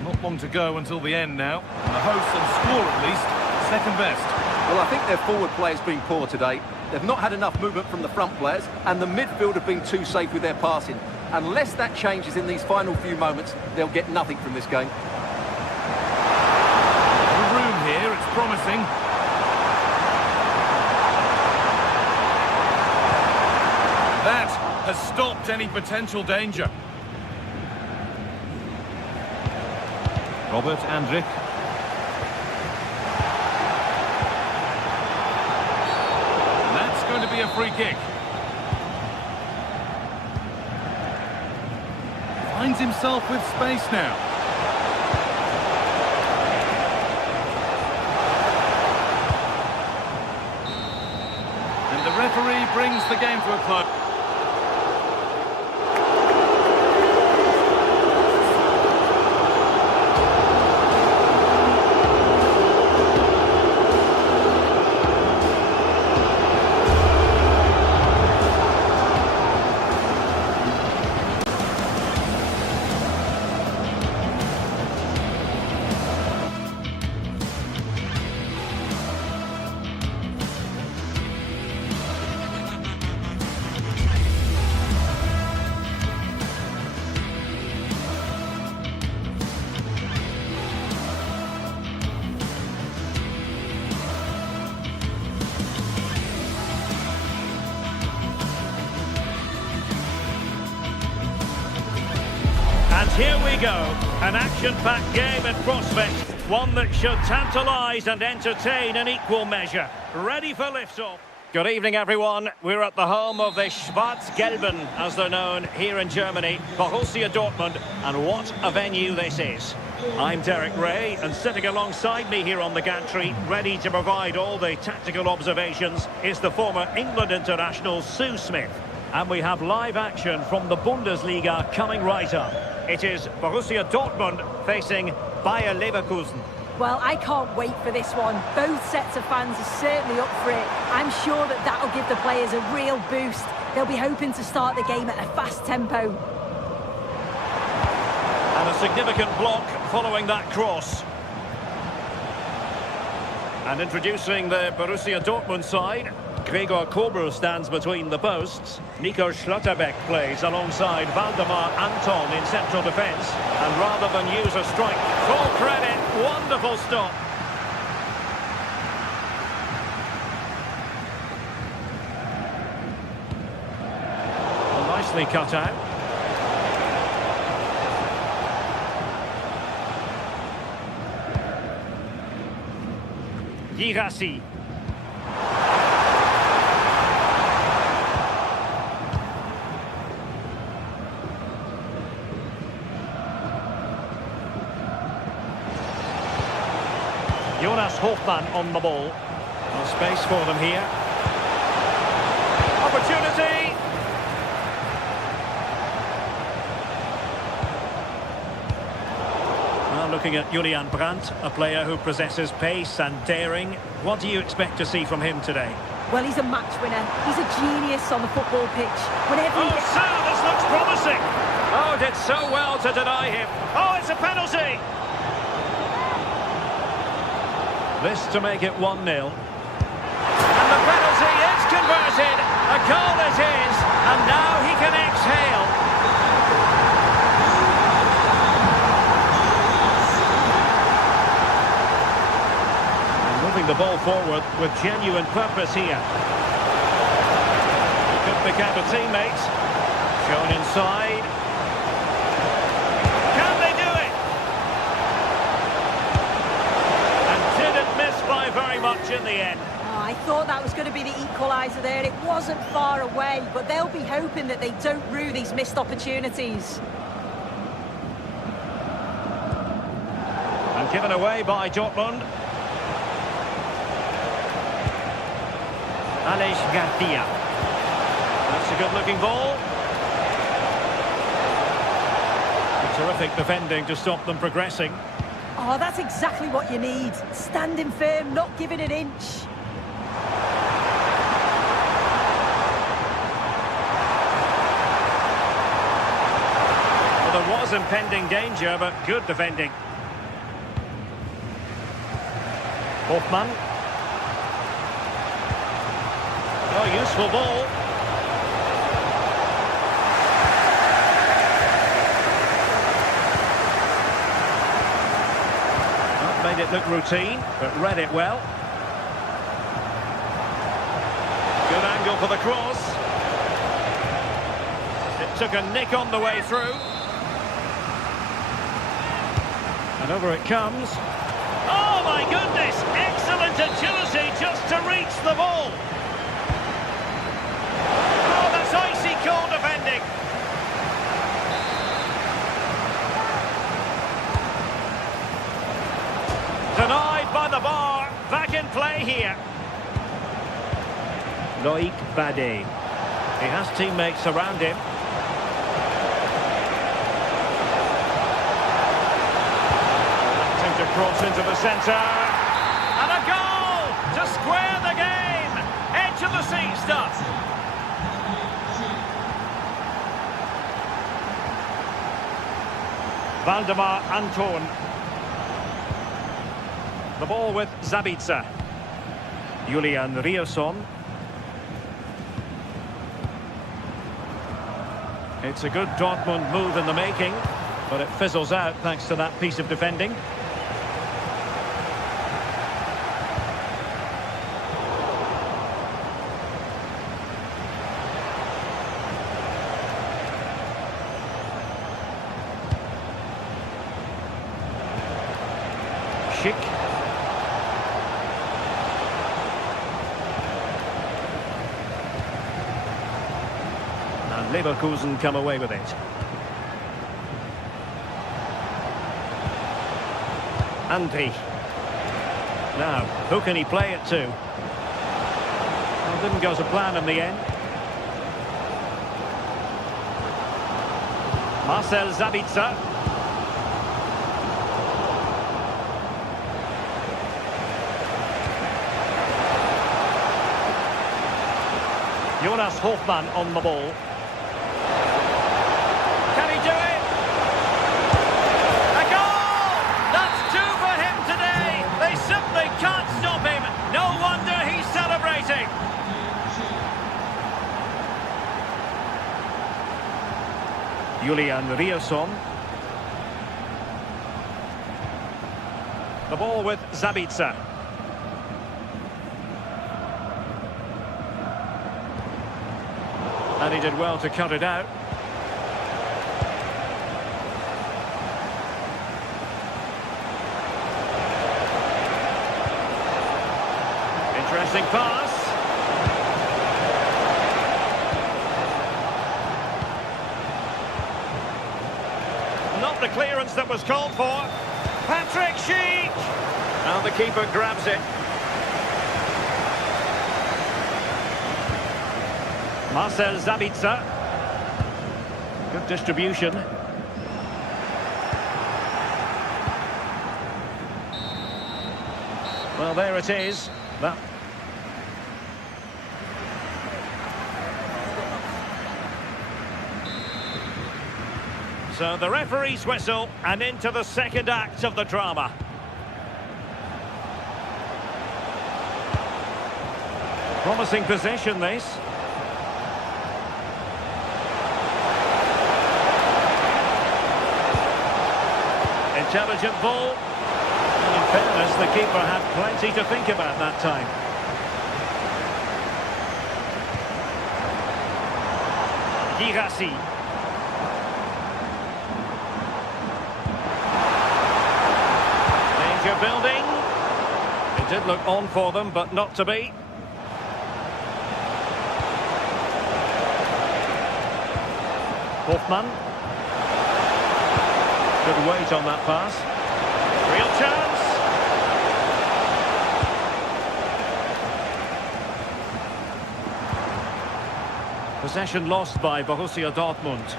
Not long to go until the end now. And the hosts and score at least, second best. Well, I think their forward play's been poor today. They've not had enough movement from the front players, and the midfield have been too safe with their passing. Unless that changes in these final few moments, they'll get nothing from this game. The room here, it's promising. That has stopped any potential danger. Robert Andrik. That's going to be a free kick. Finds himself with space now. And the referee brings the game to a close. And here we go, an action-packed game in prospect, one that should tantalise and entertain in equal measure. Ready for lift-off. Good evening, everyone. We're at the home of the Schwarz-Gelben, as they're known here in Germany, Borussia Dortmund, and what a venue this is. I'm Derek Ray, and sitting alongside me here on the gantry, ready to provide all the tactical observations, is the former England international Sue Smith. And we have live action from the Bundesliga coming right up. It is Borussia Dortmund facing Bayer Leverkusen. Well, I can't wait for this one. Both sets of fans are certainly up for it. I'm sure that that'll give the players a real boost. They'll be hoping to start the game at a fast tempo. And a significant block following that cross. And introducing the Borussia Dortmund side, Gregor Kobel stands between the posts. Nico Schlotterbeck plays alongside Valdemar Anton in central defence. And rather than use a strike, full credit, wonderful stop. Well, nicely cut out. Girassi. Jonas Hofmann on the ball. No space for them here. Opportunity! Now looking at Julian Brandt, a player who possesses pace and daring. What do you expect to see from him today? Well, he's a match winner. He's a genius on the football pitch. Whenever he gets... Sir, this looks promising! Oh, did so well to deny him. Oh, it's a penalty! This to make it 1-0. And the penalty is converted. A goal is his. And now he can exhale. And moving the ball forward with genuine purpose here. Could pick out a teammate. Shown inside. Can they do it? By very much in the end. Oh, I thought that was going to be the equaliser there. It wasn't far away, but they'll be hoping that they don't rue these missed opportunities. And given away by Dortmund. Aleix Garcia. That's a good-looking ball. Terrific defending to stop them progressing. Oh, that's exactly what you need. Standing firm, not giving an inch. Well, there was impending danger, but good defending. Hofmann. Oh, useful ball. Made it look routine, but read it well. Good angle for the cross. It took a nick on the way through. And over it comes. Oh my goodness! Excellent agility just to reach the ball. Oh, that's icy cold defending. Denied by the bar. Back in play here. Loic Bade. He has teammates around him. Attempt to cross into the centre. And a goal to square the game. Edge of the seat stuff. Valdemar Anton. The ball with Zabitzer. Julian Rierson. It's a good Dortmund move in the making, but it fizzles out thanks to that piece of defending. Schick. Leverkusen come away with it. Andri. Now, who can he play it to? Well, didn't go to plan in the end. Marcel Zabitzer. Jonas Hofmann on the ball. Can he do it? A goal! That's two for him today. They simply can't stop him. No wonder he's celebrating. Julian Riasson. The ball with Zabitzer. And he did well to cut it out. Interesting pass. Not the clearance that was called for. Patrick Schick! And the keeper grabs it. Marcel Zabitzer. Good distribution. Well, there it is. That... So the referee's whistle, and into the second act of the drama. Promising possession, this. Intelligent ball. And in fairness, the keeper had plenty to think about that time. Girassi. Danger building. It did look on for them, but not to be. Hofmann. Good weight on that pass. Real chance. Possession lost by Borussia Dortmund.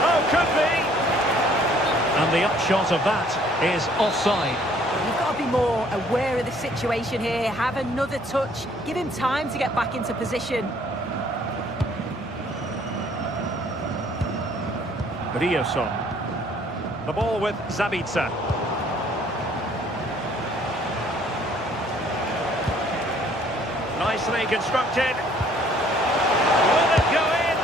Oh, could be. And the upshot of that is offside. You've got to be more aware of the situation here. Have another touch. Give him time to get back into position. Riasson. The ball with Zabitzer. Nicely constructed. Will it go in?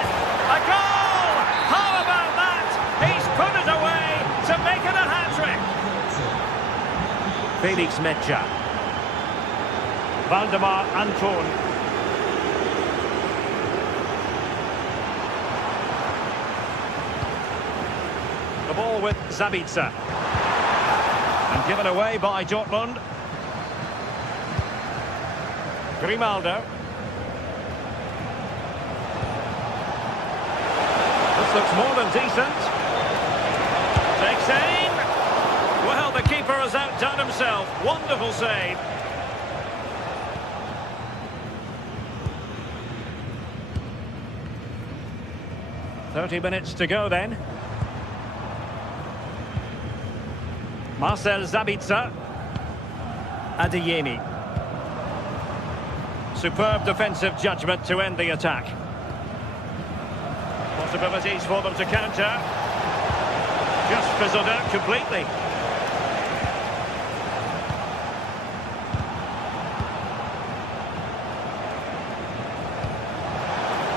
A goal! How about that? He's put it away to make it a hat-trick. Felix Metscher. Valdemar Anton. The ball with Zabitzer. And given away by Dortmund. Grimaldo. This looks more than decent. Takes aim. Well, the keeper has outdone himself. Wonderful save. "30 minutes to go then. Marcel Zabitzer. Adeyemi. Superb defensive judgment to end the attack. Possibilities for them to counter. Just fizzled out completely.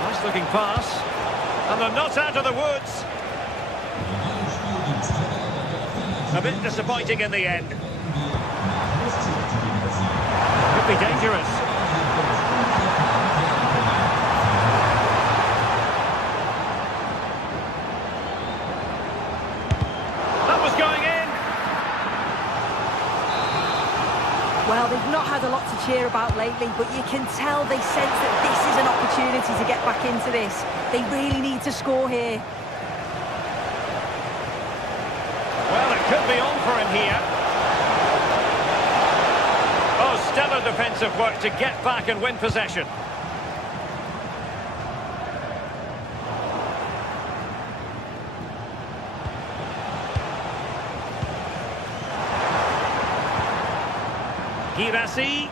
Nice looking pass. And they're not out of the woods. A bit disappointing in the end. Could be dangerous. That was going in. Well, they've not had a lot to cheer about lately, but you can tell they sense that this is an opportunity to get back into this. They really need to score here. Well, it could be on for him here. Oh, stellar defensive work to get back and win possession. Girassi.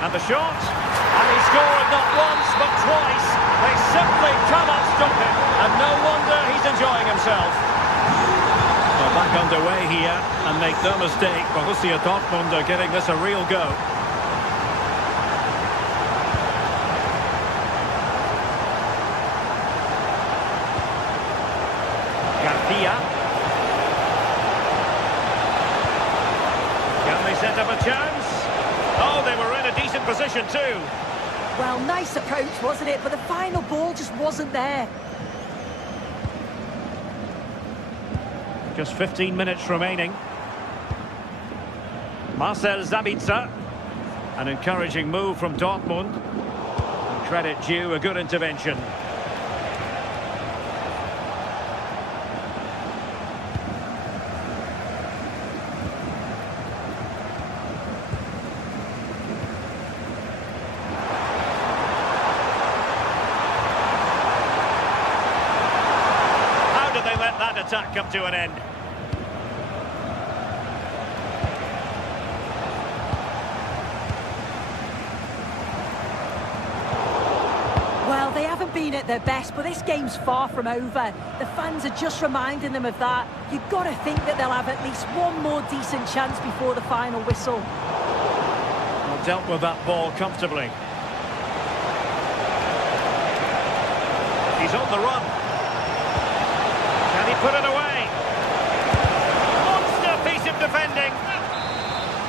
And the shot. And he scored not once, but twice. They simply cannot stop him. And no wonder he's enjoying himself. Well, back underway here. And make no mistake, Borussia Dortmund are giving this a real go. Can they set up a chance? Oh, they were in a decent position too. Well, nice approach, wasn't it? But the final ball just wasn't there. Just 15 minutes remaining. Marcel Sabitzer. An encouraging move from Dortmund. And credit due, a good intervention. That attack come to an end. Well, they haven't been at their best, but this game's far from over. The fans are just reminding them of that. You've got to think that they'll have at least one more decent chance before the final whistle. Well, dealt with that ball comfortably. He's on the run. Can he put it away? Monster piece of defending.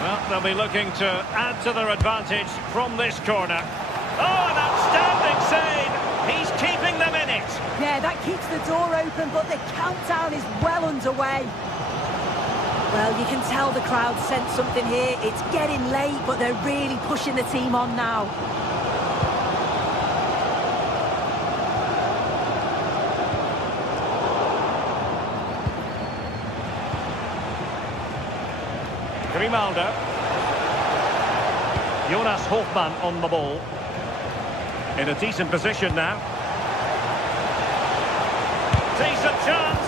Well, they'll be looking to add to their advantage from this corner. Oh, an outstanding save. He's keeping them in it. Yeah, that keeps the door open, but the countdown is well underway. Well, you can tell the crowd sense something here. It's getting late, but they're really pushing the team on now. Grimaldo. Jonas Hofmann on the ball. In a decent position now. Decent chance.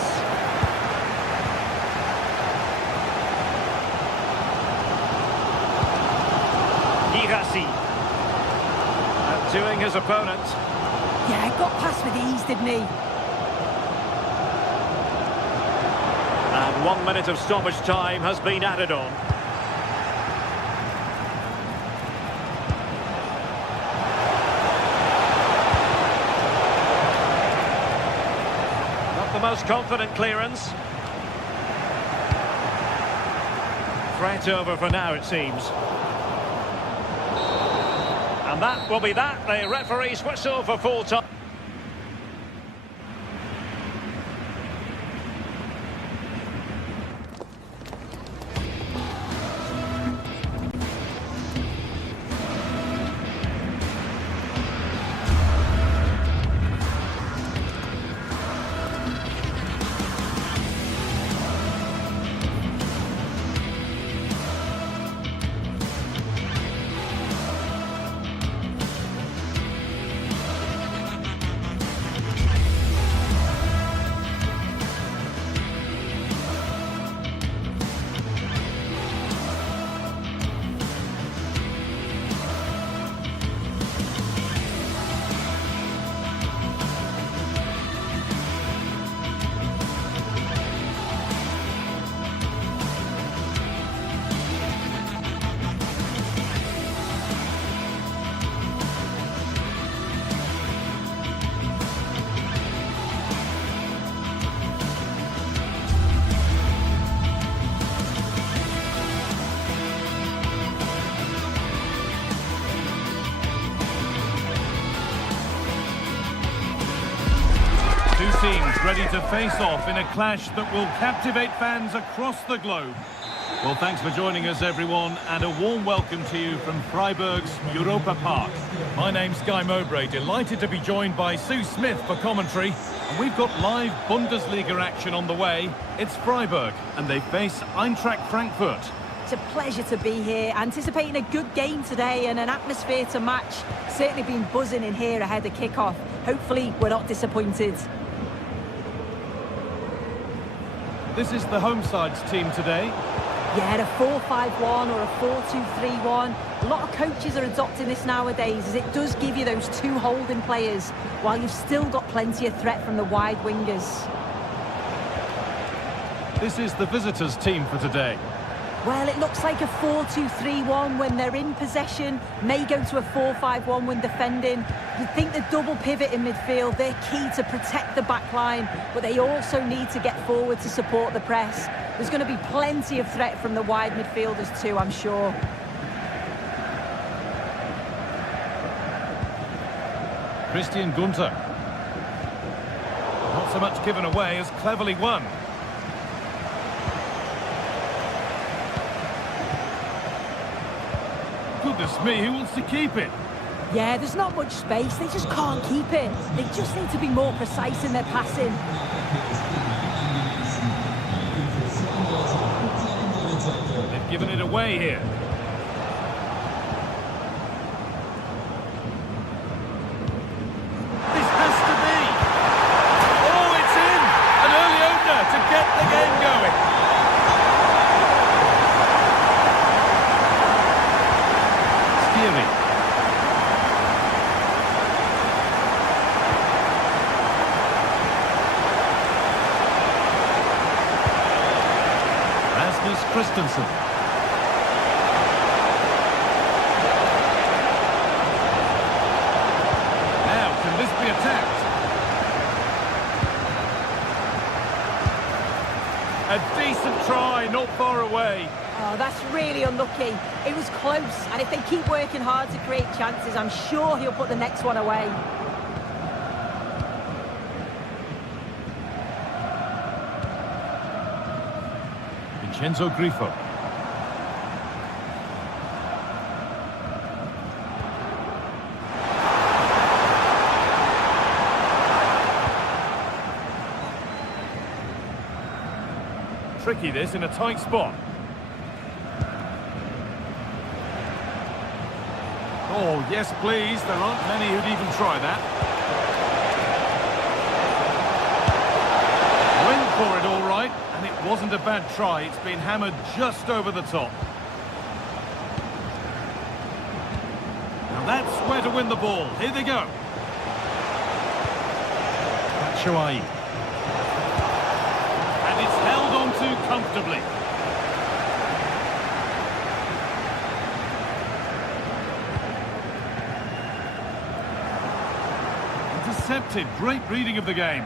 Girassi. Outdoing his opponent. Yeah, got past with ease, didn't he? And 1 minute of stoppage time has been added on. Not the most confident clearance. Threat over for now, it seems. And that will be that. The referee's whistle for full time. Two teams ready to face off in a clash that will captivate fans across the globe. Well, thanks for joining us, everyone, and a warm welcome to you from Freiburg's Europa Park. My name's Guy Mowbray, delighted to be joined by Sue Smith for commentary. And we've got live Bundesliga action on the way. It's Freiburg, and they face Eintracht Frankfurt. It's a pleasure to be here, anticipating a good game today and an atmosphere to match. Certainly been buzzing in here ahead of kick-off. Hopefully we're not disappointed. This is the home side's team today. Yeah, a 4-5-1 or a 4-2-3-1. A lot of coaches are adopting this nowadays, as it does give you those two holding players, while you've still got plenty of threat from the wide wingers. This is the visitors' team for today. Well, it looks like a 4-2-3-1 when they're in possession, may go to a 4-5-1 when defending. You'd think the double pivot in midfield, they're key to protect the back line, but they also need to get forward to support the press. There's going to be plenty of threat from the wide midfielders too, I'm sure. Christian Gunter. Not so much given away as cleverly won. Goodness me, who wants to keep it? Yeah, there's not much space. They just can't keep it. They just need to be more precise in their passing. They've given it away here. This has to be. Oh, it's in! An early opener to get the game going. Christensen. Now, can this be attacked? A decent try, not far away. Oh, that's really unlucky. It was close, and if they keep working hard to create chances, I'm sure he'll put the next one away. Enzo Grifo. Tricky this in a tight spot. Oh, yes please. There aren't many who'd even try that. Went for it all right. And it wasn't a bad try. It's been hammered just over the top. Now that's where to win the ball. Here they go. Batshuayi. And it's held on to comfortably. Intercepted. Great reading of the game.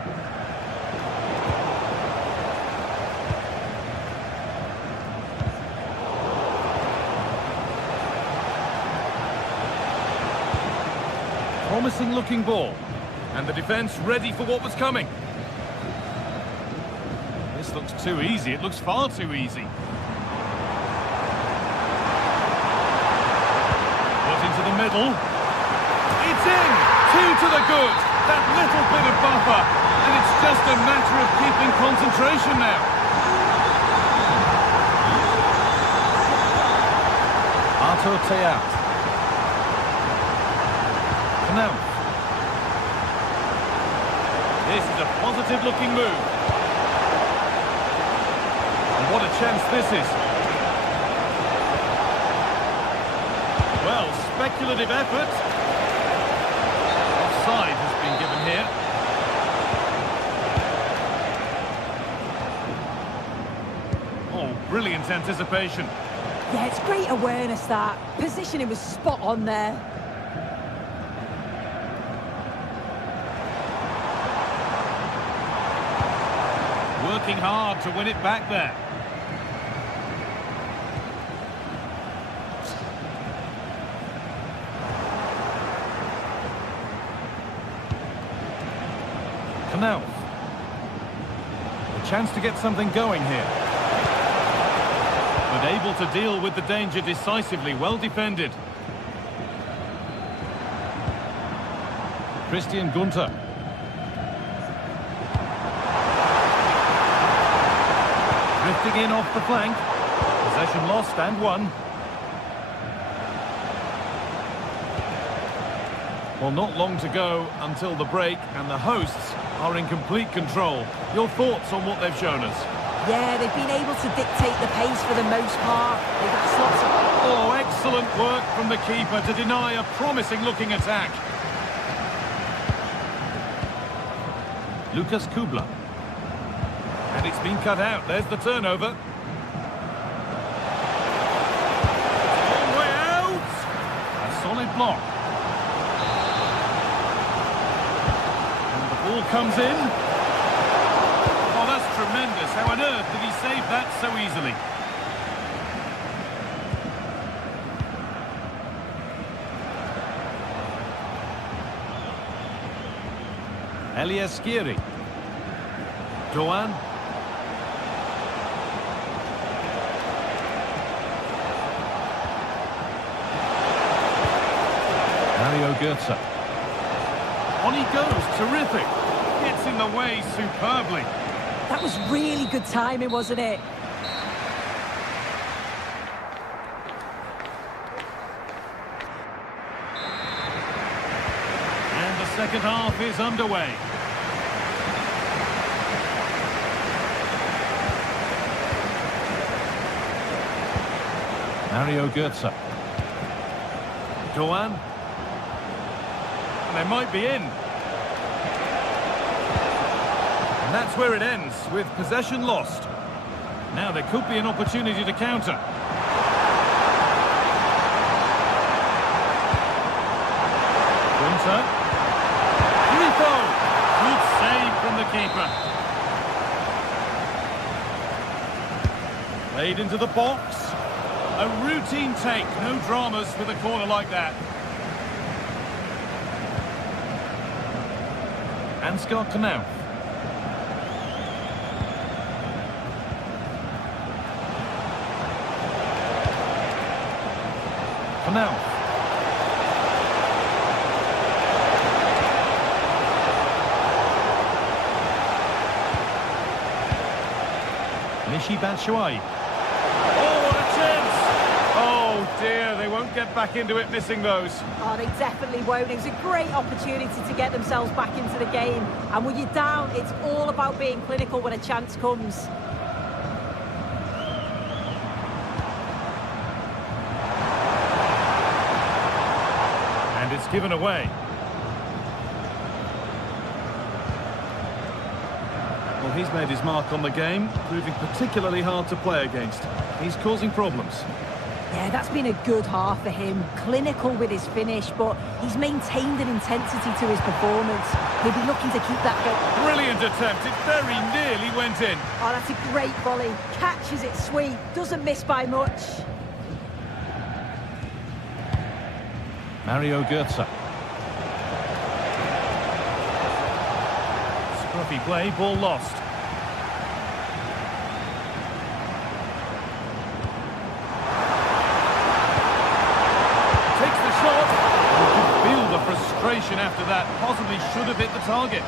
Promising looking ball, and the defence ready for what was coming. This looks too easy, it looks far too easy. Put into the middle. It's in! 2 to the good! That little bit of buffer, and it's just a matter of keeping concentration now. Artur Teat. Now, this is a positive-looking move. And what a chance this is. Well, speculative effort. Offside has been given here. Oh, brilliant anticipation. Yeah, it's great awareness, that. Positioning was spot on there. Working hard to win it back there. Canal. A chance to get something going here. But able to deal with the danger decisively, well defended. Christian Gunter. Drifting in off the flank. Possession lost and won. Well, not long to go until the break, and the hosts are in complete control. Your thoughts on what they've shown us? Yeah, they've been able to dictate the pace for the most part. They've had lots of... Oh, excellent work from the keeper to deny a promising-looking attack. Lucas Kubler. And it's been cut out. There's the turnover. Long way out. A solid block. And the ball comes in. Oh, that's tremendous. How on earth did he save that so easily? Elias Skiri. Doan. Mario Götze. On he goes, terrific. Gets in the way superbly. That was really good timing, wasn't it? And the second half is underway. Mario Götze. Doan. And they might be in. And that's where it ends, with possession lost. Now there could be an opportunity to counter. Gunter. Grifo! Good save from the keeper. Played into the box. A routine take, no dramas with a corner like that. Ansgar Knauf. Knauf. Michy Batshuayi. Oh, what a chance! Oh dear, they won't get back into it missing those. Oh, they definitely won't. It was a great opportunity to get themselves back into the game. And when you're down, it's all about being clinical when a chance comes. And it's given away. Well, he's made his mark on the game, proving particularly hard to play against. He's causing problems. Yeah, that's been a good half for him. Clinical with his finish, but he's maintained an intensity to his performance. He'll be looking to keep that going. Brilliant attempt. It very nearly went in. Oh, that's a great volley. Catches it sweet. Doesn't miss by much. Mario Götze. Scruffy play, ball lost. Takes the shot. You can feel the frustration after that. Possibly should have hit the target.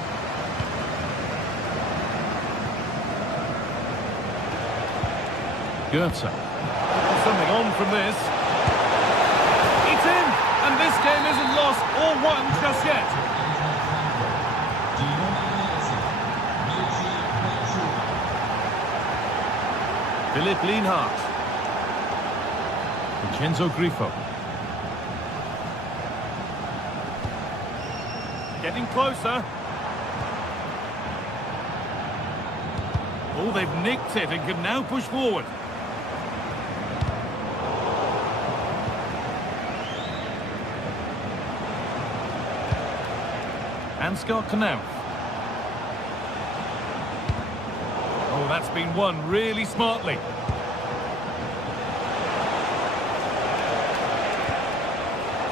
Götze. Something on from this. It's in! And this game isn't lost or won just yet. Philipp Lienhardt. Vincenzo Grifo. Getting closer. Oh, they've nicked it and can now push forward. Ansgar Knauf. Oh, that's been won really smartly.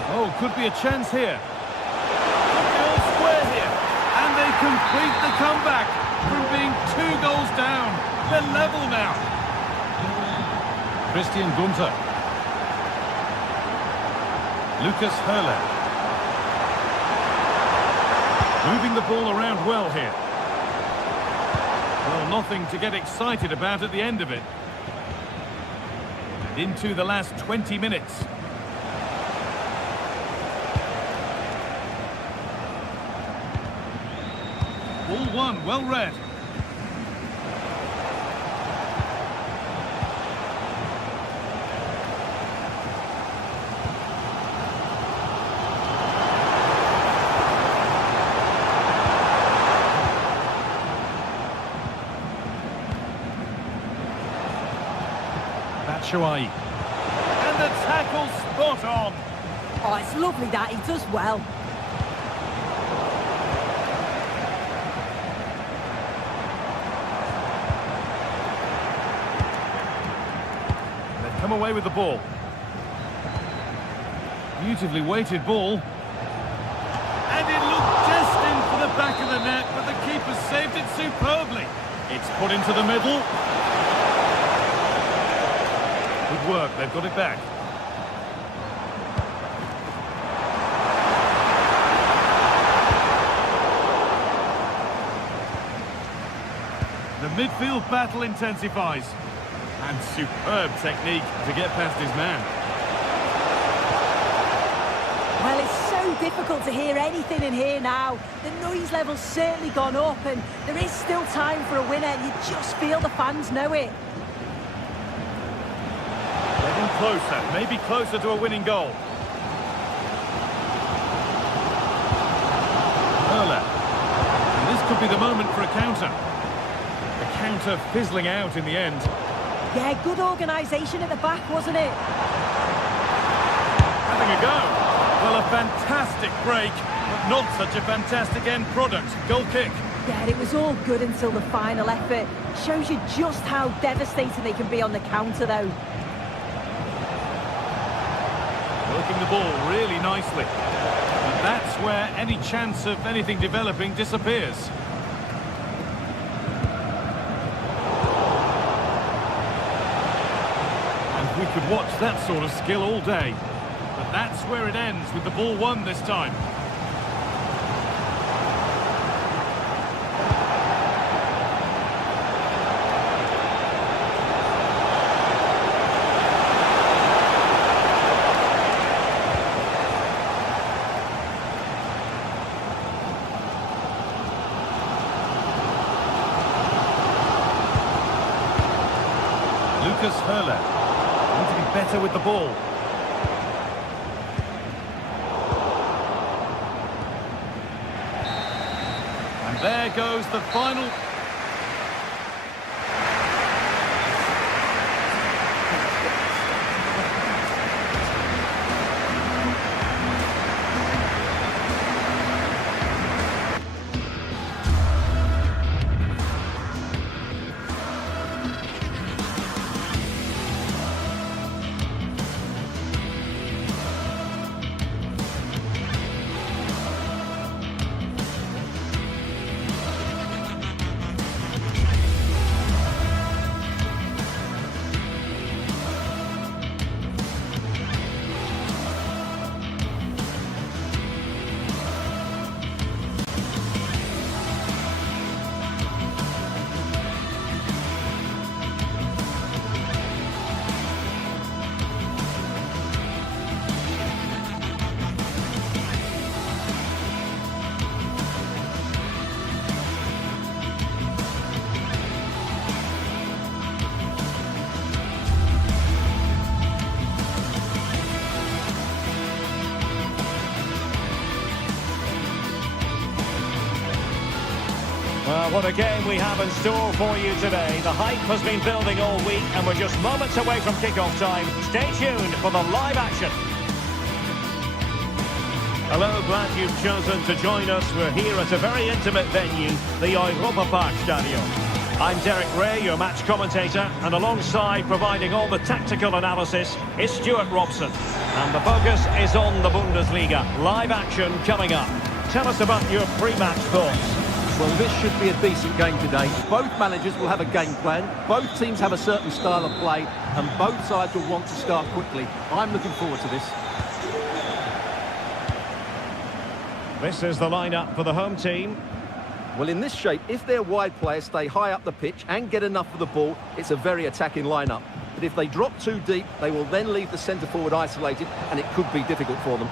Oh, could be a chance here. Could be all square here. And they complete the comeback from being 2 goals down. They're level now. Christian Gunter. Lucas Höhler. Moving the ball around well here. Well, nothing to get excited about at the end of it. And into the last 20 minutes. Ball one, well read. Batshuayi. And the tackle spot on. Oh, it's lovely that. He does well. They've come away with the ball. Beautifully weighted ball. And it looked destined for the back of the net, but the keeper saved it superbly. It's put into the middle. Good work, they've got it back. The midfield battle intensifies. And superb technique to get past his man. Well, it's so difficult to hear anything in here now. The noise level's certainly gone up, and there is still time for a winner. You just feel the fans know it. Getting closer, maybe closer to a winning goal. Hurler. And this could be the moment for a counter. The counter fizzling out in the end. Yeah, good organisation at the back, wasn't it? Having a go. Well, a fantastic break, but not such a fantastic end product. Goal kick. Yeah, it was all good until the final effort. Shows you just how devastating they can be on the counter, though. Working the ball really nicely. And that's where any chance of anything developing disappears. And we could watch that sort of skill all day. But that's where it ends, with the ball won this time. Lucas Hurler. Need to be better with the ball. And there goes the final. Well, what a game we have in store for you today. The hype has been building all week and we're just moments away from kickoff time. Stay tuned for the live action. Hello, glad you've chosen to join us. We're here at a very intimate venue, the Europa Park Stadium. I'm Derek Ray, your match commentator, and alongside providing all the tactical analysis is Stuart Robson. And the focus is on the Bundesliga. Live action coming up. Tell us about your pre-match thoughts. Well, this should be a decent game today. Both managers will have a game plan. Both teams have a certain style of play, and both sides will want to start quickly. I'm looking forward to this. This is the lineup for the home team. Well, in this shape, if their wide players stay high up the pitch and get enough of the ball, it's a very attacking lineup. But if they drop too deep, they will then leave the centre-forward isolated, and it could be difficult for them.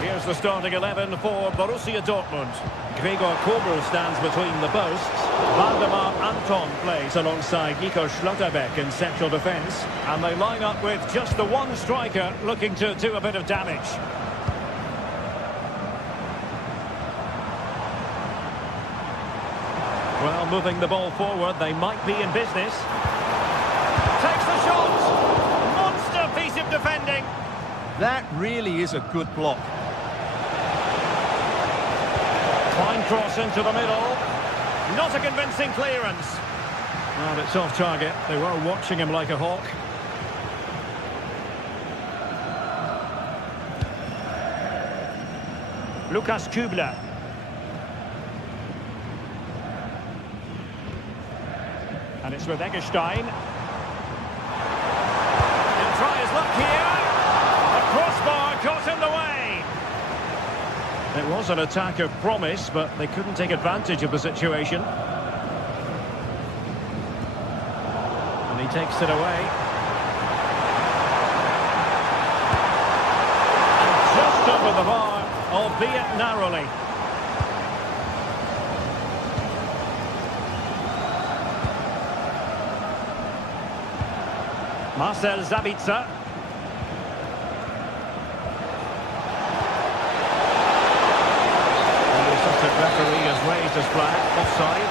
Here's the starting 11 for Borussia Dortmund. Gregor Kobel stands between the posts. Valdemar Anton plays alongside Nico Schlotterbeck in central defence. And they line up with just the one striker looking to do a bit of damage. Well, moving the ball forward, they might be in business. That really is a good block. Fine cross into the middle. Not a convincing clearance. And it's off target. They were watching him like a hawk. Lukas Kübler. And it's with Eggestein. He'll try his luck here. The crossbar got in the way. It was an attack of promise, but they couldn't take advantage of the situation. And he takes it away. And just over the bar, albeit narrowly. Marcel Sabitzer. And the assistant referee has raised his flag, offside.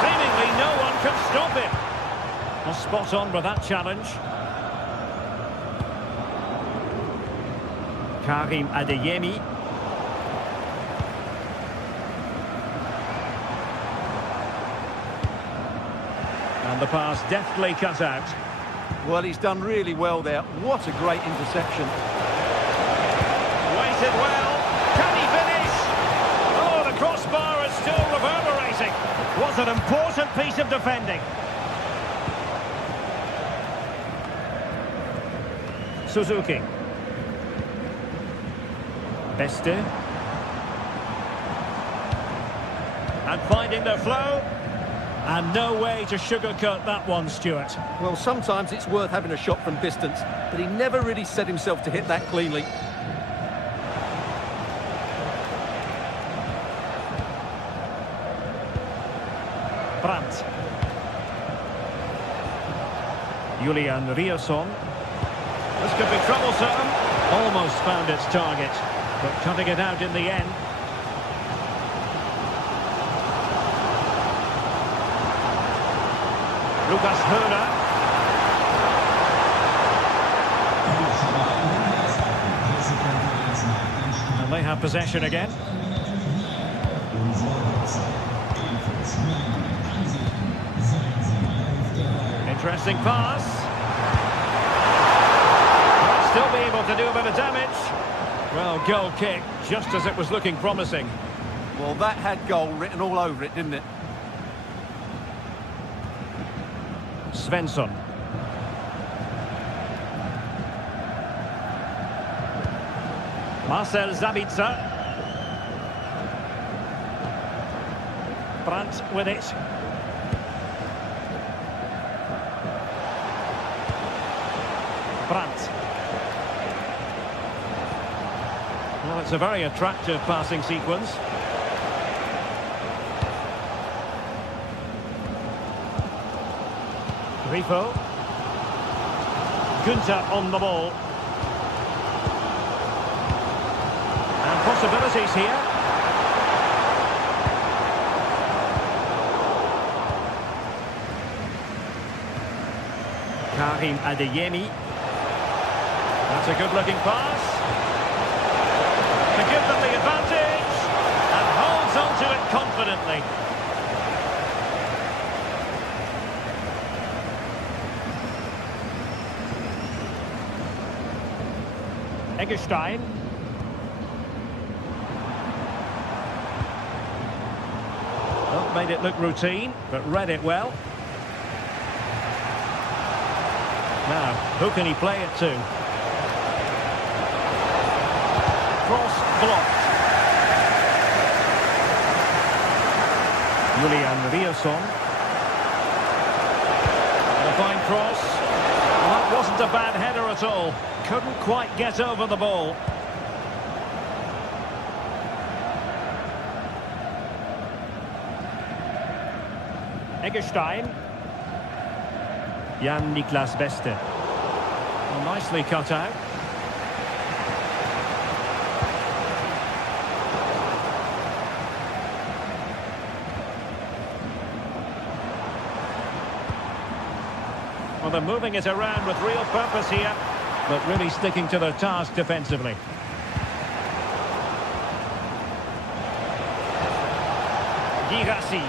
Seemingly no one can stop him. Well, spot on with that challenge. Karim Adeyemi. And the pass deftly cut out. Well, he's done really well there. What a great interception. Waited well. Can he finish? Oh, the crossbar is still reverberating. Was an important piece of defending. Suzuki. Beste. And finding the flow. And no way to sugarcoat that one, Stuart. Well, sometimes it's worth having a shot from distance, but he never really set himself to hit that cleanly. Brandt. Julian Riasson. This could be troublesome. Almost found its target, but cutting it out in the end. Lucas Höhner. And they have possession again. Interesting pass. Might still be able to do a bit of damage. Well, goal kick, just as it was looking promising. Well, that had goal written all over it, didn't it? Svensson. Marcel Sabitzer. Brandt with it. Brandt. Well, it's a very attractive passing sequence. Grifo. Günther on the ball. And possibilities here. Karim Adeyemi. That's a good-looking pass. To give them the advantage. And holds on to it confidently. Eggestein. Well, made it look routine, but read it well. Now, who can he play it to? Cross blocked. Julian Riasson. And a fine cross. Well, that wasn't a bad header at all. Couldn't quite get over the ball. Eggestein. Jan-Niklas Beste. Well, nicely cut out. Well, they're moving it around with real purpose here, but really sticking to their task defensively. Girassi.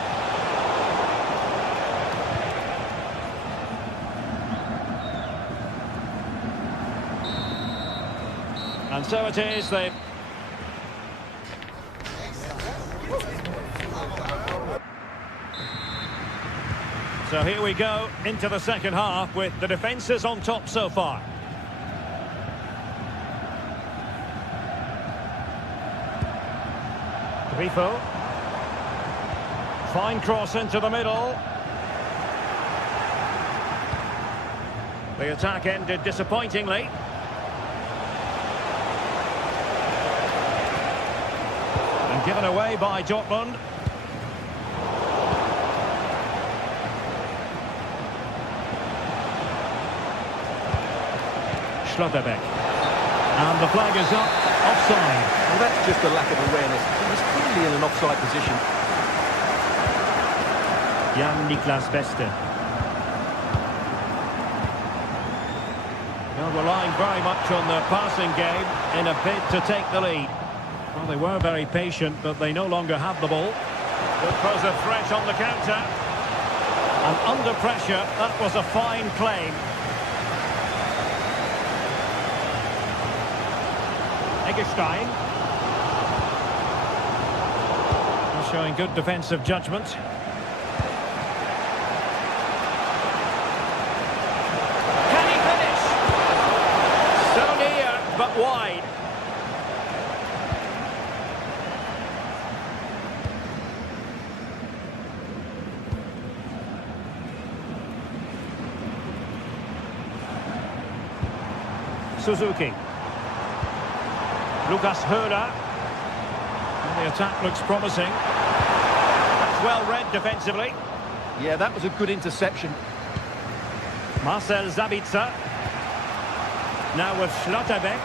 And so it is, they... So here we go into the second half with the defences on top so far. Grifo. Fine cross into the middle. The attack ended disappointingly. And given away by Dortmund. Schlotterbeck. And the flag is up, offside. Well, that's just a lack of awareness. He was clearly in an offside position. Jan-Niklas Beste. Well, relying very much on their passing game in a bid to take the lead. Well, they were very patient, but they no longer have the ball. Could pose a threat on the counter. And under pressure, that was a fine claim. Eggestein. Showing good defensive judgment. Can he finish? So near, but wide. Suzuki. Lucas Höhler. The attack looks promising. That's well read defensively. Yeah, that was a good interception. Marcel Sabitzer. Now with Schlotterbeck.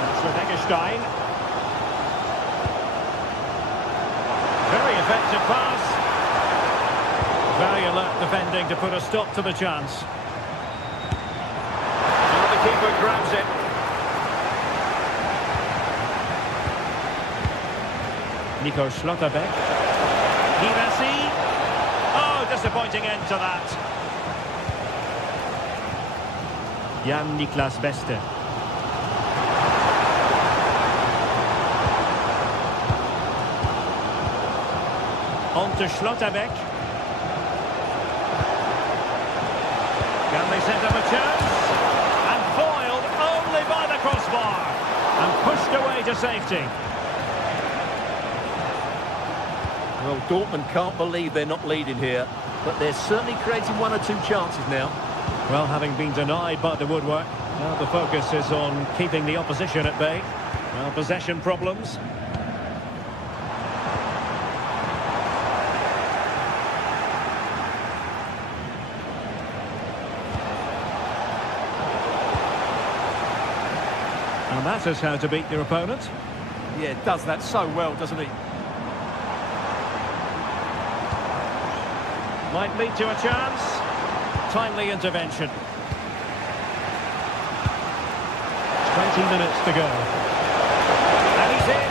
That's with Eggestein. Very effective pass. Very alert defending to put a stop to the chance. Now the keeper grabs it. Nico Schlotterbeck. Girassi. Oh, disappointing end to that. Jan-Niklas Beste. On to Schlotterbeck. Can they set up a chance? And foiled only by the crossbar. And pushed away to safety. Well, Dortmund can't believe they're not leading here, but they're certainly creating one or two chances now. Well, having been denied by the woodwork, now the focus is on keeping the opposition at bay. Well, possession problems. And that is how to beat your opponent. Yeah, does that so well, doesn't he? Might lead to a chance. Timely intervention. 20 minutes to go. And he's in.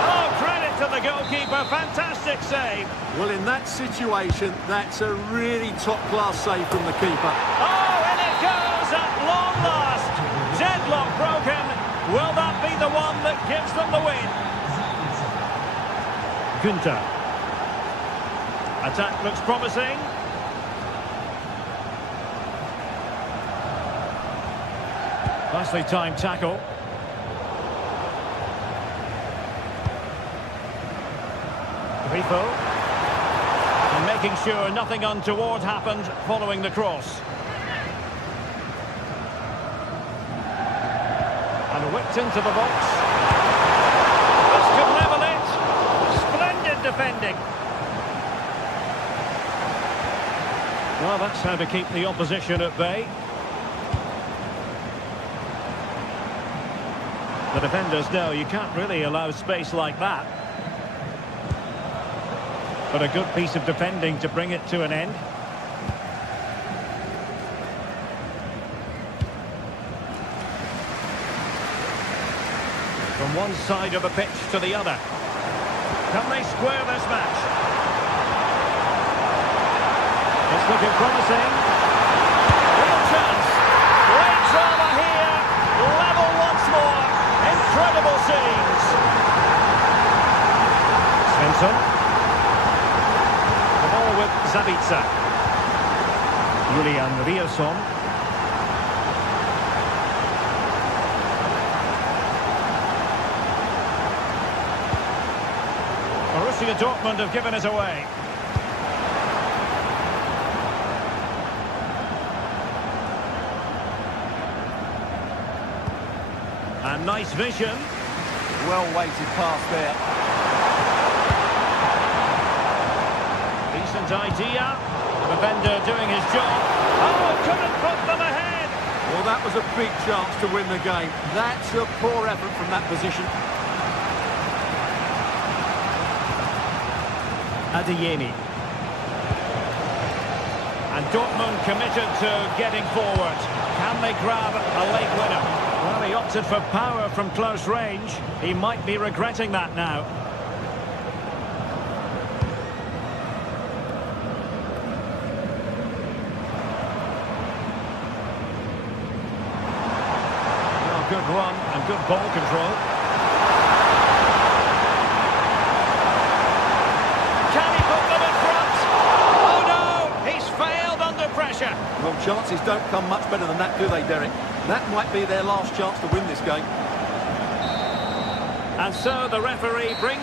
Oh, credit to the goalkeeper. Fantastic save. Well, in that situation, that's a really top-class save from the keeper. Oh, and it goes at long last. Deadlock broken. Will that be the one that gives them the win? Günther. Attack looks promising. Nicely timed tackle. Grifo. And making sure nothing untoward happened following the cross. And whipped into the box. This could level it. Splendid defending. Well, that's how to keep the opposition at bay. The defenders know you can't really allow space like that. But a good piece of defending to bring it to an end. From one side of the pitch to the other. Can they square this match? It's looking promising. Real chance. Great drama here. Level once more. Incredible scenes. Svensson. The ball with Zabica. Julian Rierson. Borussia Dortmund have given us away. And nice vision. Well-weighted pass there. Decent idea. The defender doing his job. Oh, couldn't put them ahead. Well, that was a big chance to win the game. That's a poor effort from that position. Adeyemi. And Dortmund committed to getting forward. Can they grab a late winner? Well, he opted for power from close range. He might be regretting that now. Well, good run and good ball control. Well, chances don't come much better than that, do they, Derek? That might be their last chance to win this game. And so the referee brings...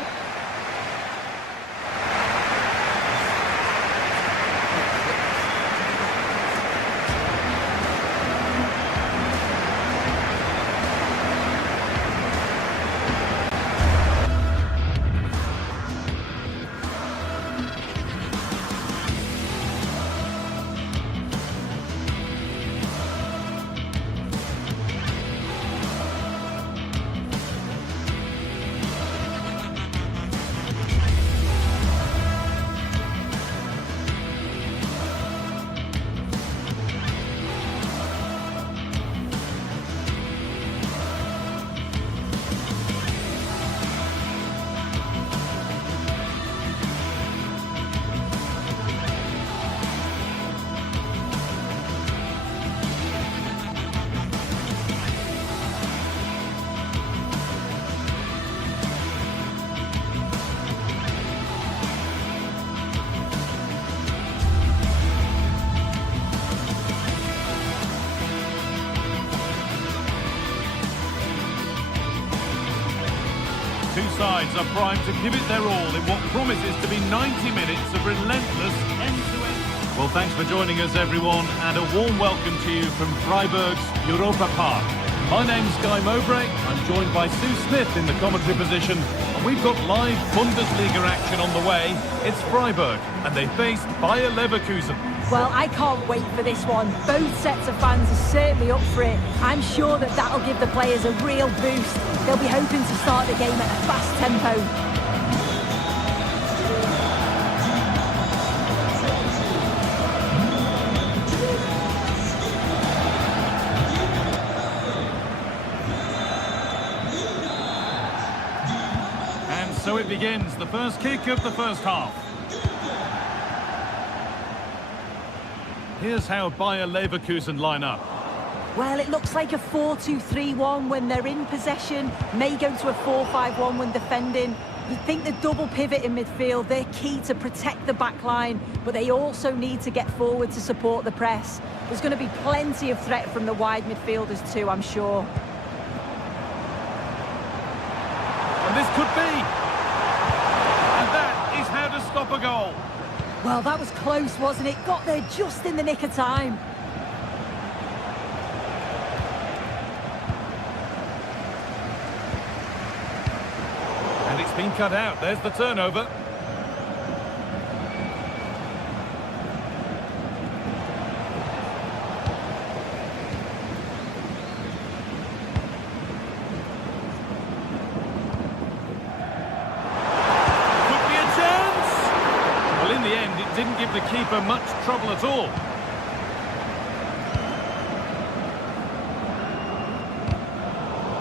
Two sides are primed to give it their all in what promises to be 90 minutes of relentless end-to-end. Well, thanks for joining us, everyone, and a warm welcome to you from Freiburg's Europa Park. My name's Guy Mowbray. I'm joined by Sue Smith in the commentary position, and we've got live Bundesliga action on the way. It's Freiburg, and they face Bayer Leverkusen. Well, I can't wait for this one. Both sets of fans are certainly up for it. I'm sure that that'll give the players a real boost. They'll be hoping to start the game at a fast tempo. And so it begins, the first kick of the first half. Here's how Bayer Leverkusen line up. Well, it looks like a 4-2-3-1 when they're in possession. May go to a 4-5-1 when defending. You'd think the double pivot in midfield, they're key to protect the back line, but they also need to get forward to support the press. There's going to be plenty of threat from the wide midfielders too, I'm sure. And this could be. And that is how to stop a goal. Well, that was close, wasn't it? Got there just in the nick of time. And it's been cut out. There's the turnover. didn't give the keeper much trouble at all.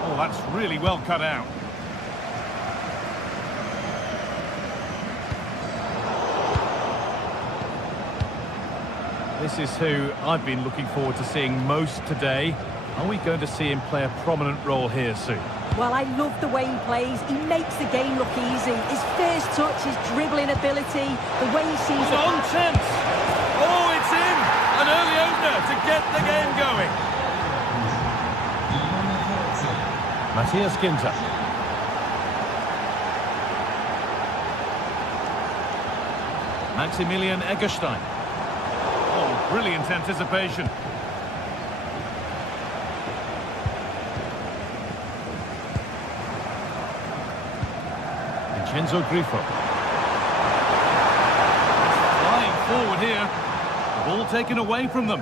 Oh, that's really well cut out. This is who I've been looking forward to seeing most today. Are we going to see him play a prominent role here soon? Well, I love the way he plays. He makes the game look easy. His first touch, his dribbling ability, the way he sees it. On chance! Oh, it's in! An early opener to get the game going. Matthias Ginter. Maximilian Eggestein. Oh, brilliant anticipation. Vincenzo Grifo. Flying forward here. The ball taken away from them.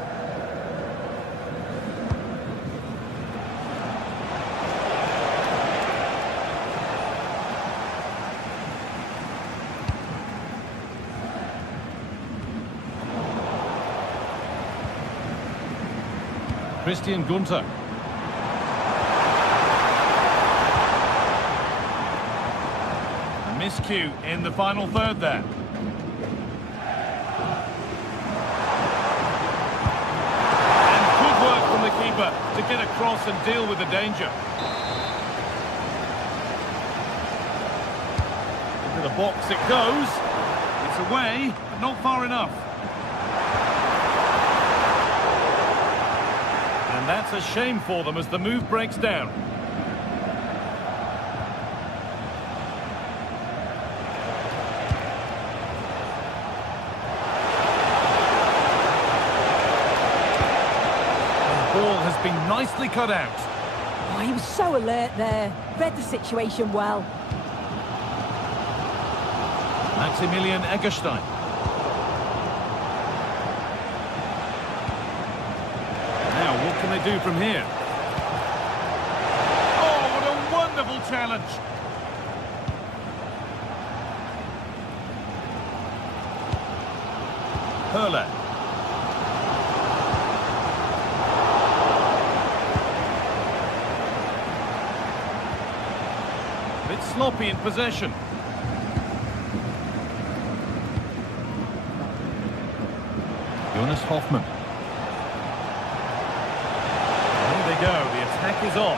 Christian Gunter. A miscue in the final third there. And good work from the keeper to get across and deal with the danger. Into the box it goes. It's away, but not far enough. And that's a shame for them as the move breaks down. The ball has been nicely cut out. Oh, he was so alert there. Read the situation well. Maximilian Eggestein. What can they do from here? Oh, what a wonderful challenge! Hurler. A bit sloppy in possession. Jonas Hoffmann. Go. The attack is on.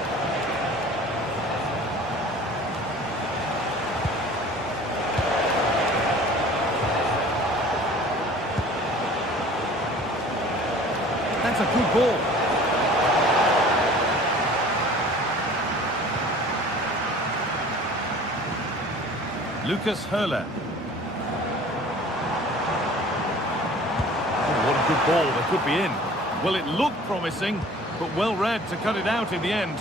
That's a good ball. Lucas Hurler. Oh, what a good ball. That could be in. Well, it looked promising, but well read to cut it out in the end.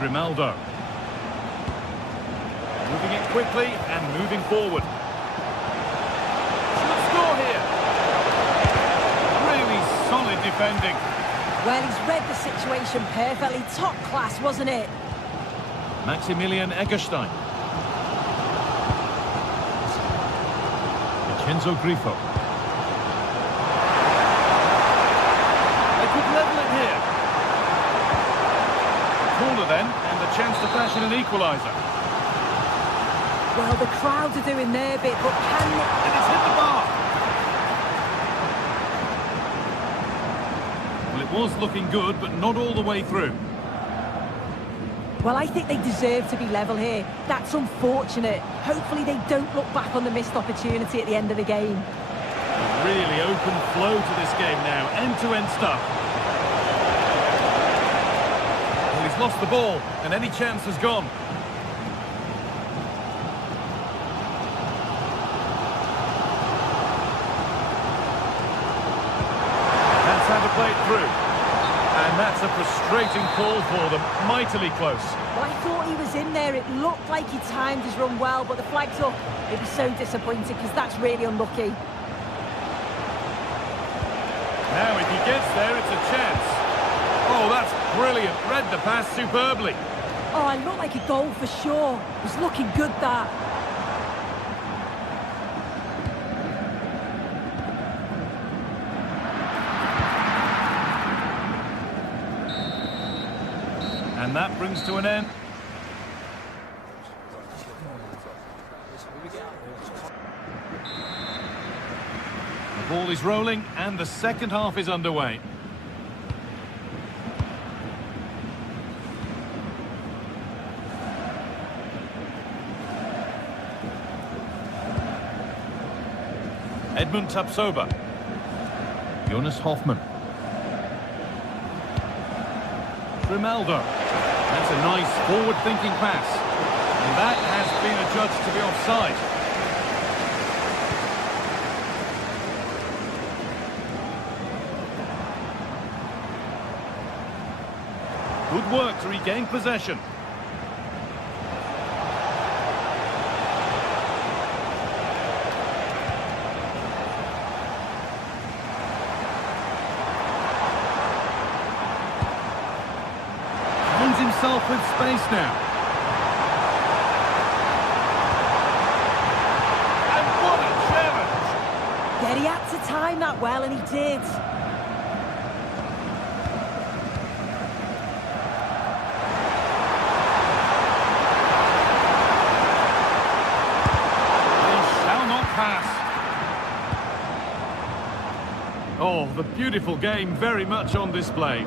Grimaldo. Moving it quickly and moving forward. Should score here. Really solid defending. Well, he's read the situation perfectly. Top class, wasn't it? Maximilian Eggestein. Vincenzo Grifo. Level it here. Corner then, and the chance to fashion an equaliser. Well, the crowd are doing their bit, but can they... And it's hit the bar. Well, it was looking good, but not all the way through. Well, I think they deserve to be level here. That's unfortunate. Hopefully they don't look back on the missed opportunity at the end of the game. A really open flow to this game now. End-to-end stuff. He's lost the ball, and any chance has gone. That's how to play it through. And that's a frustrating call for them. Mightily close. Well, I thought he was in there. It looked like he timed his run well, but the flag's up. It'd be so disappointing because that's really unlucky. Now, if he gets there, it's a chance. Oh, that's brilliant. Read the pass superbly. Oh, it looked like a goal for sure. It was looking good, that. And that brings to an end. The ball is rolling and the second half is underway. Edmund Tapsoba. Jonas Hoffmann. Grimaldo. That's a nice forward-thinking pass. And that has been adjudged to be offside. Good work to regain possession. Finds himself with space now. And what a challenge! Yeah, he had to time that well, and he did. Oh, the beautiful game very much on display.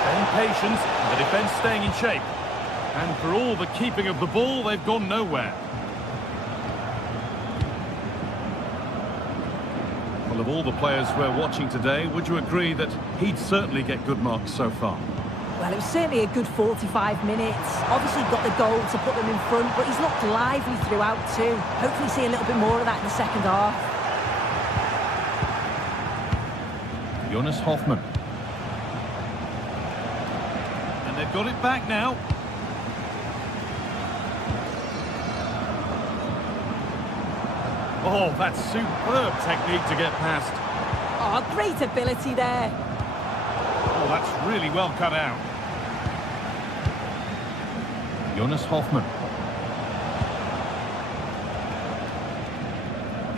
Staying patient, and the defence staying in shape. And for all the keeping of the ball, they've gone nowhere. Well, of all the players we're watching today, would you agree that he'd certainly get good marks so far? Well, it was certainly a good 45 minutes. Obviously got the goal to put them in front, but he's looked lively throughout too. Hopefully see a little bit more of that in the second half. Jonas Hoffmann. And they've got it back now. Oh, that's superb technique to get past. Oh, great ability there. Oh, that's really well cut out. Jonas Hoffmann.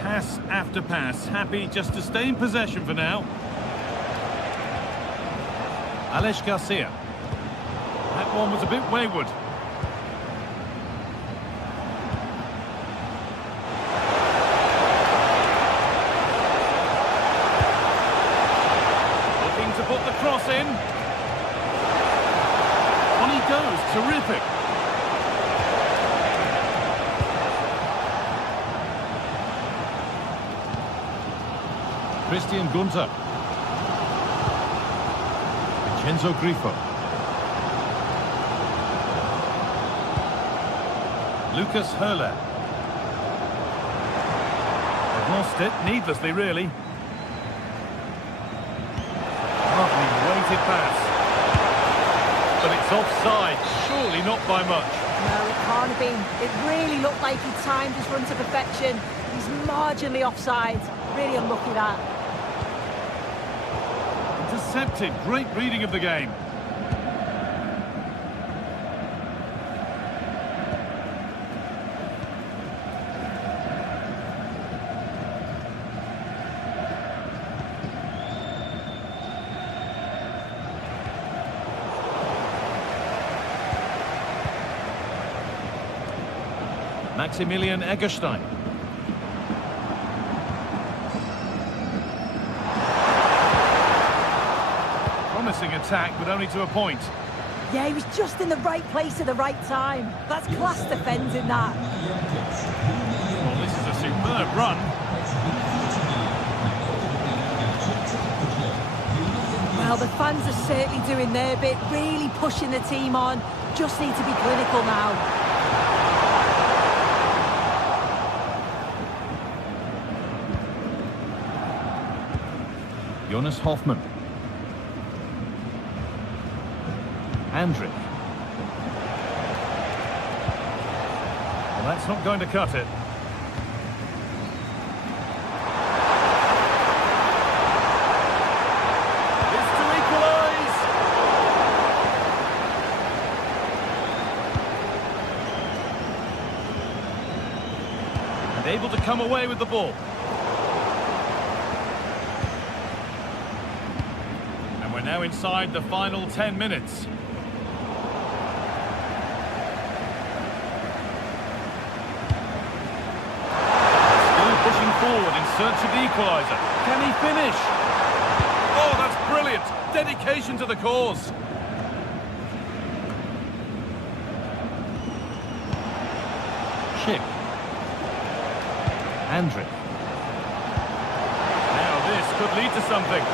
Pass after pass, happy just to stay in possession for now. Alex Garcia. That one was a bit wayward. Looking to put the cross in. On he goes, terrific. Christian Gunther. Vincenzo Grifo. Lucas Höhler. They've lost it, needlessly really. Hardly weighted pass. But it's offside, surely not by much. No, it can't have been. It really looked like he timed his run to perfection. He's marginally offside. Really unlucky that. Intercepted, great reading of the game. Maximilian Eggestein. Promising attack, but only to a point. Yeah, he was just in the right place at the right time. That's class defending, that. Well, this is a superb run. Well, the fans are certainly doing their bit, really pushing the team on. Just need to be clinical now. Jonas Hoffmann. Andrić. Well, that's not going to cut it. It's to equalise. able to come away with the ball. And we're now inside the final 10 minutes. Still pushing forward in search of the equaliser. Can he finish? Oh, that's brilliant. Dedication to the cause. Schick. Andrick. Now this could lead to something.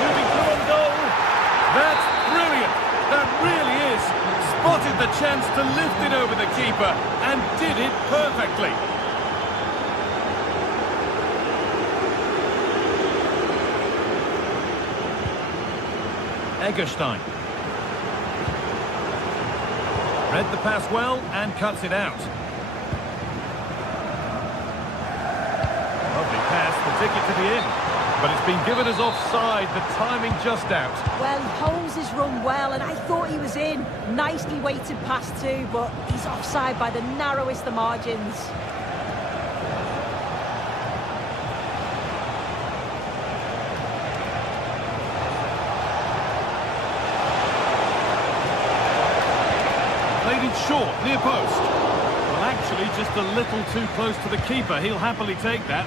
Moving through on goal. That's brilliant. That really is. Spotted the chance to lift it over the keeper and did it perfectly. Egerstein. Read the pass well and cuts it out. Lovely pass, the ticket to be in. But it's been given as offside, the timing just out. Well, he holds his run well, and I thought he was in. Nicely weighted pass too, but he's offside by the narrowest of margins. Played it short, near post. Well, actually, just a little too close to the keeper. He'll happily take that.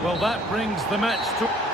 Well, that brings the match to...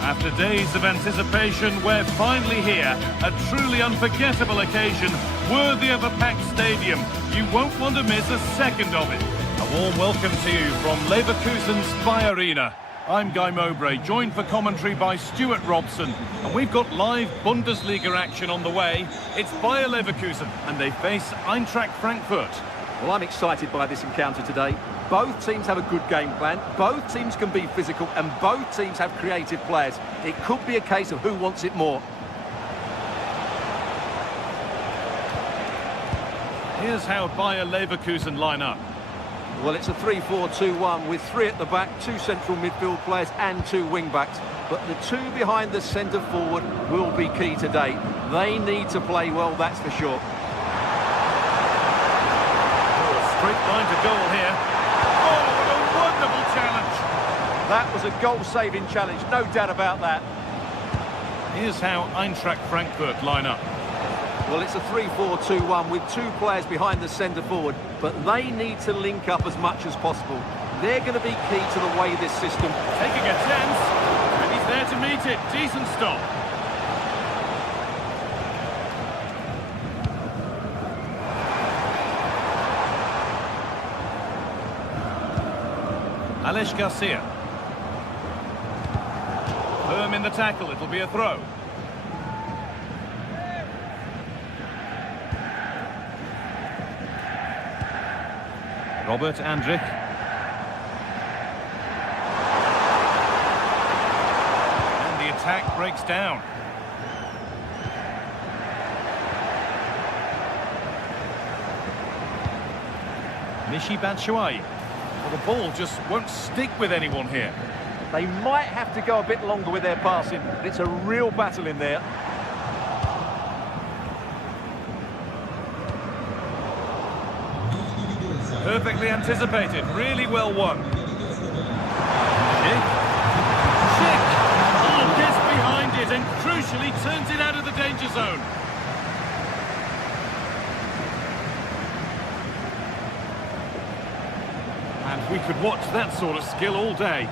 After days of anticipation, we're finally here. A truly unforgettable occasion, worthy of a packed stadium. You won't want to miss a second of it. A warm welcome to you from Leverkusen's Bayern. I'm Guy Mowbray, joined for commentary by Stuart Robson. And we've got live Bundesliga action on the way. It's Bayer Leverkusen, and they face Eintracht Frankfurt. Well, I'm excited by this encounter today. Both teams have a good game plan, both teams can be physical, and both teams have creative players. It could be a case of who wants it more. Here's how Bayer Leverkusen line up. Well, it's a 3-4-2-1 with three at the back, two central midfield players and two wing-backs. But the two behind the centre forward will be key today. They need to play well, that's for sure. Straight line to goal here. Oh, what a wonderful challenge. That was a goal-saving challenge, no doubt about that. Here's how Eintracht Frankfurt line up. Well, it's a 3-4-2-1 with two players behind the centre forward, but they need to link up as much as possible. They're going to be key to the way this system... Taking a chance, and he's there to meet it. Decent stop. Alex Garcia. in the tackle. It'll be a throw. Robert Andrich. And the attack breaks down. Michy Batshuayi. Well, the ball just won't stick with anyone here. They might have to go a bit longer with their passing, but it's a real battle in there. Perfectly anticipated, really well won. Schick. Oh, gets behind it and crucially turns it out of the danger zone. And we could watch that sort of skill all day.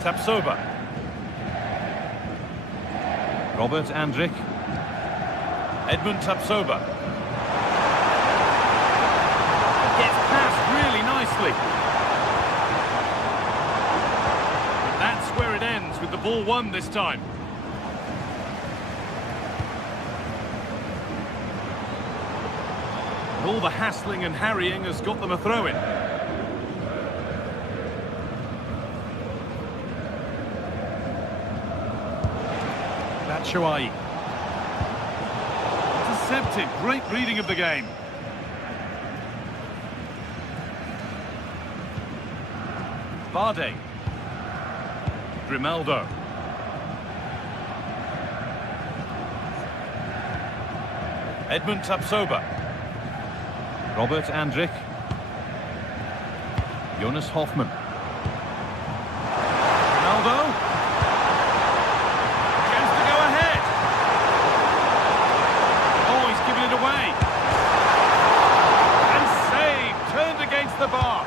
Tapsoba. Robert Andrich. Edmund Tapsoba. Gets past really nicely. But that's where it ends, with the ball won this time. All the hassling and harrying has got them a throw-in. Batshuayi. Intercepted. Great reading of the game. Vardy. Grimaldo. Edmund Tapsoba. Robert Andrich. Jonas Hoffmann. Ronaldo. Chance to go ahead. Oh, he's given it away. And saved. Turned against the bar.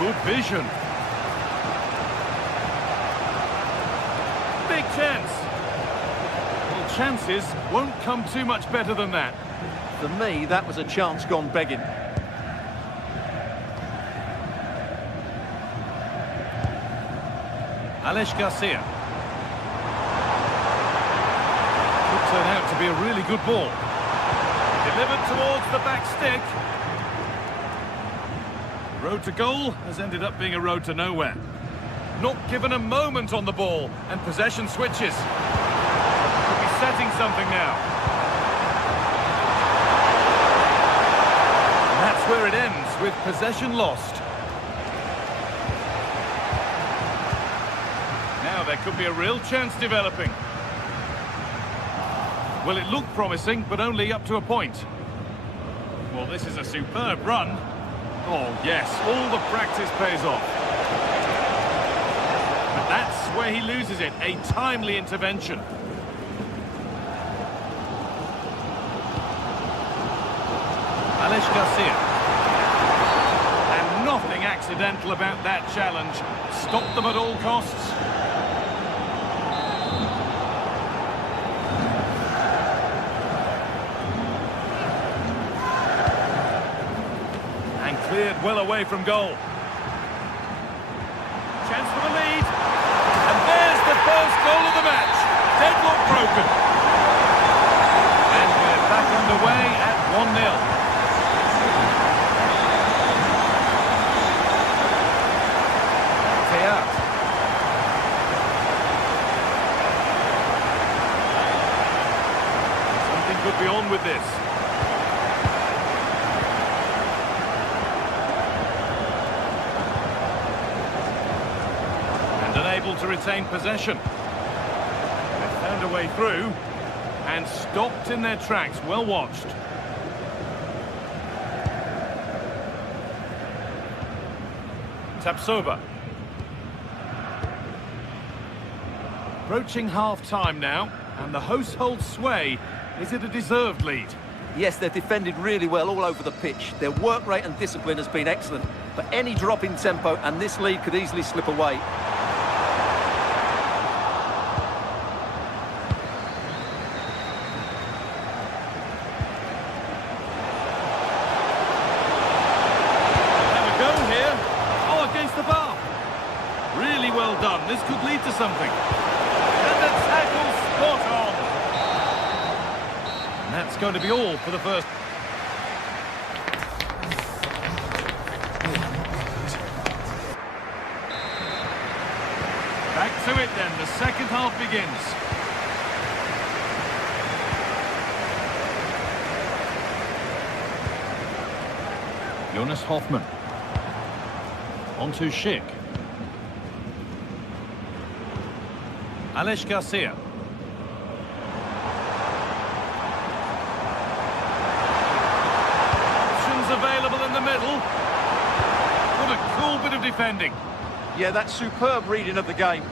Good vision. Big chance. Well, chances won't come too much better than that. For me, that was a chance gone begging. Aleix Garcia. Could turn out to be a really good ball. Delivered towards the back stick. The road to goal has ended up being a road to nowhere. Not given a moment on the ball, and possession switches. Could be setting something now. And that's where it ends, with possession lost. Now there could be a real chance developing. Well, it looked promising, but only up to a point. Well, this is a superb run. Oh, yes, all the practice pays off. But that's where he loses it, a timely intervention. Aleix Garcia. And nothing accidental about that challenge. Stop them at all costs. And cleared well away from goal. Chance for the lead. And there's the first goal of the match. Deadlock broken. And we're back underway at 1-0. Teat. Something could be on with this. Unable to retain possession. They've found a way through and stopped in their tracks. Well watched. Tapsoba. Approaching half-time now, and the hosts hold sway. Is it a deserved lead? Yes, they've defended really well all over the pitch. Their work rate and discipline has been excellent. But any drop in tempo and this lead could easily slip away. done. This could lead to something. And the tackle spot on. And that's going to be all for the first. Back to it then. The second half begins. Jonas Hoffmann. On to Schick. Alex Garcia. Options available in the middle. What a cool bit of defending. Yeah, that's superb reading of the game.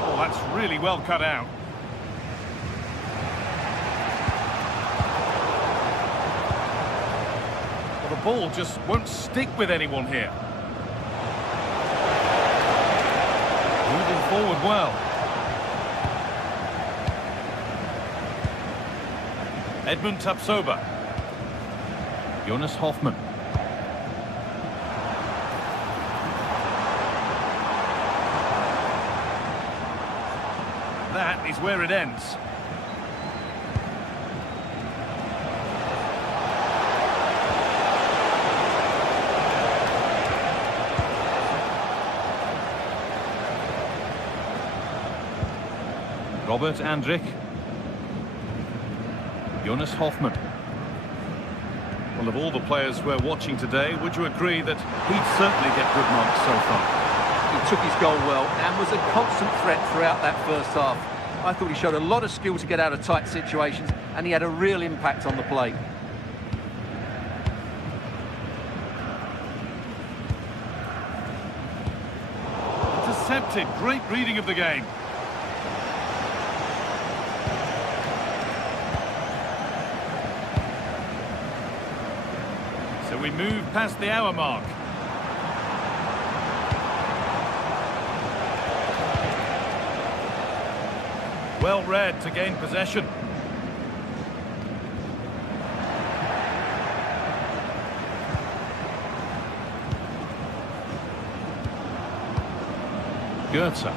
Oh, that's really well cut out. Well, the ball just won't stick with anyone here. Moving forward well. Edmund Tapsoba. Jonas Hoffmann. That is where it ends. Robert Andrich. Jonas Hoffmann. Well, of all the players we're watching today, would you agree that he'd certainly get good marks so far? He took his goal well and was a constant threat throughout that first half. I thought he showed a lot of skill to get out of tight situations, and he had a real impact on the play. Intercepted. Great reading of the game. So we move past the hour mark. Well read to gain possession. Goetze.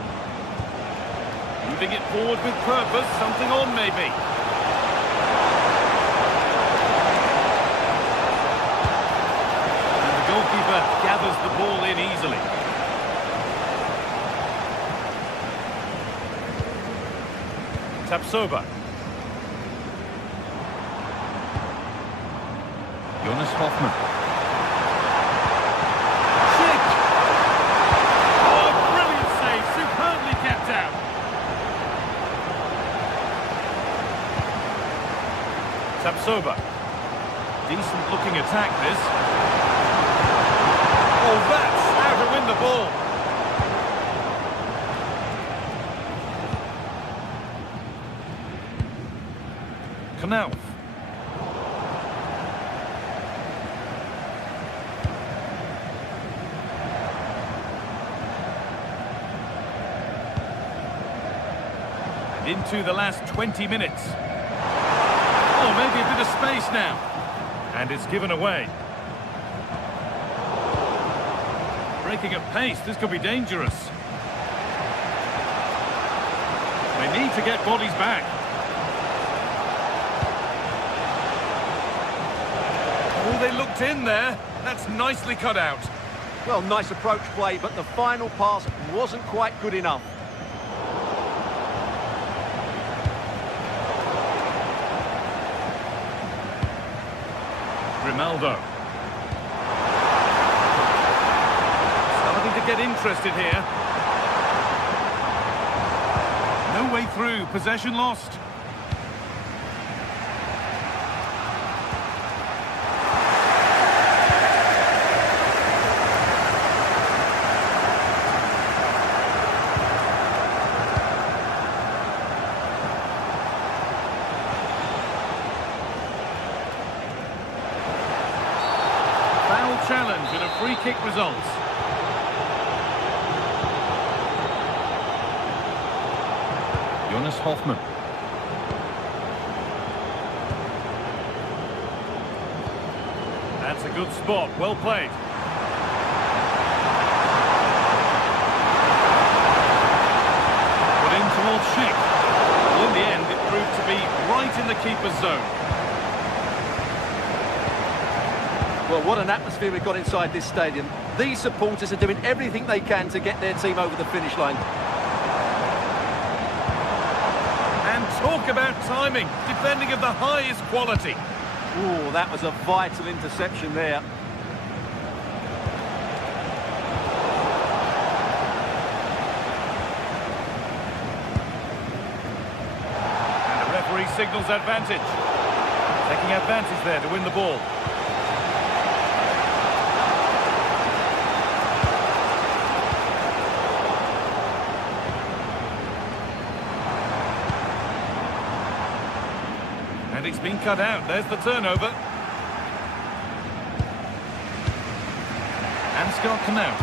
Moving it forward with purpose, something on maybe. And the goalkeeper gathers the ball in easily. Tapsoba. Jonas Hoffmann. Schick! Oh, brilliant save, superbly kept out. Tapsoba. Decent looking attack this. Oh, that's how to win the ball. Knauf. And into the last 20 minutes. Oh, maybe a bit of space now. And it's given away. Breaking at pace, this could be dangerous. They need to get bodies back. Oh, they looked in there. That's nicely cut out. Well, nice approach play, but the final pass wasn't quite good enough. Grimaldo. Starting to get interested here. No way through. Possession lost. Challenge and a free kick results. Jonas Hoffmann. That's a good spot. Well played. Put in towards Schick. Well, in the end, it proved to be right in the keeper's zone. Well, what an atmosphere we've got inside this stadium. These supporters are doing everything they can to get their team over the finish line. And talk about timing. Defending of the highest quality. Oh, that was a vital interception there. And the referee signals advantage. Taking advantage there to win the ball. And it's been cut out. There's the turnover. And Scott Knauth.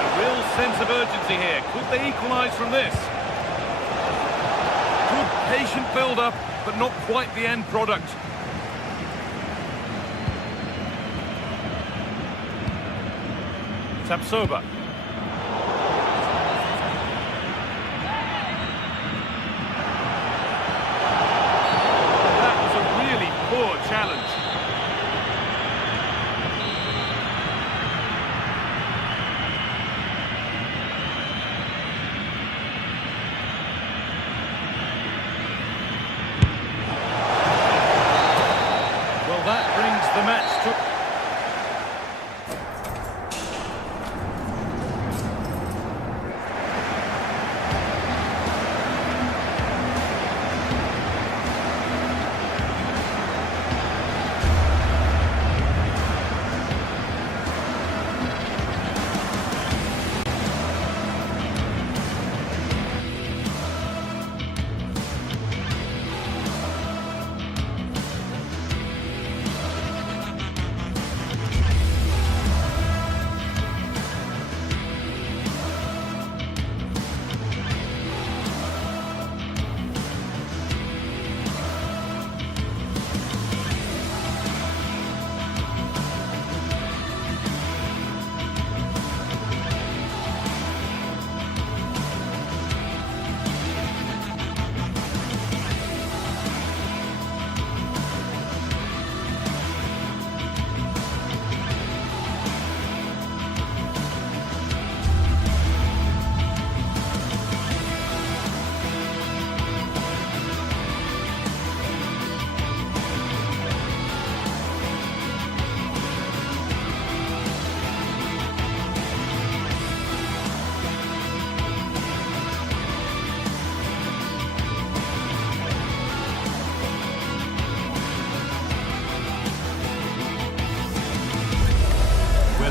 A real sense of urgency here. Could they equalise from this? Good patient build-up, but not quite the end product. Tapsoba. Challenge. Well, that brings the match to...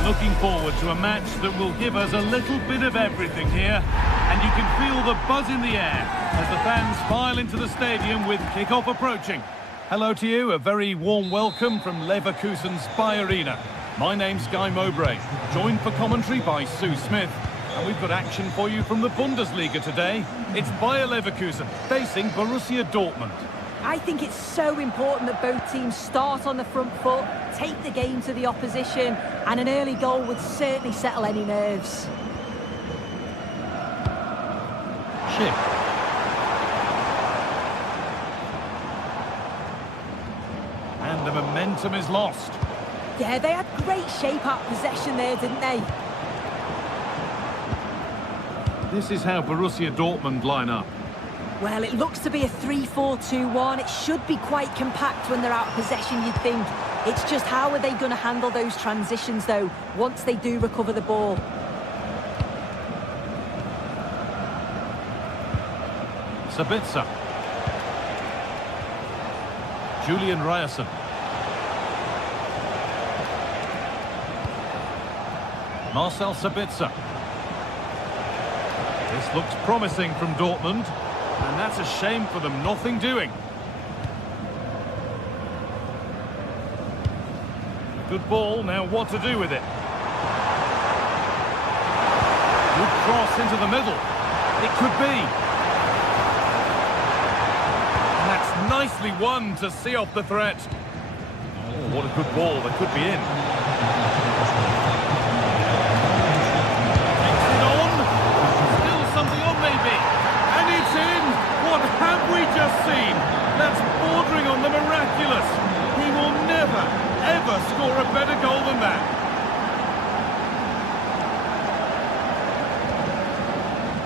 Looking forward to a match that will give us a little bit of everything here, and you can feel the buzz in the air as the fans file into the stadium with kick-off approaching. Hello to you, a very warm welcome from Leverkusen's Bayern. My name's Guy Mowbray, joined for commentary by Sue Smith, and we've got action for you from the Bundesliga today. It's Bayer Leverkusen facing Borussia Dortmund. I think it's so important that both teams start on the front foot, take the game to the opposition, and an early goal would certainly settle any nerves. Schick. And the momentum is lost. Yeah, they had great shape out possession there, didn't they? This is how Borussia Dortmund line up. Well, it looks to be a 3-4-2-1. It should be quite compact when they're out of possession, you'd think. It's just how are they going to handle those transitions, though, once they do recover the ball. Sabitzer. Julian Ryerson. Marcel Sabitzer. This looks promising from Dortmund. And that's a shame for them, nothing doing. Good ball, now what to do with it? Good cross into the middle. It could be. And that's Nicely won to see off the threat. Oh, what a good ball. That could be in. Takes it on. Still something on, maybe. And it's in. What have we just seen? That's bordering on the miraculous. He will never, ever score a better goal than that.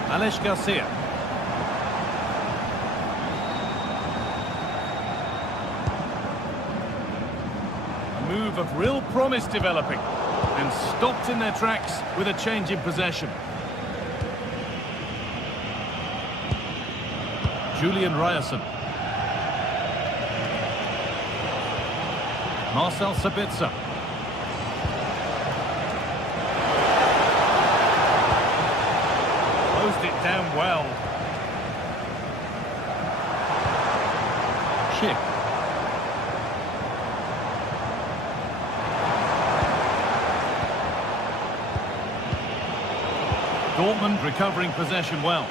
Alex Garcia. A move of real promise developing, and stopped in their tracks with a change in possession. Julian Ryerson. Marcel Sabitzer. Closed it down well. Schick. Dortmund recovering possession well.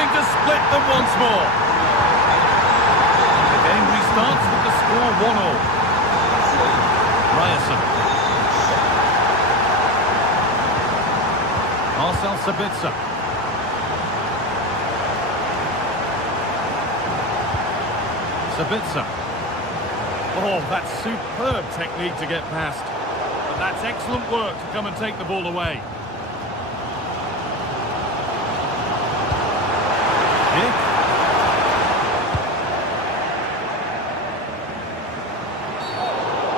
To split them once more. The game restarts with the score 1-1. Ryerson. Marcel Sabitzer. Sabitzer. Oh, that's superb technique to get past. But that's excellent work to come and take the ball away.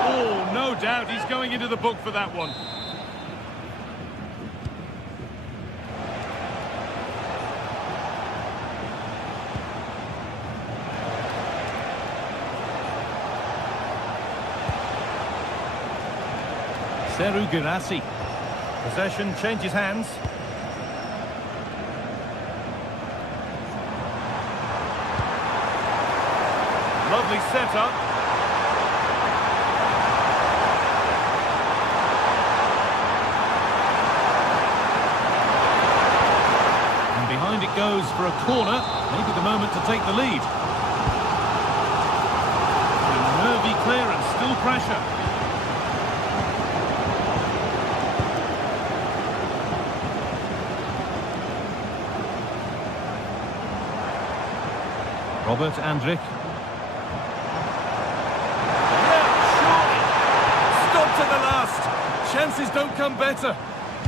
Oh, no doubt he's going into the book for that one. Seru Girassi. Possession changes hands. Lovely setup. And behind it goes for a corner. Maybe the moment to take the lead. And nervy clearance, still pressure. Robert Andrich. To the last. Chances don't come better.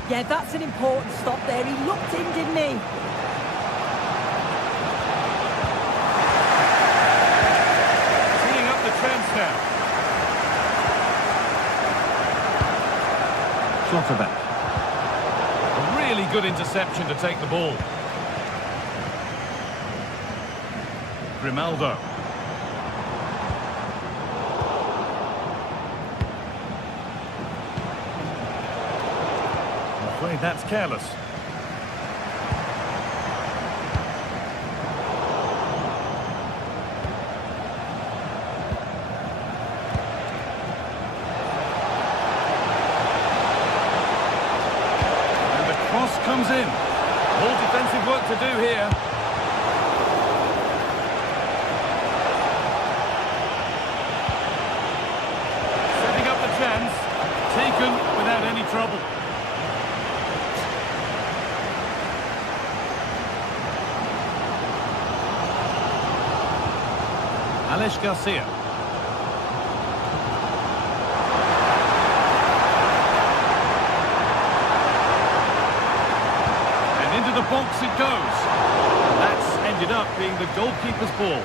Yeah, that's an important stop there. He looked in, didn't he? Teeing up the chance now. Schlotterbeck. A really good interception to take the ball. Grimaldo. That's careless. And the cross comes in. More defensive work to do here. Setting up the chance. Taken without any trouble. Alex Garcia. And into the box it goes. And that's ended up being the goalkeeper's ball.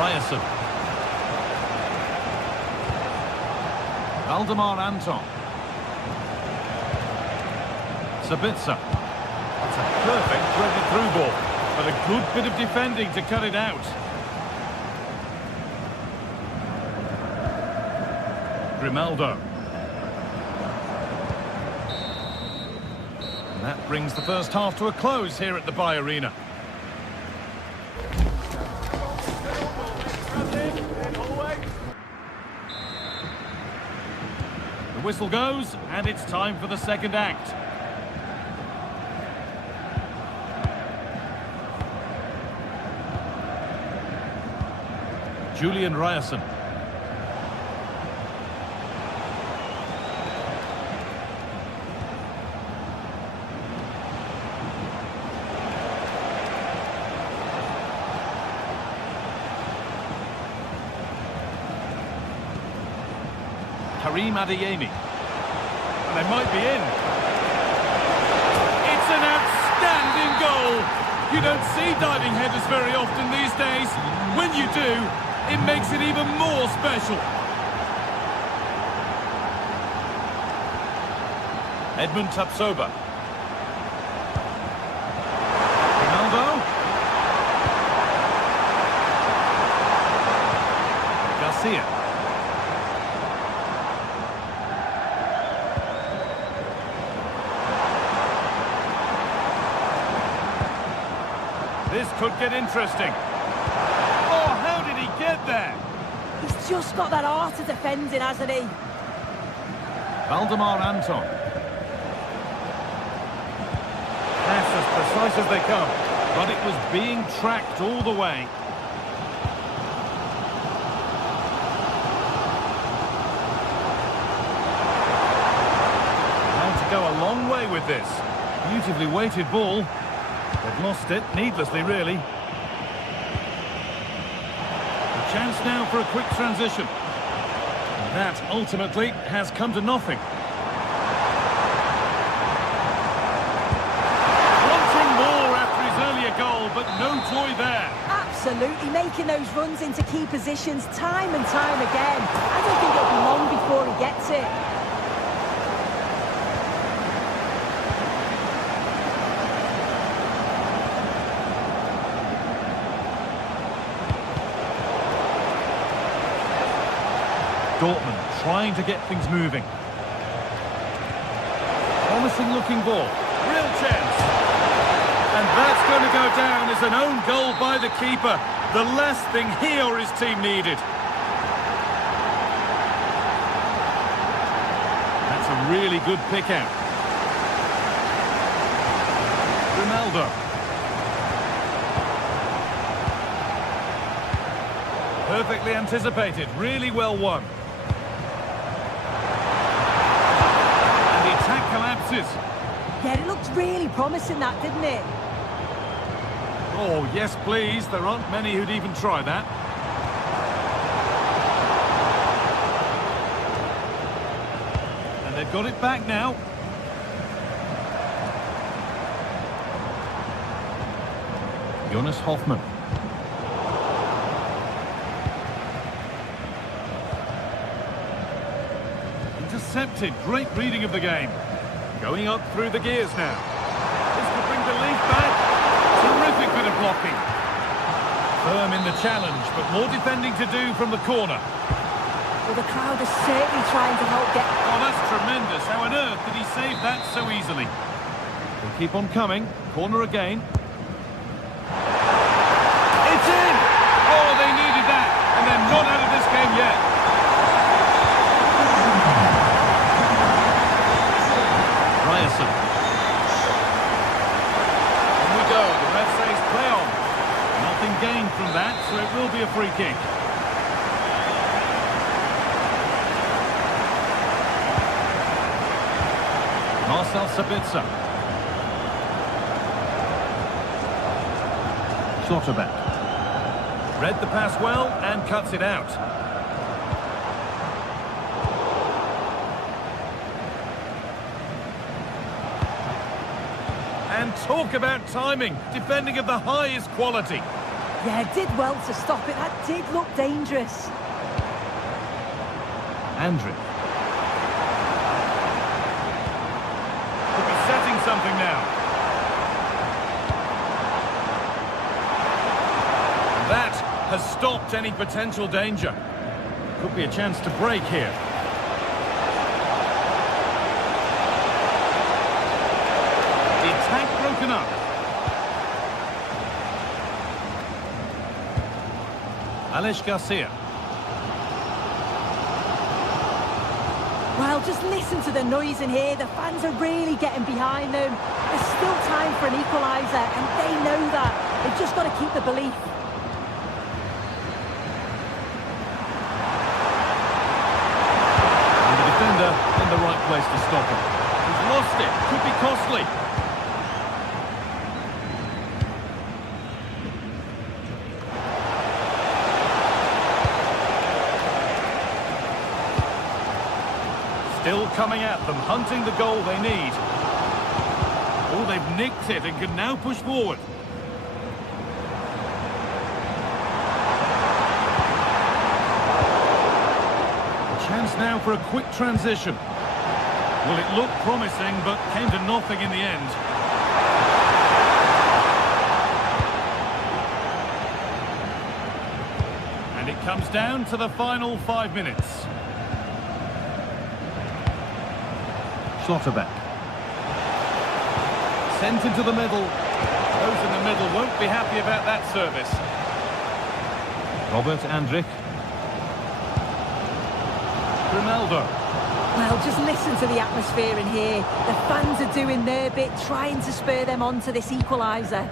Ryerson. Valdemar Anton. Sabitzer. It's a perfect threaded through ball, but a good bit of defending to cut it out. Grimaldo. And that brings the first half to a close here at the Bayern Arena. whistle goes, and it's time for the second act. Julian Ryerson. Karim Adeyemi. And they might be in. It's an outstanding goal. You don't see diving headers very often these days. When you do, it makes it even more special. Edmund Tapsoba. Ronaldo. Garcia. This could get interesting. Oh, how did he get there? He's just got that art of defending, hasn't he? Valdemar Anton. That's as precise as they come, but it was being tracked all the way. Now to go a long way with this. Beautifully weighted ball. They've lost it, needlessly really. A chance now for a quick transition. And that, ultimately, has come to nothing. Wanting more after his earlier goal, but no joy there. Absolutely, making those runs into key positions time and time again. I don't think it'll be long before he gets it. Dortmund trying to get things moving. Promising looking ball. Real chance. And that's going to go down as an own goal by the keeper. The last thing he or his team needed. That's a really good pick out. Ronaldo. Perfectly anticipated. Really well won. Collapses. Yeah, it looked really promising, that, didn't it? Oh, yes, please. There aren't many who'd even try that. And they've got it back now. Jonas Hoffmann. Intercepted. Great reading of the game. Going up through the gears now. This could bring belief back. Terrific bit of blocking. Firm in the challenge, but more defending to do from the corner. Well, the crowd is certainly trying to help get... Oh, that's tremendous. How on earth did he save that so easily? They keep on coming. Corner again. It's in! Oh, they needed that. And they're not out of this game yet. Ryerson. And we go. The ref says play on. Nothing gained from that, so it will be a free kick. Marcel Sabitzer. Schlotterbeck. Read the pass well and cuts it out. And talk about timing, defending of the highest quality. Yeah, did well to stop it. That did look dangerous. Andriy. Could be setting something now. That has stopped any potential danger. Could be a chance to break here. The attack broken up. Aleix Garcia. Well, just listen to the noise in here. The fans are really getting behind them. There's still time for an equaliser, and they know that. They've just got to keep the belief. And the defender in the right place to stop him. He's lost it. Could be costly. Still coming at them, hunting the goal they need. Oh, they've nicked it and can now push forward. A chance now for a quick transition. Well, it looked promising, but came to nothing in the end. And it comes down to the final 5 minutes. Schlotterbeck. Sent into the middle. Those in the middle won't be happy about that service. Robert Andrich. Ronaldo. Well, just listen to the atmosphere in here. The fans are doing their bit, trying to spur them on to this equaliser.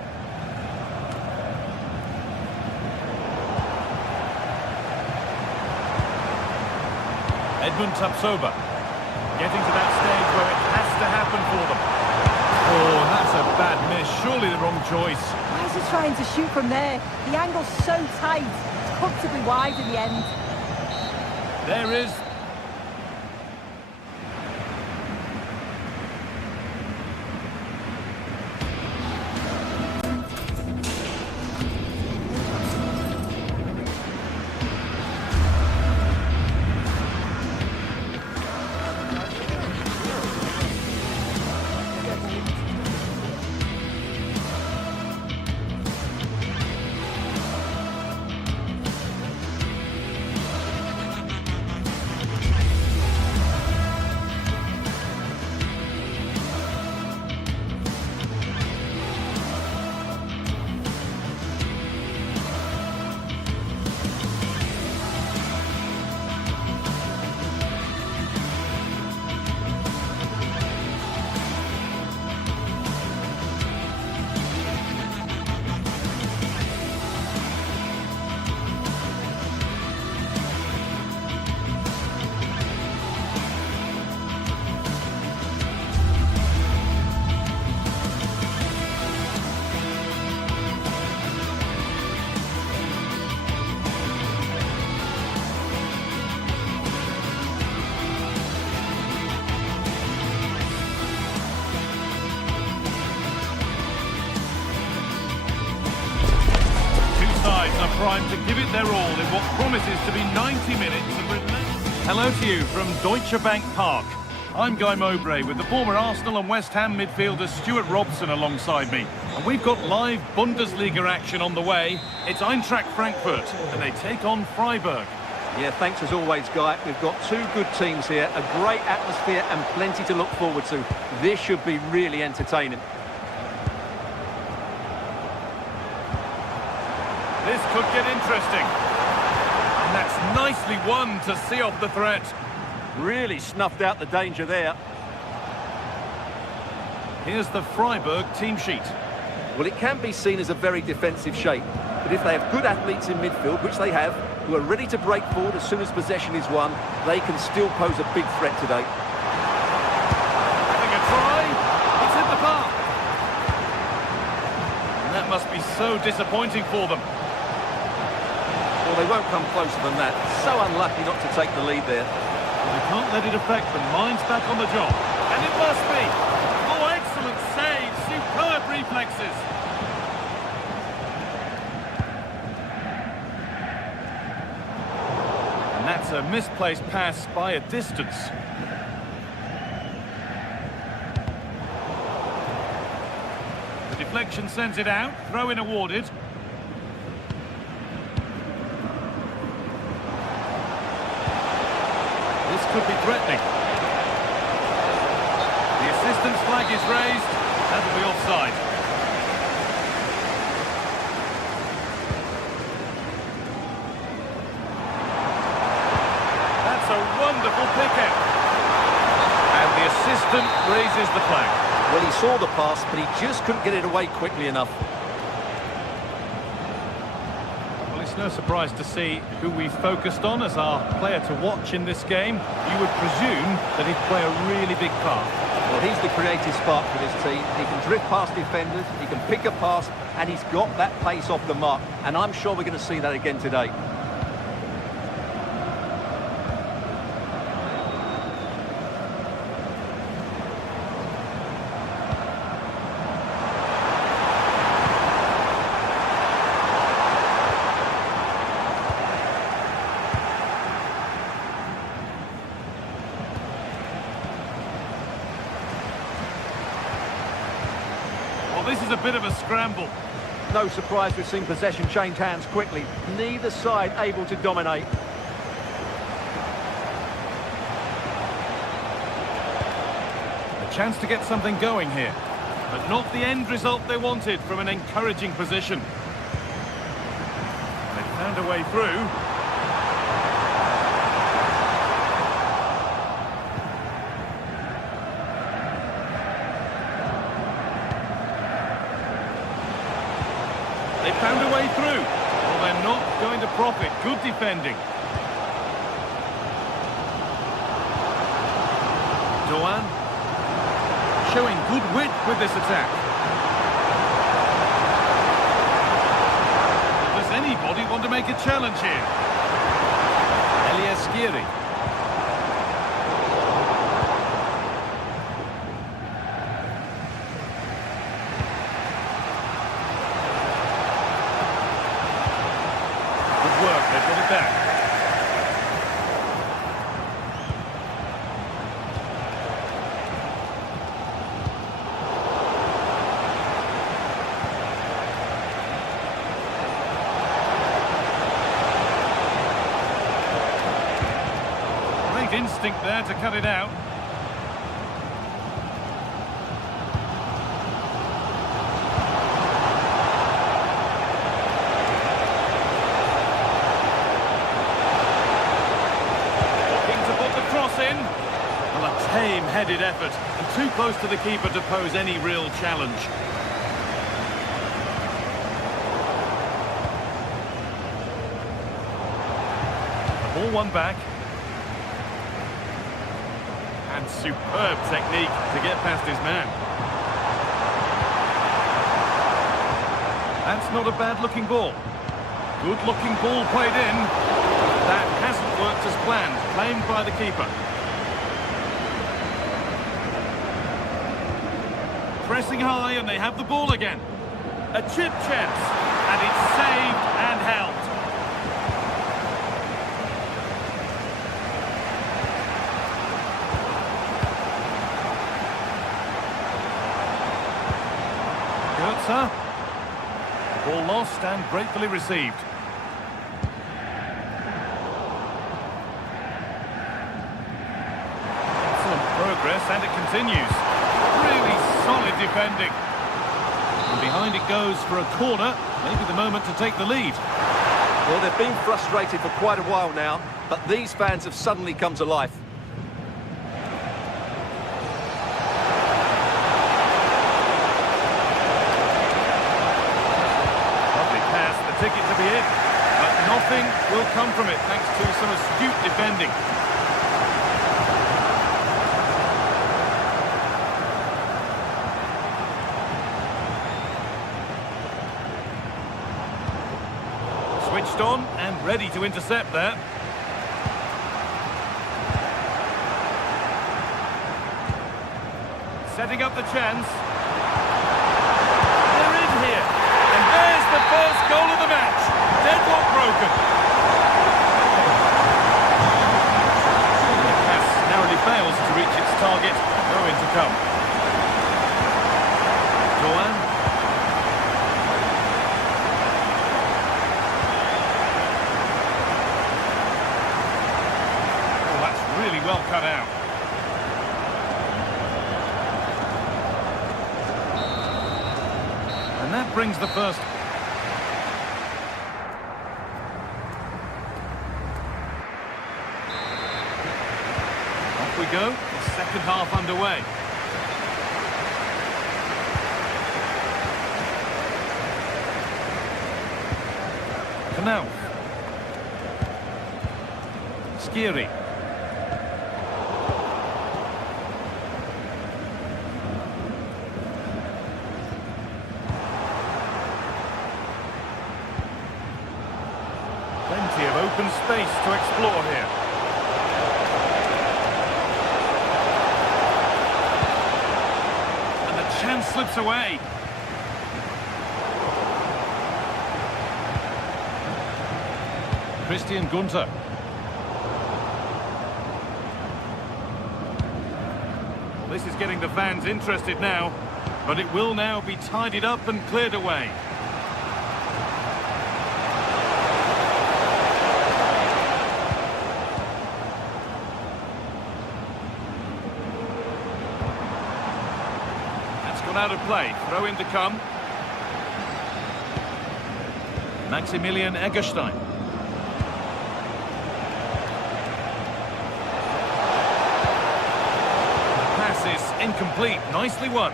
Edmund Tapsoba. Getting to that stage where it has to happen for them. Oh, that's a bad miss. Surely the wrong choice. Why is he trying to shoot from there? The angle's so tight. It's comfortably wide in the end. There is... Prime to give it their all in what promises to be 90 minutes of relentless. Hello to you from Deutsche Bank Park. I'm Guy Mowbray with the former Arsenal and West Ham midfielder Stuart Robson alongside me. And we've got live Bundesliga action on the way. It's Eintracht Frankfurt and they take on Freiburg. Yeah, thanks as always, Guy. We've got two good teams here, a great atmosphere and plenty to look forward to. This should be really entertaining. This could get interesting. And that's nicely won to see off the threat. Really snuffed out the danger there. Here's the Freiburg team sheet. Well, it can be seen as a very defensive shape. But if they have good athletes in midfield, which they have, who are ready to break forward as soon as possession is won, they can still pose a big threat today. Having a try. It's hit the bar. And that must be so disappointing for them. Well, they won't come closer than that. So unlucky not to take the lead there. Well, they can't let it affect them. Mind's back on the job. And it must be. Oh, excellent save. Superb reflexes. And that's a misplaced pass by a distance. The deflection sends it out. Throw-in awarded. This could be threatening. The assistant's flag is raised. That'll be offside. That's a wonderful pick out. And the assistant raises the flag. Well, he saw the pass, but he just couldn't get it away quickly enough. Well, it's no surprise to see who we focused on as our player to watch in this game. You would presume that he'd play a really big part. Well, he's the creative spark for this team. He can drift past defenders, he can pick a pass, and he's got that pace off the mark. And I'm sure we're going to see that again today. Well, this is a bit of a scramble. No surprise we've seen possession change hands quickly. Neither side able to dominate. A chance to get something going here, but not the end result they wanted from an encouraging position. They found a way through. They found a way through. Well, they're not going to profit. Good defending. Doan showing good wit with this attack. Does anybody want to make a challenge here? Eliaskiri. They've got it back. Great instinct there to cut it out. Well, a tame-headed effort, and too close to the keeper to pose any real challenge. The ball won back. And superb technique to get past his man. That's not a bad-looking ball. Good-looking ball played in. That hasn't worked as planned, claimed by the keeper. Pressing high and they have the ball again. A chip chance, and it's saved and held. Goetze. Ball lost and gratefully received. Progress, and it continues. Really solid defending. And behind it goes for a corner. Maybe the moment to take the lead. Well, they've been frustrated for quite a while now, but these fans have suddenly come to life. Lovely pass, the ticket to be in. But nothing will come from it thanks to some astute defending. Switched on and ready to intercept there. Setting up the chance. They're in here. And there's the first goal of the match. Deadlock broken. The pass narrowly fails to reach its target. No in to come. Doan. Really well cut out. And that brings the first. Off we go, the second half underway. Canal. Skiri. Plenty of open space to explore here. And the chance slips away. Christian Gunter. Well, this is getting the fans interested now, but it will now be tidied up and cleared away. Out of play, throw in to come. Maximilian Egerstein. The pass is incomplete, nicely won.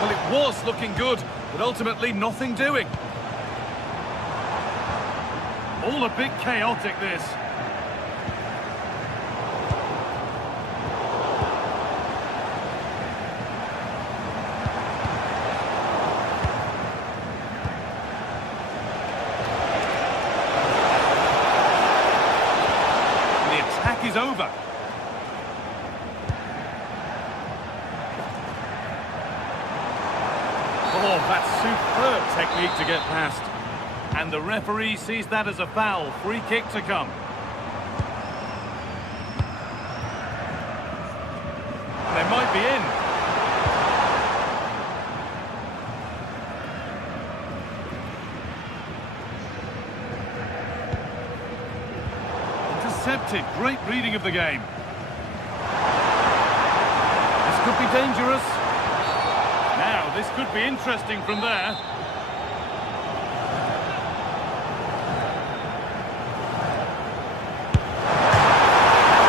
Well, it was looking good, but ultimately nothing doing. All a bit chaotic, this. Is over. Oh, that's superb technique to get past. And the referee sees that as a foul. Free kick to come. They might be in. Intercepted. Great reading of the game. This could be dangerous. Now, this could be interesting from there.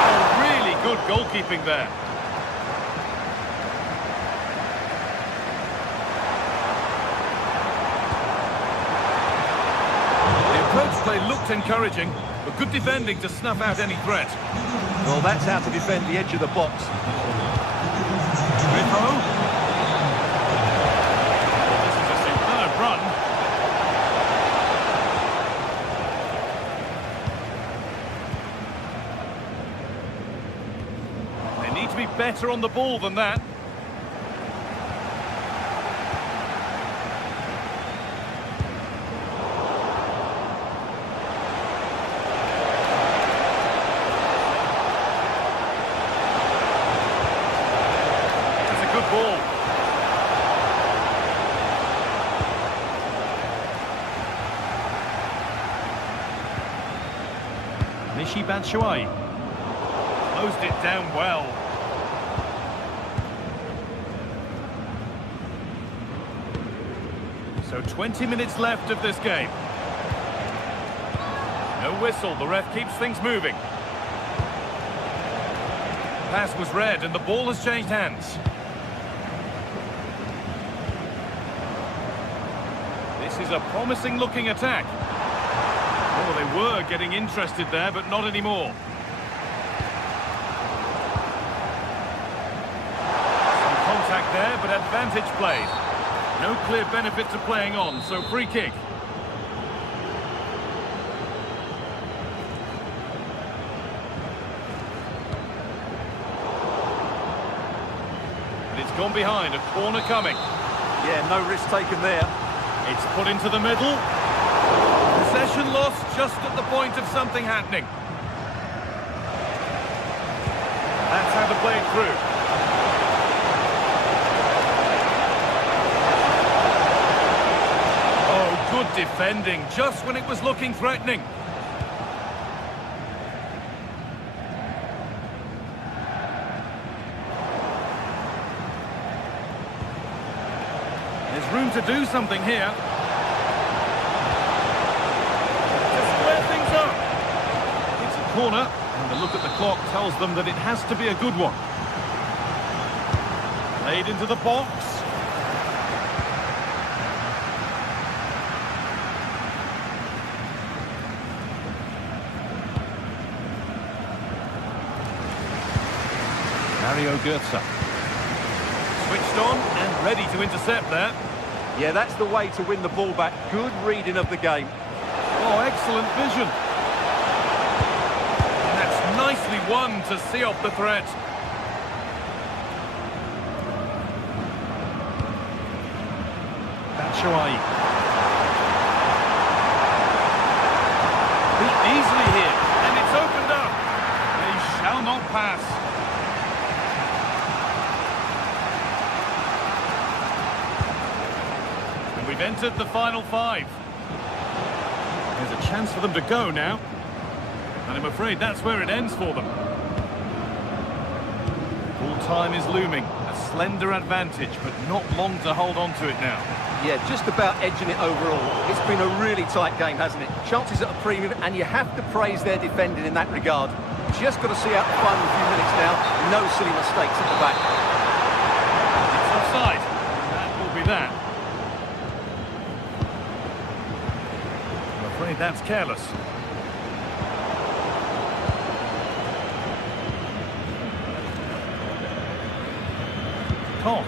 Oh, really good goalkeeping there. The approach play looked encouraging, but good defending to snuff out any threat. Well, that's how to defend the edge of the box. Ritho. This is a superb run. They need to be better on the ball than that. Michy Batshuayi closed it down well. So 20 minutes left of this game. No whistle, the ref keeps things moving. Pass was red and the ball has changed hands. This is a promising looking attack. Oh, they were getting interested there, but not anymore. Some contact there, but advantage played. No clear benefit to playing on, so free kick. And it's gone behind, a corner coming. Yeah, no risk taken there. It's put into the middle. Possession lost just at the point of something happening. That's how to play it through. Oh, good defending, just when it was looking threatening. There's room to do something here. corner, and the look at the clock tells them that it has to be a good one. Played into the box. Mario Götze. Switched on and ready to intercept there. Yeah, that's the way to win the ball back. Good reading of the game. Oh, excellent vision. And that's nicely won to see off the threat. Batshuayi. Beat easily here, and it's opened up. They shall not pass. And we've entered the final 5. There's a chance for them to go now. And I'm afraid that's where it ends for them. Full time is looming. A slender advantage, but not long to hold on to it now. Yeah, just about edging it overall. It's been a really tight game, hasn't it? Chances at a premium, and you have to praise their defending in that regard. Just got to see out the final few minutes now. No silly mistakes at the back. It's offside. That will be that. I'm afraid that's careless. Koch.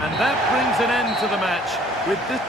And that brings an end to the match with this.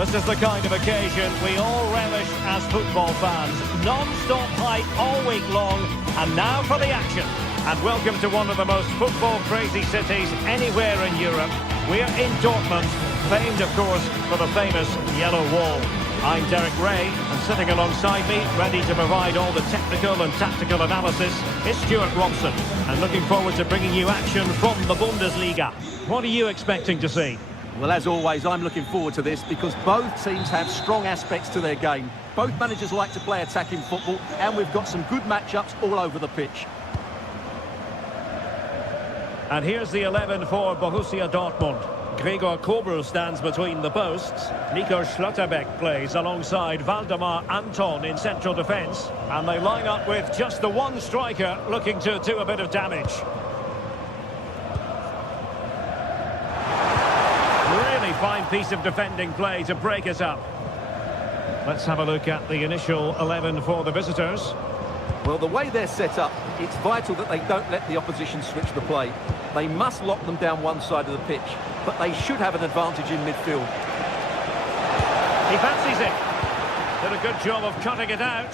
This is the kind of occasion we all relish as football fans. Non-stop hype all week long, and now for the action. And welcome to one of the most football-crazy cities anywhere in Europe. We're in Dortmund, famed, of course, for the famous Yellow Wall. I'm Derek Ray, and sitting alongside me, ready to provide all the technical and tactical analysis, is Stuart Robson. And looking forward to bringing you action from the Bundesliga. What are you expecting to see? Well, as always, I'm looking forward to this because both teams have strong aspects to their game. Both managers like to play attacking football, and we've got some good matchups all over the pitch. And here's the 11 for Borussia Dortmund. Gregor Kobel stands between the posts. Nico Schlotterbeck plays alongside Waldemar Anton in central defence. And they line up with just the one striker looking to do a bit of damage. Really fine piece of defending play to break us up. Let's have a look at the initial 11 for the visitors. Well, the way they're set up, it's vital that they don't let the opposition switch the play. They must lock them down one side of the pitch, but they should have an advantage in midfield. He fancies it. Did a good job of cutting it out.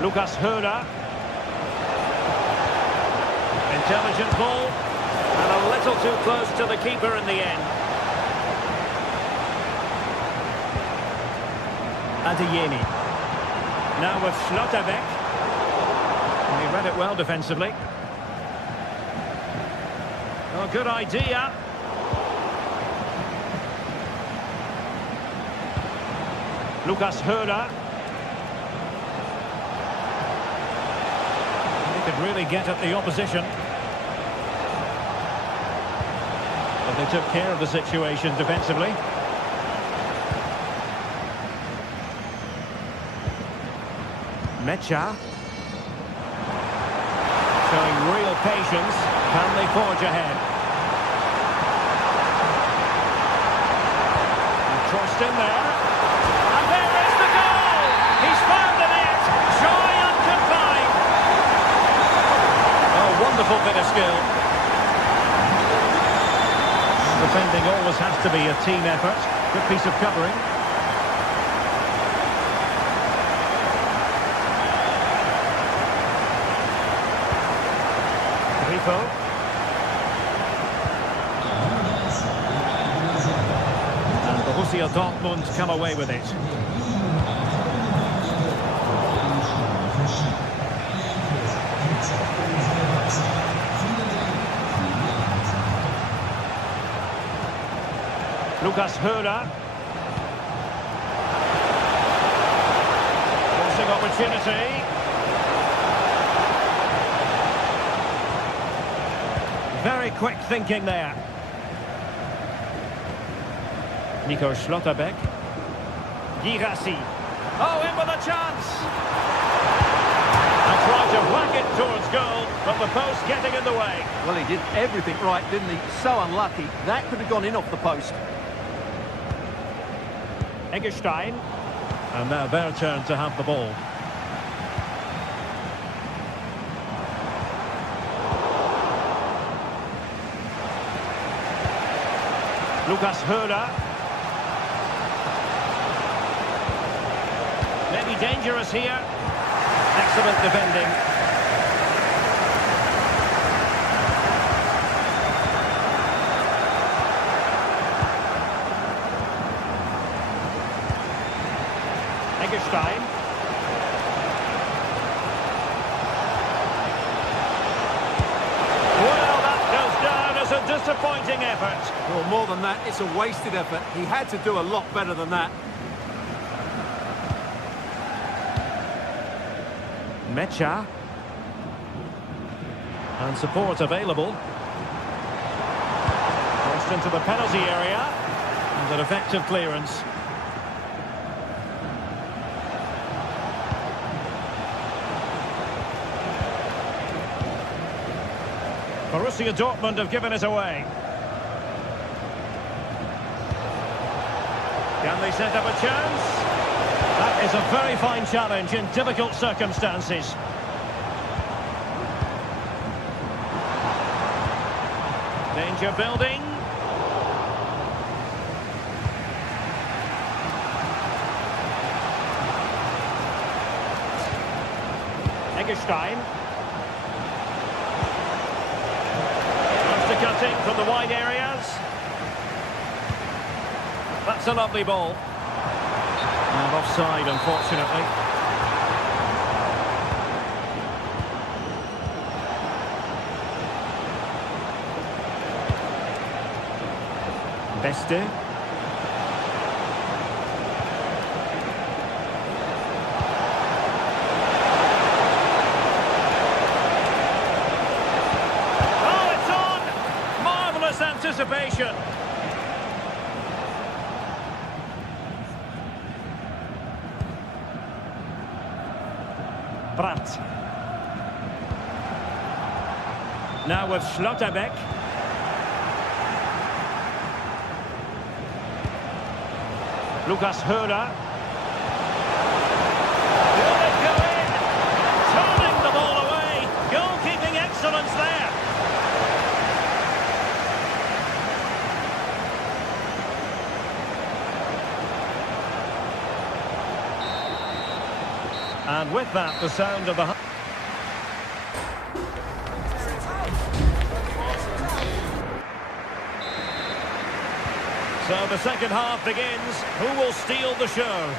Lucas Höhler. Intelligent ball. And a little too close to the keeper in the end. Adeyemi. Now with Schlotterbeck. And he read it well defensively. Oh, good idea. Lucas Höra. He could really get at the opposition. But they took care of the situation defensively. Mecha. Showing real patience. Can they forge ahead? Crossed in there. And there is the goal! He's found the net! Joy unconfined! Oh, wonderful bit of skill. Defending always has to be a team effort. Good piece of covering. Grifo. And Borussia Dortmund come away with it. Lucas Höra. Forcing opportunity. Very quick thinking there. Nico Schlotterbeck. Girassi. Oh, in with a chance. And tried to whack it towards goal, but the post getting in the way. Well, he did everything right, didn't he? So unlucky. That could have gone in off the post. Eggestein. And now their turn to have the ball. Lucas Höra. Maybe dangerous here. Excellent defending. Eggestein. Well, that goes down as a disappointing effort. Well, more than that, it's a wasted effort. He had to do a lot better than that. Mecha. And support available. Crossed into the penalty area. And an effective clearance. Borussia Dortmund have given it away. Can they set up a chance? That is a very fine challenge in difficult circumstances. Danger building. Eggestein. Cutting from the wide areas. That's a lovely ball. And offside, unfortunately. Beste. Anticipation. Brandt. Now with Schlotterbeck. Lucas Höra. Will it go in? Turning the ball away. Goalkeeping excellence there. And with that, the sound of the... So the second half begins. Who will steal the show?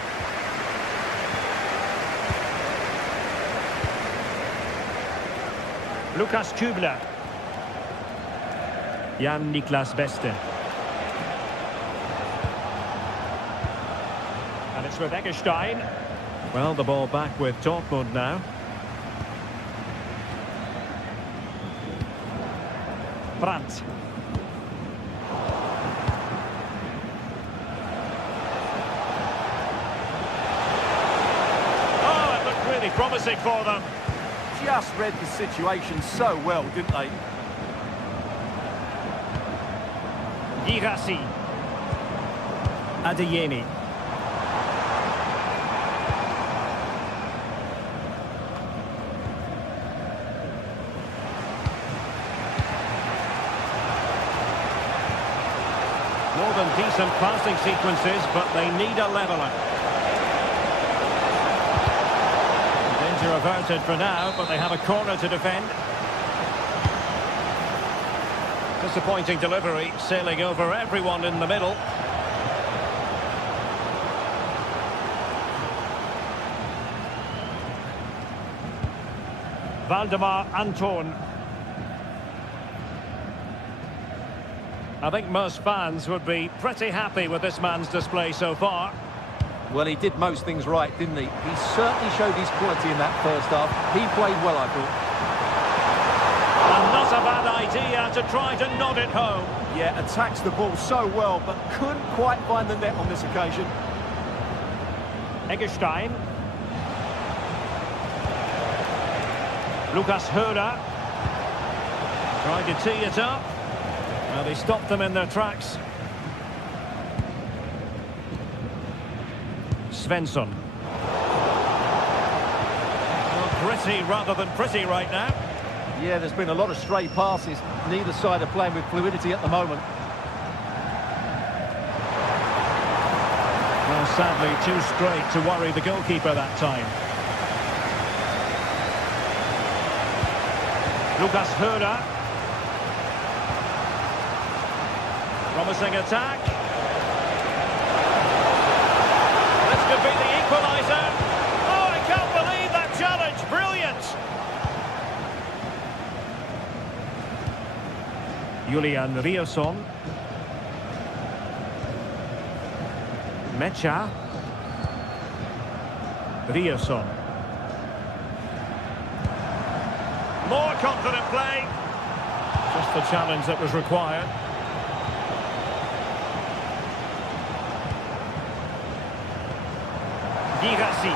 Lukas Kübler. Jan-Niklas Beste. And It's with Eggestein. Well, the ball back with Dortmund now. Brandt. Oh, it looked really promising for them. Just read the situation so well, didn't they? Girassi. Adeyemi. More than decent passing sequences, but they need a leveller. Danger averted for now, but they have a corner to defend. Disappointing delivery, sailing over everyone in the middle. Valdemar Anton. I think most fans would be pretty happy with this man's display so far. Well, he did most things right, didn't he? He certainly showed his quality in that first half. He played well, I thought. And not a bad idea to try to nod it home. Yeah, attacks the ball so well, but couldn't quite find the net on this occasion. Eggestein. Lucas Höder. Tried to tee it up. Well, they stopped them in their tracks. Svensson. Well, gritty rather than pretty right now. Yeah, there's been a lot of stray passes. Neither side are playing with fluidity at the moment. Well, sadly, too straight to worry the goalkeeper that time. Lucas Höder. Promising attack. This could be the equaliser. Oh, I can't believe that challenge. Brilliant. Julian Riosson. Mecha. Riosson. More confident play. Just the challenge that was required. Girassi.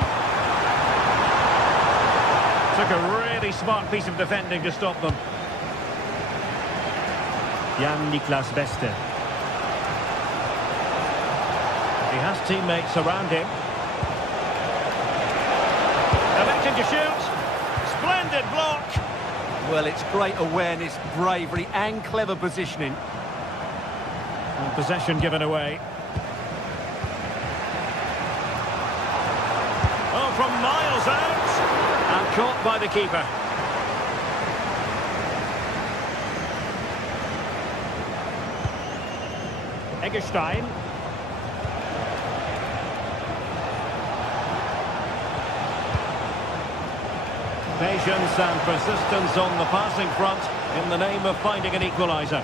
Took a really smart piece of defending to stop them. Jan-Niklas Beste. He has teammates around him. Electing to shoot. Splendid block. Well, it's great awareness, bravery and clever positioning. And possession given away. Oh, from miles out. And caught by the keeper. Eggestein. Patience and persistence on the passing front in the name of finding an equaliser.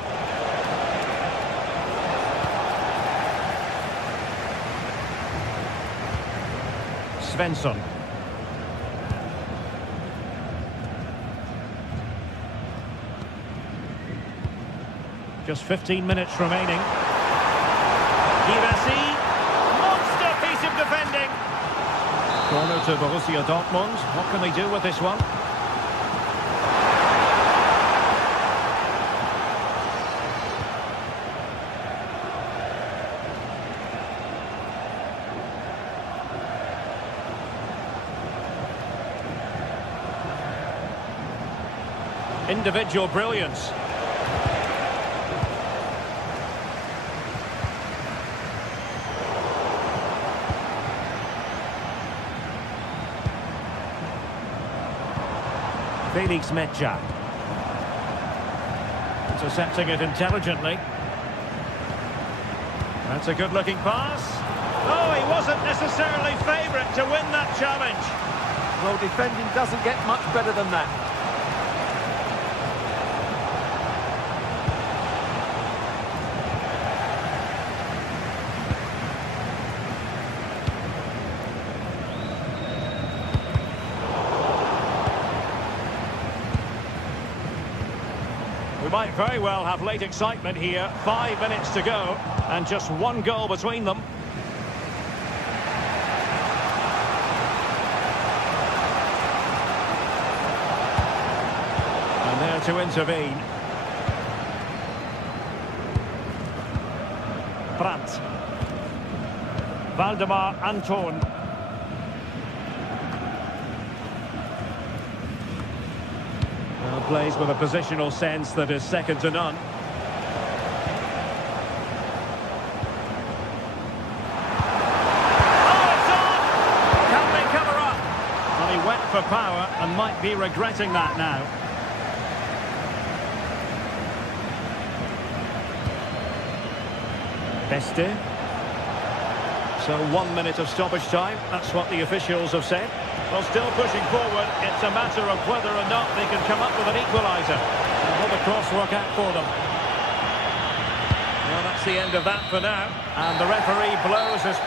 Svensson. Just 15 minutes remaining. Girassi. Monster piece of defending. Corner to Borussia Dortmund. What can they do with this one? Individual brilliance. Felix Mecha. Intercepting it intelligently. That's a good-looking pass. Oh, he wasn't necessarily favourite to win that challenge. Well, defending doesn't get much better than that. We might very well have late excitement here. 5 minutes to go, and just one goal between them. And there to intervene. Brandt. Valdemar Anton. Well, plays with a positional sense that is second to none. Oh, it's on! Can they cover up? Well, he went for power and might be regretting that now. Beste. So 1 minute of stoppage time, that's what the officials have said. Well, still pushing forward, it's a matter of whether or not they can come up with an equaliser. And will the cross work out for them? Well, that's the end of that for now. And the referee blows his...